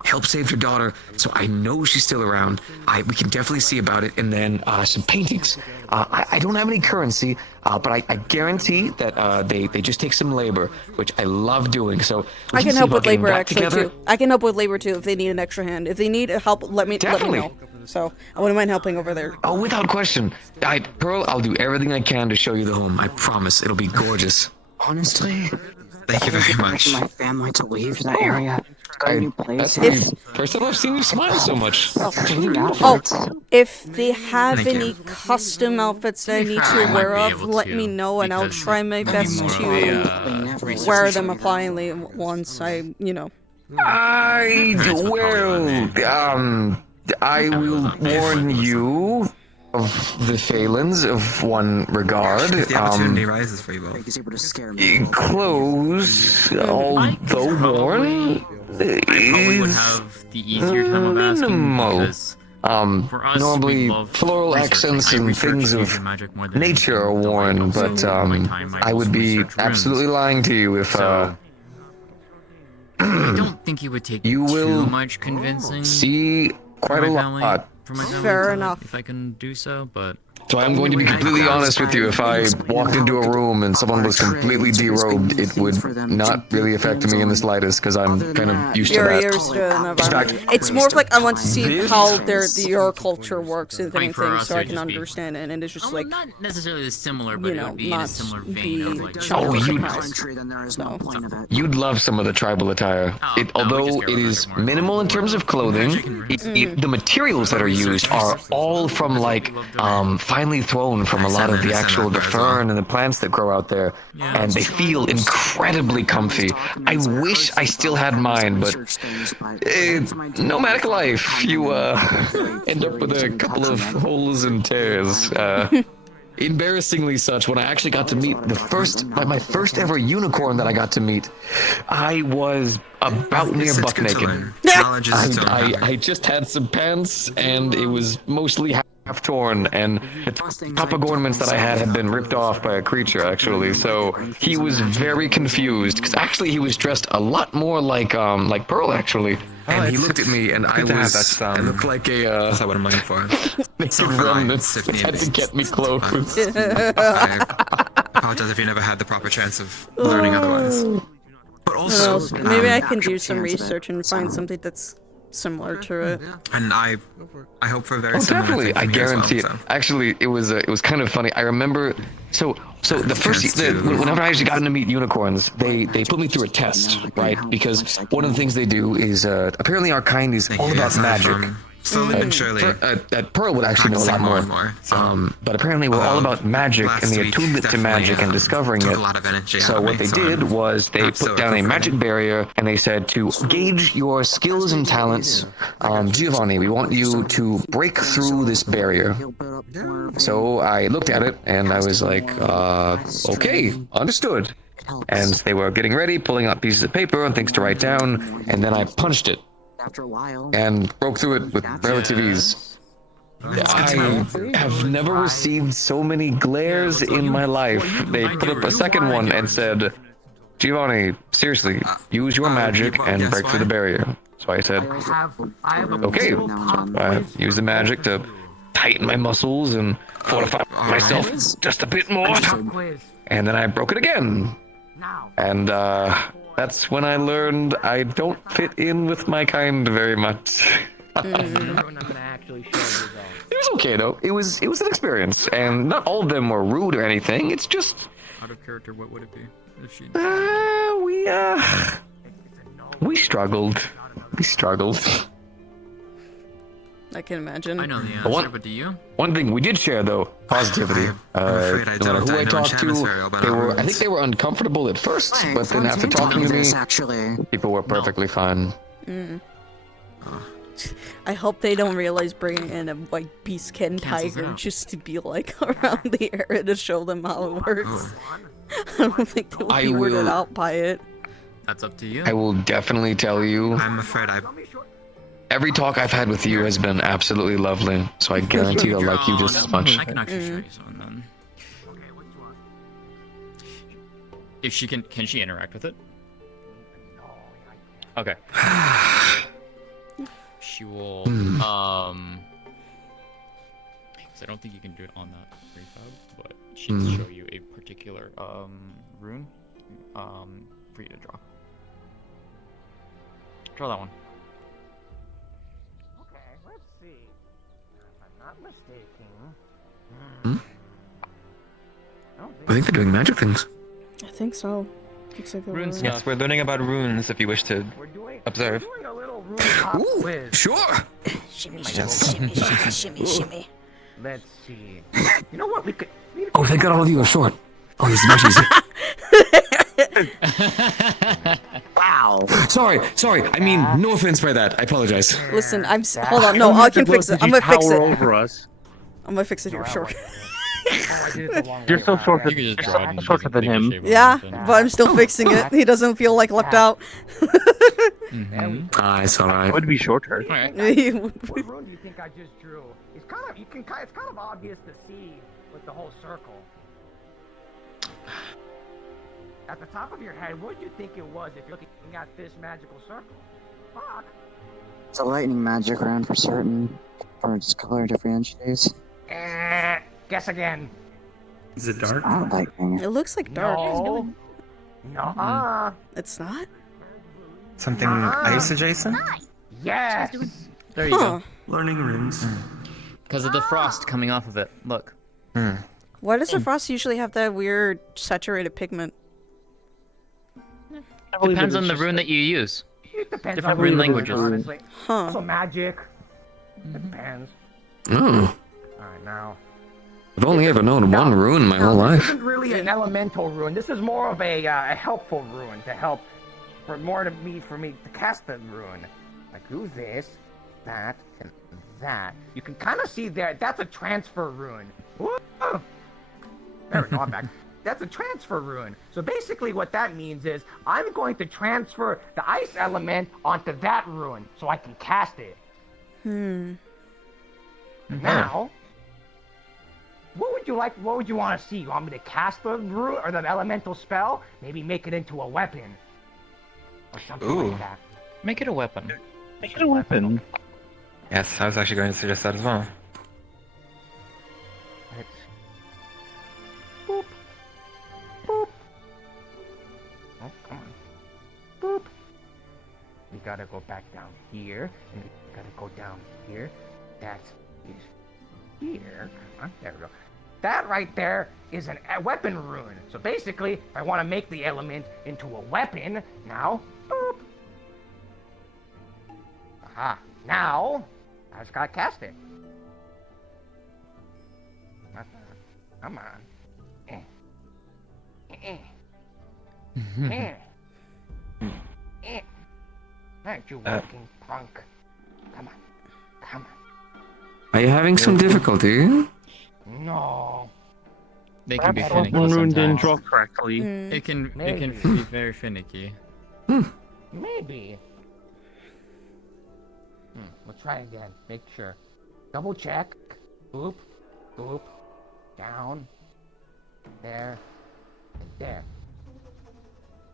helped save her daughter, so I know she's still around. We can definitely see about it. And then some paintings. I don't have any currency, but I guarantee that they just take some labor, which I love doing. So I can help with labor actually too. I can help with labor too if they need an extra hand. If they need help, let me know. So I wouldn't mind helping over there. Oh, without question. Pearl, I'll do everything I can to show you the home. I promise, it'll be gorgeous. Honestly, thank you very much. My family to leave that area. Go to new That's places. the first time I've seen you smile so much. If they have any custom outfits that I need to wear of, let me know, and I'll try my best to wear them appliantly once I, I will warn you of the Phalans of one regard. The opportunity rises for you both. Clothes, although worn, I probably would have the easier time of asking because for us, normally floral accents and things of nature are worn, but I would be absolutely lying to you if I don't think it would take You will too much convincing. see quite a lot. For my family Fair to, enough. If I can do so, but. So I'm going to be completely honest with you. If I walked into a room and someone was completely derobed, it would not really affect me in the slightest because I'm kind of used to that. You're used to an environment. It's more of like I want to see how your culture works and I mean, for things us, so it I would can just be- understand it. And it's just like Not necessarily similar, but you it know, would be in a not similar be vein of like. Oh, you You'd love some of the tribal attire. Although it is minimal in terms of clothing, the materials that are used are all from like finely thrown from a lot of the actual the fern and the plants that grow out there, and they feel incredibly comfy. I wish I still had mine, but nomadic life, you end up with a couple of holes and tears. Embarrassingly such, when I actually got to meet my first ever unicorn that I got to meet, I was about near buck naked. I just had some pants and it was mostly half torn, and the top of ornaments that I had been ripped off by a creature actually, so he was very confused because actually he was dressed a lot more like Pearl actually. And he looked at me, and I looked like a. That's what I'm looking for. Naked remnants had to get me clothes. I apologize if you never had the proper chance of learning otherwise. But also, maybe I can do some research and find something that's similar to it. And I hope for a very similar Definitely, thing I from you as well, guarantee it. so. Actually, it was kind of funny. I remember, so the first whenever I actually got to meet unicorns, they put me through a test, right? Because one of the things they do is apparently our kind is all about magic. Slowly but surely. That Pearl would actually know a lot more. But apparently we're all about magic and the attunement to magic and discovering it. A lot of energy So what they did was they put down a magic barrier and they said to gauge your skills and talents, Giovanni, we want you to break through this barrier. So I looked at it and I was like, okay, understood. And they were getting ready, pulling out pieces of paper and things to write down, and then I punched it. After a while. And broke through it with relative ease. I have never received so many glares in my life. They put up a second one and said, Giovanni, seriously, use your magic and break through the barrier. So I said, okay. I used the magic to tighten my muscles and fortify myself just a bit more. And then I broke it again. And that's when I learned I don't fit in with my kind very much. It was okay though. It was an experience, and not all of them were rude or anything. It's just Out of character, what would it be if she? We struggled. I can imagine. I know the answer, but do you? One thing we did share though, positivity. No matter who I talked to, I think they were uncomfortable at first, but then after talking to me, people were perfectly fine. I hope they don't realize bringing in a like beastkin tiger just to be like around the area to show them how it works. I don't think they'll be weirded out by it. That's up to you. I will definitely tell you. I'm afraid Every talk I've had with you has been absolutely lovely, so I guarantee I'll like you just as much. I can actually show you something then. If she can she interact with it? Okay. She will, because I don't think you can do it on that prefab, but she can show you a particular, rune, for you to draw. Draw that one. Okay, let's see. If I'm not mistaken. I think they're doing magic things. I think so. Looks like Runes. Yes, we're learning about runes. If you wish to observe. Ooh, sure. Shimmy, shimmy, shimmy, shimmy, shimmy. Let's see. You know what? We could. Oh, thank God all of you are short. Oh, this is much easier. Wow. Sorry. I mean, no offense by that. I apologize. Listen, hold on. No, I can fix it. I'm gonna fix it. Over us. I'm gonna fix it here. Sure. You're so shorter. You're so shorter than him. Yeah, but I'm still fixing it. He doesn't feel like left out. It's alright. It would be shorter. Alright. What rune do you think I just drew? It's kind of obvious to see with the whole circle. At the top of your head, what do you think it was if you're looking at this magical circle? Fuck. It's a lightning magic round for certain, for its color differentiates. Guess again. Is it dark? Not lightning. It looks like dark. No. Nuh-uh. It's not? Something ice adjacent? Yes. There you go. Learning runes. Because of the frost coming off of it. Look. Why does the frost usually have that weird saturated pigment? Depends on the rune that you use. It depends Different on rune the languages. honestly. Huh. Also magic. It depends. Oh, Alright, now. I've only ever known one rune my whole This life. isn't really an elemental rune. This is more of a helpful rune to help for me to cast the rune. Like do this, that, and that. You can kind of see there. That's a transfer rune. Woo! There we go. I'm back. That's a transfer rune. So basically, what that means is I'm going to transfer the ice element onto that rune so I can cast it. Now. What would you like? What would you want to see? You want me to cast the root or the elemental spell? Maybe make it into a weapon, or something like that. Make it a weapon. Make it a weapon. Yes, I was actually going to suggest that as well. Let's... Boop. Boop. Oh, come on. Boop. We gotta go back down here, and we gotta go down here. That is here. Come on, there we go. That right there is a weapon rune. So basically, if I want to make the element into a weapon, now, boop. Aha. Now, I just gotta cast it. Come on. Aren't you working, punk? Come on. Come on. Are you having some difficulty? No. They can be Perhaps finicky one rune didn't sometimes. draw correctly. It can Maybe. be very finicky. Maybe. We'll try again. Make sure. Double check. Boop. Boop. Down. There. And there.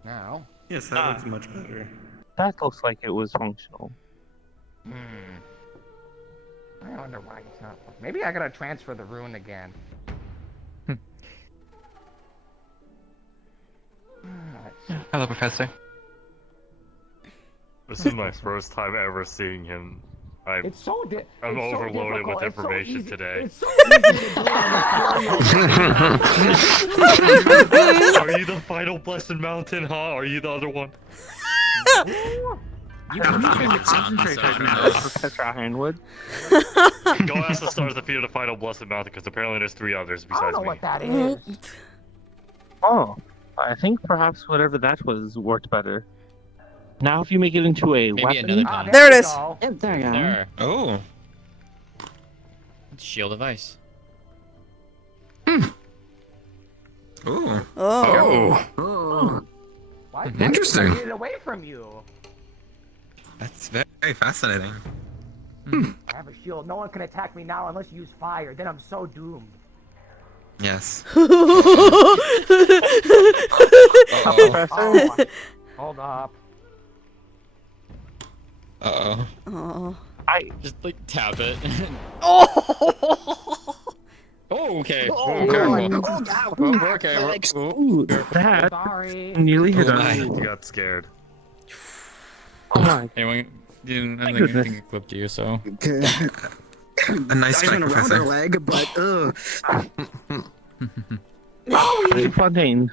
Now. Yes, that looks much better. That looks like it was functional. I wonder why it's not. Maybe I gotta transfer the rune again. Hello, Professor. This is my first time ever seeing him. I'm it's so I'm it's so overloaded with difficult. It's so information easy. today. It's so easy to do on the Are you the final blessed mountain, huh? Are you the other one? You can concentrate right now, Professor Ironwood. Go ask the stars to feed the final blessed mountain, because apparently there's 3 others I don't besides know me. what that is. Oh, I think perhaps whatever that was worked better. Now if you make it into a Maybe weapon... another time. There it is. Yep, there you go. There. Oh. Shield of ice. Ooh. Oh. Oh. Why Interesting. Get it away from you. That's very fascinating. I have a shield. No one can attack me now unless you use fire. Then I'm so doomed. Yes. Oh, hold up. Uh-oh. Oh. I just like tap it. Oh. Oh, okay. Oh, Careful. oh, Okay. Ooh, that Sorry. nearly hit Oh, us. my. You got scared. Oh my. Anyone? Didn't, I Goodness. think it clipped you, so. A nice strike, Professor. leg, but Hey, Fontaine.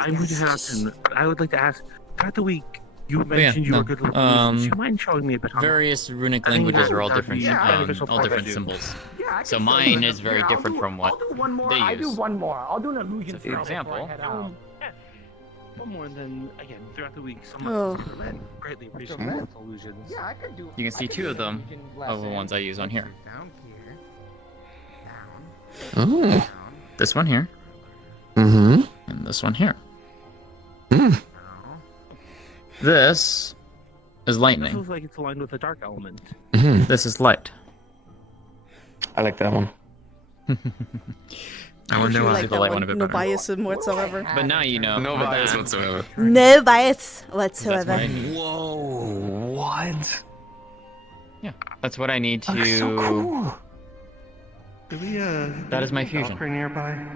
I'm going to head out and I would like to ask, throughout the week, you mentioned you were good with illusions. Do you mind showing me a bit on Various runic I think languages that are all would different, be beneficial all for different you. symbols. Yeah, I can So show mine you. is very Here, I'll different do- from what I'll do one more. they I do use. one more. I'll do an illusion So, for spell example- before I head out. One more, and then again, throughout the week, someone Oh. greatly appreciate mental illusions. Yeah, I could do. You can see 2 of them, of the ones I use on here. Down here. Down. Oh. Down. This one here, Mm-hmm. and this one here. Down. This is It lightning. feels like it's aligned with the dark element. Mm-hmm. This is light. I like that one. I wonder why. Like that one. No bias whatsoever. But now you know. No with bias that. whatsoever. No bias That's what whatsoever. I need. Whoa! What? Yeah, that's what I need to. That's so cool. Do we, That is my fusion. Valkyrie nearby?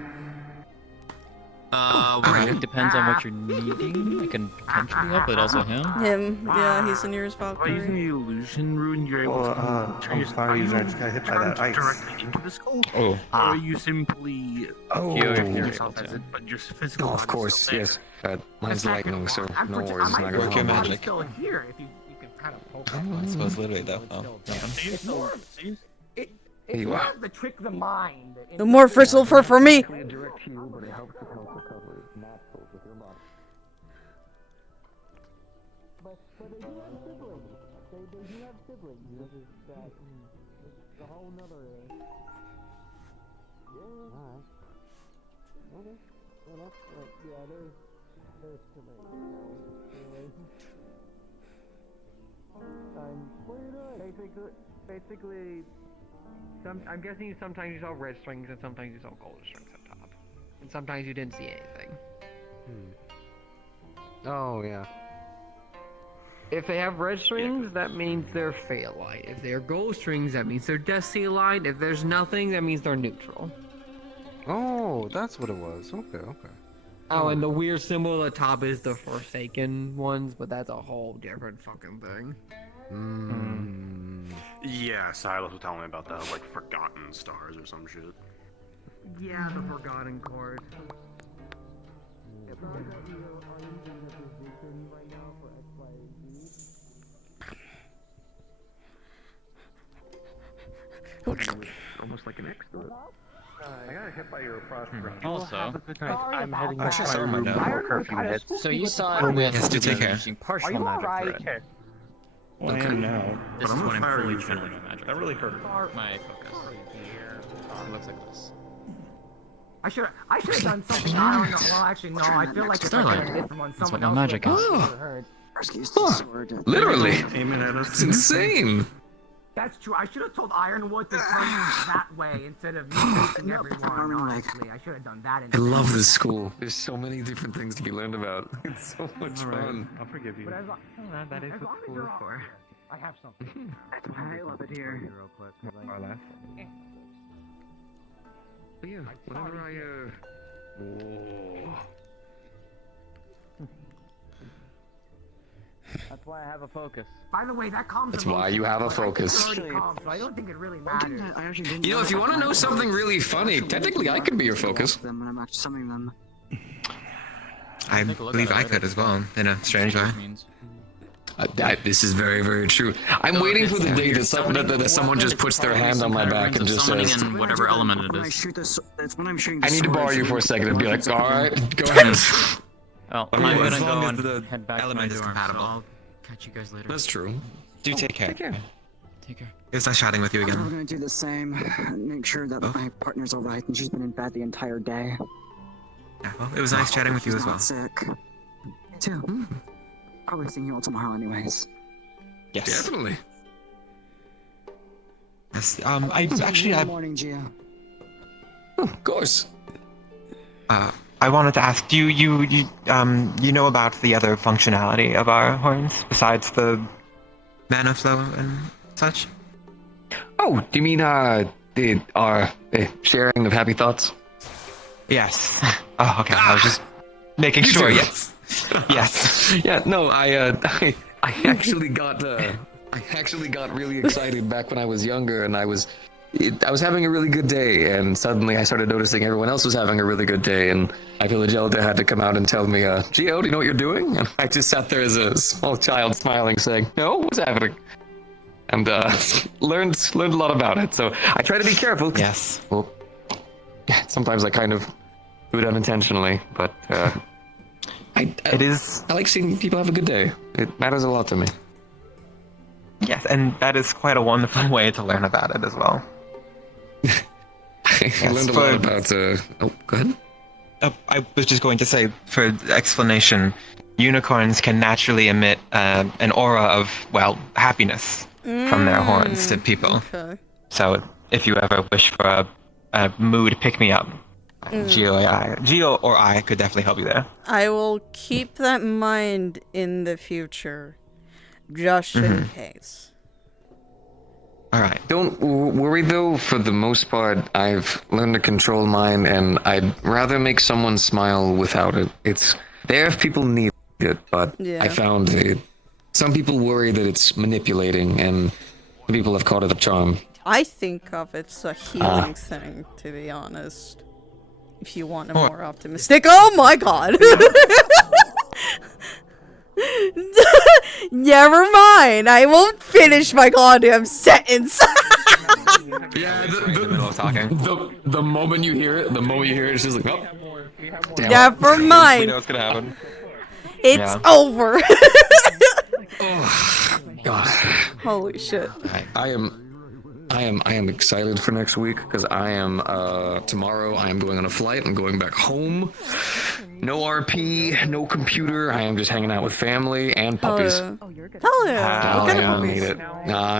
It depends on what you're needing. I can potentially help, but also him. Him, yeah, he's the nearest By Valkyrie. using the illusion rune, you're able Well, to I'm sorry, user, I just got hit by that ice. directly into the skull. Oh. Or you simply Oh. yourself as it, but your physical Oh, of body is course, still there. yes. Mine's lightning, so no worries. It's not gonna Work your harm. magic. Still here if you can kind of poke I suppose literally though. Oh, yeah. It's you more are. of the trick the mind. No more Frizzle for me. Basically, I'm guessing sometimes you saw red strings and sometimes you saw gold strings up top, and sometimes you didn't see anything. Oh yeah. If they have red strings, that means they're Fey aligned. If they're gold strings, that means they're Destiny aligned. If there's nothing, that means they're neutral. Oh, that's what it was. Okay, okay. Oh, and the weird symbol at the top is the Forsaken ones, but that's a whole different fucking thing. Yeah, Silas was telling me about that, like forgotten stars or some shit. Yeah, the Forgotten Chord. Almost like an extra. I got hit by your frost. Also, I'm heading I should start my note. so you saw it with Yes, do take care. using partial magic thread. Well, I am now. This but is I'm when gonna I'm fire fully you for channeling it. my magic. That really hurt. My focus. It looks like this. I should have done something. I don't know. Well, actually, no. I feel like if I Starlight. could hit from on That's what someone my else magic would is. have heard. Literally. Aiming at us. It's insane. That's true. I should have told Ironwood to turn that way instead of you facing everyone. Honestly, I should have done that. I love this school. There's so many different things to be learned about. It's so much fun. I'll forgive you. But as long, That is as what long as school you're is all- for. I have something. That's why I love it here. Our last. But yeah, whenever That's why I have a focus. By the way, that calms. That's why you have a focus. Calm, so I don't think it really matters. You know, if you want to know something really funny, technically I could be your focus. When I'm actually summoning them. I believe I could as well, in a strange way. This is very, very true. I'm waiting for the day that someone just puts their hand on my back and just says, in whatever element it When I is. shoot this, that's when I'm shooting. I the need to sword, borrow you so for a it's second and be like, like- alright, go ahead. Oh, I mean, I'm as gonna go long as and the head back to my element is dorm. compatible. I'll catch you guys later. That's true. Do take care. Take care. Take care. It was nice chatting with you I'm again. gonna do the same. Make sure that my partner's alright, and she's been in bed the entire day. Yeah, well, it was nice chatting with you She's as not well. Sick. Me too. Probably seeing you all tomorrow, anyways. Yes. Definitely. Yes. I actually, Good morning, Gia. Of course. I wanted to ask, do you know about the other functionality of our horns besides the mana flow and such? Oh, do you mean our sharing of happy thoughts? Yes. Oh, okay. I was just making sure. Yes. Yes. Yeah. No, I actually got really excited back when I was younger, and I was having a really good day, and suddenly I started noticing everyone else was having a really good day, and I feel Village Elder had to come out and tell me, Gio, do you know what you're doing? And I just sat there as a small child smiling, saying, no, what's happening? And learned a lot about it, so I try to be careful. Yes. Well, sometimes I kind of do it unintentionally, but I like seeing people have a good day. It matters a lot to me. Yes, and that is quite a wonderful way to learn about it as well. I learned a lot about. Oh, go ahead. I was just going to say, for explanation, unicorns can naturally emit an aura of, well, happiness from their horns to people. Okay. So if you ever wish for a mood pick-me-up, Geo or I could definitely help you there. I will keep that in mind in the future, just in case. Alright. Don't worry though, for the most part, I've learned to control mine, and I'd rather make someone smile without it. It's there if people need it, but I found it. Some people worry that it's manipulating, and people have caught it a charm. I think of it's a healing thing, to be honest. If you want a more optimistic. Oh my god! Never mind. I won't finish my goddamn sentence. Yeah, the moment you hear it, it's just like, oh. Damn. Never mind. We know what's gonna happen. It's over. Oh, God. Holy shit. I am excited for next week because I am tomorrow I am going on a flight. I'm going back home. No RP, no computer. I am just hanging out with family and puppies. Hell yeah. I need it.